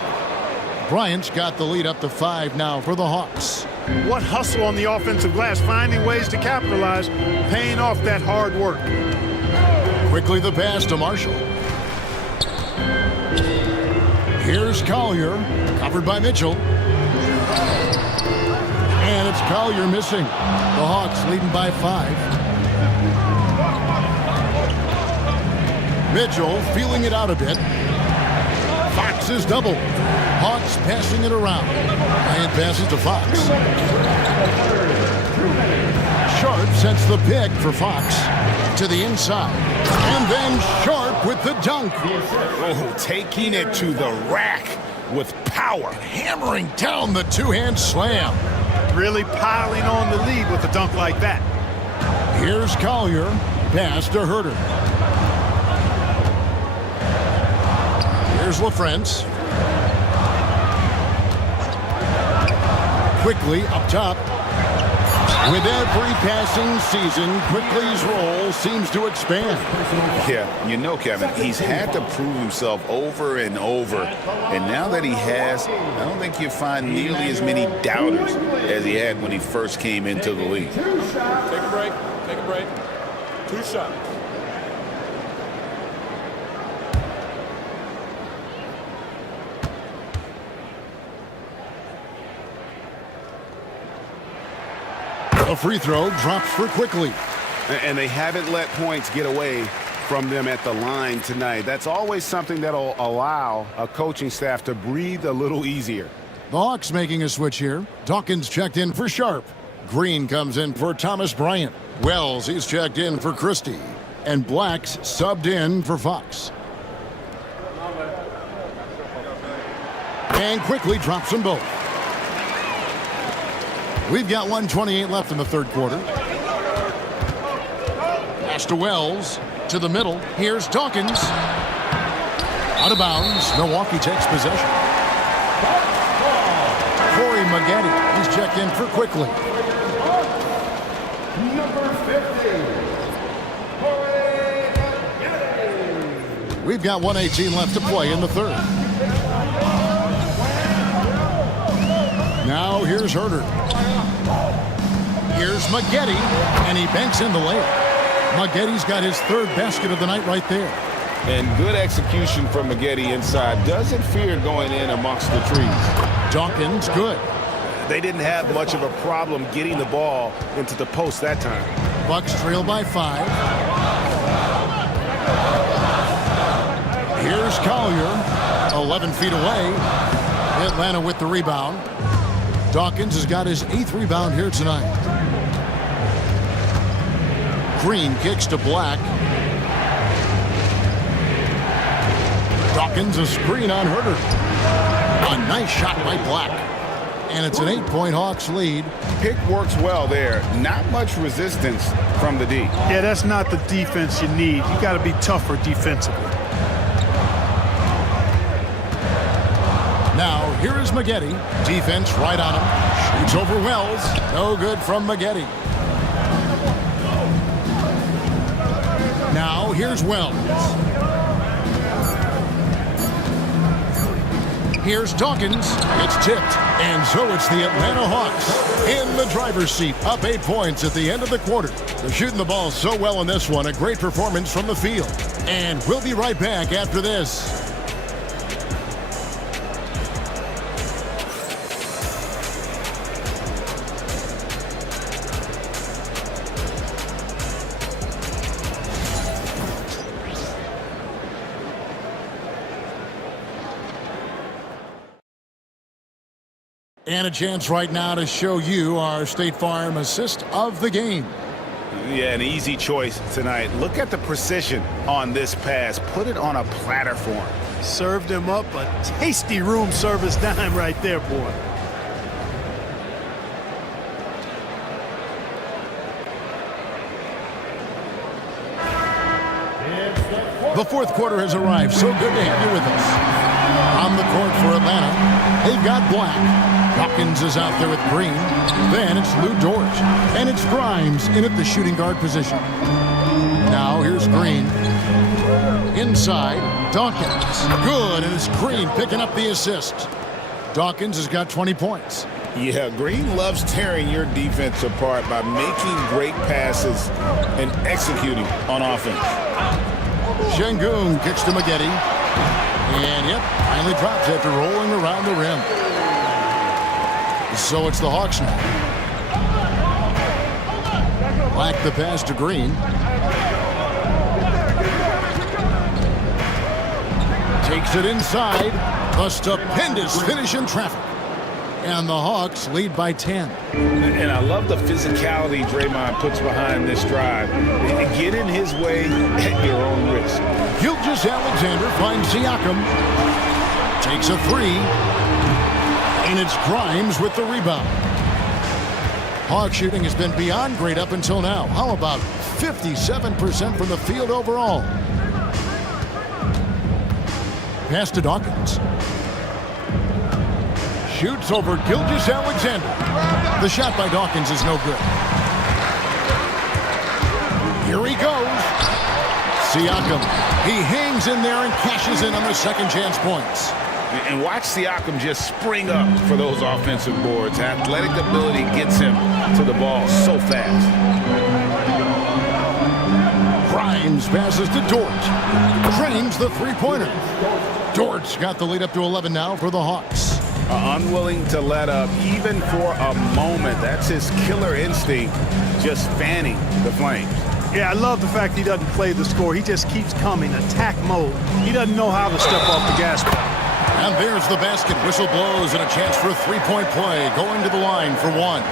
Bryant's got the lead up to 5 now for the Hawks. What hustle on the offensive glass, finding ways to capitalize, paying off that hard work. Quickly the pass to Marshall. Here's Collier, covered by Mitchell. And it's Collier missing. The Hawks leading by 5. Mitchell feeling it out a bit. Fox is double. Hawks passing it around. And passes to Fox. Sharp sets the pick for Fox to the inside. And then Sharp with the dunk. Oh, taking it to the rack with power. Hammering down the two-hand slam. Really piling on the lead with a dunk like that. Here's Collier. Pass to Herter. Here's LaFrentz. Quickly up top. With every passing season, Quickly's role seems to expand. Yeah, you know, Kevin, he's had to prove himself over and over. And now that he has, I don't think you find nearly as many doubters as he had when he first came into the league. Take a break. Take a break. 2 shots. A free throw drops for Quickly. And they haven't let points get away from them at the line tonight. That's always something that'll allow a coaching staff to breathe a little easier. The Hawks making a switch here. Dawkins checked in for Sharp. Green comes in for Thomas Bryant. Wells, he's checked in for Christie. And Black's subbed in for Fox. And Quickly drops them both. We've got 1:28 left in the third quarter. Pass to Wells. To the middle. Here's Dawkins. Out of bounds. Milwaukee takes possession. Corey Maggette. He's checked in for Quickly. Number 50. Corey Maggette. We've got 1:18 left to play in the third. Now here's Herter. Here's Maggette, and he banks in the layup. Maggette's got his 3rd basket of the night right there. And good execution from Maggette inside. Doesn't fear going in amongst the trees. Dawkins, good. They didn't have much of a problem getting the ball into the post that time. Bucks trail by 5. Here's Collier, 11 feet away. Atlanta with the rebound. Dawkins has got his 8th rebound here tonight. Green kicks to Black. Dawkins, a screen on Herder. A nice shot by Black. And it's an 8-point Hawks lead. Pick works well there. Not much resistance from the D. Yeah, that's not the defense you need. You got to be tougher defensively. Now, here is Maggette. Defense right on him. Shoots over Wells. No good from Maggette. Now, here's Wells. Here's Dawkins. It's tipped. And so it's the Atlanta Hawks in the driver's seat, up 8 points at the end of the quarter. They're shooting the ball so well in this one. A great performance from the field. And we'll be right back after this. And a chance right now to show you our State Farm assist of the game. Yeah, an easy choice tonight. Look at the precision on this pass. Put it on a platter for him. Served him up a tasty room service dime right there, boy. The fourth quarter has arrived. So good to have you with us. On the court for Atlanta, they've got Black. Dawkins is out there with Green. Then it's Lou Dort. And it's Grimes in at the shooting guard position. Now here's Green. Inside, Dawkins. Good, and it's Green picking up the assist. Dawkins has got 20 points. Yeah, Green loves tearing your defense apart by making great passes and executing on offense. Şengün kicks to Maggette. And yep, finally drops after rolling around the rim. So it's the Hawks now. Black the pass to Green. Takes it inside. A stupendous finish in traffic. And the Hawks lead by 10. And I love the physicality Draymond puts behind this drive. Get in his way at your own risk. Gilgeous-Alexander finds Siakam. Takes a three. And it's Grimes with the rebound. Hawk shooting has been beyond great up until now. How about 57% from the field overall? Pass to Dawkins. Shoots over Gilgeous-Alexander. The shot by Dawkins is no good. Here he goes. Siakam. He hangs in there and cashes in on the second chance points. And watch Siakam just spring up for those offensive boards. Athletic ability gets him to the ball so fast. Grimes passes to Dort. Drains the three-pointer. Dort's got the lead up to 11 now for the Hawks. Unwilling to let up even for a moment. That's his killer instinct, just fanning the flames. Yeah, I love the fact he doesn't play the score. He just keeps coming, attack mode. He doesn't know how to step off the gas pedal. And there's the basket. Whistle blows and a chance for a three-point play. Going to the line for one.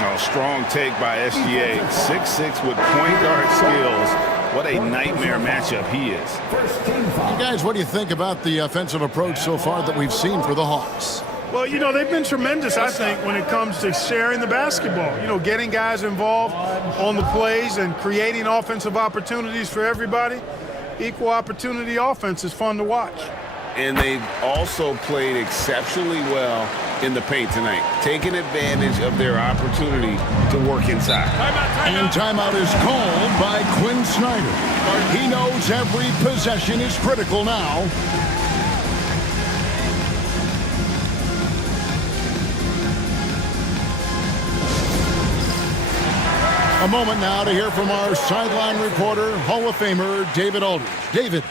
No, strong take by SGA. 6'6" with point guard skills. What a nightmare matchup he is. You guys, what do you think about the offensive approach so far that we've seen for the Hawks? Well, you know, they've been tremendous, I think, when it comes to sharing the basketball. You know, getting guys involved on the plays and creating offensive opportunities for everybody. Equal opportunity offense is fun to watch. And they've also played exceptionally well in the paint tonight, taking advantage of their opportunity to work inside. And timeout is called by Quinn Snyder. He knows every possession is critical now. A moment now to hear from our sideline reporter, Hall of Famer David Aldridge. David.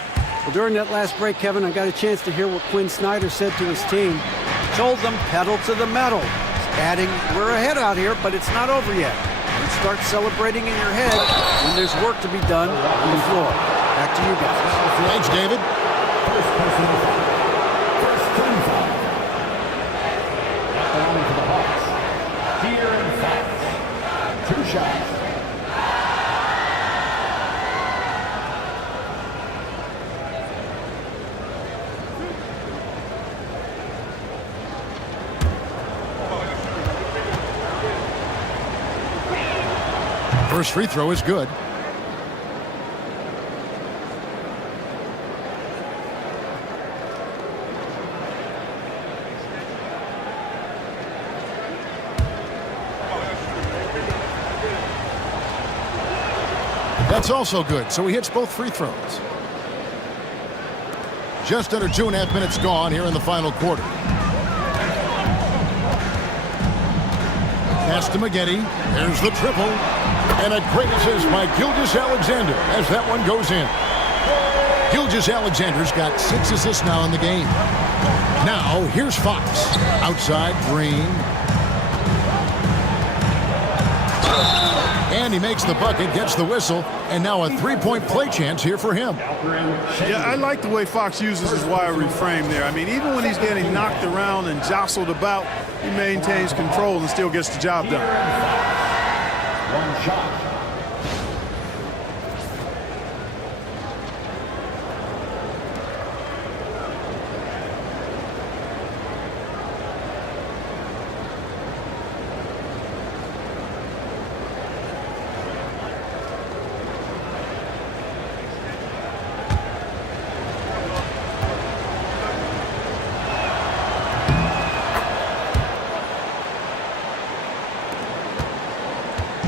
Well, during that last break, Kevin, I got a chance to hear what Quinn Snyder said to his team. Told them pedal to the metal. Adding, we're ahead out here, but it's not over yet. You start celebrating in your head when there's work to be done on the floor. Back to you guys. Thanks, David. First personal foul. First team foul. At the line for the Hawks. De'Aaron Fox. 2 shots. First free throw is good. That's also good, so he hits both free throws. Just under 2.5 minutes gone here in the final quarter. Pass to Maggette. There's the triple. And a great assist by Gilgeous-Alexander as that one goes in. Gilgeous-Alexander's got 6 assists now in the game. Now, here's Fox. Outside, Green. And he makes the bucket, gets the whistle, and now a three-point play chance here for him. Yeah, I like the way Fox uses his wire reframe there. I mean, even when he's getting knocked around and jostled about, he maintains control and still gets the job done. One shot.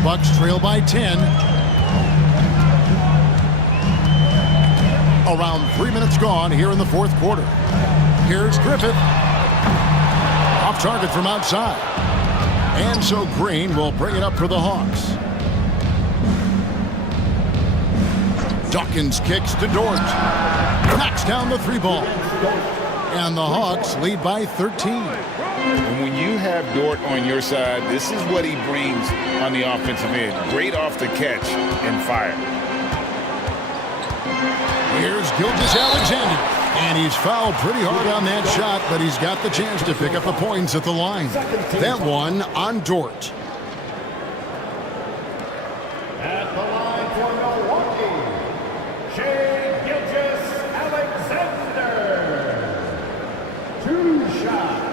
Bucks trail by 10. Around 3 minutes gone here in the fourth quarter. Here's Griffith. Off target from outside. And so Green will bring it up for the Hawks. Dawkins kicks to Dort. Knocks down the 3-ball. And the Hawks lead by 13. And when you have Dort on your side, this is what he brings on the offensive end. Great off the catch and fire. Here's Gilgeous-Alexander. And he's fouled pretty hard on that shot, but he's got the chance to pick up the points at the line. That one on Dort. At the line for Milwaukee, Shai Gilgeous-Alexander. 2 shots.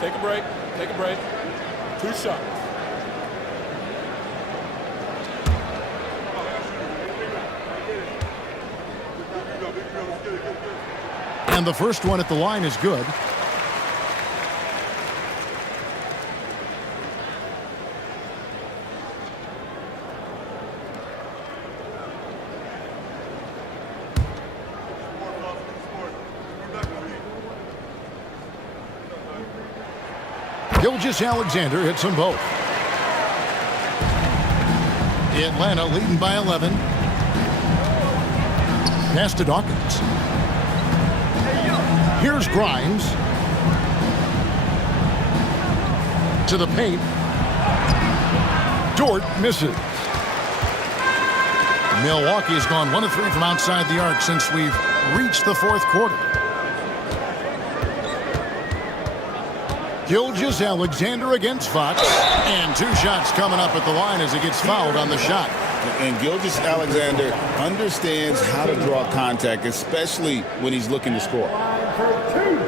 Take a break. Take a break. 2 shots. And the first one at the line is good. Gilgeous-Alexander hits them both. Atlanta leading by 11. Pass to Dawkins. Here's Grimes. To the paint. Dort misses. Milwaukee has gone 1 of 3 from outside the arc since we've reached the fourth quarter. Gilgeous-Alexander against Fox. And 2 shots coming up at the line as he gets fouled on the shot. And Gilgeous-Alexander understands how to draw contact, especially when he's looking to score. For 2,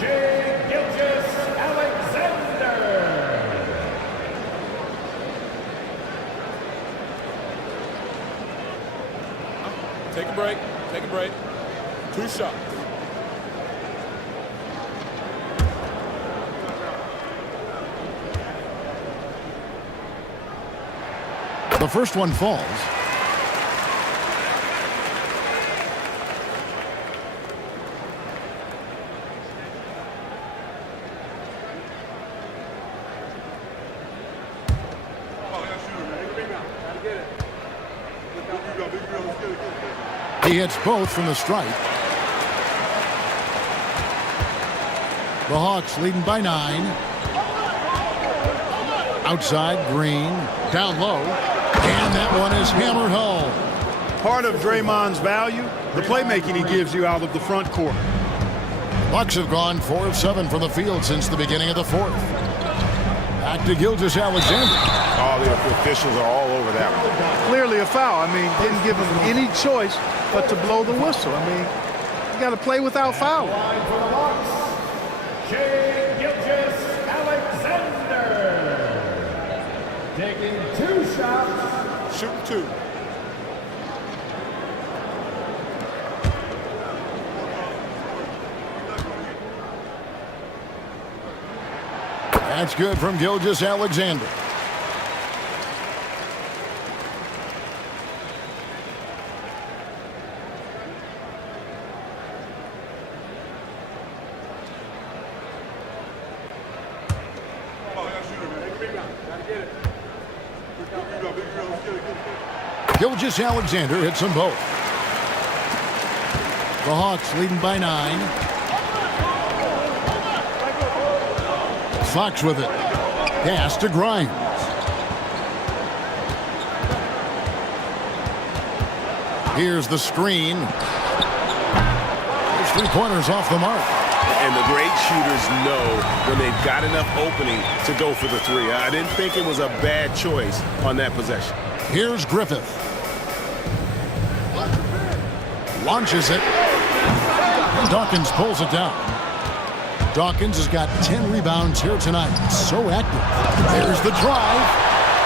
Shai Gilgeous-Alexander. Take a break. Take a break. 2 shots. The first one falls. He hits both from the stripe. The Hawks leading by 9. Outside, Green. Down low. And that one is hammered home. Part of Draymond's value, the playmaking he gives you out of the front court. Bucks have gone 4 of 7 from the field since the beginning of the fourth. Back to Gilgeous-Alexander. All the officials are all over that one. Clearly a foul. I mean, didn't give him any choice but to blow the whistle. I mean, you got to play without foul. Line for the Bucks, Shai Gilgeous-Alexander. Taking 2 shots. Shooting 2. That's good from Gilgeous-Alexander. Gilgeous-Alexander hits them both. The Hawks leading by 9. Fox with it. Pass to Grimes. Here's the screen. There's 3-pointers off the mark. And the great shooters know when they've got enough opening to go for the 3. I didn't think it was a bad choice on that possession. Here's Griffith. Launches it. And Dawkins pulls it down. Dawkins has got 10 rebounds here tonight. So active. There's the drive.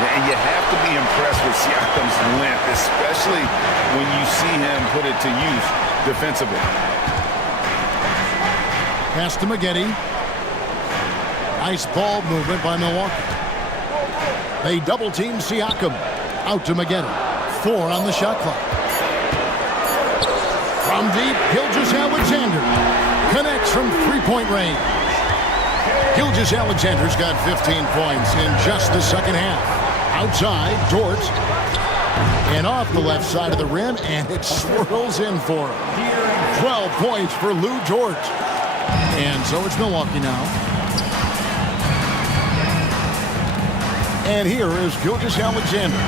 And you have to be impressed with Siakam's length, especially when you see him put it to use defensively. Pass to Maggette. Nice ball movement by Milwaukee. They double team Siakam. Out to Maggette. 4 on the shot clock. From deep, Gilgeous-Alexander connects from 3-point range. Gilgeous-Alexander's got 15 points in just the second half. Outside, Dort. And off the left side of the rim, and it swirls in for him. 12 points for Lou Dort. And so it's Milwaukee now. And here is Gilgeous-Alexander.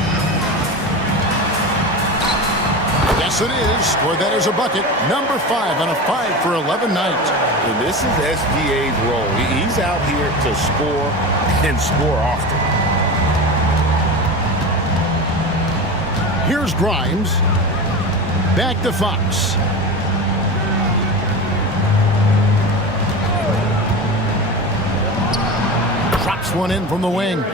Yes, it is. Scored that as a bucket. Number 5 on a 5 for 11 night. And this is SGA's role. He's out here to score and score often. Here's Grimes. Back to Fox. Drops one in from the wing.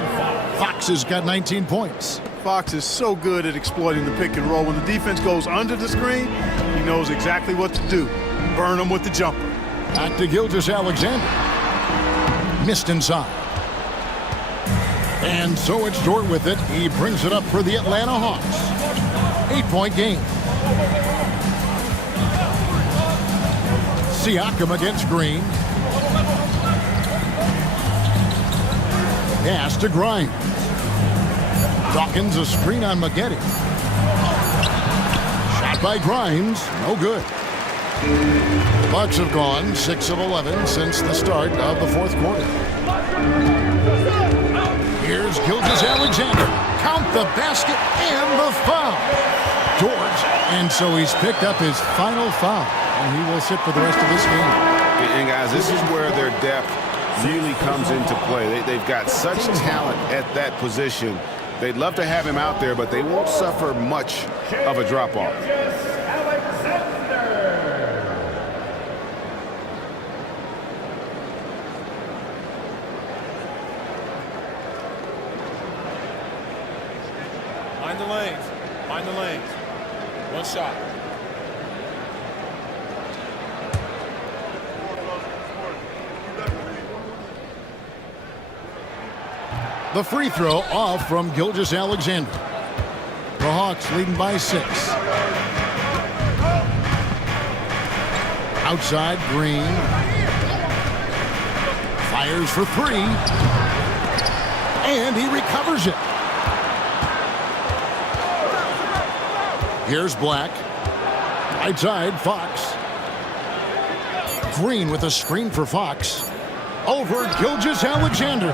Fox has got 19 points. Fox is so good at exploiting the pick and roll. When the defense goes under the screen, he knows exactly what to do. Burn them with the jumper. Back to Gilgeous-Alexander. Missed inside. And so it's Dort with it. He brings it up for the Atlanta Hawks. 8-point game. Siakam against Green. Pass to Grimes. Dawkins a screen on Maggette. Shot by Grimes. No good. The Bucks have gone 6 of 11 since the start of the fourth quarter. Here's Gilgeous-Alexander. Count the basket and the foul. Dort. And so he's picked up his final foul. And he will sit for the rest of this game. And guys, this is where their depth really comes into play. They've got such talent at that position. They'd love to have him out there, but they won't suffer much of a drop-off. Mind the lanes. Mind the lanes. One shot. The free throw off from Gilgeous-Alexander. The Hawks leading by 6. Outside, Green. Fires for 3. And he recovers it. Here's Black. Outside, Fox. Green with a screen for Fox. Over Gilgeous-Alexander.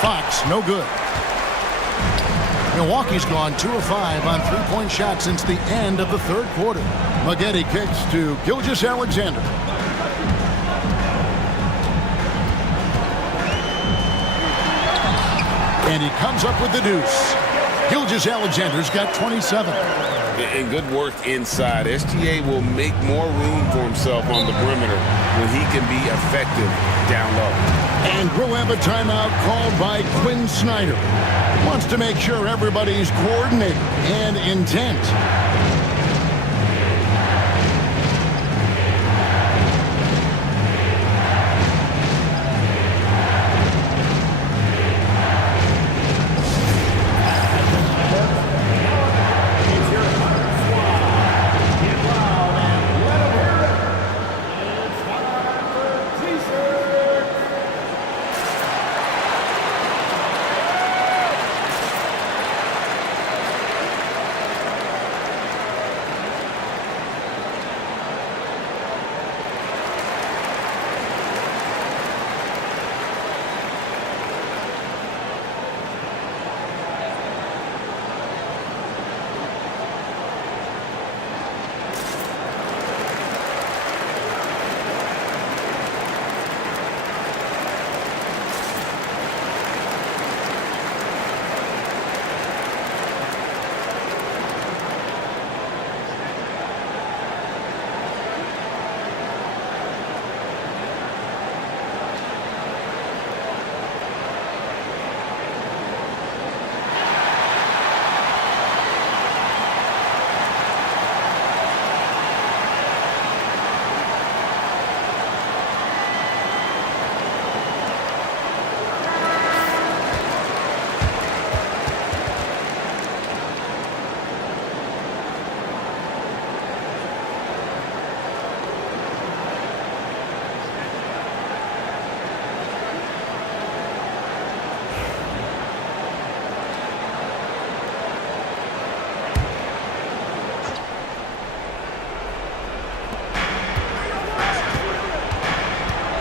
Fox, no good. Milwaukee's gone 2 of 5 on 3-point shots since the end of the third quarter. Maggette kicks to Gilgeous-Alexander. And he comes up with the deuce. Gilgeous-Alexander's got 27. And good work inside. SGA will make more room for himself on the perimeter when he can be effective down low. And we'll have a timeout called by Quinn Snyder. Wants to make sure everybody's coordinated and intent.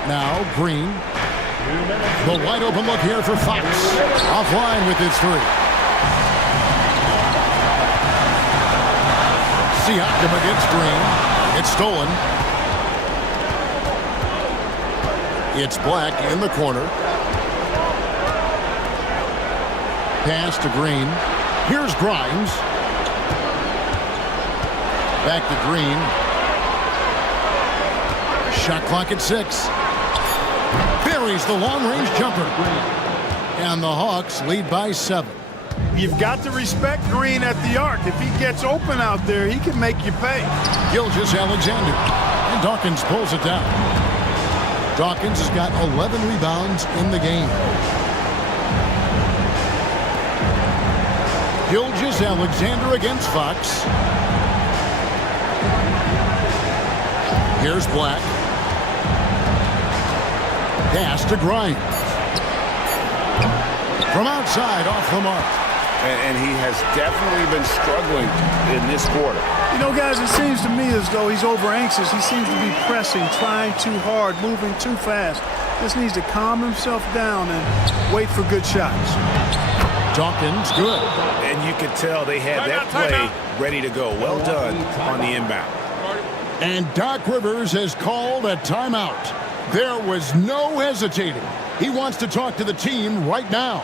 Now Green. The wide open look here for Fox. Offline with his three. Siakam against Green. It's stolen. It's Black in the corner. Pass to Green. Here's Grimes. Back to Green. Shot clock at 6. Buries the long-range jumper. And the Hawks lead by 7. You've got to respect Green at the arc. If he gets open out there, he can make you pay. Gilgeous-Alexander. And Dawkins pulls it down. Dawkins has got 11 rebounds in the game. Gilgeous-Alexander against Fox. Here's Black. Pass to Grimes. From outside, off the mark. And he has definitely been struggling in this quarter. You know, guys, it seems to me as though he's over anxious. He seems to be pressing, trying too hard, moving too fast. Just needs to calm himself down and wait for good shots. Dawkins, good. And you could tell they had that play ready to go. Well done on the inbound. And Doc Rivers has called a timeout. There was no hesitating. He wants to talk to the team right now.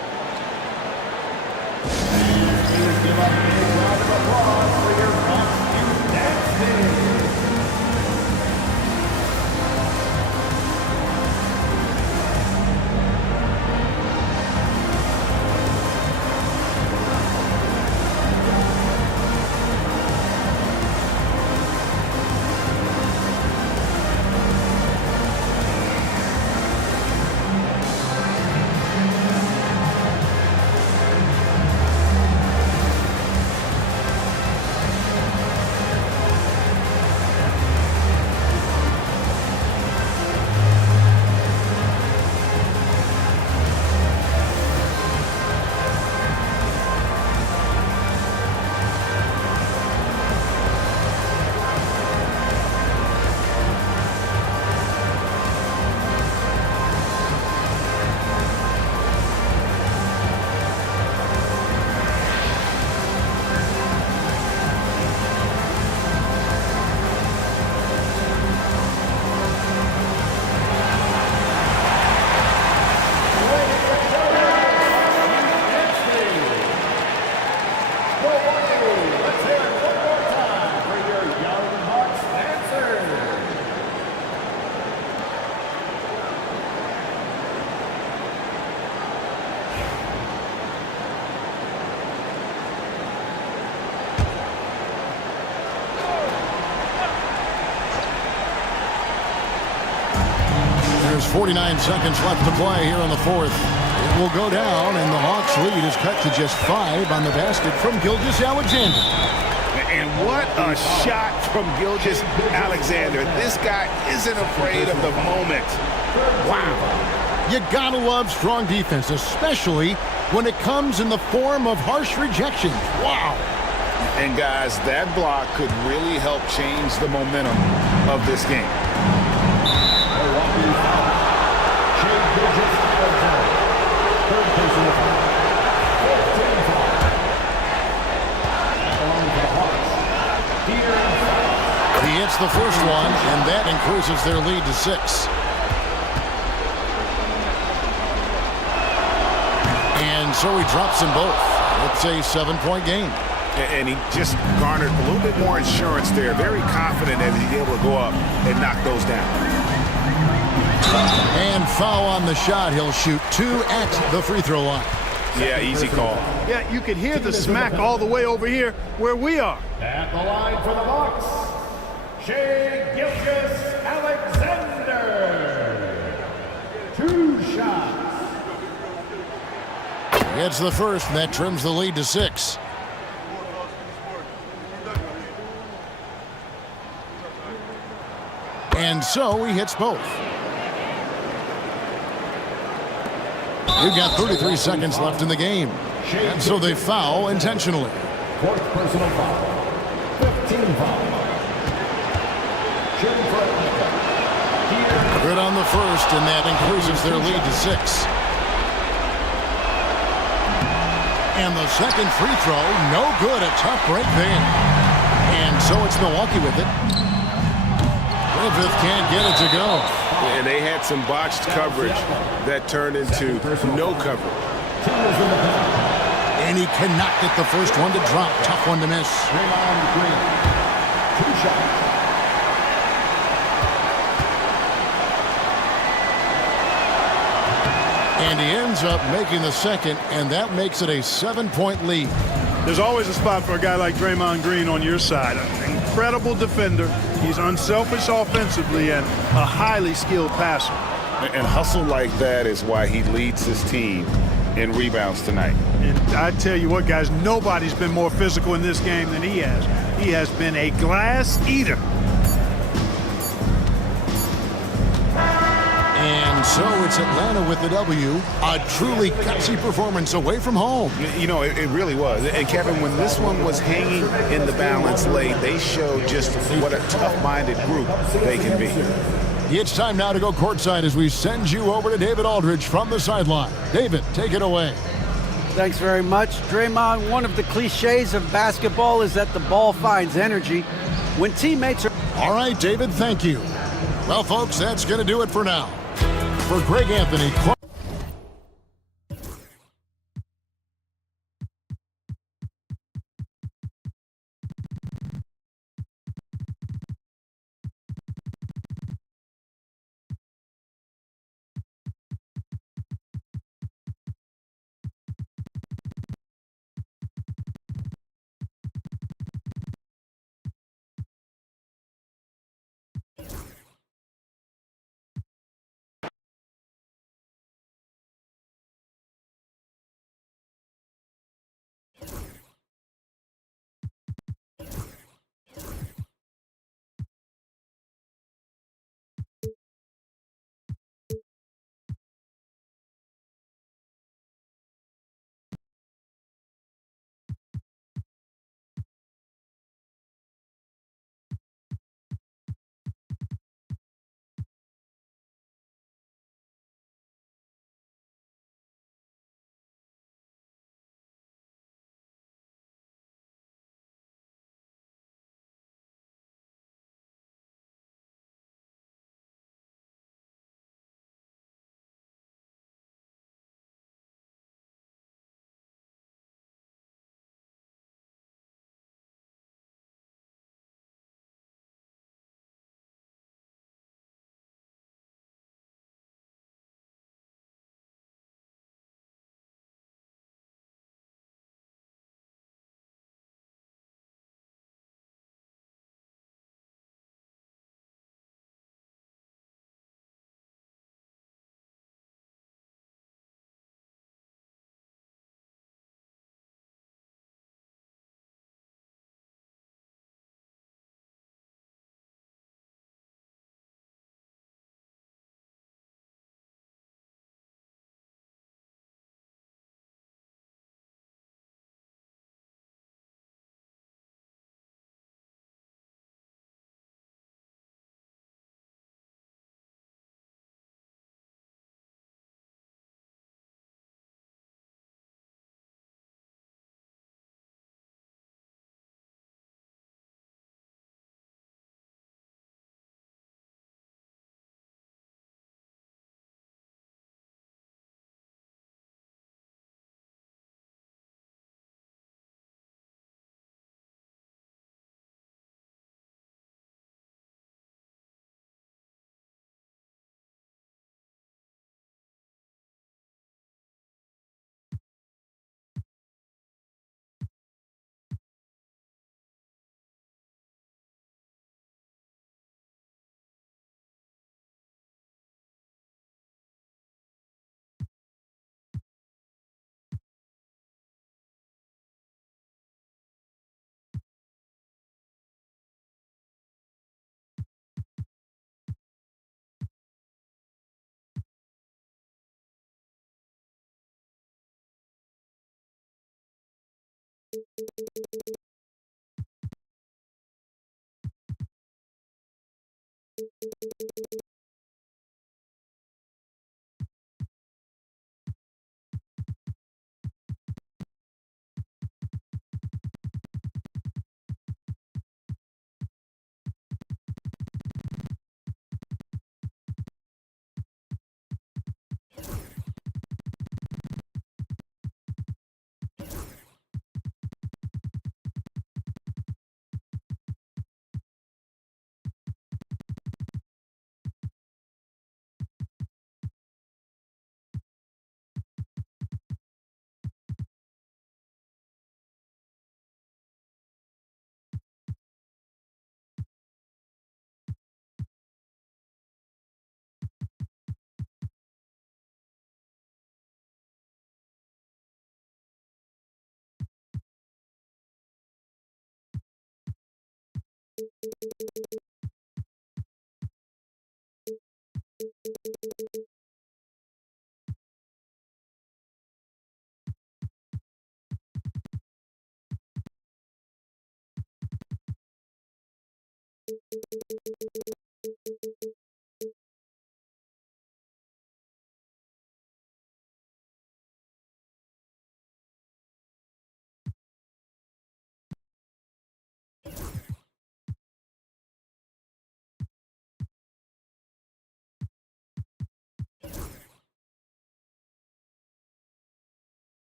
49 seconds left to play here in the fourth. It will go down, and the Hawks lead is cut to just 5 on the basket from Gilgeous-Alexander. And what a shot from Gilgeous-Alexander. This guy isn't afraid of the moment. Wow. You gotta love strong defense, especially when it comes in the form of harsh rejections. Wow. And guys, that block could really help change the momentum of this game. He hits the first one, and that increases their lead to 6. And so he drops them both. It's a 7-point game. And he just garnered a little bit more insurance there. Very confident that he's able to go up and knock those down. And foul on the shot. He'll shoot 2 at the free throw line. Yeah, easy call. Yeah, you can hear the smack all the way over here where we are. At the line for the Bucks, Shai Gilgeous-Alexander. 2 shots. Gets the first, and that trims the lead to 6. And so he hits both. We've got 33 seconds left in the game. And so they foul intentionally. 4th personal foul. 15 foul. Good on the first, and that increases their lead to 6. And the second free throw, no good. A tough break there. And so it's Milwaukee with it. Griffith can't get it to go. And they had some botched coverage that turned into no coverage. And he cannot get the first one to drop. Tough one to miss. 2 shots. And he ends up making the second, and that makes it a 7-point lead. There's always a spot for a guy like Draymond Green on your side. An incredible defender. He's unselfish offensively and a highly skilled passer. And hustle like that is why he leads his team in rebounds tonight. And I tell you what, guys, nobody's been more physical in this game than he has. He has been a glass eater. And so it's Atlanta with the W. A truly gutsy performance away from home. You know, it really was. And Kevin, when this one was hanging in the balance late, they showed just what a tough-minded group they can be. It's time now to go courtside as we send you over to David Aldridge from the sideline. David, take it away. Thanks very much. Draymond, one of the cliches of basketball is that the ball finds energy when teammates are... All right, David, thank you. Well, folks, that's going to do it for now. For Greg Anthony...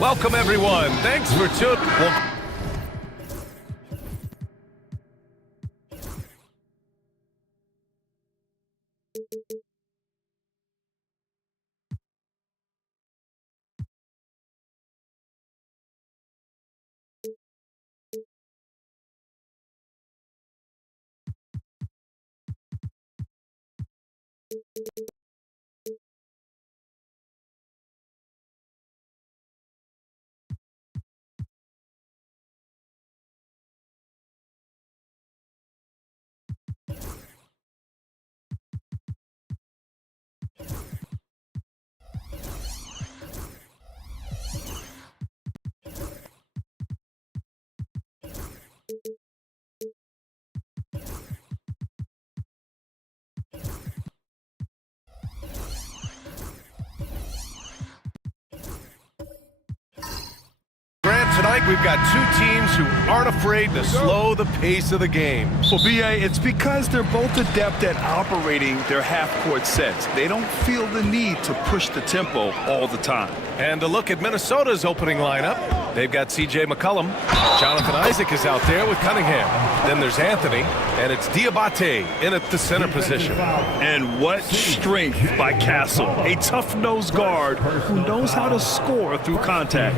Welcome, everyone. Thanks for tuning. Tonight, we've got two teams who aren't afraid to slow the pace of the game. Well, B.A., it's because they're both adept at operating their half-court sets. They don't feel the need to push the tempo all the time. And a look at Minnesota's opening lineup. They've got C.J. McCollum. Jonathan Isaac is out there with Cunningham. Then there's Anthony, and it's Diabate in at the center position. And what strength by Castle. A tough-nosed guard who knows how to score through contact.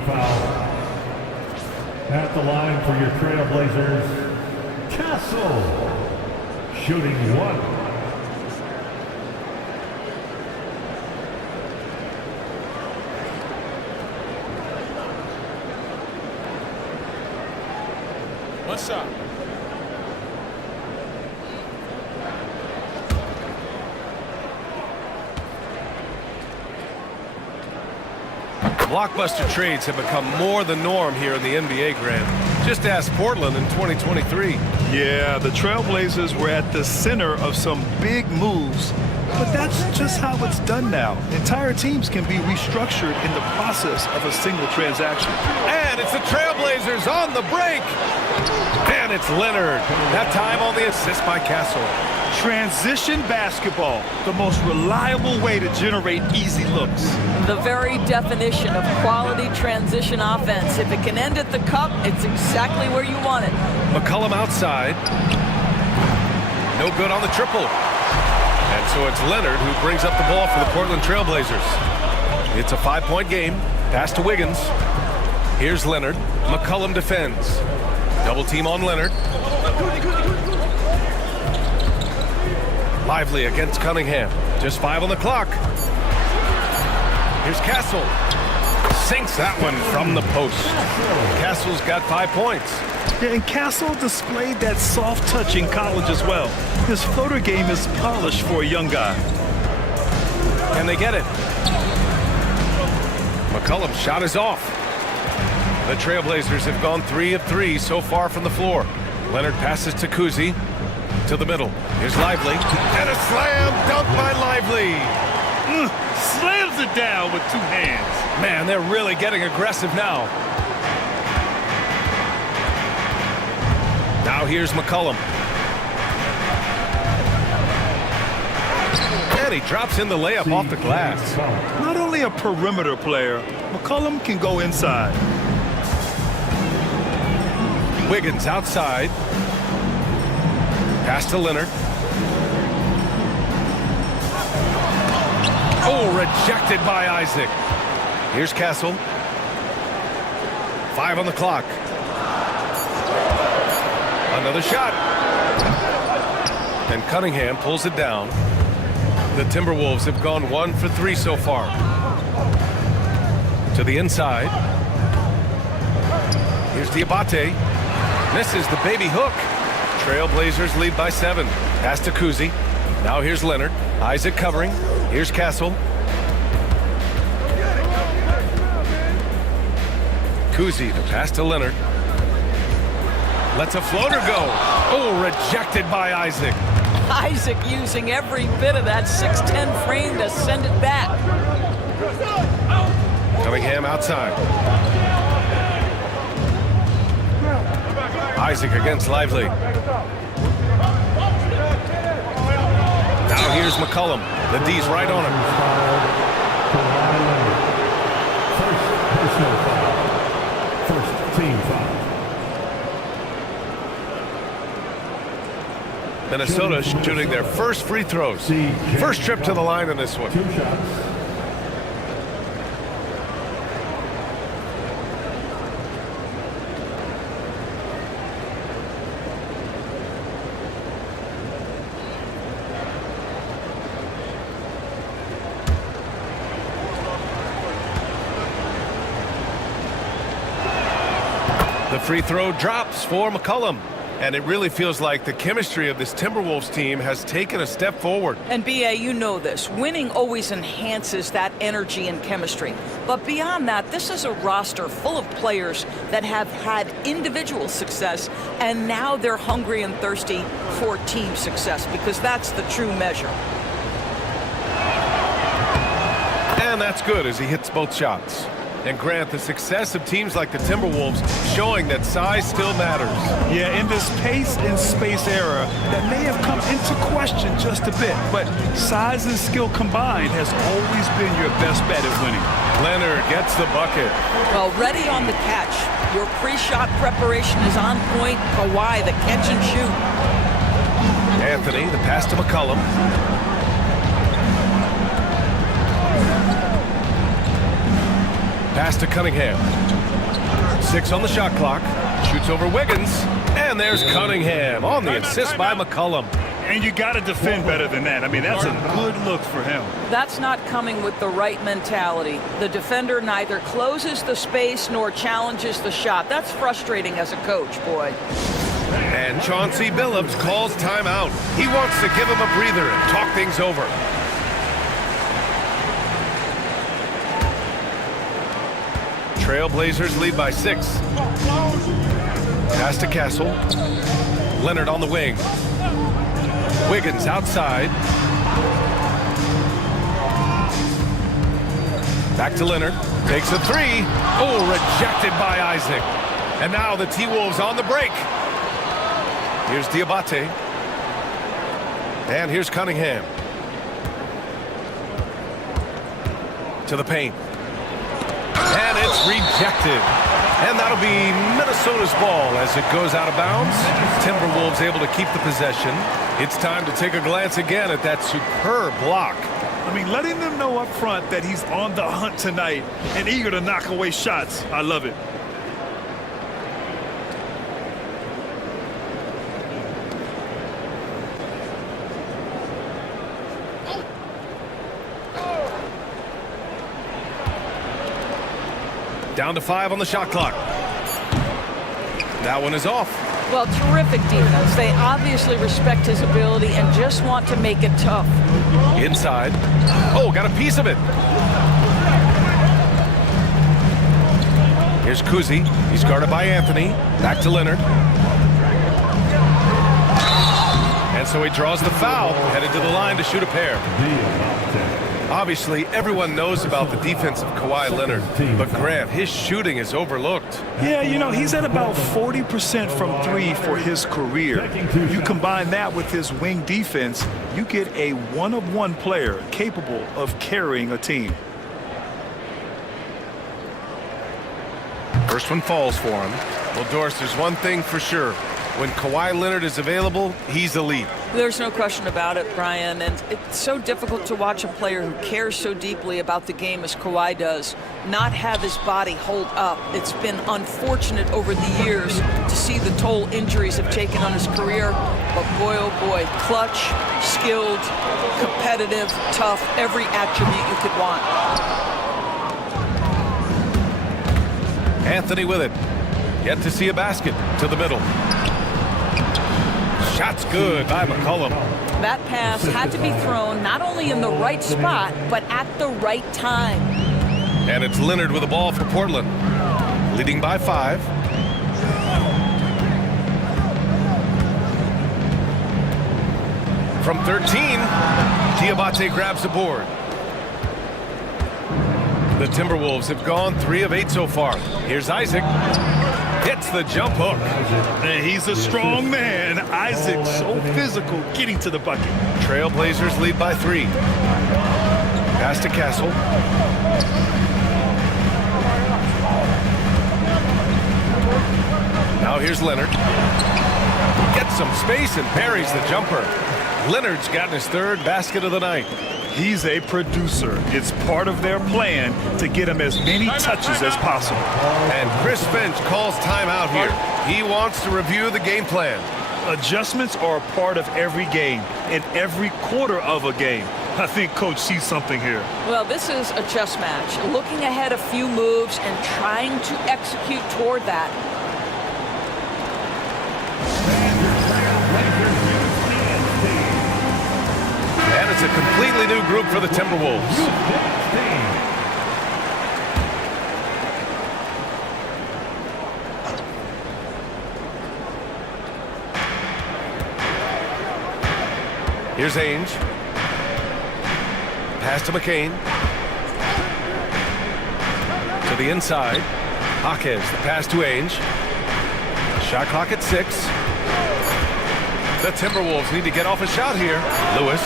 At the line for your Trailblazers, Castle, shooting one. What's up? Blockbuster trades have become more the norm here in the NBA, Grant. Just ask Portland in 2023. Yeah, the Trailblazers were at the center of some big moves, but that's just how it's done now. Entire teams can be restructured in the process of a single transaction. And it's the Trailblazers on the break. And it's Leonard. That time on the assist by Castle. Transition basketball, the most reliable way to generate easy looks. The very definition of quality transition offense. If it can end at the cup, it's exactly where you want it. McCollum outside. No good on the triple. And so it's Leonard who brings up the ball for the Portland Trailblazers. It's a 5-point game. Pass to Wiggins. Here's Leonard. McCollum defends. Double team on Leonard. Lively against Cunningham. Just 5 on the clock. Here's Castle. Sinks that one from the post. Castle's got 5 points. Yeah, and Castle displayed that soft touch in college as well. His floater game is polished for a young guy. Can they get it? McCollum's shot is off. The Trailblazers have gone 3 of 3 so far from the floor. Leonard passes to Kuzi. To the middle. Here's Lively. And a slam dunk by Lively. Slams it down with 2 hands. Man, they're really getting aggressive now. Now here's McCollum. And he drops in the layup off the glass. Not only a perimeter player, McCollum can go inside. Wiggins outside. Pass to Leonard. Oh, rejected by Isaac. Here's Castle. 5 on the clock. Another shot. And Cunningham pulls it down. The Timberwolves have gone 1 for 3 so far. To the inside. Here's Diabate. Misses the baby hook. Trailblazers lead by 7. Pass to Kuzi. Now here's Leonard. Isaac covering. Here's Castle. Kuzi to pass to Leonard. Lets a floater go. Oh, rejected by Isaac. Isaac using every bit of that 6'10 frame to send it back. Cunningham outside. Isaac against Lively. Now here's McCollum. The D's right on him. First team foul. Minnesota shooting their first free throws. First trip to the line in this one. 2 shots. The free throw drops for McCollum. And it really feels like the chemistry of this Timberwolves team has taken a step forward. And B.A., you know this. Winning always enhances that energy and chemistry. But beyond that, this is a roster full of players that have had individual success, and now they're hungry and thirsty for team success, because that's the true measure. And that's good as he hits both shots. And Grant, the success of teams like the Timberwolves showing that size still matters. Yeah, in this pace and space era, that may have come into question just a bit, but size and skill combined has always been your best bet at winning. Leonard gets the bucket. Well, ready on the catch. Your pre-shot preparation is on point. Kawhi, the catch and shoot. Anthony, the pass to McCollum. Pass to Cunningham. 6 on the shot clock. Shoots over Wiggins. And there's Cunningham on the assist by McCollum. And you got to defend better than that. I mean, that's a good look for him. That's not coming with the right mentality. The defender neither closes the space nor challenges the shot. That's frustrating as a coach, boy. And Chauncey Billups calls timeout. He wants to give him a breather and talk things over. Trailblazers lead by 6. Pass to Castle. Leonard on the wing. Wiggins outside. Back to Leonard. Takes a 3. Oh, rejected by Isaac. And now the T-Wolves on the break. Here's Diabate. And here's Cunningham. To the paint. And it's rejected. And that'll be Minnesota's ball as it goes out of bounds. Timberwolves able to keep the possession. It's time to take a glance again at that superb block. I mean, letting them know up front that he's on the hunt tonight and eager to knock away shots. I love it. Down to 5 on the shot clock. That one is off. Well, terrific defense. They obviously respect his ability and just want to make it tough. Inside. Oh, got a piece of it. Here's Kuzi. He's guarded by Anthony. Back to Leonard. And so he draws the foul, headed to the line to shoot a pair. Obviously, everyone knows about the defense of Kawhi Leonard, but Grant, his shooting is overlooked. Yeah, you know, he's at about 40% from 3 for his career. You combine that with his wing defense, you get a one-of-one player capable of carrying a team. First one falls for him. Well, Doris, there's one thing for sure. When Kawhi Leonard is available, he's elite. There's no question about it, Brian, and it's so difficult to watch a player who cares so deeply about the game as Kawhi does not have his body hold up. It's been unfortunate over the years to see the toll injuries have taken on his career, but boy, oh boy, clutch, skilled, competitive, tough, every attribute you could want. Anthony with it. Yet to see a basket to the middle. Shot's good by McCollum. That pass had to be thrown not only in the right spot, but at the right time. And it's Leonard with the ball for Portland. Leading by 5. From 13, Diabate grabs the board. The Timberwolves have gone 3 of 8 so far. Here's Isaac. Hits the jump hook. And he's a strong man. Isaac, so physical, getting to the bucket. Trailblazers lead by 3. Pass to Castle. Now here's Leonard. Gets some space and parries the jumper. Leonard's gotten his 3rd basket of the night. He's a producer. It's part of their plan to get him as many touches as possible. And Chris Finch calls timeout here. He wants to review the game plan. Adjustments are a part of every game and every quarter of a game. I think Coach sees something here. Well, this is a chess match. Looking ahead a few moves and trying to execute toward that. And it's a completely new group for the Timberwolves. Here's Ainge. Pass to McCain. To the inside. Hawkins, the pass to Ainge. Shot clock at 6. The Timberwolves need to get off a shot here. Lewis.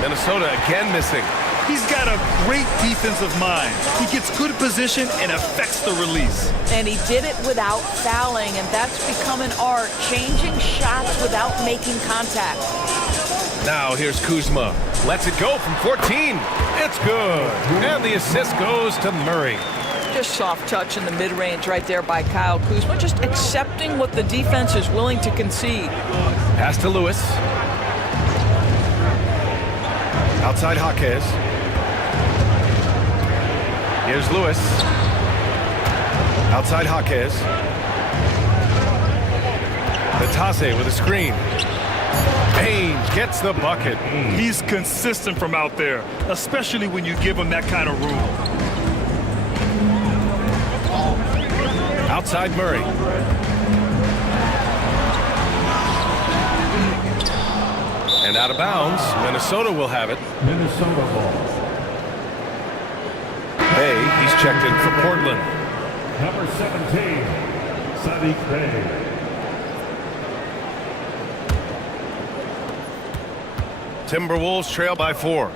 Minnesota again missing. He's got a great defensive mind. He gets good position and affects the release. And he did it without fouling, and that's become an art, changing shots without making contact. Now here's Kuzma. Lets it go from 14. It's good. And the assist goes to Murray. Just soft touch in the mid-range right there by Kyle Kuzma, just accepting what the defense is willing to concede. Pass to Lewis. Outside Jaquez. Here's Lewis. Outside Jaquez. Natase with a screen. Ainge gets the bucket. He's consistent from out there, especially when you give him that kind of room. Outside Murray. And out of bounds. Minnesota will have it. Minnesota ball. Bay, he's checked in for Portland. Number 17, Sadiq Bey. Timberwolves trail by 4.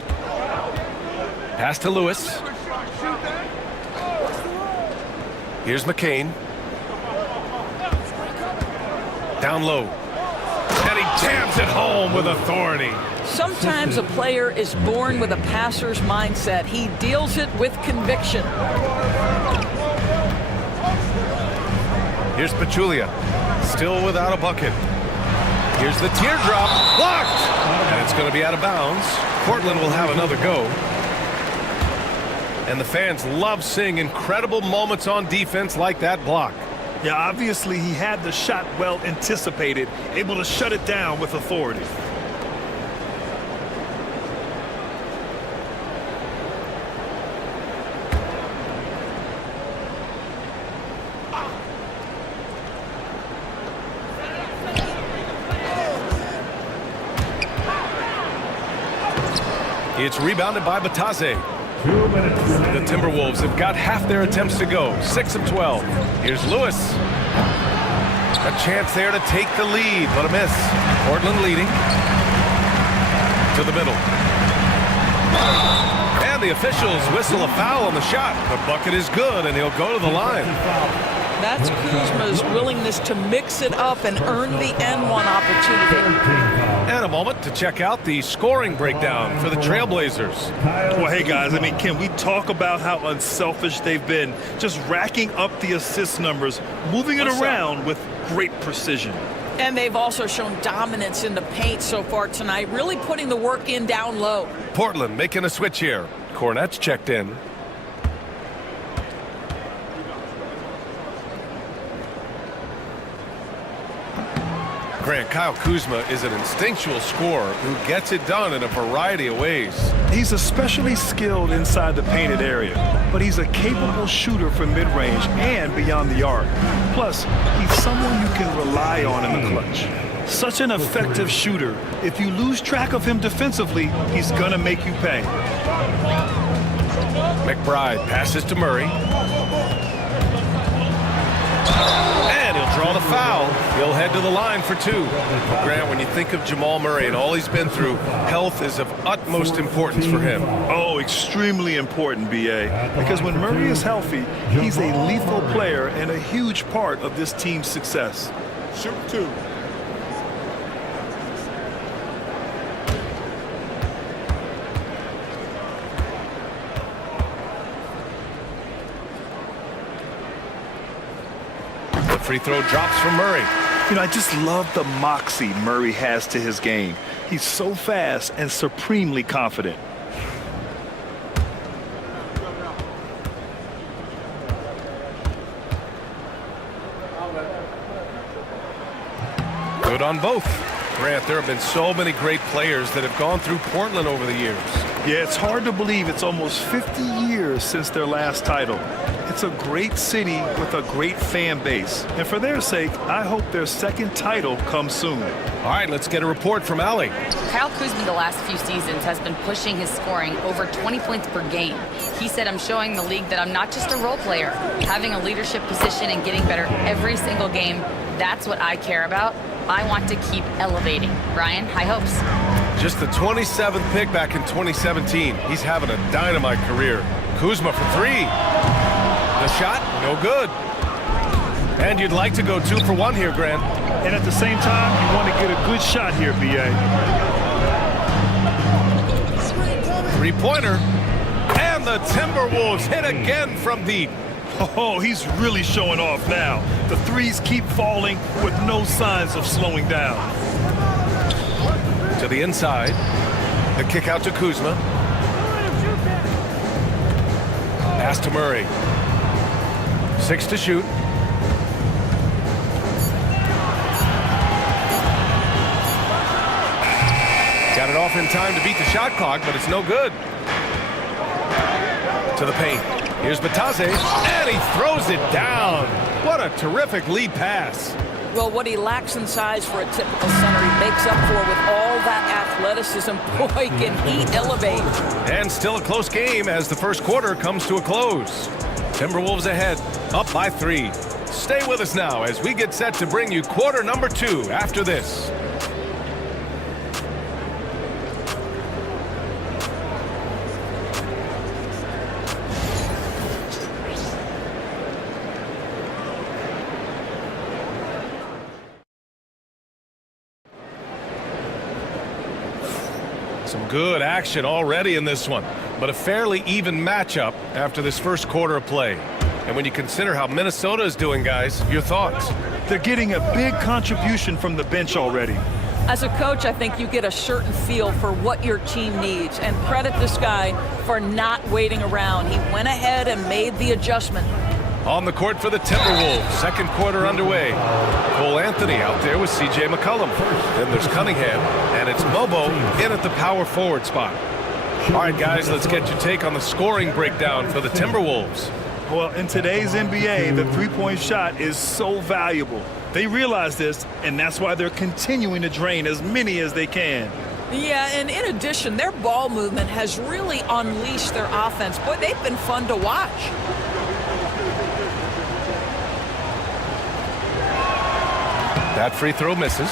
Pass to Lewis. Here's McCain. Down low. And he jams it home with authority. Sometimes a player is born with a passer's mindset. He deals it with conviction. Here's Pachulia. Still without a bucket. Here's the teardrop. Blocked! And it's going to be out of bounds. Portland will have another go. And the fans love seeing incredible moments on defense like that block. Yeah, obviously he had the shot well anticipated, able to shut it down with authority. It's rebounded by Batase. The Timberwolves have got half their attempts to go. 6 of 12. Here's Lewis. A chance there to take the lead, but a miss. Portland leading. To the middle. And the officials whistle a foul on the shot. The bucket is good, and he'll go to the line. That's Kuzma's willingness to mix it up and earn the N1 opportunity. And a moment to check out the scoring breakdown for the Trailblazers. Well, hey, guys, I mean, can we talk about how unselfish they've been? Just racking up the assist numbers, moving it around with great precision. And they've also shown dominance in the paint so far tonight, really putting the work in down low. Portland making a switch here. Cornette's checked in. Grant, Kyle Kuzma is an instinctual scorer who gets it done in a variety of ways. He's especially skilled inside the painted area, but he's a capable shooter from mid-range and beyond the arc. Plus, he's someone you can rely on in the clutch. Such an effective shooter. If you lose track of him defensively, he's gonna make you pay. McBride passes to Murray. And he'll draw the foul. He'll head to the line for 2. Grant, when you think of Jamal Murray and all he's been through, health is of utmost importance for him. Oh, extremely important, B.A. Because when Murray is healthy, he's a lethal player and a huge part of this team's success. Shoot 2. Free throw drops from Murray. You know, I just love the moxie Murray has to his game. He's so fast and supremely confident. Good on both. Grant, there have been so many great players that have gone through Portland over the years. Yeah, it's hard to believe it's almost 50 years since their last title. It's a great city with a great fan base. And for their sake, I hope their second title comes soon. All right, let's get a report from Allie. Kyle Kuzma the last few seasons has been pushing his scoring over 20 points per game. He said, I'm showing the league that I'm not just a role player. Having a leadership position and getting better every single game, that's what I care about. I want to keep elevating. Brian, high hopes. Just the 27th pick back in 2017. He's having a dynamite career. Kuzma for 3. The shot, no good. And you'd like to go 2 for 1 here, Grant. And at the same time, you want to get a good shot here, B.A. 3-pointer. And the Timberwolves hit again from deep. Oh, he's really showing off now. The threes keep falling with no signs of slowing down. To the inside. The kick out to Kuzma. Pass to Murray. 6 to shoot. Got it off in time to beat the shot clock, but it's no good. To the paint. Here's Batase, and he throws it down. What a terrific lead pass. Well, what he lacks in size for a typical center, he makes up for with all that athleticism. Boy, can he elevate. And still a close game as the first quarter comes to a close. Timberwolves ahead, up by 3. Stay with us now as we get set to bring you quarter number 2 after this. Some good action already in this one, but a fairly even matchup after this first quarter of play. And when you consider how Minnesota is doing, guys, your thoughts? They're getting a big contribution from the bench already. As a coach, I think you get a certain feel for what your team needs, and credit this guy for not waiting around. He went ahead and made the adjustment. On the court for the Timberwolves, second quarter underway. Cole Anthony out there with C.J. McCollum. Then there's Cunningham, and it's Mobo in at the power forward spot. All right, guys, let's get your take on the scoring breakdown for the Timberwolves. Well, in today's NBA, the three-point shot is so valuable. They realize this, and that's why they're continuing to drain as many as they can. Yeah, and in addition, their ball movement has really unleashed their offense. Boy, they've been fun to watch. That free throw misses.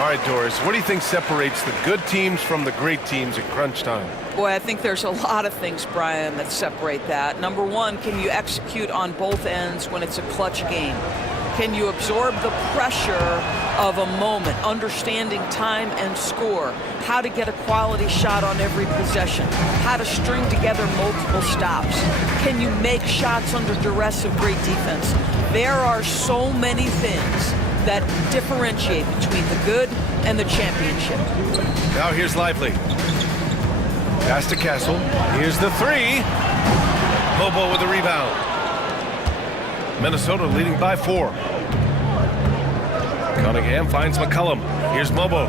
All right, Doris, what do you think separates the good teams from the great teams at crunch time? Boy, I think there's a lot of things, Brian, that separate that. Number one, can you execute on both ends when it's a clutch game? Can you absorb the pressure of a moment, understanding time and score, how to get a quality shot on every possession, how to string together multiple stops? Can you make shots under duress of great defense? There are so many things that differentiate between the good and the championship. Now here's Lively. Pass to Castle. Here's the 3. Mobo with the rebound. Minnesota leading by 4. Cunningham finds McCollum. Here's Mobo.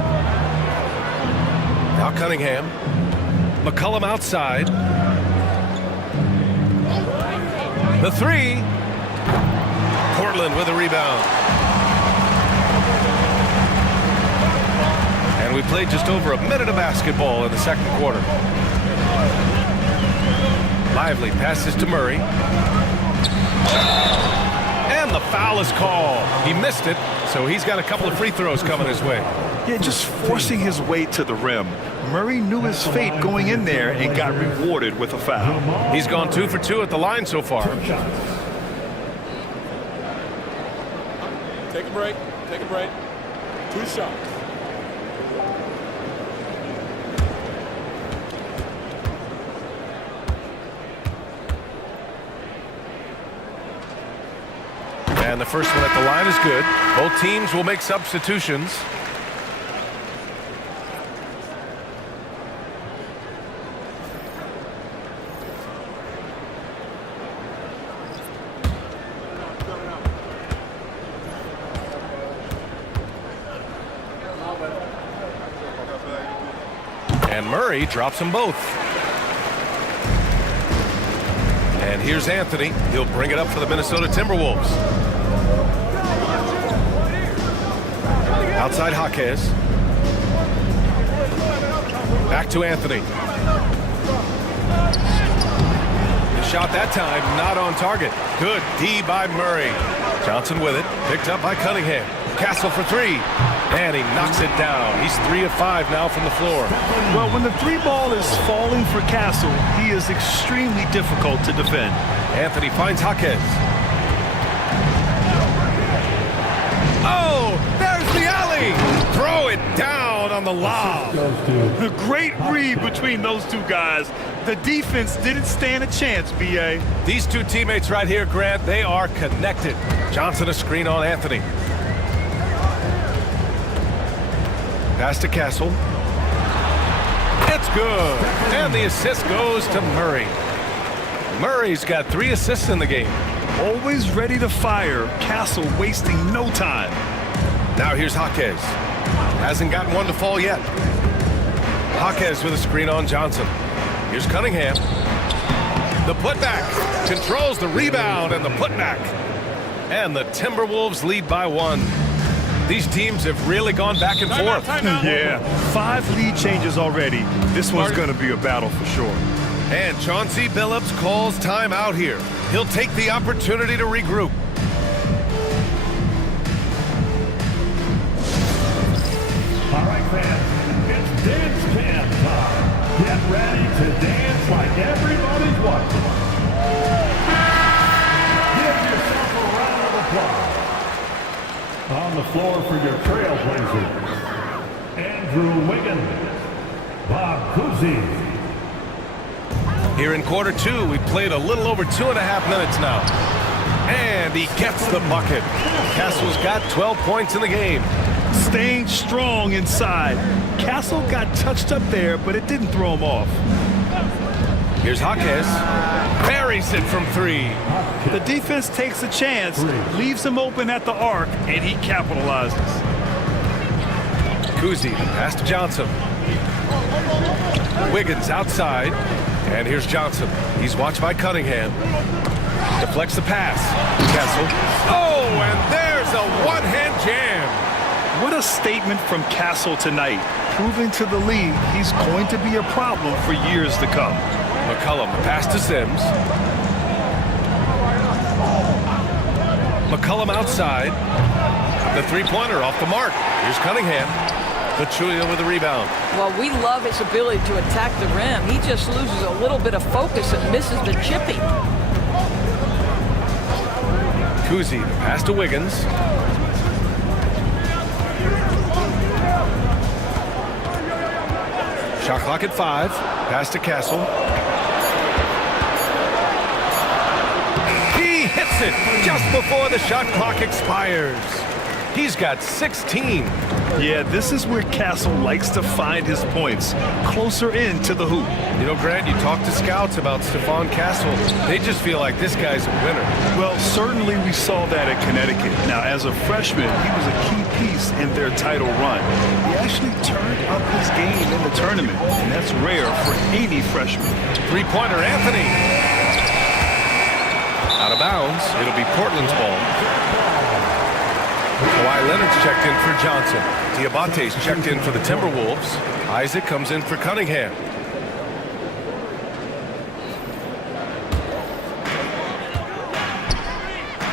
Now Cunningham. McCollum outside. The three. Portland with a rebound. And we played just over a minute of basketball in the second quarter. Lively passes to Murray. And the foul is called. He missed it, so he's got a couple of free throws coming his way. Yeah, just forcing his way to the rim. Murray knew his fate going in there and got rewarded with a foul. He's gone 2 for 2 at the line so far. Take a break. Take a break. 2 shots. And the first one at the line is good. Both teams will make substitutions. And Murray drops them both. And here's Anthony. He'll bring it up for the Minnesota Timberwolves. Outside Jaquez. Back to Anthony. The shot that time not on target. Good D by Murray. Johnson with it. Picked up by Cunningham. Castle for 3. And he knocks it down. He's 3 of 5 now from the floor. Well, when the 3 ball is falling for Castle, he is extremely difficult to defend. Anthony finds Jaquez. Oh, there's the alley. Throw it down on the lob. A great read between those two guys. The defense didn't stand a chance, B.A. These two teammates right here, Grant, they are connected. Johnson a screen on Anthony. Pass to Castle. It's good. And the assist goes to Murray. Murray's got 3 assists in the game. Always ready to fire. Castle wasting no time. Now here's Jaquez. Hasn't gotten one to fall yet. Jaquez with a screen on Johnson. Here's Cunningham. The putback. Controls the rebound and the putback. And the Timberwolves lead by 1. These teams have really gone back and forth. Yeah, 5 lead changes already. This one's going to be a battle for sure. And Chauncey Billups calls time out here. He'll take the opportunity to regroup. All right, fans, it's dance camp time. Get ready to dance like everybody's watching. Give yourself a round of applause. On the floor for your Trailblazers, Andrew Wiggins, Bob Cousy. Here in quarter 2, we played a little over 2.5 minutes now. And he gets the bucket. Castle's got 12 points in the game. Staying strong inside. Castle got touched up there, but it didn't throw him off. Here's Jaquez. Buries it from 3. The defense takes a chance, leaves him open at the arc, and he capitalizes. Cousy, pass to Johnson. Wiggins outside. And here's Johnson. He's watched by Cunningham. Deflects the pass. Castle. Oh, and there's a one-hand jam. What a statement from Castle tonight. Proving to the league he's going to be a problem for years to come. McCollum, pass to Sims. McCollum outside. The 3-pointer off the mark. Here's Cunningham. Pachulia with the rebound. Well, we love his ability to attack the rim. He just loses a little bit of focus and misses the chipping. Cousy, pass to Wiggins. Shot clock at 5. Pass to Castle. He hits it just before the shot clock expires. He's got 16. Yeah, this is where Castle likes to find his points, closer in to the hoop. You know, Grant, you talk to scouts about Stephon Castle. They just feel like this guy's a winner. Well, certainly we saw that at Connecticut. Now, as a freshman, he was a key piece in their title run. He actually turned up his game in the tournament, and that's rare for any freshman. Three-pointer, Anthony. Out of bounds. It'll be Portland's ball. Kawhi Leonard's checked in for Johnson. Diabate's checked in for the Timberwolves. Isaac comes in for Cunningham.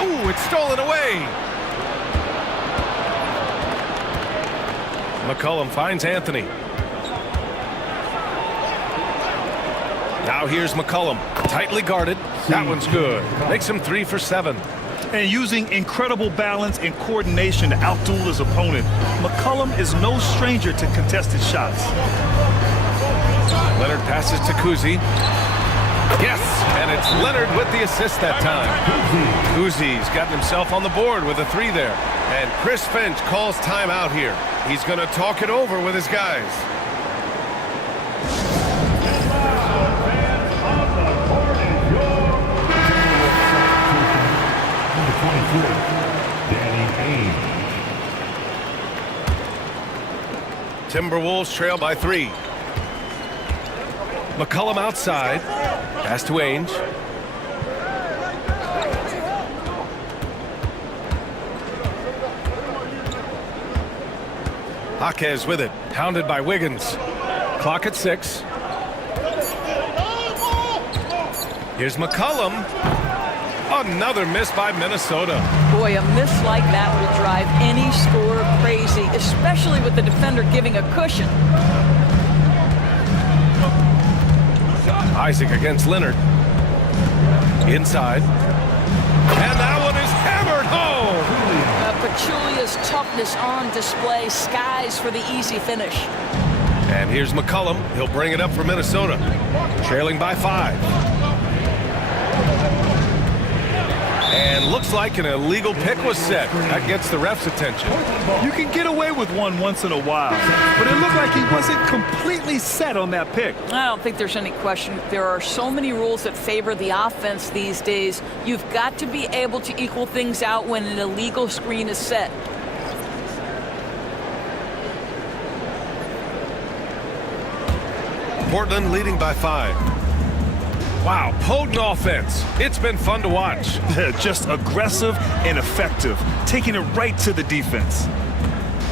Ooh, it's stolen away. McCollum finds Anthony. Now here's McCollum. Tightly guarded. That one's good. Makes him 3 for 7. And using incredible balance and coordination to outduel his opponent, McCollum is no stranger to contested shots. Leonard passes to Kuzi. Yes, and it's Leonard with the assist that time. Kuzi's gotten himself on the board with a 3 there. And Chris Finch calls timeout here. He's going to talk it over with his guys. Timberwolves trail by 3. McCollum outside. Pass to Ainge. Jaquez with it. Pounded by Wiggins. Clock at 6. Here's McCollum. Another miss by Minnesota. Boy, a miss like that will drive any scorer crazy, especially with the defender giving a cushion. Isaac against Leonard. Inside. And that one is hammered home. Pachulia's toughness on display. Skies for the easy finish. And here's McCollum. He'll bring it up for Minnesota. Trailing by 5. And looks like an illegal pick was set. That gets the ref's attention. You can get away with one once in a while, but it looked like he wasn't completely set on that pick. I don't think there's any question. There are so many rules that favor the offense these days. You've got to be able to equal things out when an illegal screen is set. Portland leading by 5. Wow, potent offense. It's been fun to watch. Just aggressive and effective, taking it right to the defense.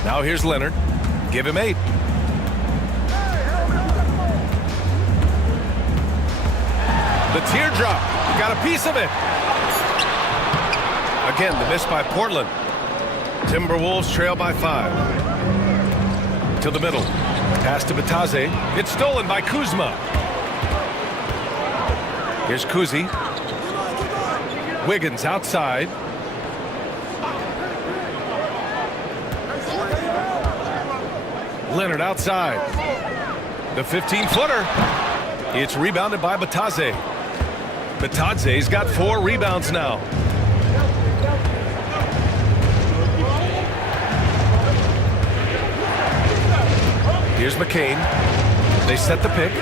Now here's Leonard. Give him 8. The teardrop. Got a piece of it. Again, the miss by Portland. Timberwolves trail by 5. To the middle. Pass to Bataze. It's stolen by Kuzma. Here's Kuzi. Wiggins outside. Leonard outside. The 15-footer. It's rebounded by Bataze. Bataze's got 4 rebounds now. Here's McCain. They set the pick.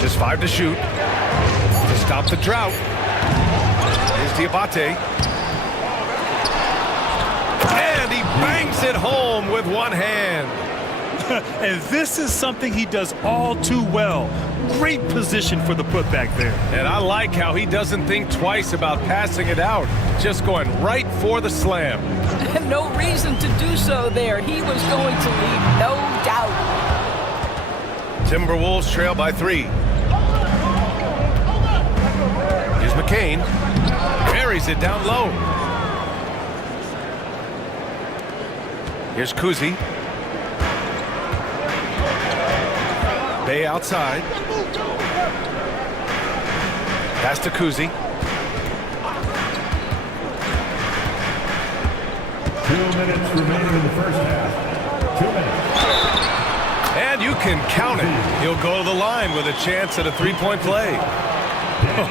Just 5 to shoot. To stop the drought. Here's Diabate. And he bangs it home with one hand. And this is something he does all too well. Great position for the putback there. And I like how he doesn't think twice about passing it out. Just going right for the slam. No reason to do so there. He was going to leave, no doubt. Timberwolves trail by 3. Here's McCain. Carries it down low. Here's Kuzi. Bay outside. Pass to Kuzi. 2 minutes remaining in the first half. 2 minutes. And you can count it. He'll go to the line with a chance at a 3-point play.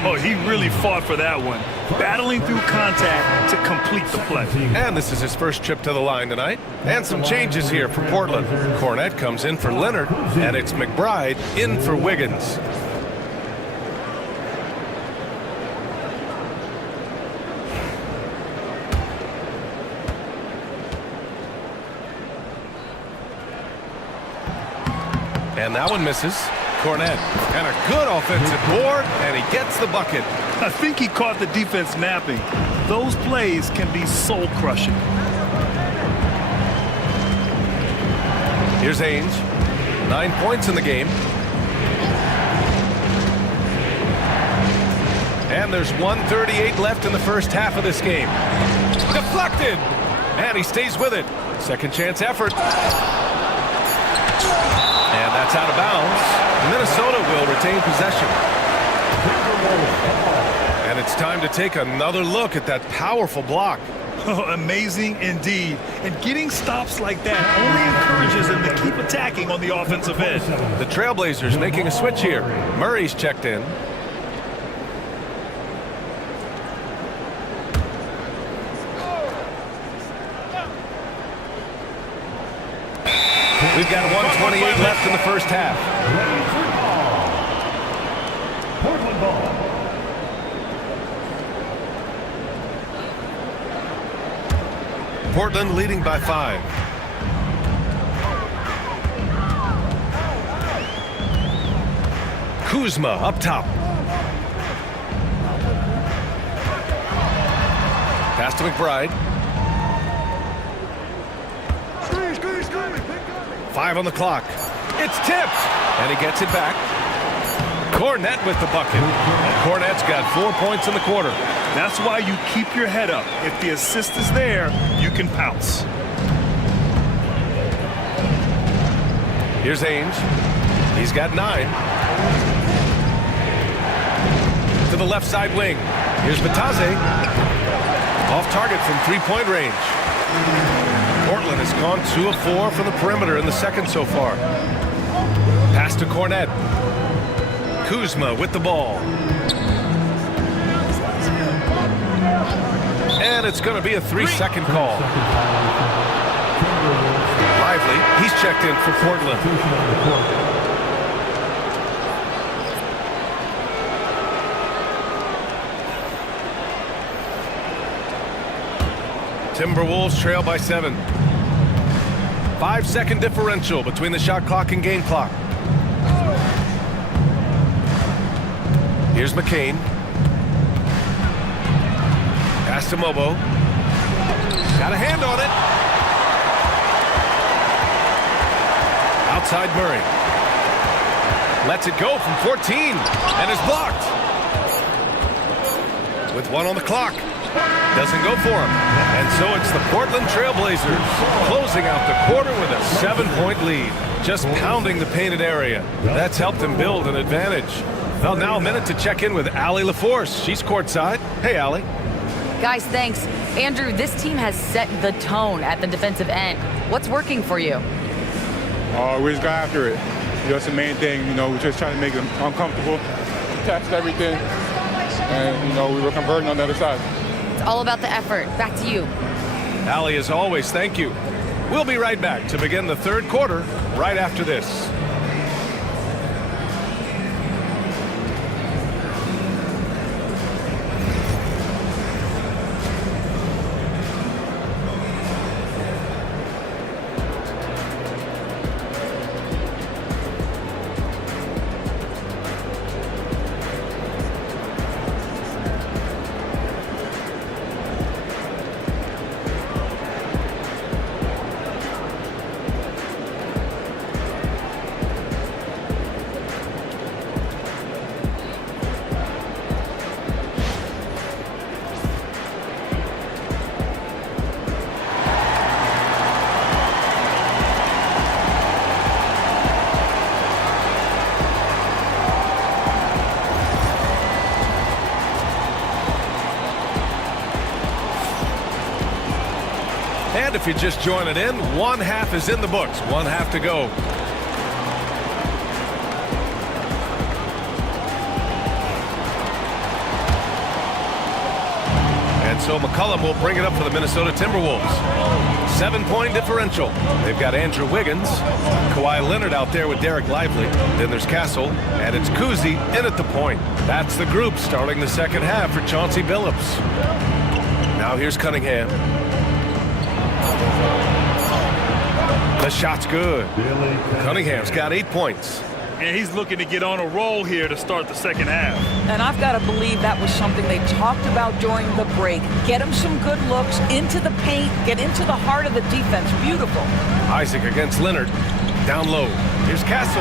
Oh, he really fought for that one. Battling through contact to complete the play. And this is his first trip to the line tonight. And some changes here for Portland. Cornette comes in for Leonard, and it's McBride in for Wiggins. And that one misses. Cornette, and a good offensive board, and he gets the bucket. I think he caught the defense napping. Those plays can be soul-crushing. Here's Ainge. 9 points in the game. And there's 1:38 left in the first half of this game. Deflected! And he stays with it. Second chance effort. And that's out of bounds. Minnesota will retain possession. And it's time to take another look at that powerful block. Oh, amazing indeed. And getting stops like that only encourages them to keep attacking on the offensive end. The Trailblazers making a switch here. Murray's checked in. We've got 1:28 left in the first half. Portland ball. Portland leading by 5. Kuzma up top. Pass to McBride. 5 on the clock. It's tipped, and he gets it back. Cornette with the bucket. Cornette's got 4 points in the quarter. That's why you keep your head up. If the assist is there, you can pounce. Here's Ainge. He's got 9. To the left side wing. Here's Batase. Off target from three-point range. Portland has gone 2 of 4 from the perimeter in the second so far. Pass to Cornette. Kuzma with the ball. And it's going to be a 3-second call. Lively, he's checked in for Portland. Timberwolves trail by 7. 5-second differential between the shot clock and game clock. Here's McCain. Pass to Mobo. Got a hand on it. Outside Murray. Lets it go from 14 and is blocked. With 1 on the clock. Doesn't go for him. And so it's the Portland Trailblazers closing out the quarter with a 7-point lead. Just pounding the painted area. That's helped them build an advantage. Well, now a minute to check in with Allie LaForce. She's courtside. Hey, Allie. Guys, thanks. Andrew, this team has set the tone at the defensive end. What's working for you? We just got after it. That's the main thing. We're just trying to make them uncomfortable, test everything, and, we were converting on the other side. It's all about the effort. Back to you. Allie, as always, thank you. We'll be right back to begin the third quarter right after this. And if you're just joining in, 1 half is in the books. 1 half to go. so McCollum will bring it up for the Minnesota Timberwolves. 7-point differential. They've got Andrew Wiggins, Kawhi Leonard out there with Derek Lively. Then there's Castle, and it's Kuzi in at the point. That's the group starting the second half for Chauncey Billups. Now here's Cunningham. The shot's good. Cunningham's got 8 points. And he's looking to get on a roll here to start the second half. And I've got to believe that was something they talked about during the break. Get him some good looks into the paint, get into the heart of the defense. Beautiful. Isaac against Leonard. Down low. Here's Castle.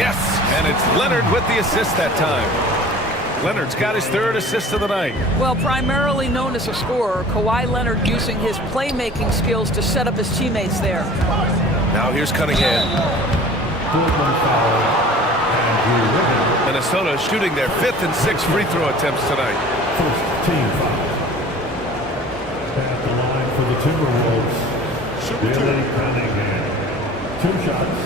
Yes, and it's Leonard with the assist that time. Leonard's got his 3rd assist of the night. Well, primarily known as a scorer, Kawhi Leonard using his playmaking skills to set up his teammates there. Now here's Cunningham. Minnesota shooting their 5th and 6th free throw attempts tonight. First team foul. At the line for the Timberwolves, Billy Cunningham. 2 shots.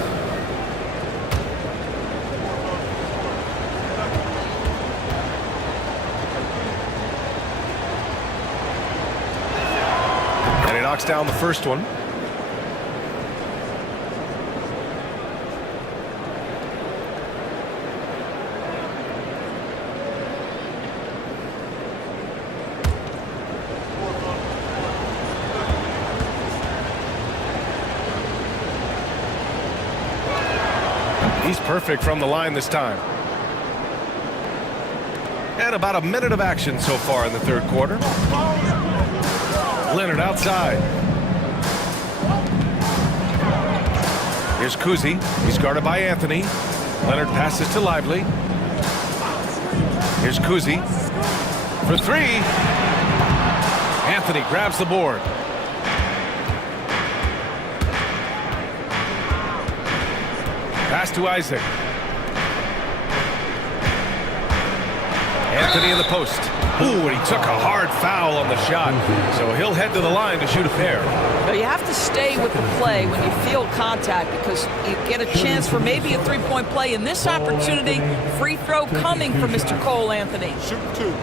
And he knocks down the first one. He's perfect from the line this time. And about a minute of action so far in the 3rd quarter. Leonard outside. Here's Kuzi. He's guarded by Anthony. Leonard passes to Lively. Here's Kuzi for 3. Anthony grabs the board. Pass to Isaac. Anthony in the post. Ooh, and he took a hard foul on the shot. So he'll head to the line to shoot a pair. But you have to stay with the play when you feel contact because you get a chance for maybe a 3-point play. In this opportunity, free throw coming from Mr. Cole Anthony. Shoot 2.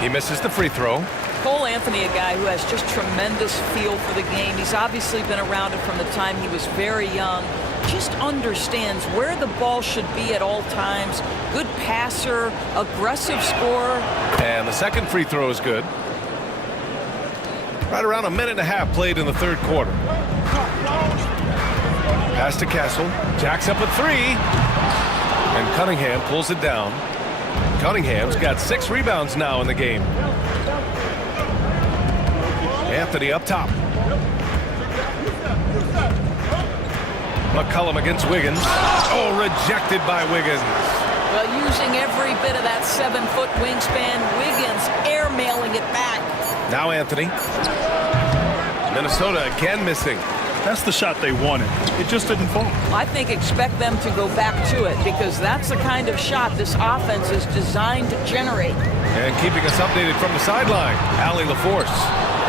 He misses the free throw. Cole Anthony, a guy who has just tremendous feel for the game. He's obviously been around it from the time he was very young. Just understands where the ball should be at all times. Good passer, aggressive scorer. And the second free throw is good. Right around a minute and a half played in the 3rd quarter. Pass to Castle. Jacks up a 3. And Cunningham pulls it down. Cunningham's got 6 rebounds now in the game. Anthony up top. McCollum against Wiggins. Oh, rejected by Wiggins. Well, using every bit of that 7-foot wingspan, Wiggins airmailing it back. Now Anthony. Minnesota again missing. That's the shot they wanted. It just didn't fall. I think expect them to go back to it because that's the kind of shot this offense is designed to generate. And keeping us updated from the sideline, Allie LaForce.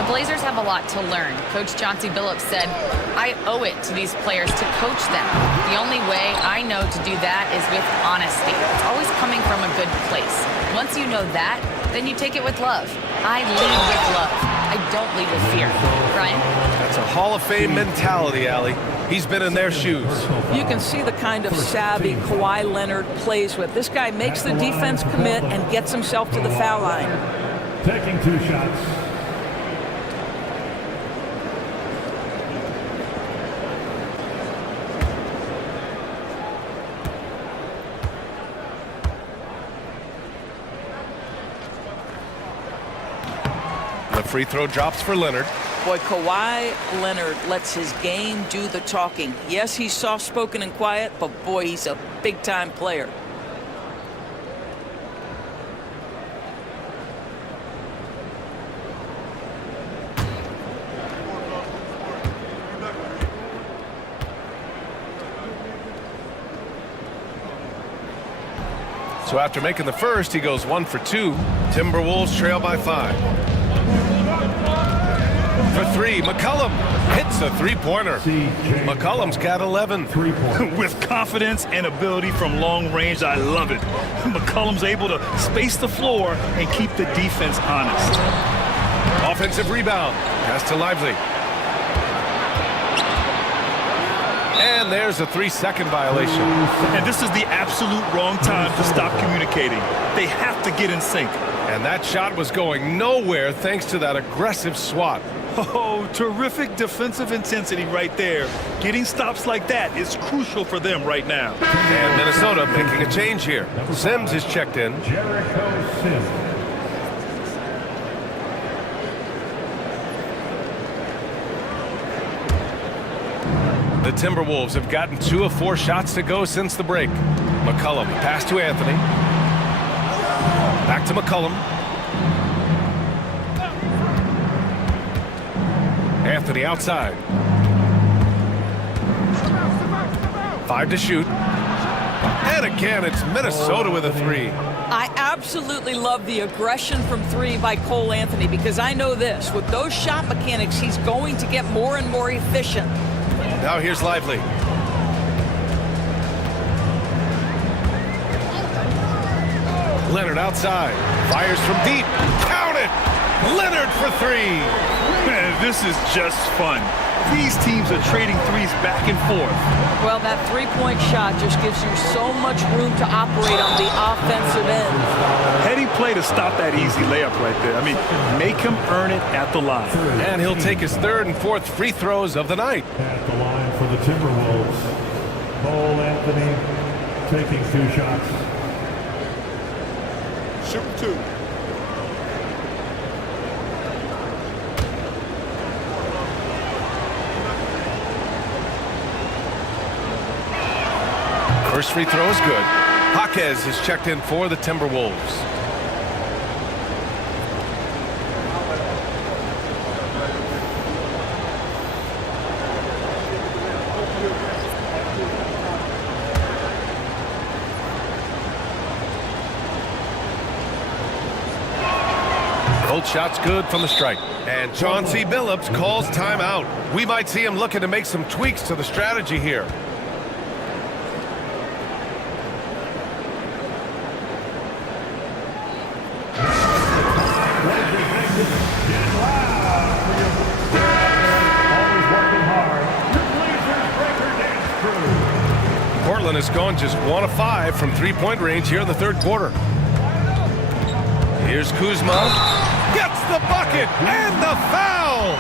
The Blazers have a lot to learn. Coach Chauncey Billups said, I owe it to these players to coach them. The only way I know to do that is with honesty. It's always coming from a good place. Once you know that, then you take it with love. I lead with love. I don't lead with fear. Brian? That's a Hall of Fame mentality, Allie. He's been in their shoes. You can see the kind of savvy Kawhi Leonard plays with. This guy makes the defense commit and gets himself to the foul line. Taking 2 shots. The free throw drops for Leonard. Boy, Kawhi Leonard lets his game do the talking. Yes, he's soft-spoken and quiet, but boy, he's a big-time player. So after making the first, he goes 1 for 2. Timberwolves trail by 5. For three, McCollum hits a three-pointer. McCollum's got 11. With confidence and ability from long range, I love it. McCollum's able to space the floor and keep the defense honest. Offensive rebound. Pass to Lively. And there's a 3-second violation. And this is the absolute wrong time to stop communicating. They have to get in sync. And that shot was going nowhere thanks to that aggressive swat. Oh, terrific defensive intensity right there. Getting stops like that is crucial for them right now. And Minnesota picking a change here. Sims is checked in. Jericho Sims. The Timberwolves have gotten 2 of 4 shots to go since the break. McCollum, pass to Anthony. Back to McCollum. Anthony outside. 5 to shoot. And again, it's Minnesota with a 3. I absolutely love the aggression from 3 by Cole Anthony because I know this. With those shot mechanics, he's going to get more and more efficient. Now here's Lively. Leonard outside. Fires from deep. Count it! Leonard for 3. Man, this is just fun. These teams are trading threes back and forth. Well, that three-point shot just gives you so much room to operate on the offensive end. Heady play to stop that easy layup right there. I mean, make him earn it at the line. And he'll take his 3rd and 4th free throws of the night. At the line for the Timberwolves, Cole Anthony taking 2 shots. Shoot 2. First free throw is good. Jaquez is checked in for the Timberwolves. Both shots good from the strike. And Chauncey Billups calls timeout. We might see him looking to make some tweaks to the strategy here. Portland has gone just 1 of 5 from 3-point range here in the 3rd quarter. Here's Kuzma. Gets the bucket and the foul.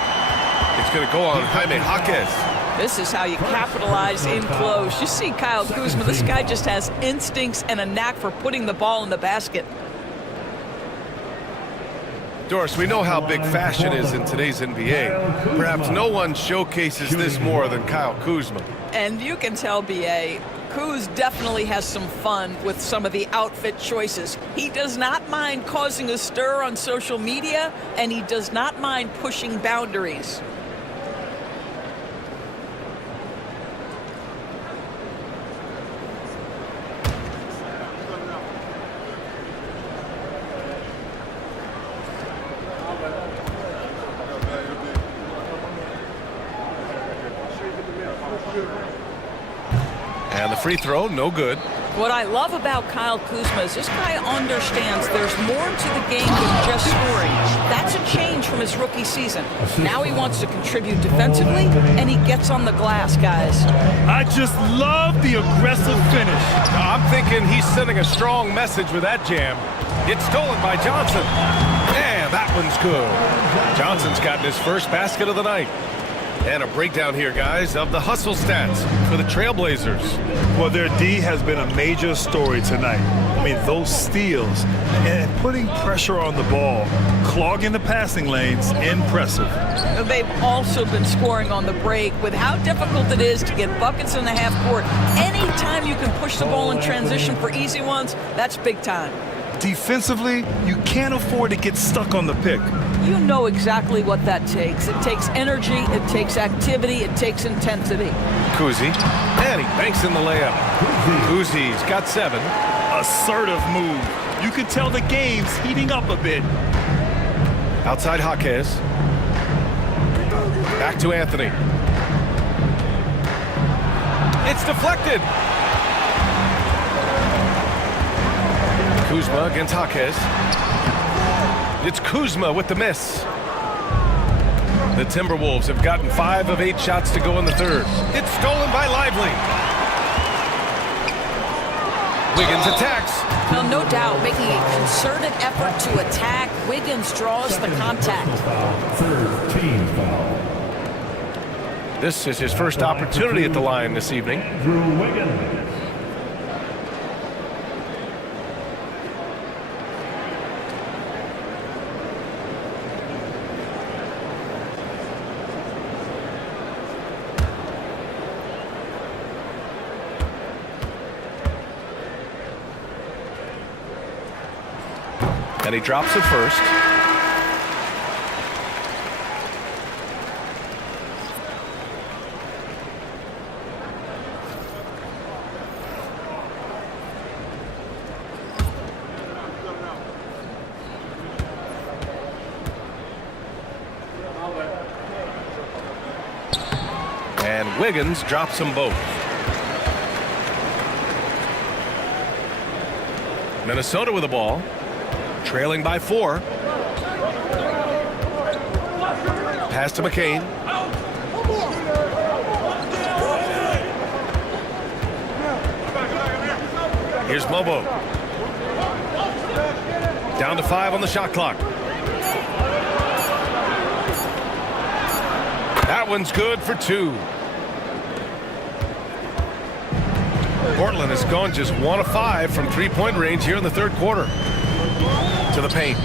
It's going to go on Jaime Jaquez. This is how you capitalize in close. You see Kyle Kuzma. This guy just has instincts and a knack for putting the ball in the basket. Doris, we know how big fashion is in today's NBA. Perhaps no one showcases this more than Kyle Kuzma. And you can tell, B.A., Kuz definitely has some fun with some of the outfit choices. He does not mind causing a stir on social media, and he does not mind pushing boundaries. And the free throw, no good. What I love about Kyle Kuzma is this guy understands there's more to the game than just scoring. That's a change from his rookie season. Now he wants to contribute defensively, and he gets on the glass, guys. I just love the aggressive finish. I'm thinking he's sending a strong message with that jam. It's stolen by Johnson. And that one's good. Johnson's gotten his first basket of the night. And a breakdown here, guys, of the hustle stats for the Trailblazers. Well, their D has been a major story tonight. I mean, those steals and putting pressure on the ball, clogging the passing lanes, impressive. They've also been scoring on the break with how difficult it is to get buckets in the half court. Anytime you can push the ball in transition for easy ones, that's big time. Defensively, you can't afford to get stuck on the pick. You know exactly what that takes. It takes energy, it takes activity, it takes intensity. Kuzi, and he banks in the layup. Kuzi's got 7. Assertive move. You can tell the game's heating up a bit. Outside Jaquez. Back to Anthony. It's deflected. Kuzma against Jaquez. It's Kuzma with the miss. The Timberwolves have gotten 5 of 8 shots to go in the third. It's stolen by Lively. Wiggins attacks. Well, no doubt, making a concerted effort to attack. Wiggins draws the contact. Third team foul. This is his first opportunity at the line this evening. Drew Wiggins. And he drops it first. And Wiggins drops them both. Minnesota with the ball. Trailing by 4. Pass to McCain. Here's Mobo. Down to 5 on the shot clock. That one's good for 2. Portland has gone just 1 of 5 from 3-point range here in the third quarter. To the paint.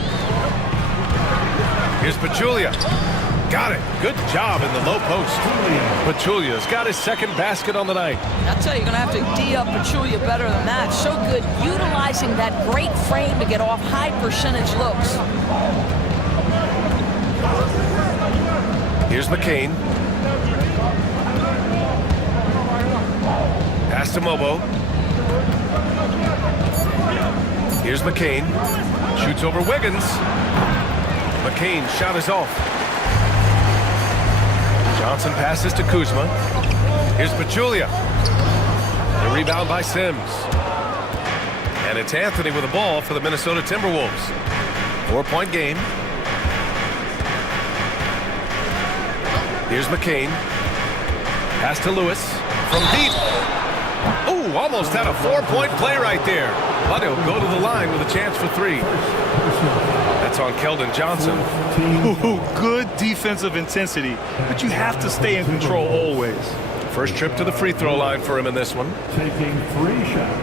Here's Pachulia. Got it. Good job in the low post. Pachulia's got his second basket on the night. I'll tell you, you're going to have to D up Pachulia better than that. So good utilizing that great frame to get off high percentage looks. Here's McCain. Pass to Mobo. Here's McCain. Shoots over Wiggins. McCain's shot is off. Johnson passes to Kuzma. Here's Pachulia. The rebound by Sims. And it's Anthony with the ball for the Minnesota Timberwolves. 4-point game. Here's McCain. Pass to Lewis. From deep. Ooh, almost had a 4-point play right there. But he'll go to the line with a chance for 3. That's on Keldon Johnson. Ooh, good defensive intensity, but you have to stay in control always. First trip to the free throw line for him in this one. Taking 3 shots.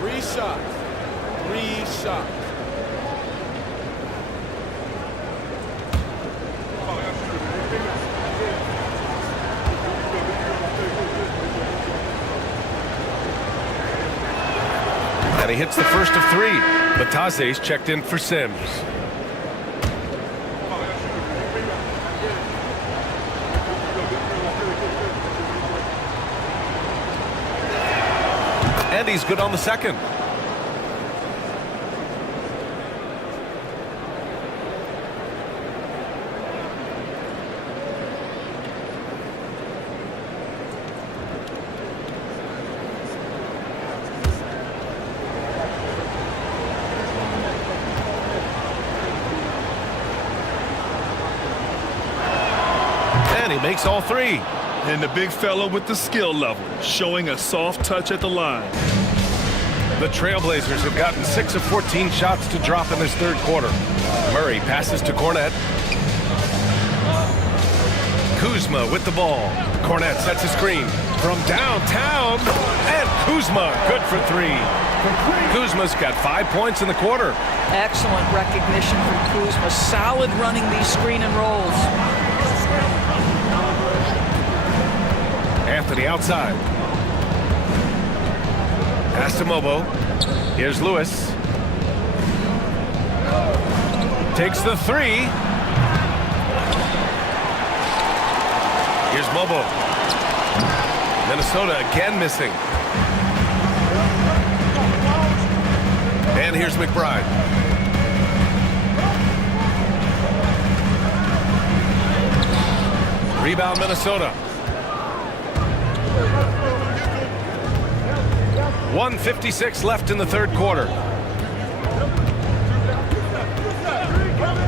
3 shots. 3 shots. And he hits the first of 3. Batase's checked in for Sims. And he's good on the second. And he makes all 3. And the big fella with the skill level, showing a soft touch at the line. The Trailblazers have gotten 6 of 14 shots to drop in this third quarter. Murray passes to Cornette. Kuzma with the ball. Cornette sets a screen from downtown. And Kuzma good for 3. Kuzma's got 5 points in the quarter. Excellent recognition from Kuzma. Solid running these screen and rolls. Anthony outside. Pass to Mobo. Here's Lewis. Takes the 3. Here's Mobo. Minnesota again missing. And here's McBride. Rebound, Minnesota. 1:56 left in the third quarter.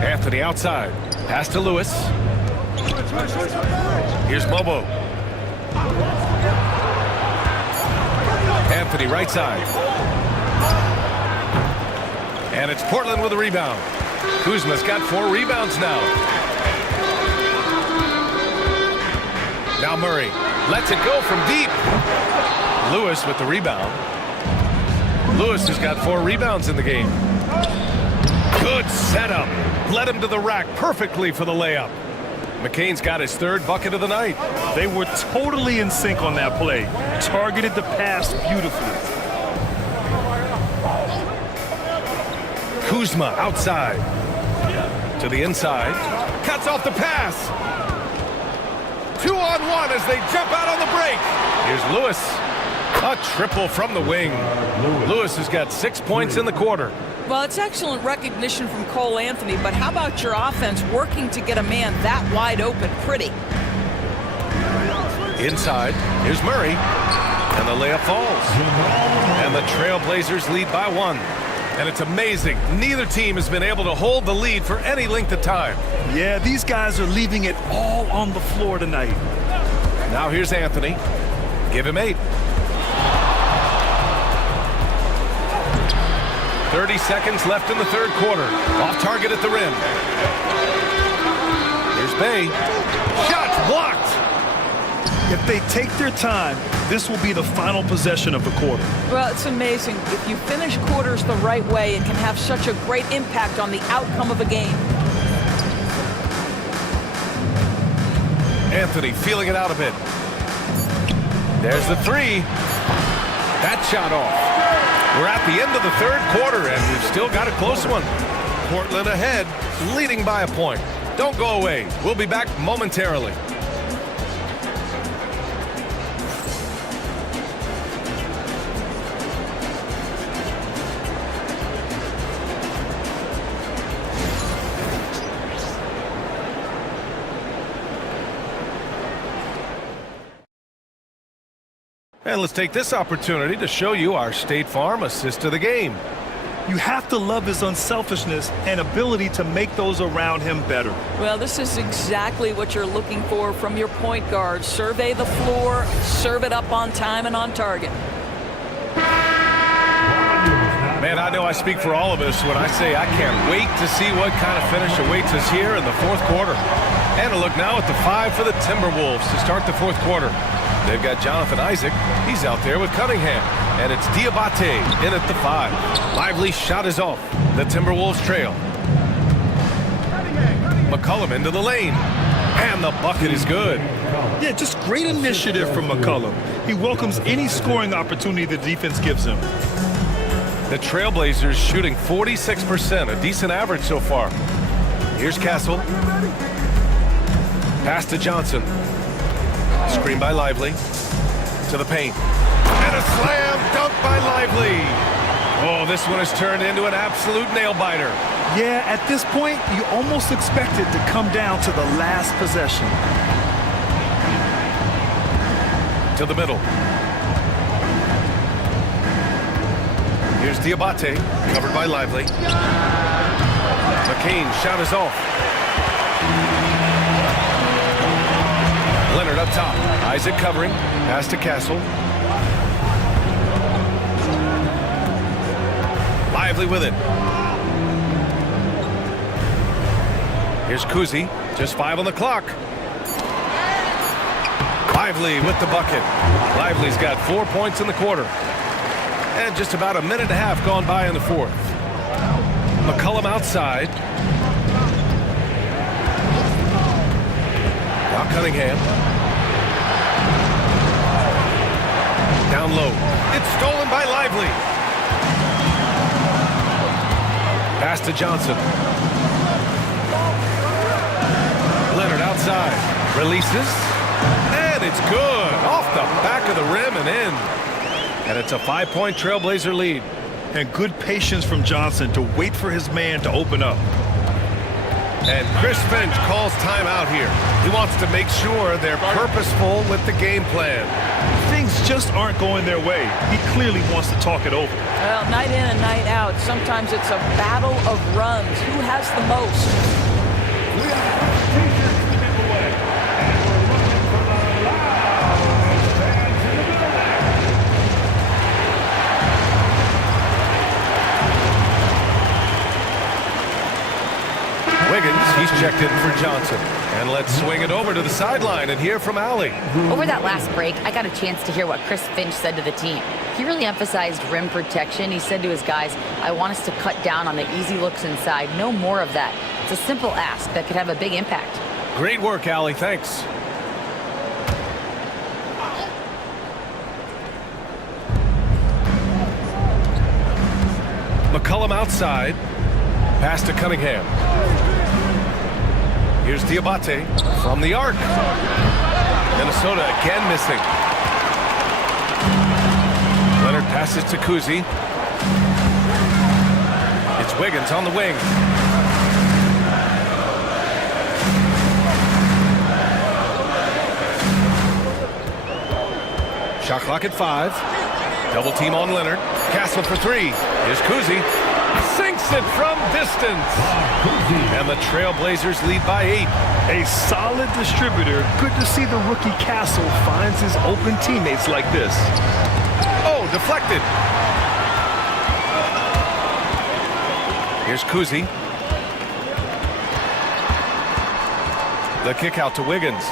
Anthony outside. Pass to Lewis. Here's Bobo. Anthony right side. And it's Portland with a rebound. Kuzma's got 4 rebounds now. Now Murray lets it go from deep. Lewis with the rebound. Lewis has got 4 rebounds in the game. Good setup. Led him to the rack perfectly for the layup. McCain's got his 3rd bucket of the night. They were totally in sync on that play. Targeted the pass beautifully. Kuzma outside. To the inside. Cuts off the pass. 2-on-1 as they jump out on the break. Here's Lewis. A triple from the wing. Lewis has got 6 points in the quarter. Well, it's excellent recognition from Cole Anthony, but how about your offense working to get a man that wide open pretty? Inside, here's Murray, and the layup falls. And the Trailblazers lead by 1. And it's amazing, neither team has been able to hold the lead for any length of time. Yeah, these guys are leaving it all on the floor tonight. Now here's Anthony. Give him 8. 30 seconds left in the third quarter. Off target at the rim. Here's Bay. Shots blocked. If they take their time, this will be the final possession of the quarter. Well, it's amazing. If you finish quarters the right way, it can have such a great impact on the outcome of a game. Anthony feeling it out a bit. There's the 3. That shot off. We're at the end of the third quarter, and we've still got a close one. Portland ahead, leading by a point. Don't go away. We'll be back momentarily. And let's take this opportunity to show you our State Farm assist of the game. You have to love his unselfishness and ability to make those around him better. Well, this is exactly what you're looking for from your point guard. Survey the floor, serve it up on time and on target. Man, I know I speak for all of us when I say I can't wait to see what kind of finish awaits us here in the fourth quarter. And a look now at the 5 for the Timberwolves to start the fourth quarter. They've got Jonathan Isaac. He's out there with Cunningham. And it's Diabate in at the 5. Lively shot is off. The Timberwolves trail. McCollum into the lane. And the bucket is good. Yeah, just great initiative from McCollum. He welcomes any scoring opportunity the defense gives him. The Trailblazers shooting 46%, a decent average so far. Here's Castle. Pass to Johnson. Screen by Lively. To the paint. And a slam dunk by Lively. Oh, this one has turned into an absolute nail-biter. Yeah, at this point, you almost expect it to come down to the last possession. To the middle. Here's Diabate, covered by Lively. McCain, shot is off. Leonard up top. Isaac covering. Pass to Castle. Lively with it. Here's Kuzi. Just 5 on the clock. Lively with the bucket. Lively's got 4 points in the quarter. And just about a minute and a half gone by in the fourth. McCollum outside. Now Cunningham. Down low. It's stolen by Lively. Pass to Johnson. Leonard outside. Releases. And it's good. Off the back of the rim and in. And it's a 5-point Trailblazer lead. And good patience from Johnson to wait for his man to open up. And Chris Finch calls timeout here. He wants to make sure they're purposeful with the game plan. Things just aren't going their way. He clearly wants to talk it over. Well, night in and night out, sometimes it's a battle of runs. Who has the most? Wiggins, he's checked in for Johnson. And let's swing it over to the sideline and hear from Allie. Over that last break, I got a chance to hear what Chris Finch said to the team. He really emphasized rim protection. He said to his guys, I want us to cut down on the easy looks inside. No more of that. It's a simple ask that could have a big impact. Great work, Allie. Thanks. McCollum outside. Pass to Cunningham. Here's Diabate from the arc. Minnesota again missing. Leonard passes to Kuzi. It's Wiggins on the wing. Shot clock at 5. Double team on Leonard. Castle for 3. Here's Kuzi. Sinks it from distance. And the Trailblazers lead by 8. A solid distributor. Good to see the rookie Castle finds his open teammates like this. Oh, deflected. Here's Kuzi. The kick out to Wiggins.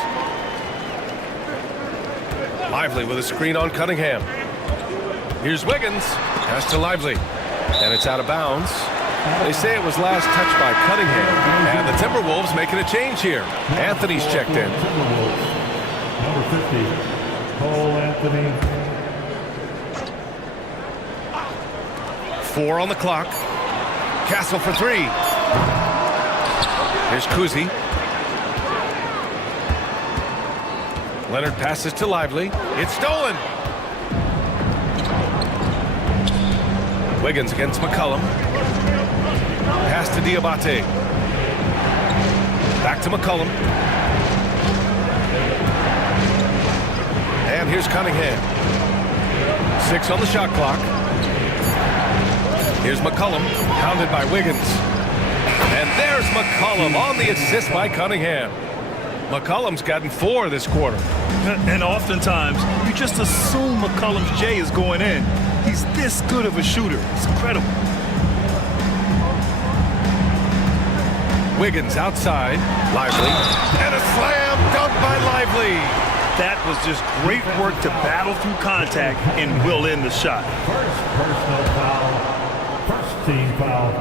Lively with a screen on Cunningham. Here's Wiggins. Pass to Lively. And it's out of bounds. They say it was last touched by Cunningham. And the Timberwolves making a change here. Anthony's checked in. Number 50, Cole Anthony. 4 on the clock. Castle for 3. Here's Kuzi. Leonard passes to Lively. It's stolen. Wiggins against McCollum. Pass to Diabate. Back to McCollum. And here's Cunningham. 6 on the shot clock. Here's McCollum, pounded by Wiggins. And there's McCollum on the assist by Cunningham. McCollum's gotten 4 this quarter. And oftentimes, you just assume McCollum's J is going in. He's this good of a shooter. It's incredible. Wiggins outside. Lively. And a slam dunk by Lively. That was just great work to battle through contact and will in the shot. First personal foul. First team foul.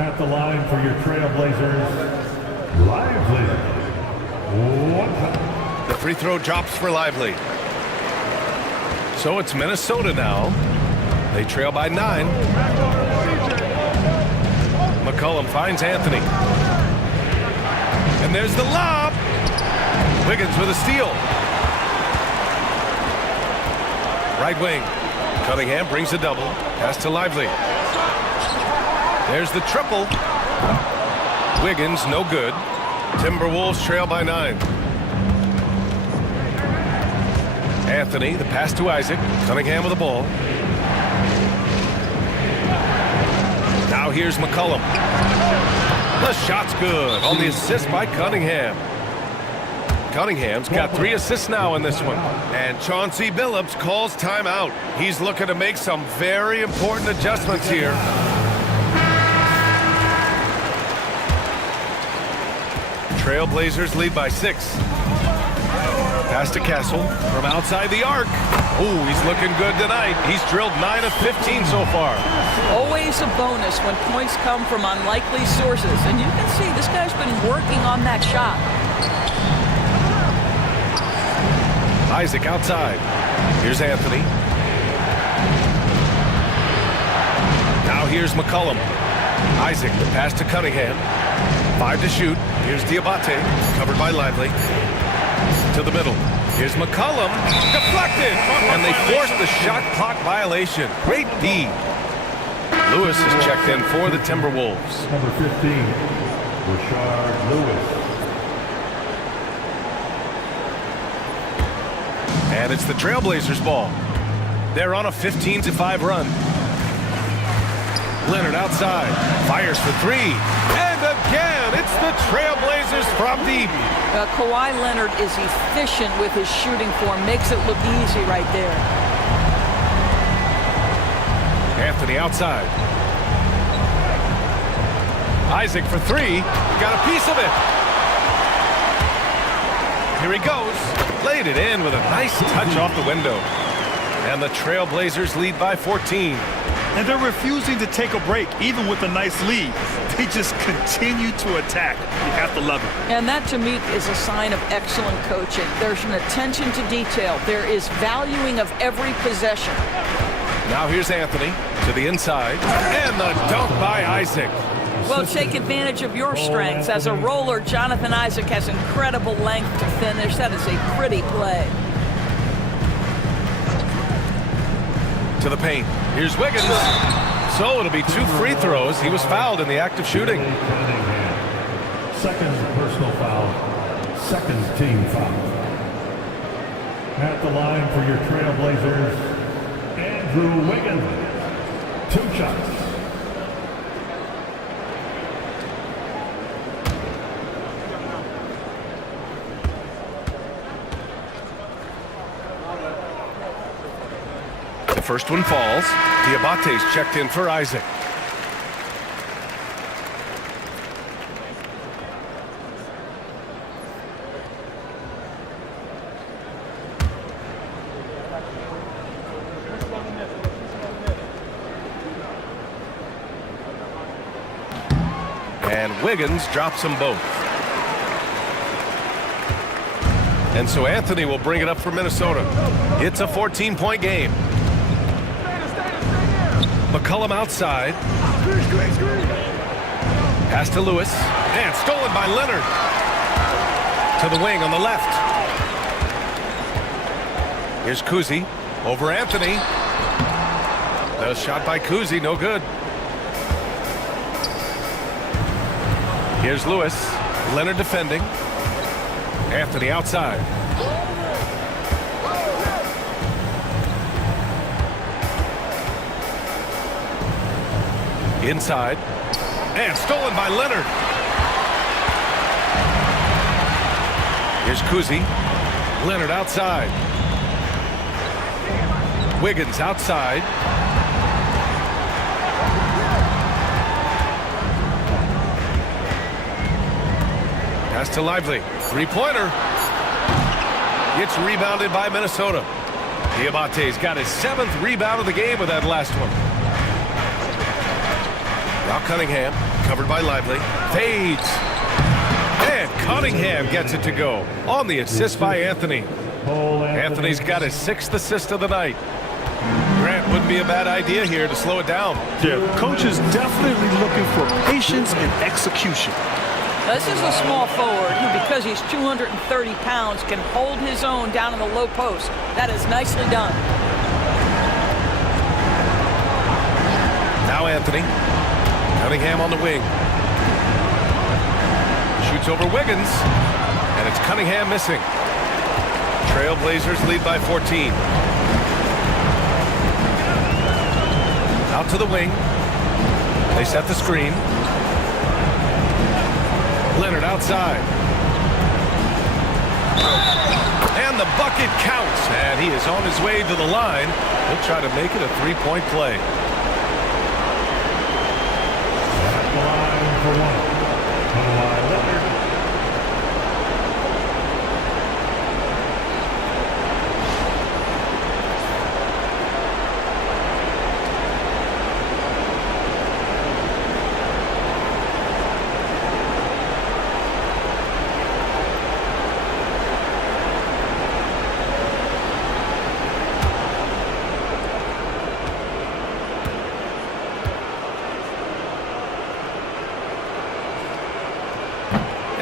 At the line for your Trailblazers, Lively. 1 foul. The free throw drops for Lively. So it's Minnesota now. They trail by 9. McCollum finds Anthony. And there's the lob. Wiggins with a steal. Right wing. Cunningham brings a double. Pass to Lively. There's the triple. Wiggins, no good. Timberwolves trail by 9. Anthony, the pass to Isaac. Cunningham with the ball. Now here's McCollum. The shot's good on the assist by Cunningham. Cunningham's got 3 assists now in this one. And Chauncey Billups calls timeout. He's looking to make some very important adjustments here. Trailblazers lead by 6. Pass to Castle from outside the arc. Ooh, he's looking good tonight. He's drilled 9 of 15 so far. Always a bonus when points come from unlikely sources. And you can see this guy's been working on that shot. Isaac outside. Here's Anthony. Now here's McCollum. Isaac, the pass to Cunningham. 5 to shoot. Here's Diabate, covered by Lively. To the middle. Here's McCollum. Deflected! And they forced the shot clock violation. Great D. Lewis is checked in for the Timberwolves. Number 15, Rashard Lewis. And it's the Trailblazers ball. They're on a 15-5 run. Leonard outside, fires for three, and again, it's the Trailblazers from deep. Kawhi Leonard is efficient with his shooting form, makes it look easy right there. Anthony outside. Isaac for three, got a piece of it. Here he goes, laid it in with a nice touch off the window. And the Trailblazers lead by 14. And they're refusing to take a break, even with a nice lead. They just continue to attack. You have to love it. And that, to me, is a sign of excellent coaching. There's an attention to detail. There is valuing of every possession. Now here's Anthony to the inside. And the dunk by Isaac. Well, take advantage of your strengths. As a roller, Jonathan Isaac has incredible length to finish. That is a pretty play. To the paint. Here's Wiggins. So it'll be 2 free throws. He was fouled in the act of shooting. Second personal foul. Second team foul. At the line for your Trailblazers, Andrew Wiggins. 2 shots. The first one falls. Diabate's checked in for Isaac. And Wiggins drops them both. And so Anthony will bring it up for Minnesota. It's a 14-point game. McCollum outside. Pass to Lewis. And stolen by Leonard. To the wing on the left. Here's Kuzi over Anthony. The shot by Kuzi, no good. Here's Lewis. Leonard defending. Anthony outside. Inside. And stolen by Leonard. Here's Kuzi. Leonard outside. Wiggins outside. Pass to Lively. Three-pointer. It's rebounded by Minnesota. Diabate's got his 7th rebound of the game with that last one. Now Cunningham, covered by Lively, fades. And Cunningham gets it to go on the assist by Anthony. Anthony's got his 6th assist of the night. Grant, wouldn't be a bad idea here to slow it down. Yeah, coach is definitely looking for patience and execution. This is a small forward who, because he's 230 pounds, can hold his own down in the low post. That is nicely done. Now Anthony. Cunningham on the wing. Shoots over Wiggins. And it's Cunningham missing. Trailblazers lead by 14. Out to the wing. They set the screen. Leonard outside. And the bucket counts. And he is on his way to the line. He'll try to make it a 3-point play. At the line for one. Kawhi Leonard.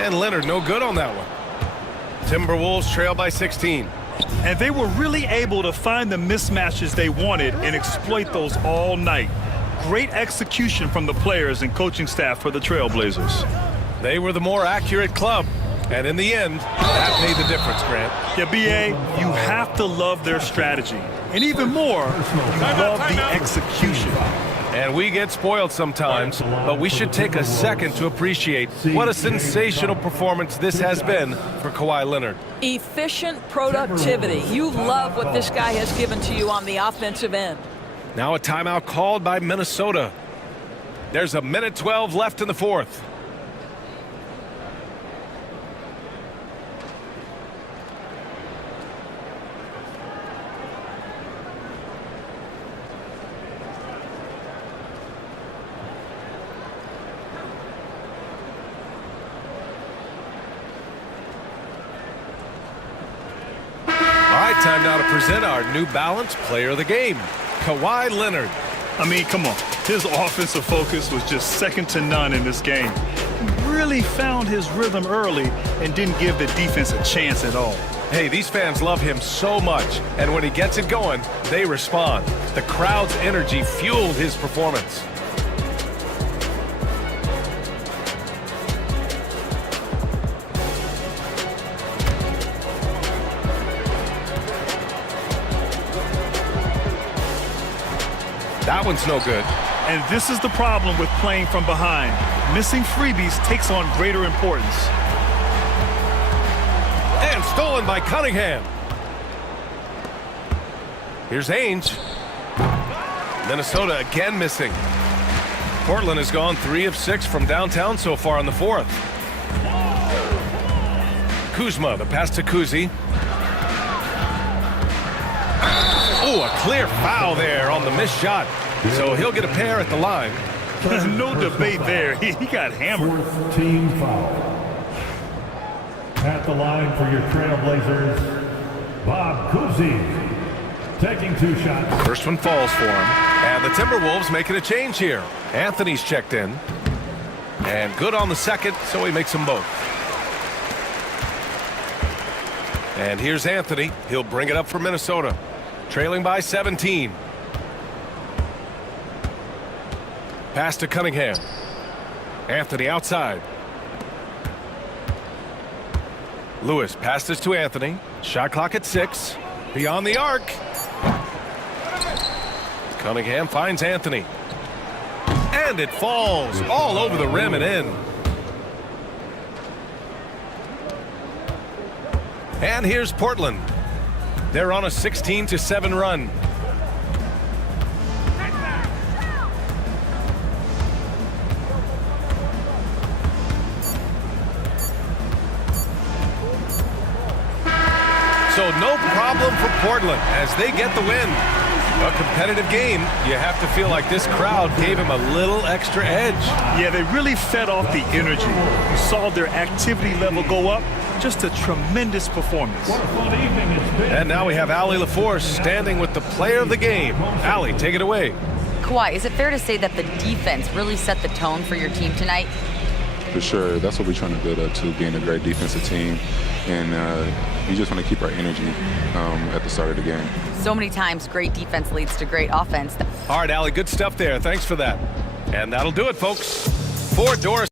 And Leonard no good on that one. Timberwolves trail by 16. And they were really able to find the mismatches they wanted and exploit those all night. Great execution from the players and coaching staff for the Trailblazers. They were the more accurate club. And in the end, that made the difference, Grant. Yeah, B.A., you have to love their strategy. And even more, you love the execution. And we get spoiled sometimes, but we should take a second to appreciate what a sensational performance this has been for Kawhi Leonard. Efficient productivity. You love what this guy has given to you on the offensive end. Now a timeout called by Minnesota. There's a minute 12 left in the fourth. Time now to present our New Balance Player of the Game, Kawhi Leonard. I mean, come on. His offensive focus was just second to none in this game. He really found his rhythm early and didn't give the defense a chance at all. Hey, these fans love him so much, and when he gets it going, they respond. The crowd's energy fueled his performance. That one's no good. And this is the problem with playing from behind. Missing freebies takes on greater importance. And stolen by Cunningham. Here's Ainge. Minnesota again missing. Portland has gone 3 of 6 from downtown so far in the fourth. Kuzma, the pass to Kuzi. Oh, a clear foul there on the missed shot. So he'll get a pair at the line. No debate there. He got hammered. Fourth team foul. At the line for your Trailblazers, Bob Cousy. Taking 2 shots. First one falls for him. And the Timberwolves making a change here. Anthony's checked in. And good on the second, so he makes them both. And here's Anthony. He'll bring it up for Minnesota. Trailing by 17. Pass to Cunningham. Anthony outside. Lewis passes to Anthony. Shot clock at 6. Beyond the arc. Cunningham finds Anthony. And it falls all over the rim and in. And here's Portland. They're on a 16-7 run. So no problem for Portland as they get the win. A competitive game. You have to feel like this crowd gave him a little extra edge. Yeah, they really fed off the energy. You saw their activity level go up. Just a tremendous performance. And now we have Allie LaForce standing with the player of the game. Allie, take it away. Kawhi, is it fair to say that the defense really set the tone for your team tonight? For sure. That's what we're trying to build up to, being a great defensive team. And we just want to keep our energy at the start of the game. So many times, great defense leads to great offense. All right, Allie, good stuff there. Thanks for that. And that'll do it, folks. For Doris.